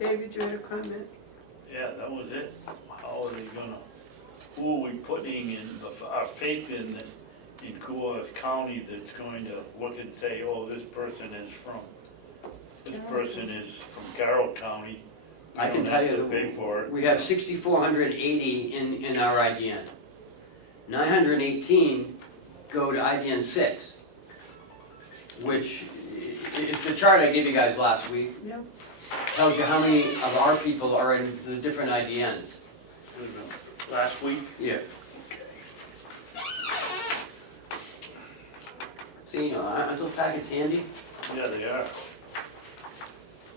David, you had a comment? Yeah, that was it. How are they gonna, who are we putting in our faith in Coos County that's going to look and say, oh, this person is from Carroll County. I can tell you, to pay for it. we have 6,480 in our IDN. 918 go to IDN 6, which is the chart I gave you guys last week. Yep. Tells you how many of our people are in the different IDNs. Last week? Yeah. See, aren't those packets handy? Yeah, they are.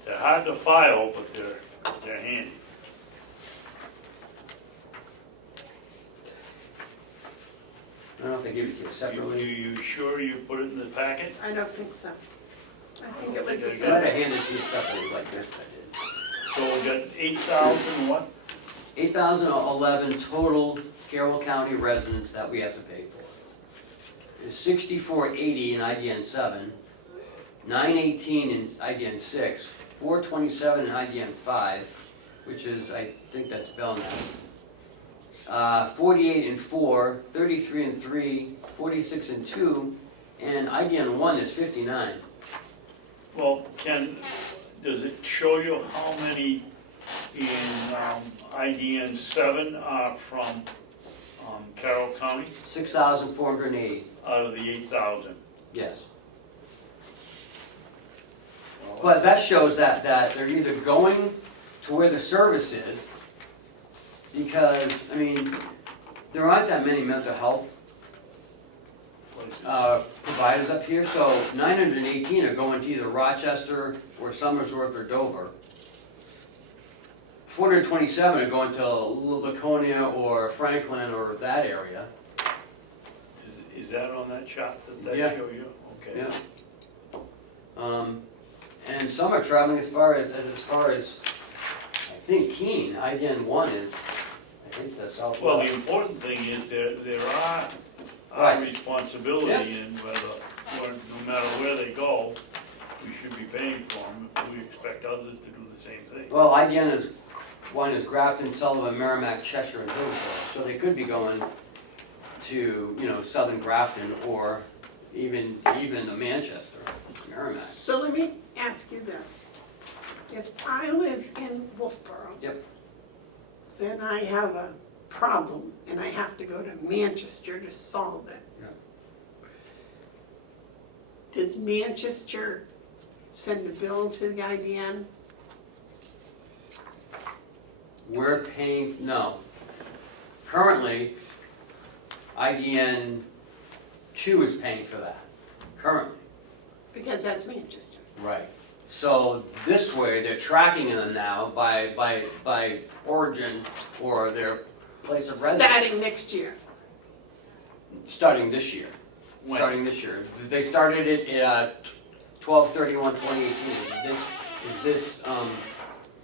They're hard to file, but they're handy. I don't know if they give it to you separately. You sure you put it in the packet? I don't think so. I think it was a I might seven. have handed you separately like this, I did. So we got 8,000 what? 8,011 total Carroll County residents that we have to pay for. There's 6480 in IDN 7, 918 in IDN 6, 427 in IDN 5, which is, I think that's Belknap. 48 in 4, 33 in 3, 46 in 2, and IDN 1 is 59. Well, does it show you how many in IDN 7 are from Carroll County 6,480, out of the 8,000? yes. But that shows that they're either going to where the service is, because, I mean, there aren't that many mental health providers up here, so 918 are going to either Rochester or Somersworth or Dover. 427 are going to Laconia or Franklin or that area. Is that on that chart that Yeah. show you? Okay. Yeah. And some are traveling as far as I think Keene, IDN 1 is, I think the southwest. Well, the important thing is there are our Right. responsibility Yeah. in no matter where they go, we should be paying for them if we expect others to do the same thing. Well, IDN is, one is Grafton, Sullivan, Merrimack, Cheshire, and Hillsborough. So they could be going to, southern Grafton or even Manchester, Merrimack. So let me ask you this. If I live in Wolfboro. Yep. Then I have a problem and I have to go to Manchester to solve it. Yeah. Does Manchester send a bill to the IDN? We're paying, no. Currently, IDN 2 is paying for that, currently. Because that's Manchester. Right. So this way, they're tracking them now by origin or their place of residence. Starting next year. Starting this year. When? Starting this year. They started it at 12/31/2018. Is this,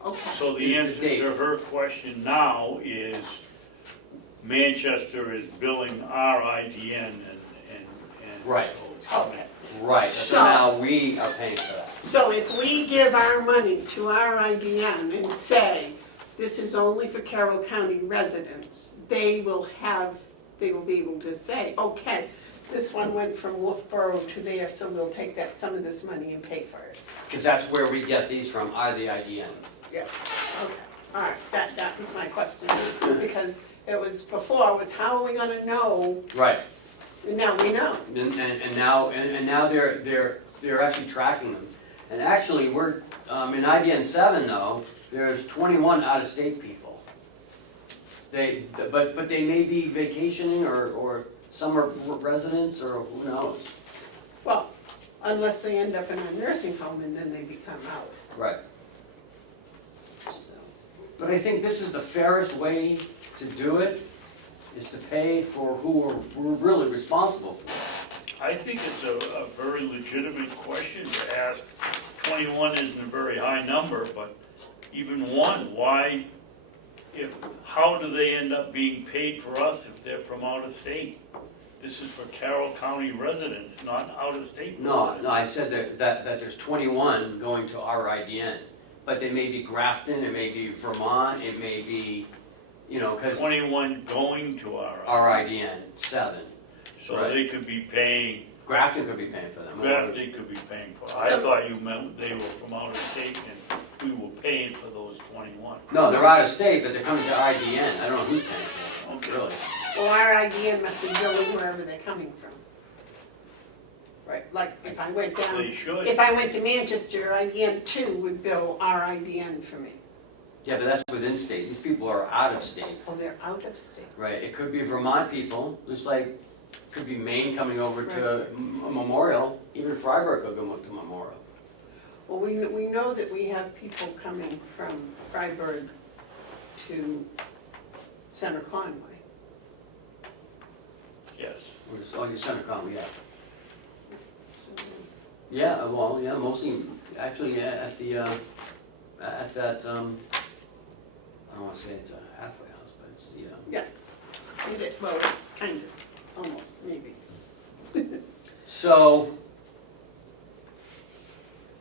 Okay. So the answer to her question now is Manchester is billing our IDN and Right. so it's coming. Okay. right, So- so now we are paying for that. So if we give our money to our IDN and say, this is only for Carroll County residents, they will be able to say, okay, this one went from Wolfboro to there, so we'll take some of this money and pay for it. Because that's where we get these from, are the IDNs. Yeah. Okay, all right, that was my question, because before was how are we gonna know? Right. And now we know. And now they're actually tracking them. And actually, we're, in IDN 7 though, there's 21 out-of-state people. But they may be vacationing or summer residents or who knows. Well, unless they end up in a nursing home and then they become ours. Right. But I think this is the fairest way to do it, is to pay for who we're really responsible for. I think it's a very legitimate question to ask. 21 isn't a very high number, but even one, how do they end up being paid for us if they're from out of state? This is for Carroll County residents, not out of state. No, I said that there's 21 going to our IDN, but they may be Grafton, it may be Vermont, it may be, because 21 going to our IDN 7. So Right. they could be paying, Grafton could be paying for them. Grafton could be paying for. I thought you meant they were from out of state and we were paying for those 21. No, they're out of state, but they're coming to IDN. I don't know who's paying for them. Okay. Really. Well, our IDN must be billing wherever they're coming from. Right, like if I went down. They should. If I went to Manchester, IDN 2 would bill our IDN for me. Yeah, but that's within state. These people are out of state. Oh, they're out of state. Right, it could be Vermont people, just like, could be Maine coming over to Memorial, even Freiburg could go to Memorial. Well, we know that we have people coming from Freiburg to Center Conway. Yes. Oh, you Center Conway, yeah. Yeah, well, yeah, mostly, actually, yeah, at the, at that, I don't wanna say it's a halfway house, but it's the, Yeah, it is, well, kind of, almost, maybe. So,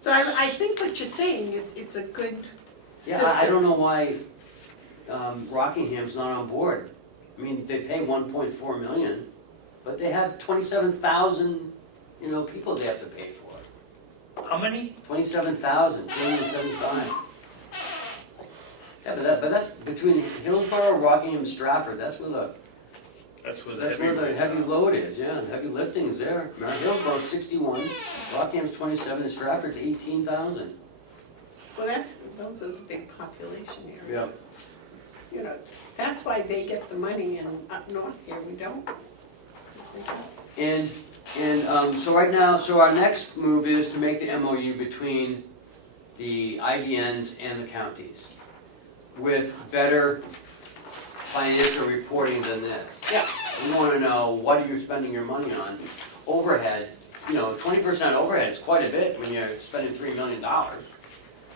So I think what you're saying, it's a good yeah, system. I don't know why, Rockingham's not on board. I mean, they pay 1.4 million, but they have 27,000, you know, people they have to pay for. How many? 27,000, 275. Yeah, but that's between Hillsborough, Rockingham, and Stratford, that's where the heavy load is, yeah, the heavy lifting is there. Hillsborough's 61, Rockingham's 27, and Stratford's 18,000. Well, those are the big population areas. Yeah. You know, that's why they get the money, and up north here, we don't. And so right now, so our next move is to make the MOU between the IDNs and the counties with better financial reporting than this. Yeah. We want to know, what are you spending your money on? Overhead, you know, 20% overhead is quite a bit when you're spending $3 million.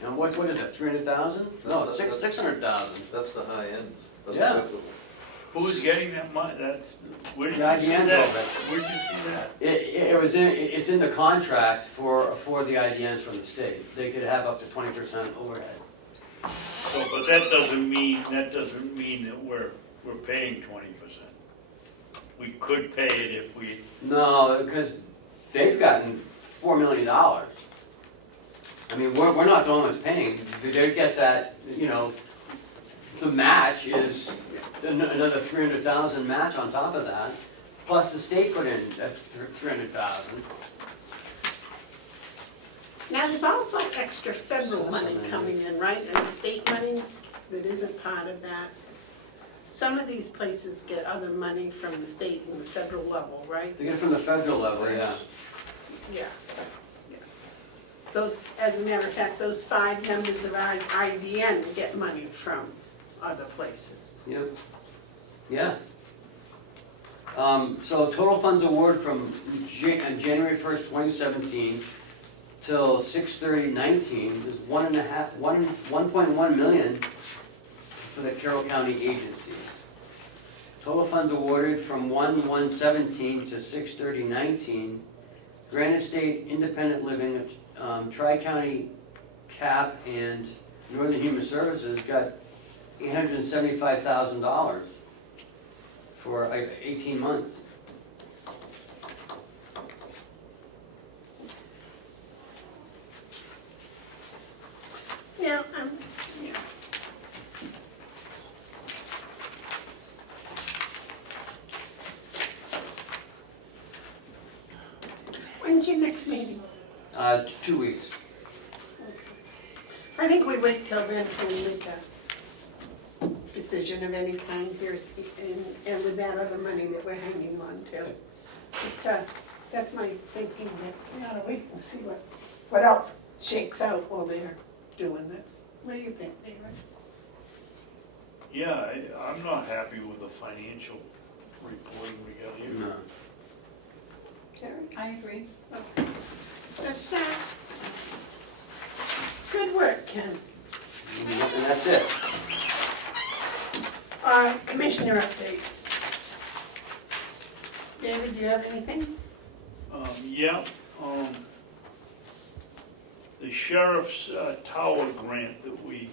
And what is it, 300,000? No, it's 600,000. That's the high end. That's Yeah. acceptable. Who's getting that money? Where did The you see IDNs that? over it. Where'd you see that? It's in the contract for the IDNs from the state. They could have up to 20% overhead. So, but that doesn't mean that we're paying 20%. We could pay it if we. No, because they've gotten $4 million. I mean, we're not the only ones paying. They get that, you know, the match is another 300,000 match on top of that, plus the state put in that 300,000. Now, there's also extra federal money coming in, right, and state money that isn't part of that. Some of these places get other money from the state and the federal level, right? They get it from the federal level, yeah. Yeah. Those, as a matter of fact, those 5 members of our IDN get money from other places. Yep. Yeah. So total funds award from January 1st, 2017 till 6/30/19 is 1.1 million for the Carroll County agencies. Total funds awarded from 1/1/17 to 6/30/19, Granite State Independent Living, Tri-County CAP, and Northern Human Services got $875,000 for 18 months. Yeah, yeah. When's your next meeting? 2 weeks. I think we wait till then to make a decision of any kind here, and with that other money that we're hanging on to. Just, that's my thinking, that we ought to wait and see what else shakes out while they're doing this. What do you think, David? Yeah, I'm not happy with the financial reporting we got here. No. Terry? I agree. Okay. That's that. Good work, Ken. And that's it. Commissioner updates. David, do you have anything? Yeah, the sheriff's tower grant that we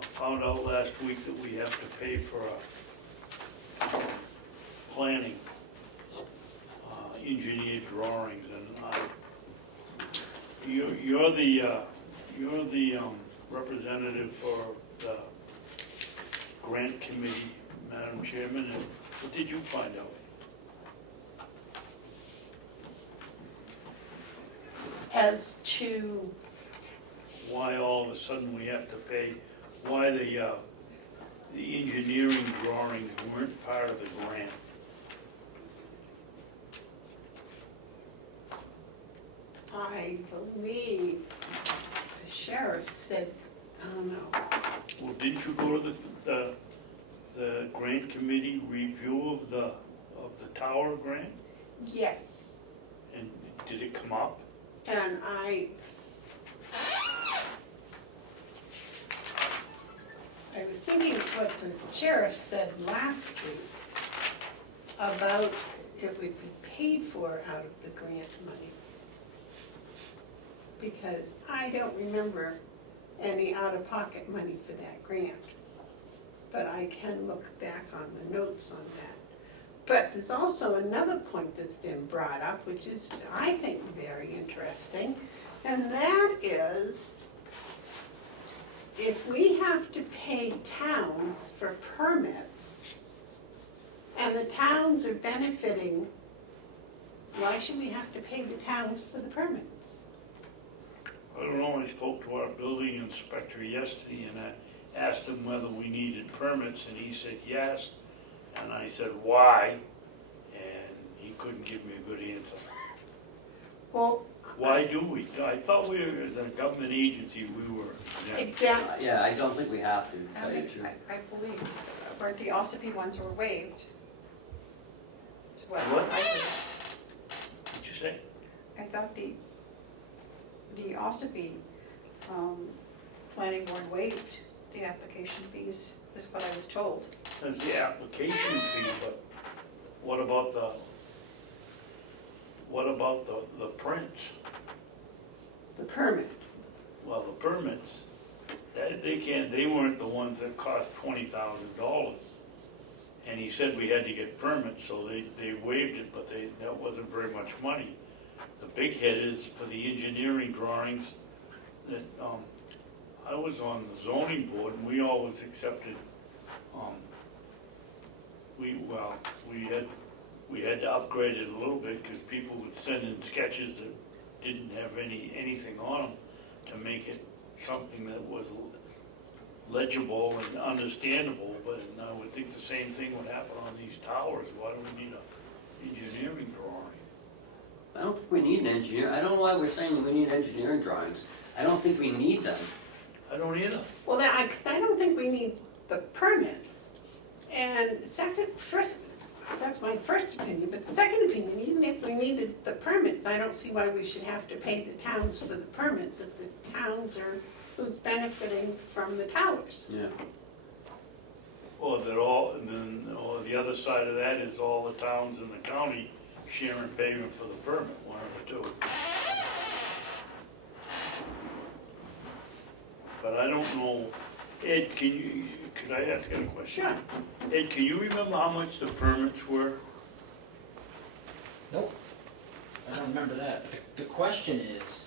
found out last week that we have to pay for planning, engineered drawings, and you're the representative for the grant committee, Madam Chairman, and what did you find out? As to, Why all of a sudden we have to pay, why the engineering drawings weren't part of the grant? I believe the sheriff said, I don't know. Well, didn't you go to the grant committee review of the tower grant? Yes. And did it come up? And I was thinking what the sheriff said last week about if we'd be paid for out of the grant money. Because I don't remember any out-of-pocket money for that grant. But I can look back on the notes on that. But there's also another point that's been brought up, which is, I think, very interesting, and that is, if we have to pay towns for permits, and the towns are benefiting, why should we have to pay the towns for the permits? I don't know, I spoke to our building inspector yesterday and I asked him whether we needed permits and he said yes. And I said, why? And he couldn't give me a good answer. Well, why do we? I thought we were, as a government agency, we were exempt. exactly. Yeah, I don't think we have to, to tell you the truth. I believe, where the Ossipee ones were waived. Is what What? I heard. What'd you say? I thought the Ossipee planning board waived the application fees, is what I was told. There's the application fee, but what about the prints? The permit. Well, the permits, they weren't the ones that cost $20,000. And he said we had to get permits, so they waived it, but that wasn't very much money. The big hit is for the engineering drawings that, I was on the zoning board and we always accepted, we had to upgrade it a little bit because people would send in sketches that didn't have anything on them to make it something that was legible and understandable, but I would think the same thing would happen on these towers. Why do we need an engineering drawing? I don't think we need an engineer, I don't know why we're saying we need engineering drawings. I don't think we need them. I don't either. Well, because I don't think we need the permits. And that's my first opinion, but second opinion, even if we needed the permits, I don't see why we should have to pay the towns for the permits if the towns are who's benefiting from the towers. Yeah. Or the other side of that is all the towns in the county sharing payment for the permit, one of the two. But I don't know, Ed, could I ask you a question? Sure. Ed, can you remember how much the permits were? Nope, I don't remember that. The question is,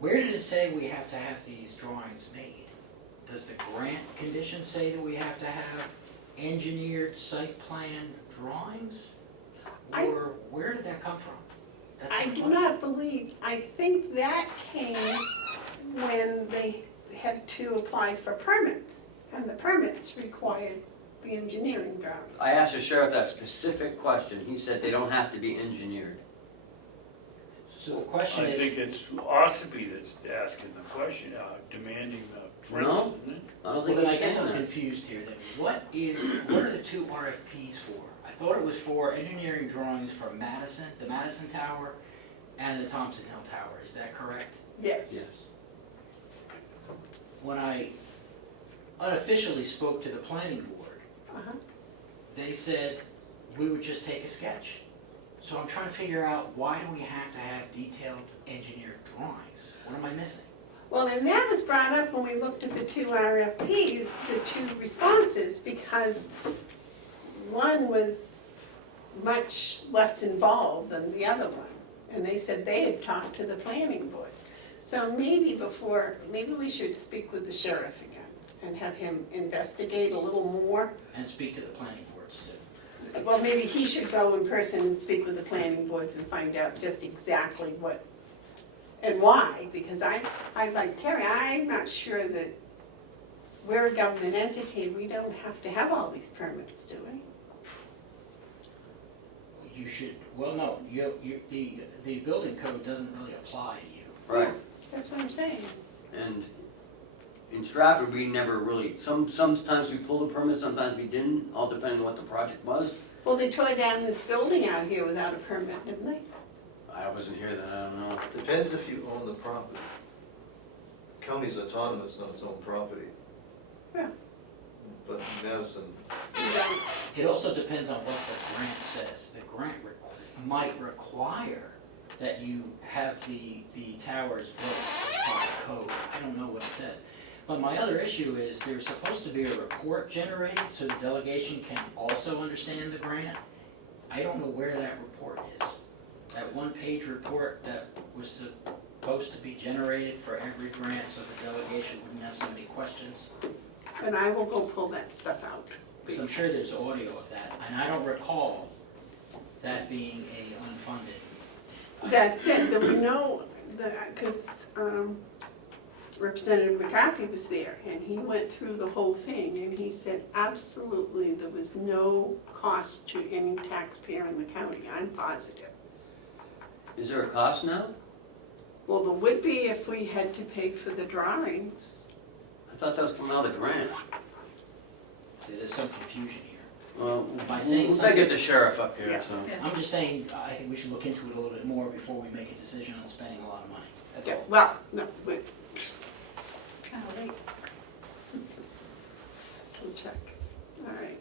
where did it say we have to have these drawings made? Does the grant condition say that we have to have engineered site plan drawings? Or where did that come from? I do not believe, I think that came when they had to apply for permits, and the permits required the engineering drawings. I asked the sheriff that specific question, he said they don't have to be engineered. So the question I is, think it's Ossipee that's asking the question, demanding the prints, No. isn't it? I don't well think then I he's guess saying I'm that. confused here then. What are the two RFPs for? I thought it was for engineering drawings for Madison, the Madison Tower, and the Thompson Hill Tower, is that correct? Yes. Yes. When I unofficially spoke to the planning board, they said we would just take a sketch. So I'm trying to figure out, why do we have to have detailed engineered drawings? What am I missing? Well, and that was brought up when we looked at the two RFPs, the two responses, because one was much less involved than the other one. And they said they had talked to the planning boards. So maybe we should speak with the sheriff again and have him investigate a little more. And speak to the planning boards too. Well, maybe he should go in person and speak with the planning boards and find out just exactly what and why, because I like Terry, I'm not sure that we're a government entity, we don't have to have all these permits, do we? You should, well, no, the building code doesn't really apply to you. Right. That's what I'm saying. And in Stratford, we never really, sometimes we pulled a permit, sometimes we didn't, all depending on what the project was. Well, they tore down this building out here without a permit, didn't they? wasn't here then, I don't know. Depends if you own the property. County's autonomous on its own property. Yeah. But Madison, It also depends on what the grant says. The grant might require that you have the towers built by code. I don't know what it says. But my other issue is there's supposed to be a report generated so the delegation can also understand the grant. I don't know where that report is. That one-page report that was supposed to be generated for every grant so the delegation wouldn't have so many questions. And I will go pull that stuff out. Because I'm sure there's audio of that, and I don't recall that being a unfunded. That's it, there were no, because Representative McCarthy was there, and he went through the whole thing, and he said absolutely there was no cost to any taxpayer in the county, I'm positive. Is there a cost now? Well, there would be if we had to pay for the drawings. I thought that was from another grant. There's some confusion here. Well, By saying we'll get the sheriff up here, Yeah. so. I'm just saying, I think we should look into it a little bit more before we make a decision on spending a lot of money. That's Yeah, all. well, no, but Golly. we'll check, all right.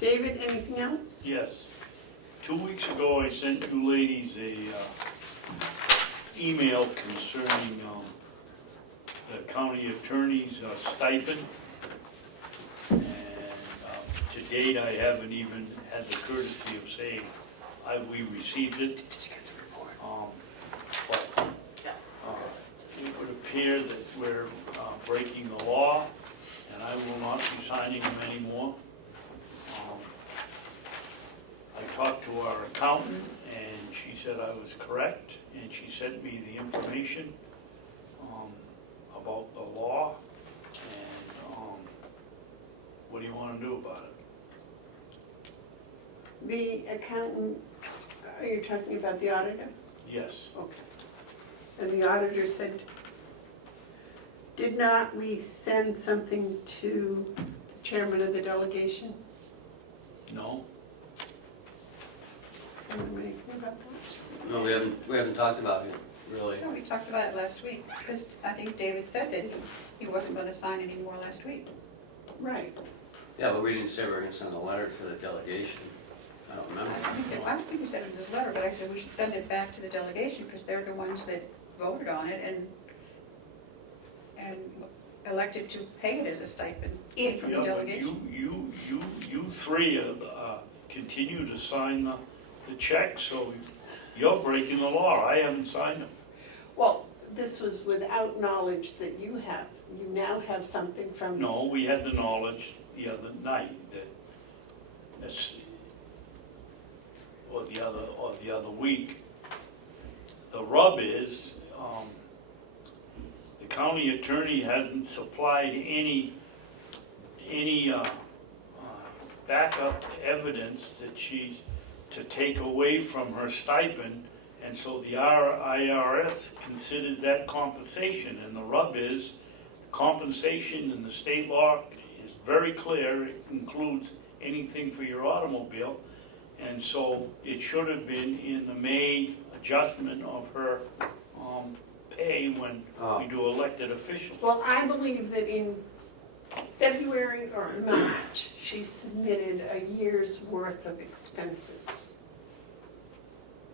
David, anything else? Yes. 2 weeks ago, I sent you ladies a email concerning the county attorney's stipend. And to date, I haven't even had the courtesy of saying we received it. Did you get the report? But it would appear that we're breaking the law, and I will not be signing them anymore. I talked to our accountant, and she said I was correct, and she sent me the information about the law, and what do you want to do about it? The accountant, are you talking about the auditor? Yes. Okay. And the auditor said, did not we send something to the chairman of the delegation? No? Someone anything about that? No, we haven't talked about it, really. No, we talked about it last week, because I think David said that he wasn't gonna sign any more last week. Right. Yeah, but we didn't say we were gonna send a letter to the delegation. I don't remember. I don't think we sent him this letter, but I said we should send it back to the delegation, because they're the ones that voted on it and elected to pay it as a stipend from the Yeah, but delegation. you three continue to sign the check, so you're breaking the law. I haven't signed them. Well, this was without knowledge that you have. You now have something from. No, we had the knowledge the other night or the other week. The rub is, the county attorney hasn't supplied any backup evidence that she's to take away from her stipend, and so the IRS considers that compensation, and the rub is compensation in the state law is very clear. It includes anything for your automobile, and so it should have been in the May adjustment of her pay when we do elected officials. Well, I believe that in February or March, she submitted a year's worth of expenses.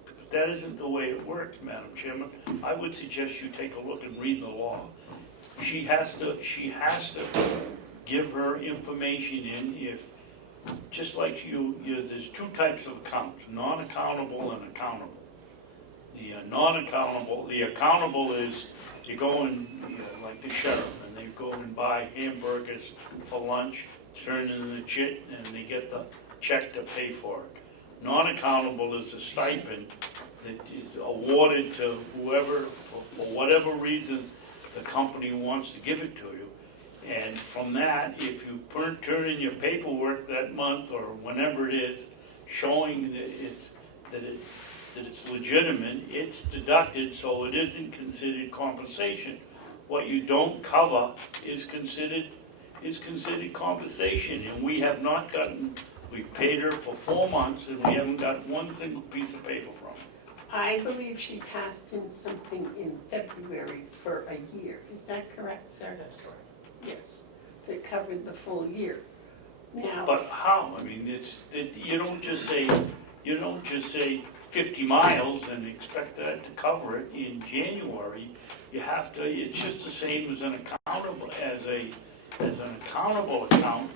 But that isn't the way it works, Madam Chairman. I would suggest you take a look and read the law. She has to give her information in if, just like there's two types of accounts, non-accountable and accountable. The the accountable is you go and, like the sheriff, and they go and buy hamburgers for lunch, turn in the chit, and they get the check to pay for it. Non-accountable is the stipend that is awarded to whoever, for whatever reason, the company wants to give it to you. And from that, if you turn in your paperwork that month or whenever it is, showing that it's legitimate, it's deducted, so it isn't considered compensation. What you don't cover is considered compensation, and we have not gotten. We've paid her for 4 months, and we haven't got one single piece of paper from her. I believe she passed in something in February for a year. Is that correct, sir? That's correct. Yes, that covered the full year. Now, But how? I mean, you don't just say 50 miles and expect that to cover it in January. You have to, it's just the same as an accountable, as an accountable account.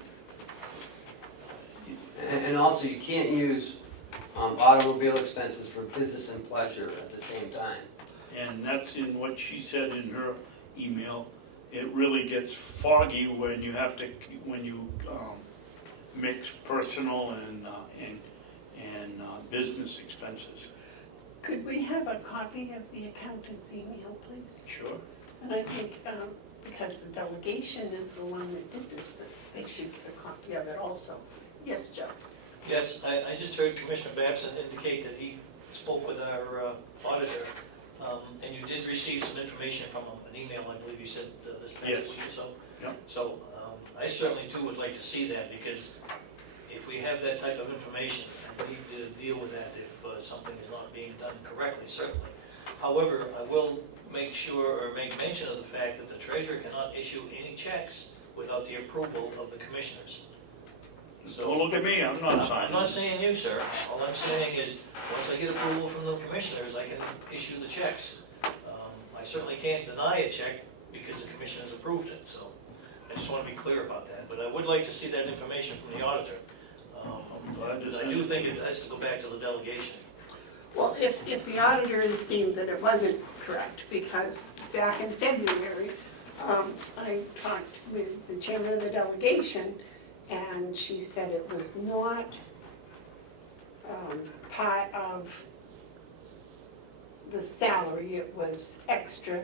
And also, you can't use automobile expenses for business and pleasure at the same time. And that's in what she said in her email. It really gets foggy when you have to, mix personal and business expenses. could we have a copy of the accountant's email, please? Sure. And I think, because the delegation is the one that did this, that they should get a copy of it also. Yes, Joe? Yes, I just heard Commissioner Babson indicate that he spoke with our auditor, and you did receive some information from an email, I believe you said, this past Yes. week or so. Yep. So I certainly too would like to see that, because if we have that type of information, we need to deal with that if something is not being done correctly, certainly. However, I will make sure or make mention of the fact that the treasurer cannot issue any checks without the approval of the commissioners. So don't look at me, I'm not signing. I'm not saying you, sir. All I'm saying is, once I get approval from the commissioners, I can issue the checks. I certainly can't deny a check because the commissioners approved it, so I just want to be clear about that. But I would like to see that information from the auditor. I do think it has to go back to the delegation. Well, if the auditor is deemed that it wasn't correct, because back in February, I talked with the chairman of the delegation, and she said it was not part of the salary, it was extra.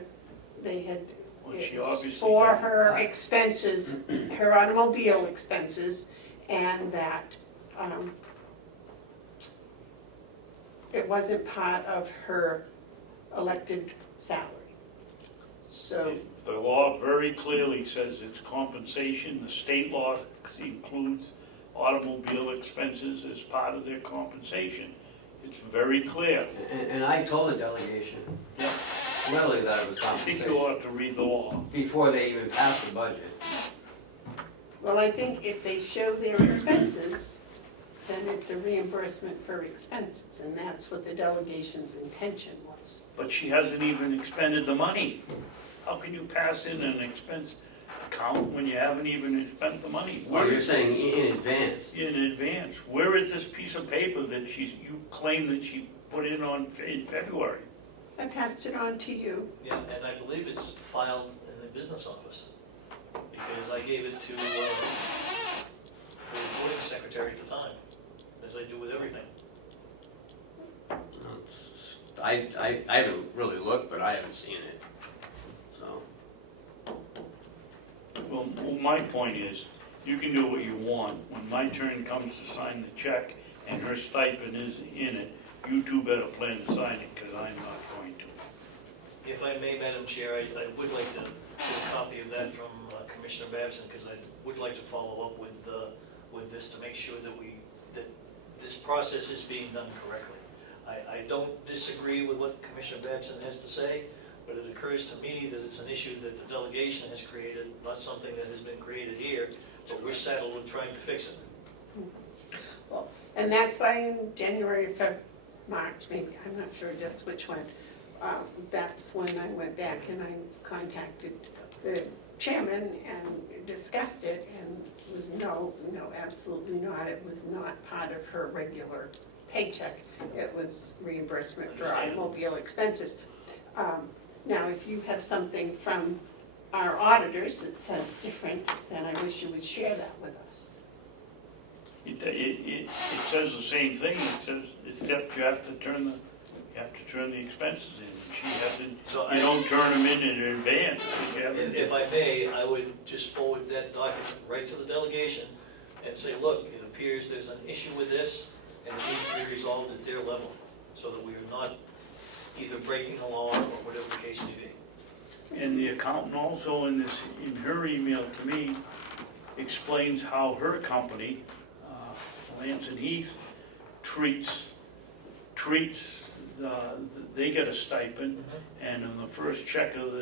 They had, Well, she it was obviously for doesn't her have- expenses, her automobile expenses, and that it wasn't part of her elected salary. So, The law very clearly says it's compensation. The state law includes automobile expenses as part of their compensation. It's very clear. And I told the delegation, literally, that it was I think you compensation, ought to read the law. before they even passed the budget. well, I think if they show their expenses, then it's a reimbursement for expenses, and that's what the delegation's intention was. But she hasn't even expended the money. How can you pass in an expense account when you haven't even spent the money? Oh, you're saying in advance? In advance. Where is this piece of paper that you claim that she put in February? I passed it on to you. Yeah, and I believe it's filed in the business office, because I gave it to the recording secretary at the time, as I do with everything. I haven't really looked, but I haven't seen it, so. Well, my point is, you can do what you want. When my turn comes to sign the check and her stipend is in it, you two better plan to sign it, because I'm not going to. If I may, Madam Chair, I would like to get a copy of that from Commissioner Babson, because I would like to follow up with this to make sure that this process is being done correctly. I don't disagree with what Commissioner Babson has to say, but it occurs to me that it's an issue that the delegation has created, not something that has been created here, but we're saddled with trying to fix it. Well, and that's why in January, February, March, maybe, I'm not sure just which one, that's when I went back and I contacted the chairman and discussed it, and it was no, absolutely not. It was not part of her regular paycheck. It was reimbursement for automobile expenses. Now, if you have something from our auditors that says different, then I wish you would share that with us. It says the same thing. It says, except you have to turn the expenses in. She hasn't, So you don't turn them in advance. If I may, I would just forward that document right to the delegation and say, look, it appears there's an issue with this, and it needs to be resolved at their level, so that we are not either breaking the law or whatever the case may be. And the accountant also in her email to me explains how her company, Lance and Heath, treats they get a stipend, and on the first check of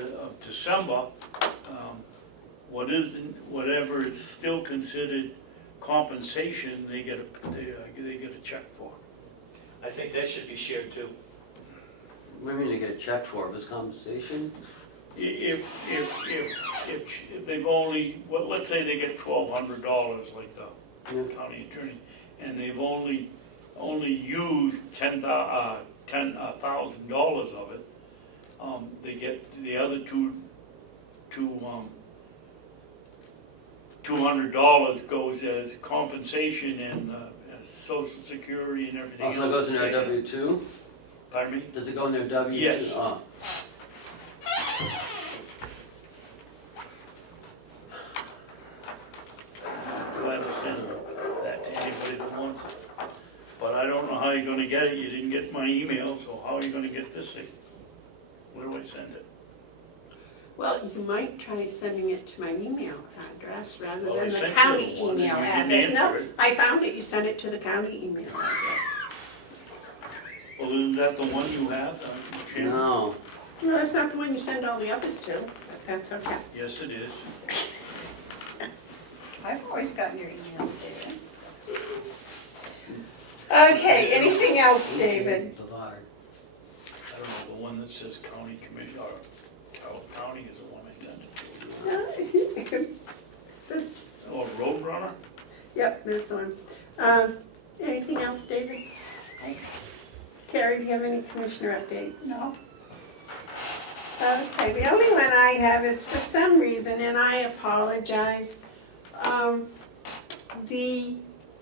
December, whatever is still considered compensation, they get a check for. I think that should be shared too. What do you mean they get a check for, if it's compensation? If they've only, well, let's say they get $1,200 like the county attorney, and they've only used $10,000 of it, they get the other $200 goes as compensation and as Social Security and everything else. Also goes in their W-2? Pardon me? Does it go in their W-2? Yes. Oh. Glad to send that to anybody that wants it. But I don't know how you're gonna get it. You didn't get my email, so how are you gonna get this thing? Where do I send it? Well, you might try sending it to my email address rather Well, I than the sent you county one, email and you didn't address. No, answer it. I found it, you sent it to the county email address. Well, isn't that the one you have, Shannon? No. No, that's not the one you send all the others to, but that's okay. Yes, it is. I've always gotten your emails, David. Okay, anything else, David? Bevard. I don't know, the one that says county commission, or Carroll County is the one I sent it to. That's, Oh, Roadrunner? yep, that's one. Anything else, David? Terry, do you have any commissioner updates? No? Okay, the only one I have is for some reason, and I apologize, the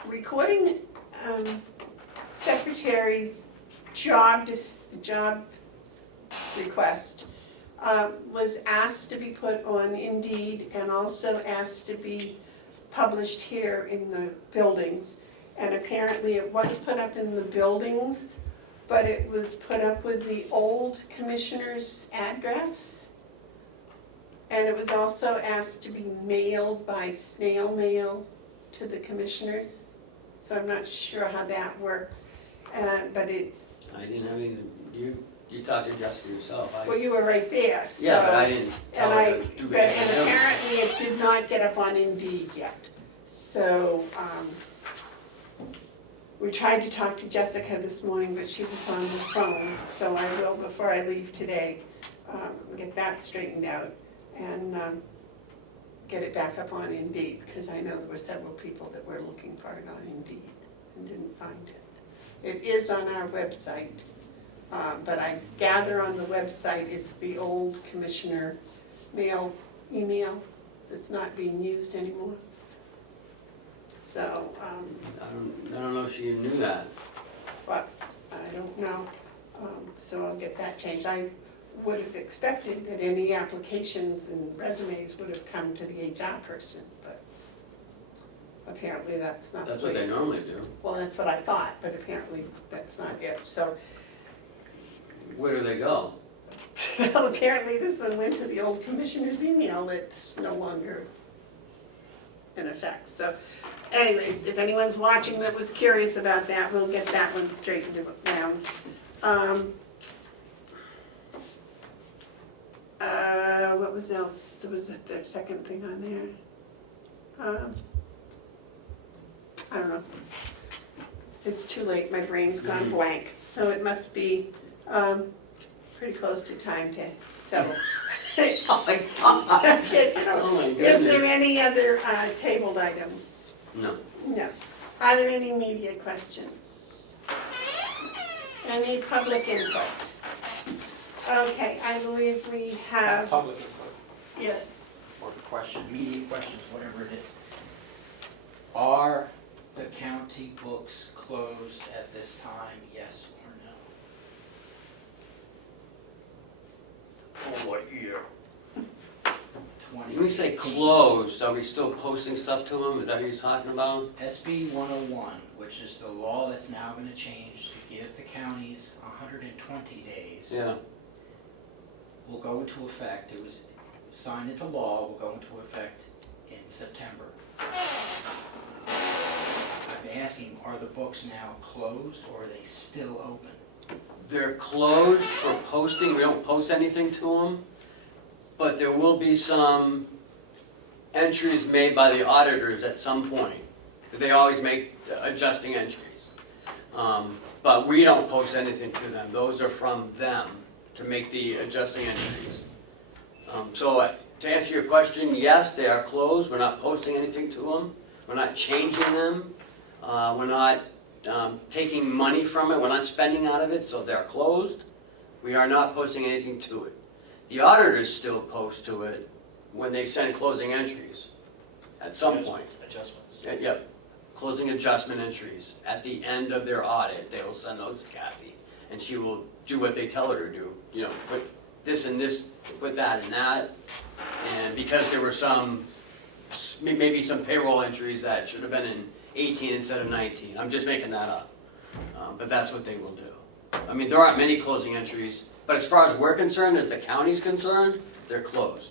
recording secretary's job request was asked to be put on Indeed and also asked to be published here in the buildings. And apparently it was put up in the buildings, but it was put up with the old commissioner's address. And it was also asked to be mailed by snail mail to the commissioners. So I'm not sure how that works, but it's, I didn't have any, you talked to Jessica yourself. well, you were right there, so. Yeah, but I didn't tell And her to do but anything. and apparently it did not get up on Indeed yet. So, we tried to talk to Jessica this morning, but she was on the phone. So I will, before I leave today, get that straightened out and get it back up on Indeed, because I know there were several people that were looking for it on Indeed and didn't find it. It is on our website, but I gather on the website it's the old commissioner email that's not being used anymore. So, I don't know if she knew that. but I don't know, so I'll get that changed. I would have expected that any applications and resumes would have come to the HR person, but apparently that's not. That's what they normally do. Well, that's what I thought, but apparently that's not it, so. Where do they go? Well, apparently this one went to the old commissioner's email that's no longer in effect, so. Anyways, if anyone's watching that was curious about that, we'll get that one straightened around. What was else? There was the second thing on there. I don't know. It's too late, my brain's gone blank, so it must be pretty close to time to settle. Oh my God. Oh my Is there goodness. any other tabled items? No. No. Are there any media questions? Any public input? Okay, I believe we have, Public input yes. or question, media questions, whatever it is. Are the county books closed at this time, yes or no? For what year? When we say closed, are we still posting stuff to them? Is that what you're talking about? SB 101, which is the law that's now going to change to give the counties 120 days. Yeah. Will go into effect. It was signed into law, will go into effect in September. I'm asking, are the books now closed or are they still open? They're closed for posting, we don't post anything to them, but there will be some entries made by the auditors at some point. They always make adjusting entries. But we don't post anything to them. Those are from them to make the adjusting entries. So to answer your question, yes, they are closed. We're not posting anything to them. We're not changing them. We're not taking money from it. We're not spending out of it, so they're closed. We are not posting anything to it. The auditors still post to it when they send closing entries at some point. Adjustments. Yep, closing adjustment entries. At the end of their audit, they will send those to Kathy, and she will do what they tell her to do. You know, put this and this, put that and that. And because there were some, maybe some payroll entries that should have been in 18 instead of 19. I'm just making that up. But that's what they will do. I mean, there aren't many closing entries, but as far as we're concerned, as the county's concerned, they're closed.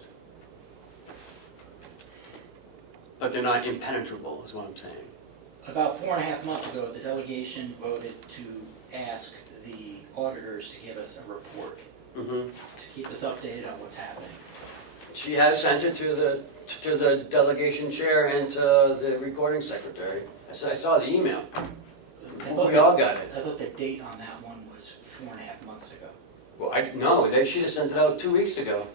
But they're not impenetrable, is what I'm saying. About 4.5 months ago, the delegation voted to ask the auditors to give us a report, to keep us updated on what's happening. She has sent it to the delegation chair and to the recording secretary. I saw the email. We all got it. I thought the date on that one was 4.5 months ago. Well, no, they should have sent it out 2 weeks ago.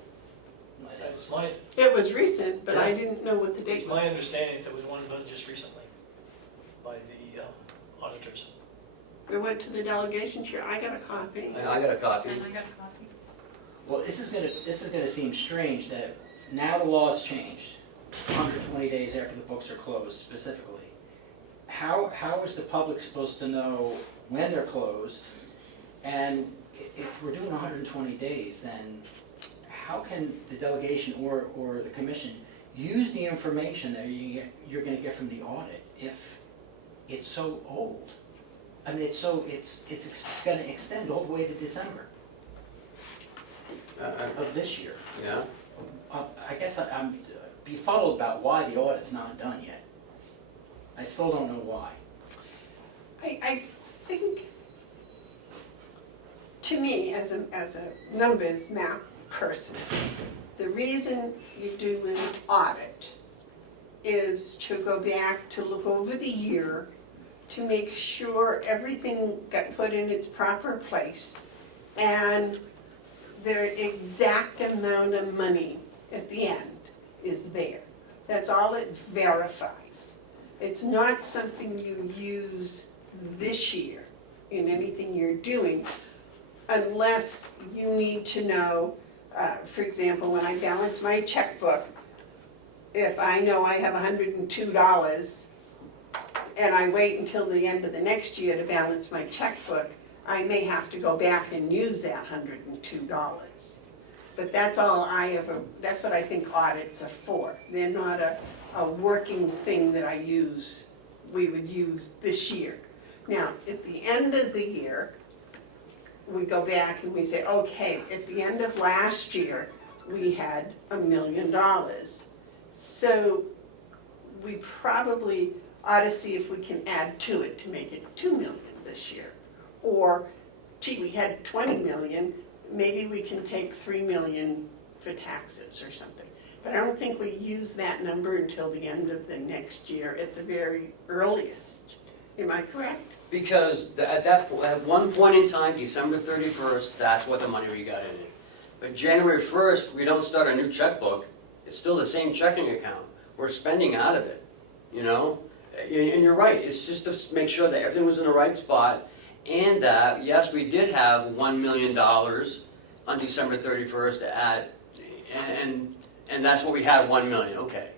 It's my, It was recent, but I didn't know what the date it's was. my understanding that there was one done just recently by the auditors. We went to the delegation chair, I got a copy. I got a copy. And I got a copy. Well, this is gonna seem strange that now the law's changed, 120 days after the books are closed specifically. How is the public supposed to know when they're closed? And if we're doing 120 days, then how can the delegation or the commission use the information that you're gonna get from the audit if it's so old? I mean, it's gonna extend all the way to December of this year. Yeah. I guess I'm befuddled about why the audit's not done yet. I still don't know why. I think, to me, as a numbers math person, the reason you do an audit is to go back to look over the year to make sure everything got put in its proper place and the exact amount of money at the end is there. That's all it verifies. It's not something you use this year in anything you're doing unless you need to know, for example, when I balance my checkbook, if I know I have $102 and I wait until the end of the next year to balance my checkbook, I may have to go back and use that $102. But that's all that's what I think audits are for. They're not a working thing that we would use this year. Now, at the end of the year, we go back and we say, okay, at the end of last year, we had $1 million. So we probably ought to see if we can add to it to make it $2 million this year. Or, gee, we had 20 million, maybe we can take 3 million for taxes or something. But I don't think we use that number until the end of the next year at the very earliest. Am I correct? Because at one point in time, December 31st, that's what the money we got in it. But January 1st, we don't start a new checkbook. It's still the same checking account. We're spending out of it, you know? And you're right, it's just to make sure that everything was in the right spot and that, yes, we did have $1 million on December 31st to add, and that's what we had, $1 million, okay.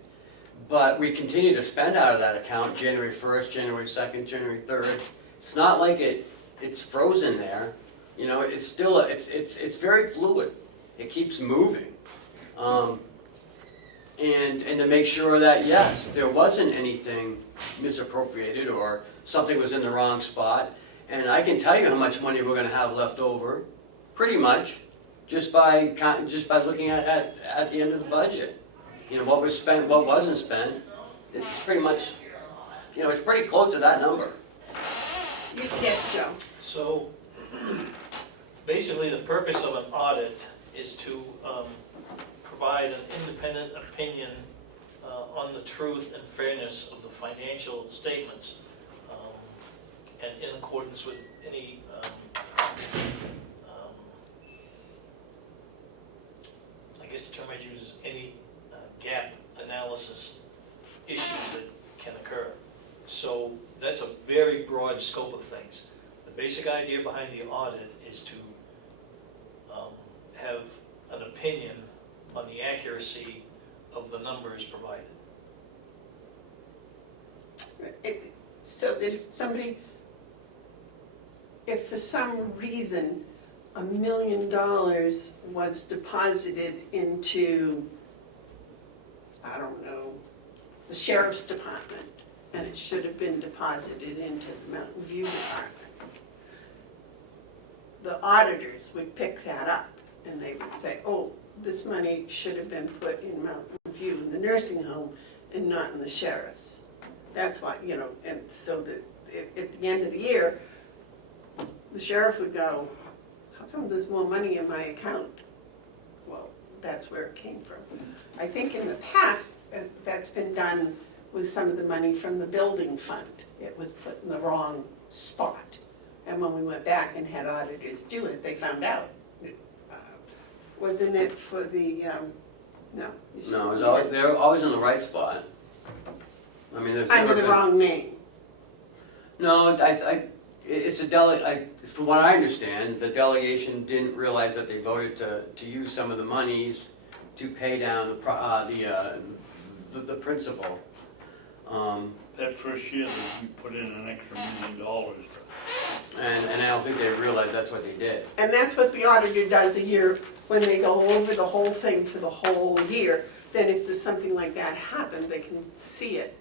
But we continue to spend out of that account January 1st, January 2nd, January 3rd. It's not like it's frozen there. You know, it's still, it's very fluid. It keeps moving. And to make sure that, yes, there wasn't anything misappropriated or something was in the wrong spot. And I can tell you how much money we're going to have left over, pretty much, just by looking at the end of the budget. You know, what was spent, what wasn't spent. It's pretty much, you know, it's pretty close to that number. Yes, Joe. So, Basically, the purpose of an audit is to provide an independent opinion on the truth and fairness of the financial statements, and in accordance with any I guess the term I'd use is any gap analysis issues that can occur. So that's a very broad scope of things. The basic idea behind the audit is to have an opinion on the accuracy of the numbers provided. So that if for some reason $1 million was deposited into, I don't know, the sheriff's department, and it should have been deposited into the Mountain View department, the auditors would pick that up and they would say, oh, this money should have been put in Mountain View in the nursing home and not in the sheriff's. That's why, you know, and so that at the end of the year, the sheriff would go, how come there's more money in my account? Well, that's where it came from. I think in the past, that's been done with some of the money from the building fund. It was put in the wrong spot. And when we went back and had auditors do it, they found out. Wasn't it for the, no. No, they're always in the right spot. I mean, there's Under the wrong name. No, it's from what I understand, the delegation didn't realize that they voted to use some of the monies to pay down the principal. That first year that you put in an extra $1 million. And I don't think they realized that's what they did. And that's what the auditor does a year when they go over the whole thing for the whole year. Then if there's something like that happen, they can see it.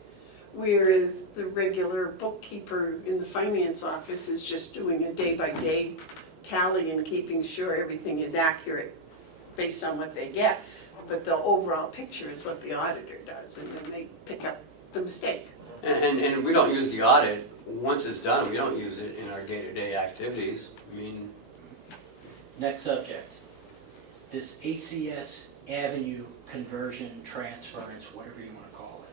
Whereas the regular bookkeeper in the finance office is just doing a day-by-day tally and keeping sure everything is accurate based on what they get. But the overall picture is what the auditor does, and then they pick up the mistake. And we don't use the audit. Once it's done, we don't use it in our day-to-day activities. I mean, Next subject. This ACS Avenue conversion, transference, whatever you want to call it.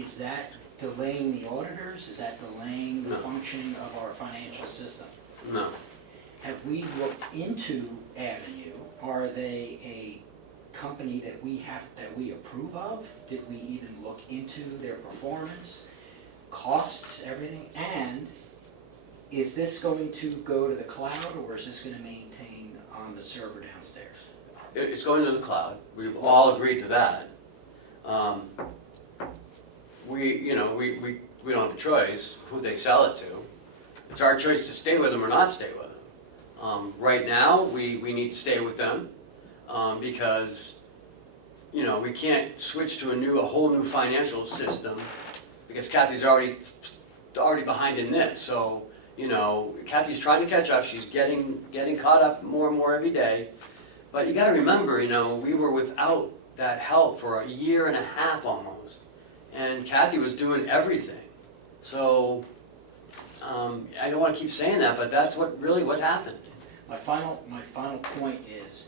Is that delaying the auditors? Is that delaying the No. functioning of our financial system? no. Have we looked into Avenue? Are they a company that we approve of? Did we even look into their performance, costs, everything? And is this going to go to the cloud, or is this going to maintain on the server downstairs? It's going to the cloud. We've all agreed to that. We don't have a choice who they sell it to. It's our choice to stay with them or not stay with them. Right now, we need to stay with them because we can't switch to a whole new financial system because Kathy's already behind in this. So Kathy's trying to catch up. She's getting caught up more and more every day. But you got to remember, we were without that help for a year and a half almost, and Kathy was doing everything. So I don't want to keep saying that, but that's what happened. My final point is,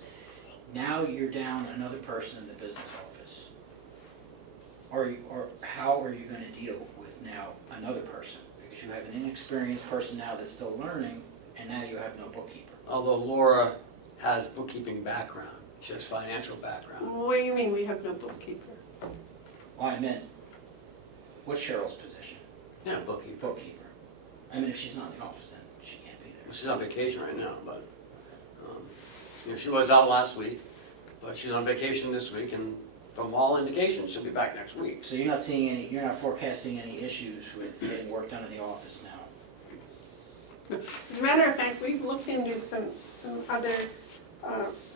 now you're down another person in the business office. Or how are you going to deal with now another person? Because you have an inexperienced person now that's still learning, and now you have no bookkeeper. Although Laura has bookkeeping background, she has financial background. What do you mean we have no bookkeeper? Well, I meant, what's Cheryl's position? Yeah, bookkeeper. Bookkeeper. I mean, if she's not in the office, then she can't be there. She's on vacation right now, but she was out last week, but she's on vacation this week, and from all indications, she'll be back next week. So you're not forecasting any issues with getting work done in the office now? As a matter of fact, we've looked into some other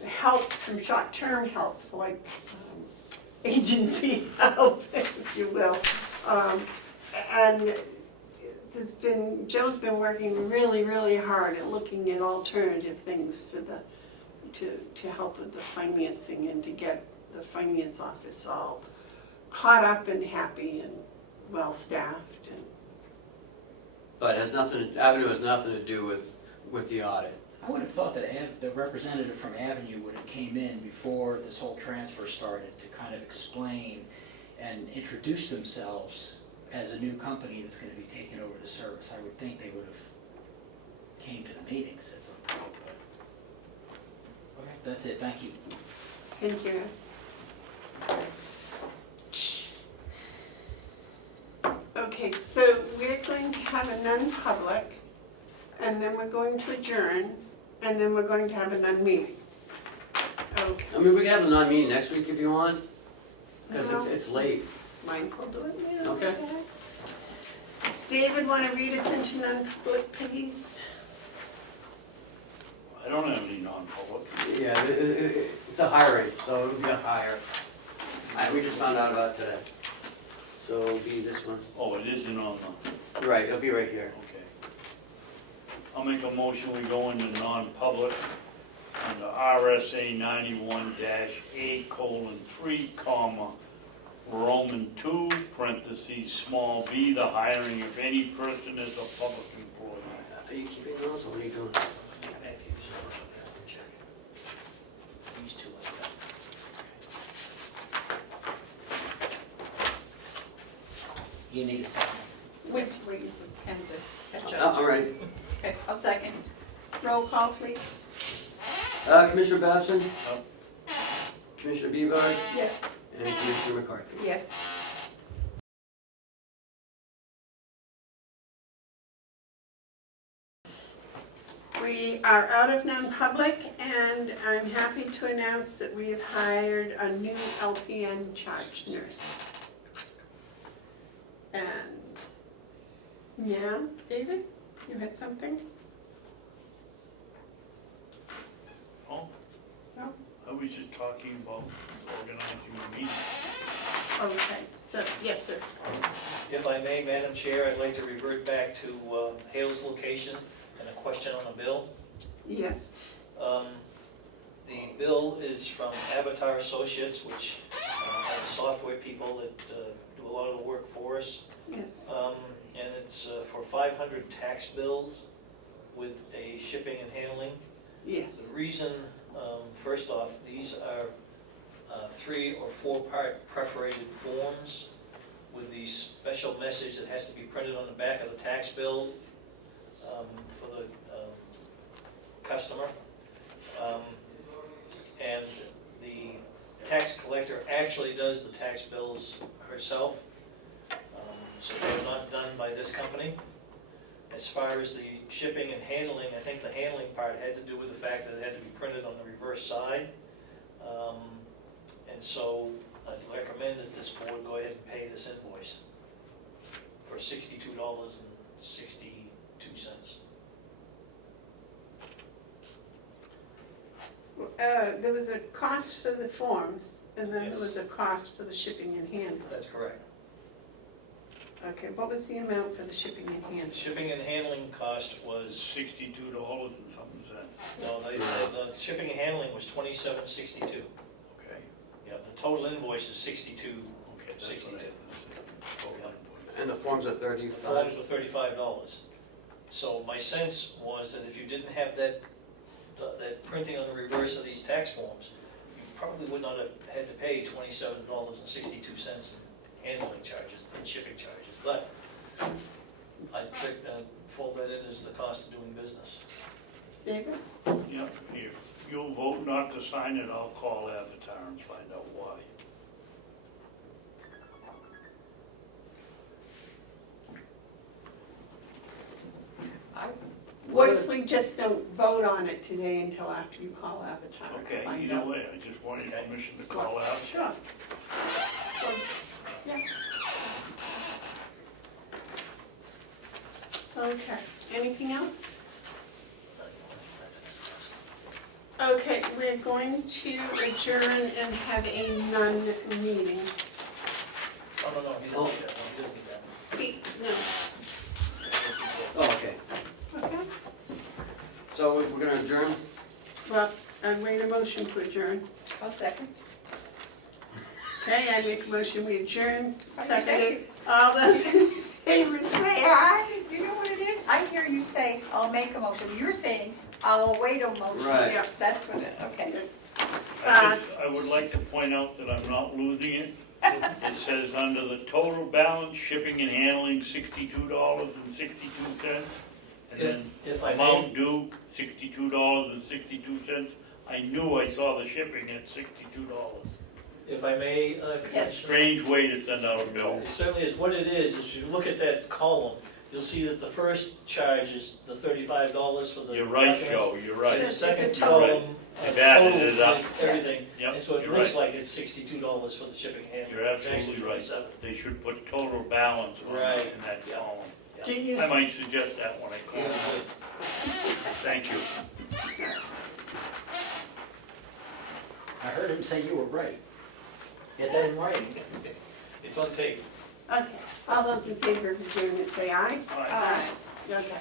help, some short-term help, like agency help, if you will. And Joe's been working really, really hard at looking at alternative things for to help with the financing and to get the finance office all caught up and happy and well-staffed. But Avenue has nothing to do with the audit. I would have thought that the representative from Avenue would have came in before this whole transfer started to kind of explain and introduce themselves as a new company that's going to be taking over the service. I would think they would have came to the meetings at some point, but okay, that's it. Thank you. Thank you. Okay, so we're going to have a non-public, and then we're going to adjourn, and then we're going to have a non-meeting. Okay. I mean, we can have a non-meeting next week if you want, because No. it's late. Mine's will do it now. Okay. David, want to read us into non-public, please? I don't have any non-public. Yeah, it's a hiring, so it'll be a hire. We just found out about today. So it'll be this one. Oh, it isn't on the, Right, it'll be right here. okay. I'll make a motion, we go into non-public under RSA 91-A:3, Roman 2, parentheses, small b, the hiring of any person as a public employee. Are you keeping those, or what are you doing? These two like that. You need a second. Wait for you for Ken to catch up. All right. Okay, I'll second. Roll call, please. Commissioner Babson? Commissioner Bevard? Yes. And Commissioner McCarthy? Yes. We are out of non-public, and I'm happy to announce that we have hired a new LPN charge nurse. And, yeah, David, you had something? Oh? No? I was just talking about organizing the meeting. Okay, so, yes, sir. If I may, Madam Chair, I'd like to revert back to Hale's location and a question on the bill. Yes. The bill is from Avatar Associates, which are software people that do a lot of the work for us. Yes. And it's for 500 tax bills with a shipping and handling. Yes. The reason, first off, these are 3 or 4 part perforated forms with the special message that has to be printed on the back of the tax bill for the customer. And the tax collector actually does the tax bills herself. So they're not done by this company. As far as the shipping and handling, I think the handling part had to do with the fact that it had to be printed on the reverse side. And so I'd recommend that this board go ahead and pay this invoice for $62.62. There was a cost for the forms, and then Yes. there was a cost for the shipping and handling. That's correct. Okay, what was the amount for the shipping and handling? Shipping and handling cost was, $62 and something cents. no, the shipping and handling was $27.62. Okay. Yeah, the total invoice is $62.62. Okay, that's what I had to say. Total invoice. And the forms are The 35. forms were $35. So my sense was that if you didn't have that printing on the reverse of these tax forms, you probably would not have had to pay $27.62 in handling charges and shipping charges. But I fold that in as the cost of doing business. David? Yeah, if you'll vote not to sign it, I'll call Avatar and find out why. What if we just don't vote on it today until after you call Avatar? Okay, Find either out. way, I just wanted permission to call out. Sure. So, yeah. Okay, anything else? Okay, we're going to adjourn and have a non-meeting. Oh, no, he doesn't need that one, he doesn't need that one. No. Oh, okay. Okay, So we're gonna adjourn? well, I made a motion to adjourn. I'll second. Okay, I make a motion, we adjourn. I Seconded. second. All those in favor say aye. You know what it is? I hear you say, I'll make a motion. You're saying, I'll await a motion. Right. Yeah. That's what it, okay. I would like to point out that I'm not losing it. It says under the total balance, shipping and handling, $62.62. And then If I may- amount due, $62.62. I knew I saw the shipping at $62. If I may, Yes. Strange way to send out a bill. it certainly is. What it is, if you look at that column, you'll see that the first charge is the $35 for the You're right, documents. Joe, you're right. The second It's a total. column I've added it totals up. everything, Yep, and so it you're looks right. like it's $62 for the shipping and handling. You're It's actually absolutely right. 27. They should put total balance on Right. in that Yeah. column. Did you, I might suggest that when I call. Yeah. Thank you. I heard him say you were right. Get that in writing. It's on tape. okay, all those in favor of adjournment say aye. All right. Aye. Okay.